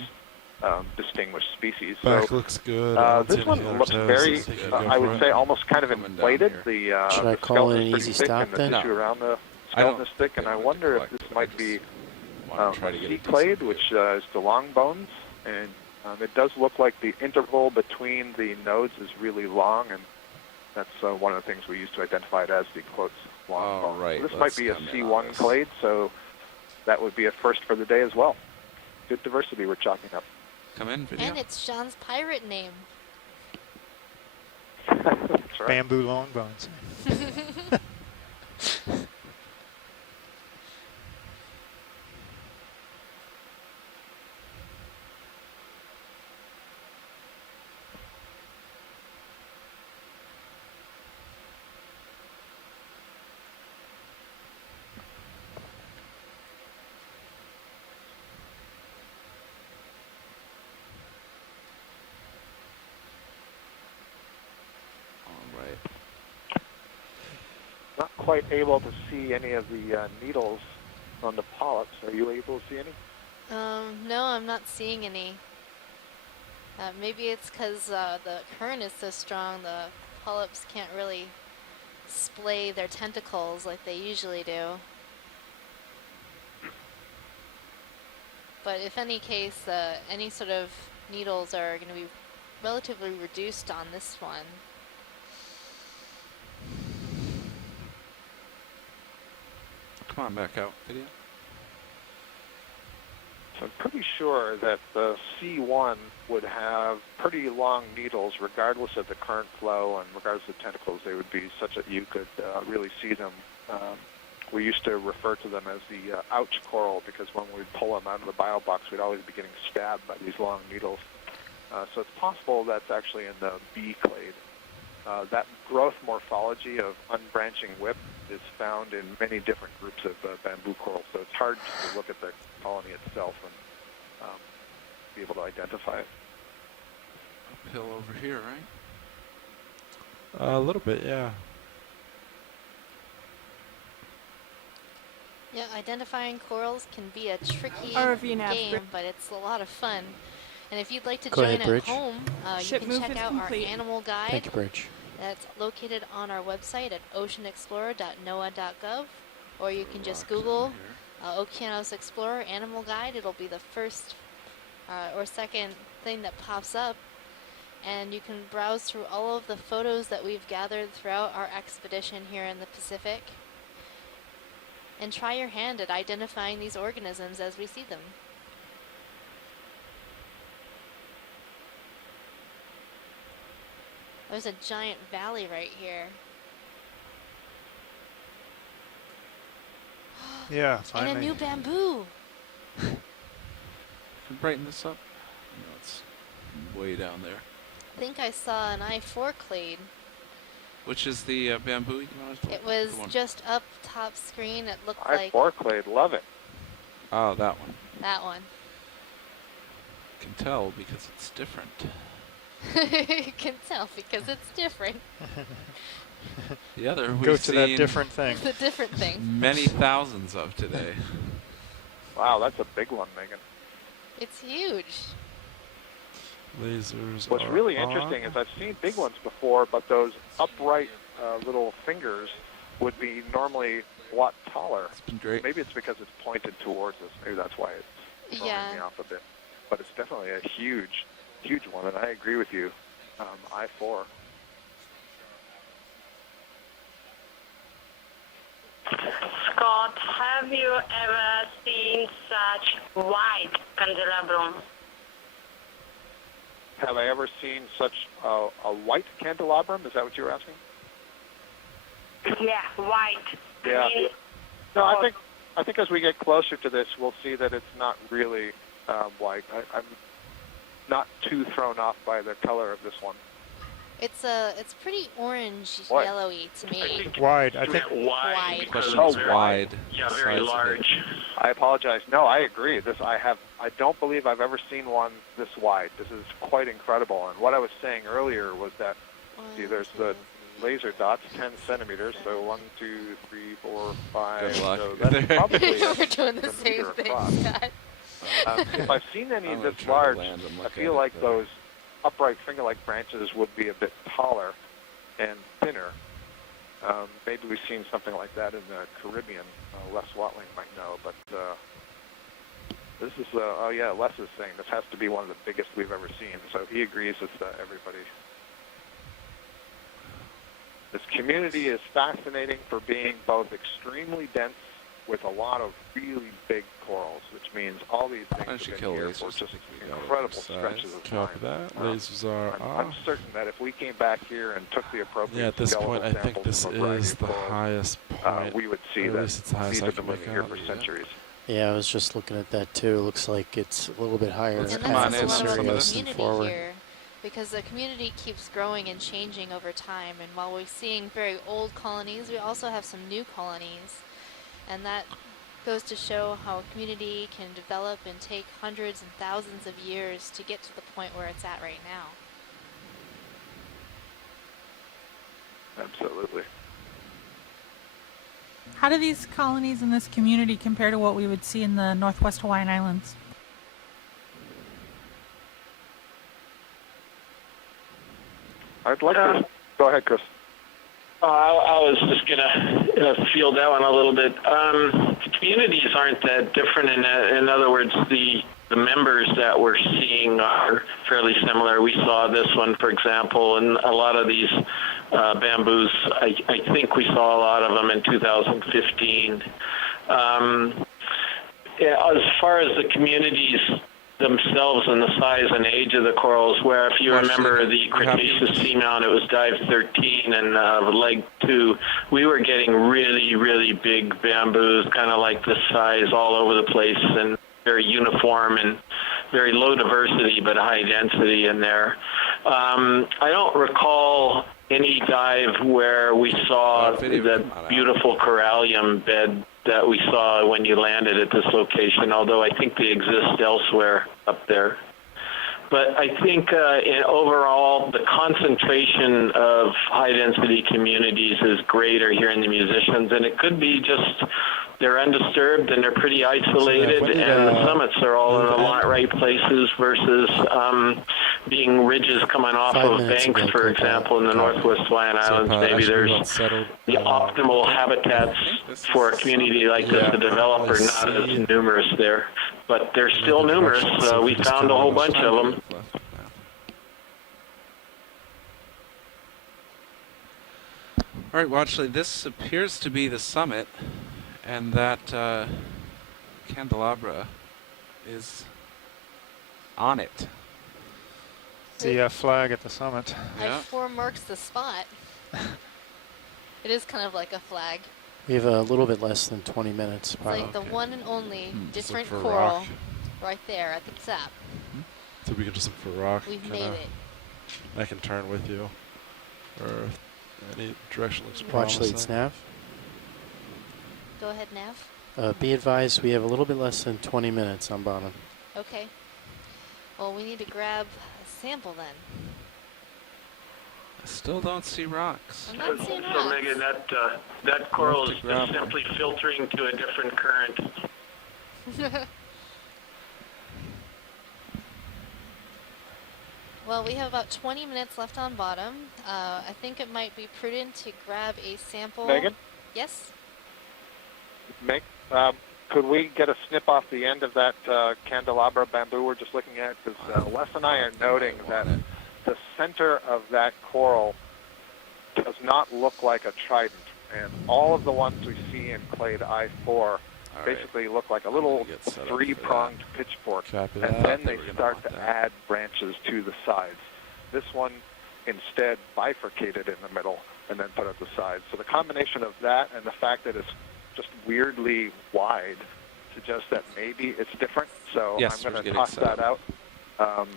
distinguish species. Back So looks good. this one looks very, I would say, almost kind of inflated. The Should I the call it skeleton an is pretty easy thick stop and the then? tissue around the I don't skeleton is thick, and I wonder if this might be a sea clade, which is the long bones, and it does look like the interval between the nodes is really long, and that's one of the things we use to identify it as the quotes long bone. right, So this let's might be a come in on C1 this. clade, so that would be a first for the day as well. Good diversity we're chalking up. Come in, video. And it's John's pirate name. That's right. Bamboo long bones. quite able to see any of the needles on the polyps. Are you able to see any? No, I'm not seeing any. Maybe it's because the current is so strong, the polyps can't really splay their tentacles like they usually do. But if any case, any sort of needles are going to be relatively reduced on this one. Come on back out, video. So I'm pretty sure that the C1 would have pretty long needles regardless of the current flow and regardless of tentacles. They would be such that you could really see them. We used to refer to them as the ouch coral because when we'd pull them out of the bio box, we'd always be getting stabbed by these long needles. So it's possible that's actually in the B clade. That growth morphology of unbranching whip is found in many different groups of bamboo coral, so it's hard to look at the colony itself and be able to identify it. Uphill over here, right? A little bit, yeah. Yeah, identifying corals can be a tricky ROV nav. game, but it's a lot of fun. And if you'd like to Go join ahead, at Bridge. home, you Ship can move check is out complete. our animal guide. Thank you, Bridge. That's located on our website at oceanexplorer.noaa.gov, or you can just Google Okeanos Explorer Animal Guide. It'll be the first or second thing that pops up, and you can browse through all of the photos that we've gathered throughout our expedition here in the Pacific, and try your hand at identifying these organisms as we see them. There's a giant valley right here. Yeah, And finally. a new bamboo. Can you brighten this up? No, it's way down there. I think I saw an I-4 clade. Which is the bamboo you wanted to It was the one. just up top screen. It looked like I-4 clade, love it. Oh, that one. that one. Can tell because it's different. You can tell because it's different. The other we've Go to that seen different thing. The different thing. many thousands of today. Wow, that's a big one, Megan. It's huge. Lasers. What's are really on. interesting is I've seen big ones before, but those upright little fingers would be normally a lot taller. It's been great. Maybe it's because it's pointed towards us. Maybe that's why it's throwing me off a bit. But it's definitely a huge, huge one, and I agree with you. I-4. Scott, have you ever seen such white candelabrum? Have I ever seen such a white candelabrum? Is that what you were asking? Yeah, white. Yeah. I mean, No, I think as we get closer to this, we'll see that it's not really white. I'm not too thrown off by the color of this one. It's pretty orange, White. yellowy to me. Wide, I think. Wide. Question Oh, is wide. Yeah, the very size of it. large. I apologize. No, I agree. I don't believe I've ever seen one this wide. This is quite incredible. And what I was saying earlier was that, see, there's the laser dots, 10 centimeters. So 1, 2, 3, 4, 5. Good luck. So that's probably We're doing the a same meter thing, across. Scott. If I've seen any I'm this gonna try to large, land and I look feel at it, like though. those upright finger-like branches would be a bit taller and thinner. Maybe we've seen something like that in the Caribbean. Les Watling might know, but this is, oh yeah, Les is saying this has to be one of the biggest we've ever seen, so he agrees with everybody. This community is fascinating for being both extremely dense with a lot of really big corals, which means all these things I have should been kill here lasers for to just think we got incredible it stretches of time. Copy that. Lasers are I'm off. certain that if we came back here and took the appropriate Yeah, at this point, skeletal I think samples this from a variety is of the corals, highest point. we would see Or at that least it's the highest these I have been can make living here out. for centuries. Yeah, I was just looking at that too. Looks like it's a little bit higher Let's And in come on that's in, a lot some about of the this. community forward. here, because the community keeps growing and changing over time. And while we're seeing very old colonies, we also have some new colonies, and that goes to show how a community can develop and take hundreds and thousands of years to get to the point where it's at right now. Absolutely. How do these colonies in this community compare to what we would see in the Northwest Hawaiian Islands? I'd like to go ahead, Chris. I was just gonna field that one a little bit. Communities aren't that different. In other words, the members that we're seeing are fairly similar. We saw this one, for example, and a lot of these bamboos. I think we saw a lot of them in 2015. As far as the communities themselves and the size and age of the corals, where if you remember the Cretaceous seamount, it was dive 13 and leg 2. We were getting really, really big bamboos, kind of like this size all over the place and very uniform and very low diversity but high density in there. I don't recall any dive where we saw that beautiful corallium bed that we saw when you landed at this location, although I think they exist elsewhere up there. But I think overall, the concentration of high-density communities is greater here in the Musicians, and it could be just they're undisturbed and they're pretty isolated, and the summits are all in the right places versus being ridges coming off of banks, for example, in the Northwest Hawaiian Islands. Maybe there's the optimal habitats for a community like this to develop are not as numerous there. But they're still numerous. We found a whole bunch of them. All right, well, actually, this appears to be the summit, and that candelabra is on it. The flag at the summit. I4 marks the spot. It is kind of like a flag. We have a little bit less than 20 minutes. It's like the one and only different for coral rock. right there at the top. So we can just look for rock. We've made it. I can turn with you, or if any direction looks Watch promising. leads nav. Go ahead, Nav. Be advised, we have a little bit less than 20 minutes on bottom. Okay. Well, we need to grab a sample then. I still don't see rocks. I'm not seeing So rocks. Megan, that coral is just simply filtering to a different current. Well, we have about 20 minutes left on bottom. I think it might be prudent to grab a sample. Megan? Yes? Meg, could we get a snip off the end of that candelabra bamboo we're just looking at? Because Les and I are noting that the center of that coral does not look like a trident. And all of the ones we see in clade I4 basically look like a little three-pronged pitchfork. And then they start to add branches to the sides. This one instead bifurcated in the middle and then put at the sides. So the combination of that and the fact that it's just weirdly wide suggests that maybe it's different. So I'm going to toss that out as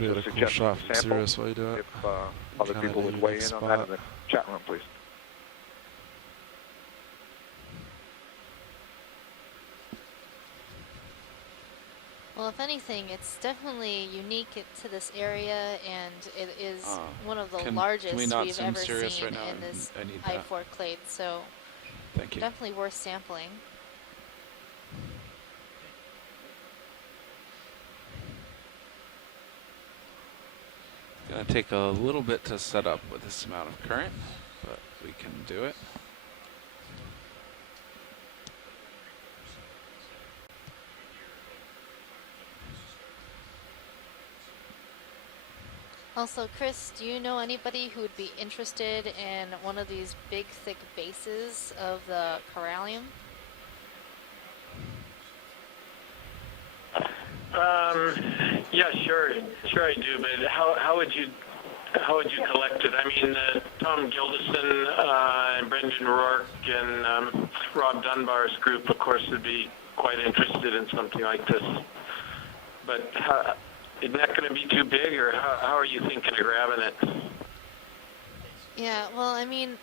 a suggested sample. If other people would weigh in on that in the chat room, please. Well, if anything, it's definitely unique to this area, and it is one of the largest we've ever seen right now? in this I need I4 clade, so Thank you. definitely worth sampling. It's going to take a little bit to set up with this amount of current, but we can do it. Also, Chris, do you know anybody who would be interested in one of these big, thick bases of the corallium? Yeah, sure I do. But how would you collect it? I mean, Tom Gildeson and Brendan Rourke and Rob Dunbar's group, of course, would be quite interested in something like this. But isn't that going to be too big, or how are you thinking of grabbing it? Yeah, well, I mean,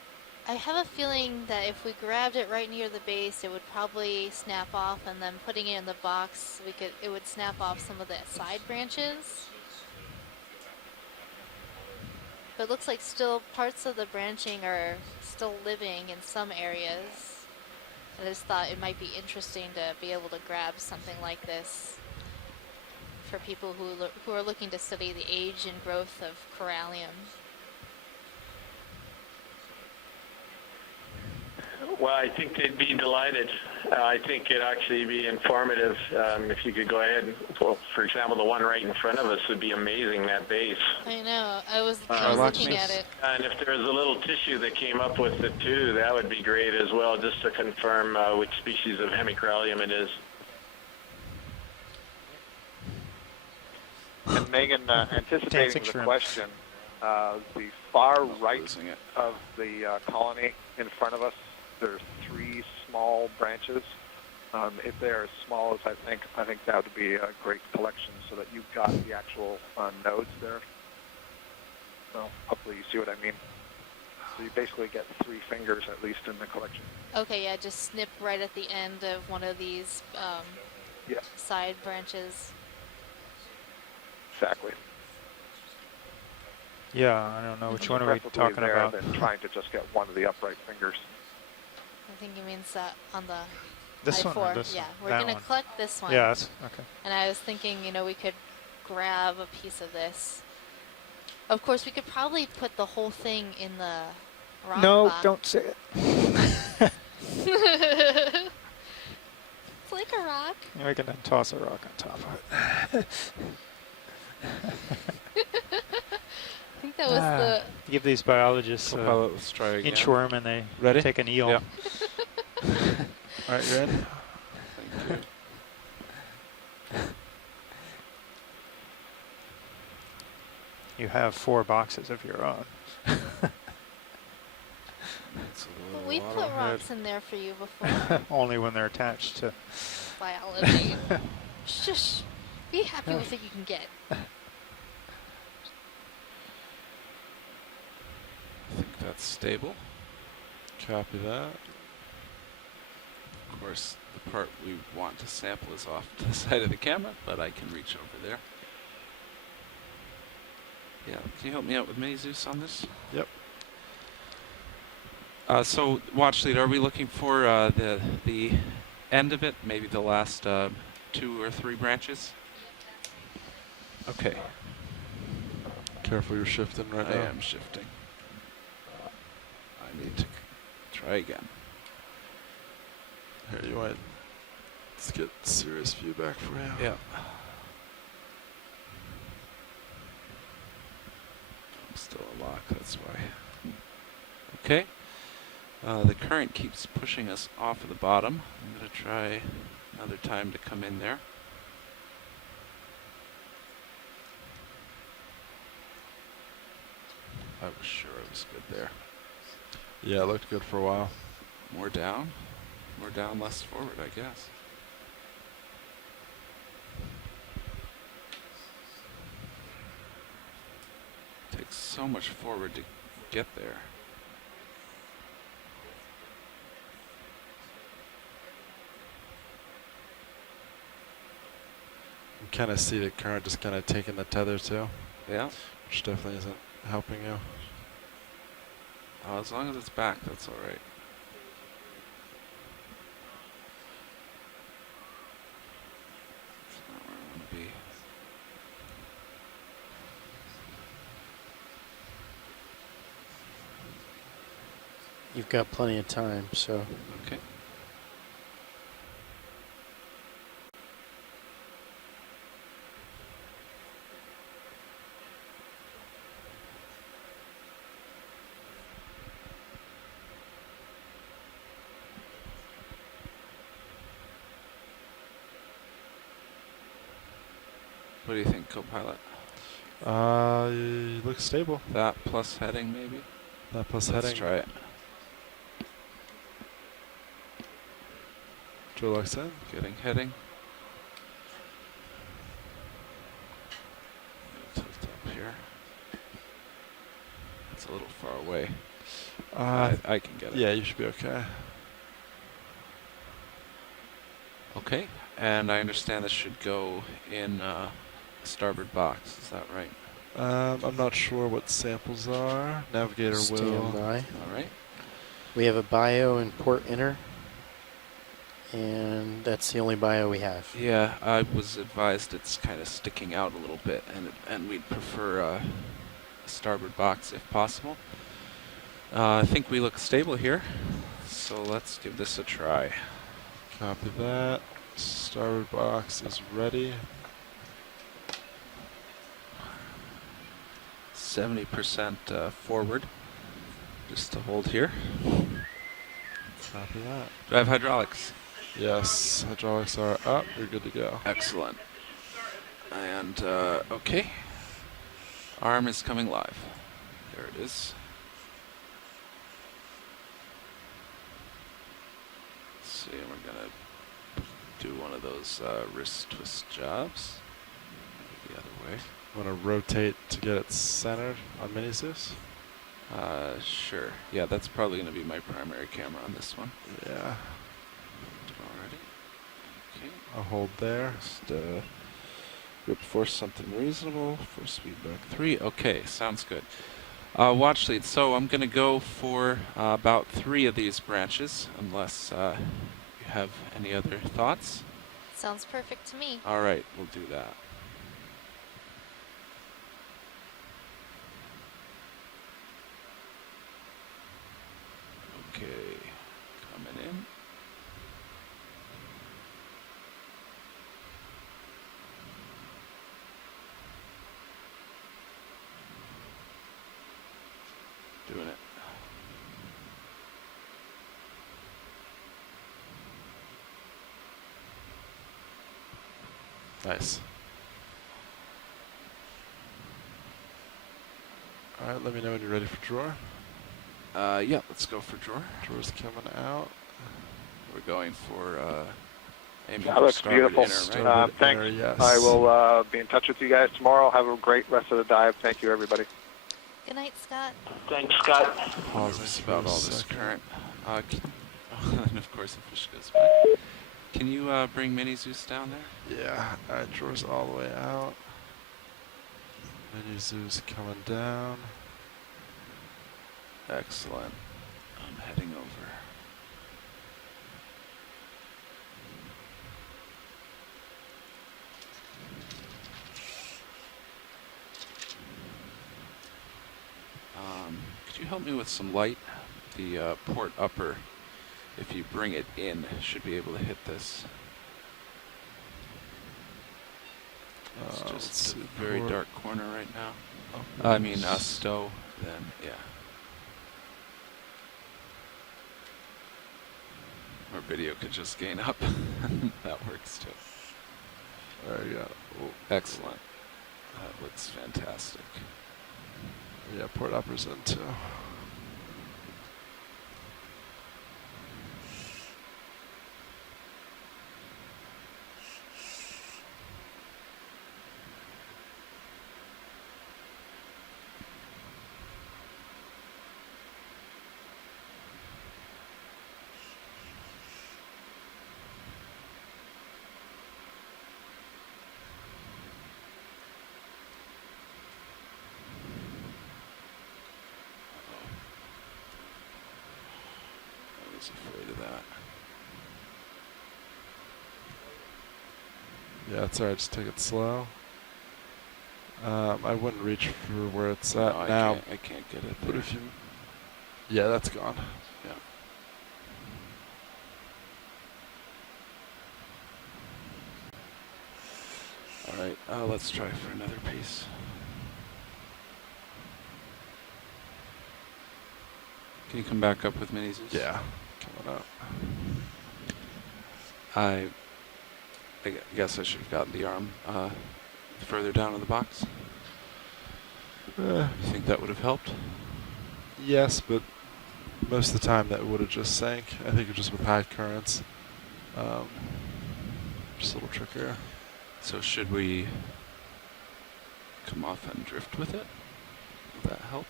I have a feeling that if we grabbed it right near the base, it would probably snap off, and then putting it in the box, it would snap off some of the side branches. But it looks like still parts of the branching are still living in some areas. I just thought it might be interesting to be able to grab something like this for people who are looking to study the age and growth of corallium. Well, I think they'd be delighted. I think it'd actually be informative if you could go ahead. Well, for example, the one right in front of us would be amazing, that base. I know. I was looking at it. And if there was a little tissue that came up with it too, that would be great as well, just to confirm which species of hemicorallium it is. And Megan, anticipating the question, the far right of the colony in front of us, there's 3 small branches. If they're as small as I think that would be a great collection, so that you've got the actual nodes there. So hopefully you see what I mean. So you basically get 3 fingers at least in the collection. Okay, yeah, just snip right at the end of one of these side branches. Exactly. Yeah, I don't know which one are we talking there about. than trying to just get one of the upright fingers. I think it means on the This one or I-4. this Yeah, one? we're That going to one. collect this one. Yeah, that's okay. And I was thinking, we could grab a piece of this. Of course, we could probably put the whole thing in the rock No, box. don't say it. It's like a rock. We can then toss a rock on top of it. I think that was the... Give these biologists Co-pilot, let's try again. inchworm and they Ready? take an eel. Yeah. All right, you ready? Thank you. You have 4 boxes of your own. But we put rocks in there for you before. Only when they're attached to Biology. Shush. Be happy with what you can get. I think that's stable. Copy that. Of course, the part we want to sample is off to the side of the camera, but I can reach over there. Yeah, can you help me out with Mini Zeus on this? Yep. So, watch lead, are we looking for the end of it? Maybe the last 2 or 3 branches? Okay. Careful, you're shifting right now. I am shifting. I need to try again. Here, you want? Let's get serious feedback for you. Yeah. I'm still a lock, that's why. Okay. The current keeps pushing us off of the bottom. I'm going to try another time to come in there. I was sure it was good there. Yeah, it looked good for a while. More down, less forward, I guess. Takes so much forward to get there. You kind of see the current just kind of taking the tether too. Yeah. Which definitely isn't helping you. As long as it's back, that's all right. It's not where I want to be. You've got plenty of time, so. Okay. What do you think, co-pilot? You look stable. That plus heading, maybe? That plus Let's heading. try it. Drill locks in. Getting heading. Tilt up here. It's a little far away. I can get it. Yeah, you should be okay. Okay, and I understand this should go in starboard box. Is that right? I'm not sure what samples are. Navigator Stand will. by. All right. We have a bio and port enter. and that's the only bio we have. Yeah, I was advised it's kind of sticking out a little bit, and we'd prefer a starboard box if possible. I think we look stable here, so let's give this a try. Copy that. Starboard box is ready. 70% forward, just to hold here. Copy that. Do I have hydraulics? Yes, hydraulics are up. You're good to go. Excellent. And okay, arm is coming live. There it is. Let's see, we're gonna do one of those wrist twist jobs. Maybe the other way. Want to rotate to get it centered on Mini Zeus? Sure. Yeah, that's probably going to be my primary camera on this one. Yeah. Alrighty. Okay. I'll hold there. Just grip force something reasonable. Force speed back 3. Okay, sounds good. Watch lead. So I'm going to go for about 3 of these branches, unless you have any other thoughts. Sounds perfect to me. All right, we'll do that. Okay, coming in. Doing it. Nice. All right, let me know when you're ready for drawer. Yeah, let's go for drawer. Drawer's coming out. We're going for aiming That for looks starboard beautiful. inner, right? Thanks. Inner, yes. I will be in touch with you guys tomorrow. Have a great rest of the dive. Thank you, everybody. Good night, Scott. Thanks, Scott. Pause That's for about a all this second. current. And of course the fish goes back. Can you bring Mini Zeus down there? Yeah. All right, drawer's all the way out. Mini Zeus coming down. Excellent. I'm heading over. Could you help me with some light? The port upper, if you bring it in, should be able to hit this. It's just a very port. dark corner right now. Oh, I mean, stow, then, yeah. Or video could just gain up. That works too. There you go. Oh, excellent. That looks fantastic. Yeah, port upper's in too. I was afraid of that. Yeah, it's alright. Just take it slow. I wouldn't reach for where it's at No, now. I can't get it But there. if you, yeah, that's gone. Yeah. All right, let's try for another piece. Can you come back up with Mini Zeus? Yeah, coming up. I guess I should have gotten the arm further down in the box. You think that would have helped? Yes, but most of the time that would have just sank. I think just with high currents, just a little trickier. So should we come off and drift with it? Will that help?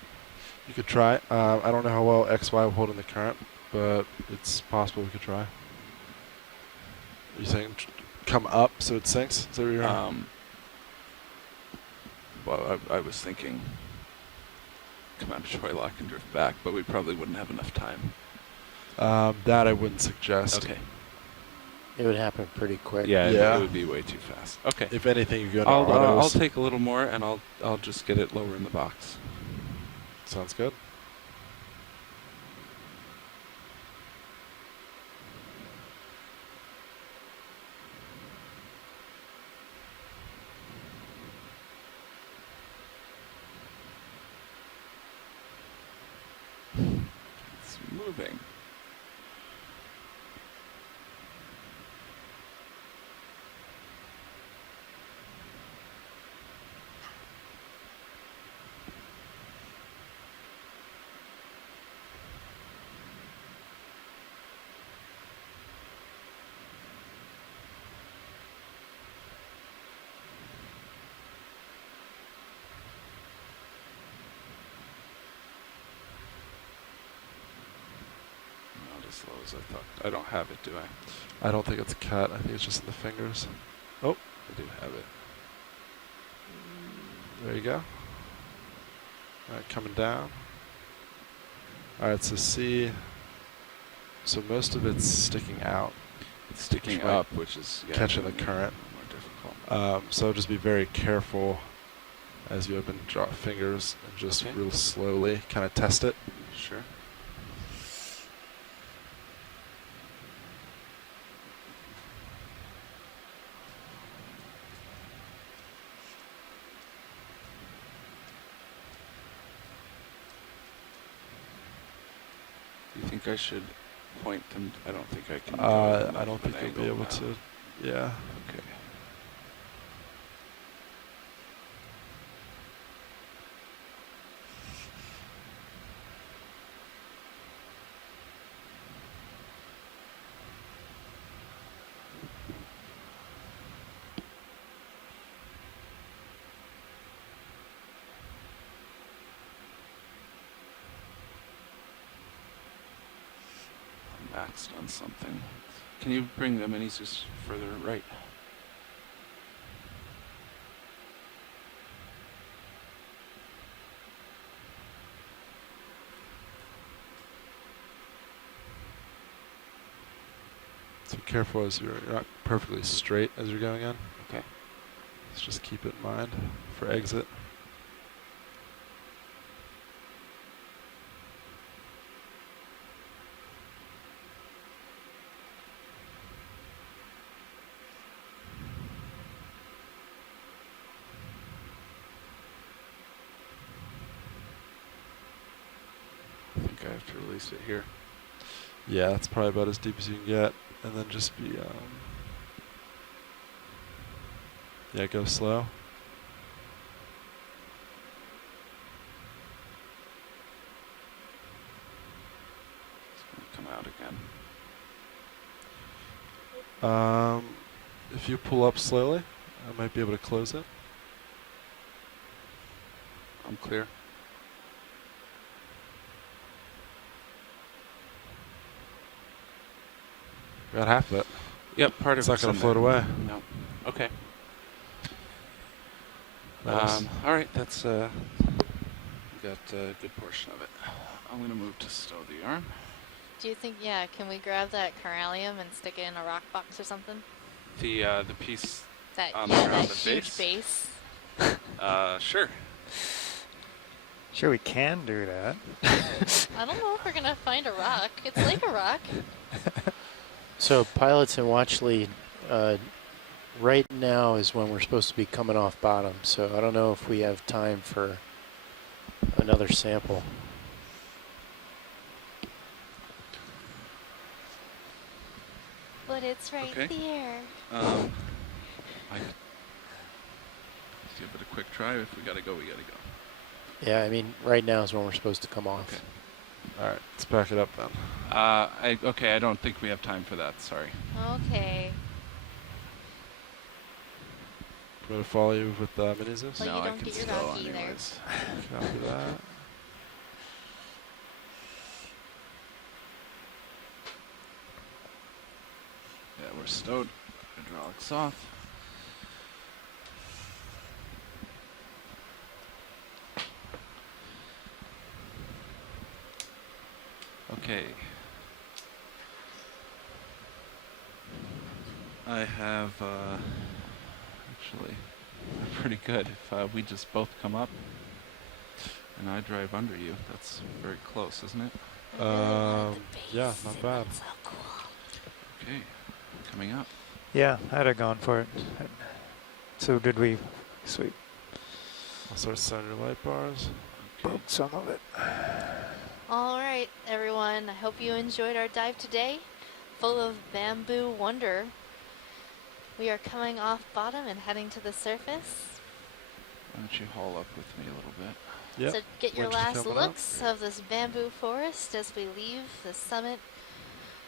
You could try. I don't know how well XY will hold in the current, but it's possible we could try. You saying come up so it sinks? Is that what you're Well, I was thinking come out of Troy Lock and drift back, but we probably wouldn't have enough time. that I wouldn't suggest. Okay. It would happen pretty quick. Yeah, Yeah. it would be way too fast. Okay. If anything, you go to I'll autos. take a little more, and I'll just get it lower in the box. Sounds good. It's moving. Not as slow as I thought. I don't have it, do I? I don't think it's cut. I think it's just in the fingers. Oh, I do have it. there you go. All right, coming down. All right, so see. So most of it's sticking out. It's sticking which might up, which is catching the gonna be current. more difficult. So just be very careful as you open drop fingers and just real slowly kind of test it. Sure. Do you think I should point them? I don't think I can. I don't think you'll be able to. Yeah. Okay. Maxed on something. Can you bring the minis just further right? So be careful as you're not perfectly straight as you're going in. Okay. Let's just keep it in mind for exit. I think I have to release it here. Yeah, that's probably about as deep as you can get. And then just be, yeah, go slow. It's going to come out again. If you pull up slowly, I might be able to close it. I'm clear. Got half of it. Yep, part it's of not it's going to in float there. away. No. Okay. Nice. All right, that's got a good portion of it. I'm going to move to stow the arm. Do you think, yeah, can we grab that corallium and stick it in a rock box or something? The piece That, on yeah, the that the huge base. Sure. Sure, we can do that. I don't know if we're gonna find a rock. It's like a rock. So pilots in watch lead, right now is when we're supposed to be coming off bottom. So I don't know if we have time for another sample. But it's right Okay. there. I give it a quick try. If we gotta go, we gotta go. Yeah, I mean, right now is when we're supposed to come off. Okay. All right, let's back it up then. Okay, I don't think we have time for that. Sorry. Okay. I'm going to follow you with minis. Well, No, you I don't can get your stow rock either. anyways. Copy that. Yeah, we're stowed. Hydraulics off. Okay. I have, actually, pretty good. If we just both come up and I drive under you, that's very close, isn't it? Yeah, not bad. Okay, coming up. Yeah, I'd have gone for it. So did we? Sweet. I'll start center light bars. Broke some of it. All right, everyone. I hope you enjoyed our dive today, full of bamboo wonder. We are coming off bottom and heading to the surface. Why don't you haul up with me a little bit? Yep. So get your last looks of this bamboo forest as we leave the summit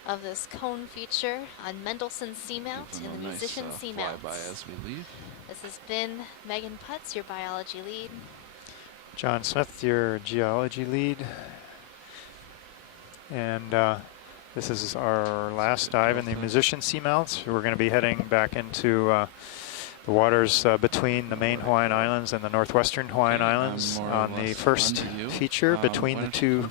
of this cone feature on Mendelssohn Seamount in the Musician Seamount. As we leave. This has been Megan Putz, your biology lead. John Smith, your geology lead. And this is our last dive in the Musician Seamounts. We're going to be heading back into the waters between the main Hawaiian Islands and the northwestern Hawaiian Islands on the first feature between the two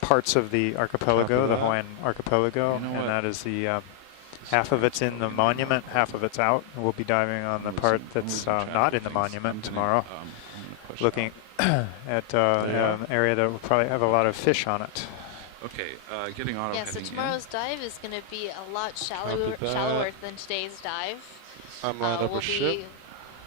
parts of the archipelago, the Hawaiian archipelago, and that is the half of it's in the monument, half of it's out. We'll be diving on the part that's not in the monument tomorrow, looking at an area that will probably have a lot of fish on it. Okay, getting auto Yeah, so heading tomorrow's dive is going to be a lot shallower than today's dive. I'm lined up we'll with be ship.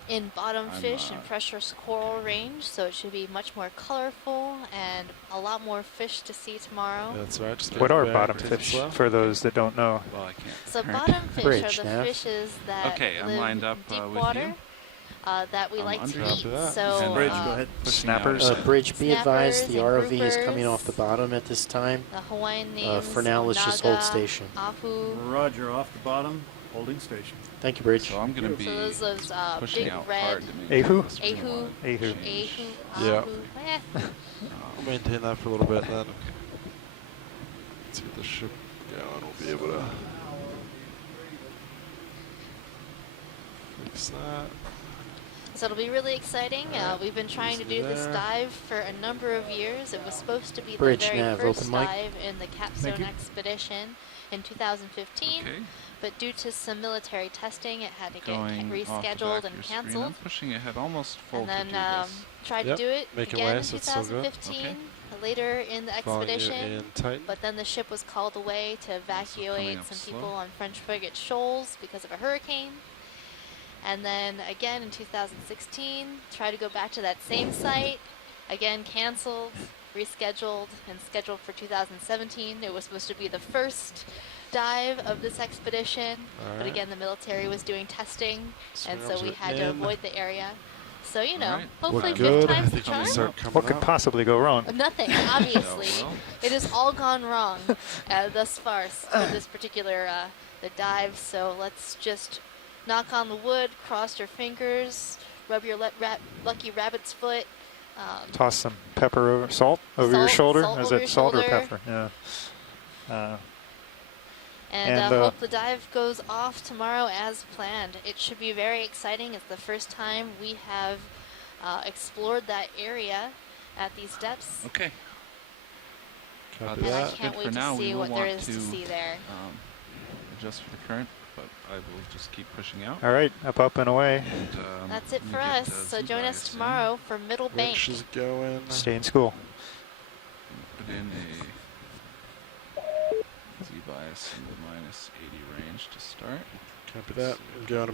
in bottom fish and precious coral range, so it should be much more colorful and a lot more fish to see tomorrow. That's right. What are bottom fish, for those that don't know? Well, I can't. So bottom fish are the fishes that I'm live lined up deep with water. you. That we like to eat. that. So Bridge, go ahead. Snappers. Bridge, be advised, the snappers ROV and is coming groupers. off the bottom at this time. The Hawaiian names. For now, let's just hold station. Ahu. Roger, off the bottom, holding station. Thank you, Bridge. So I'm going to be So those pushing big out red. hard to make Ahu? this Ahu. one Ahu. change. Yeah. Ahu. Eh. I'll maintain that for a little bit, then. Let's get the ship going. We'll be able to fix that. So it'll be really exciting. We've been trying to do this dive for a number of years. It was supposed to be Bridge the very nav, first open mic. dive in the Capstone expedition in 2015. Okay. But due to some military testing, it had to get Going rescheduled off the back and of your screen. canceled. I'm pushing ahead almost full And then to do this. tried to do it Making again way, in so it's still good. 2015, Okay. later in the Following you expedition. in tight. But then the ship was called away to evacuate up some slow. people on French frigate Shoals because of a hurricane. And then again in 2016, tried to go back to that same site, again canceled, rescheduled, and scheduled for 2017. It was supposed to be the first dive of this expedition, but Alright. again the military was doing testing, and so Snails we are had to in. avoid the area. So, you know, Alright. hopefully Look fifth good. time's the I think we charm. start coming What could up. possibly go wrong? Nothing, obviously. well. It has all gone wrong thus far for this particular the dive. So let's just knock on the wood, cross your fingers, rub your lucky rabbit's foot. Toss some pepper over, salt over your Salt- shoulder. salt Is over it your salt or shoulder. pepper? Yeah. And And, hope the dive goes off tomorrow as planned. It should be very exciting. It's the first time we have explored that area at these depths. Okay. Copy And I that. can't Good wait for to now. see We what will there want is to to see there. Adjust for the current, but I will just keep pushing out. All right, up and away. And, That's it we for get, us. So join us Z-bias in. tomorrow for Middle Bank. Winch is going. Stay in school. Put in a Z-bias in the -80 range to start. Copy that. I'm going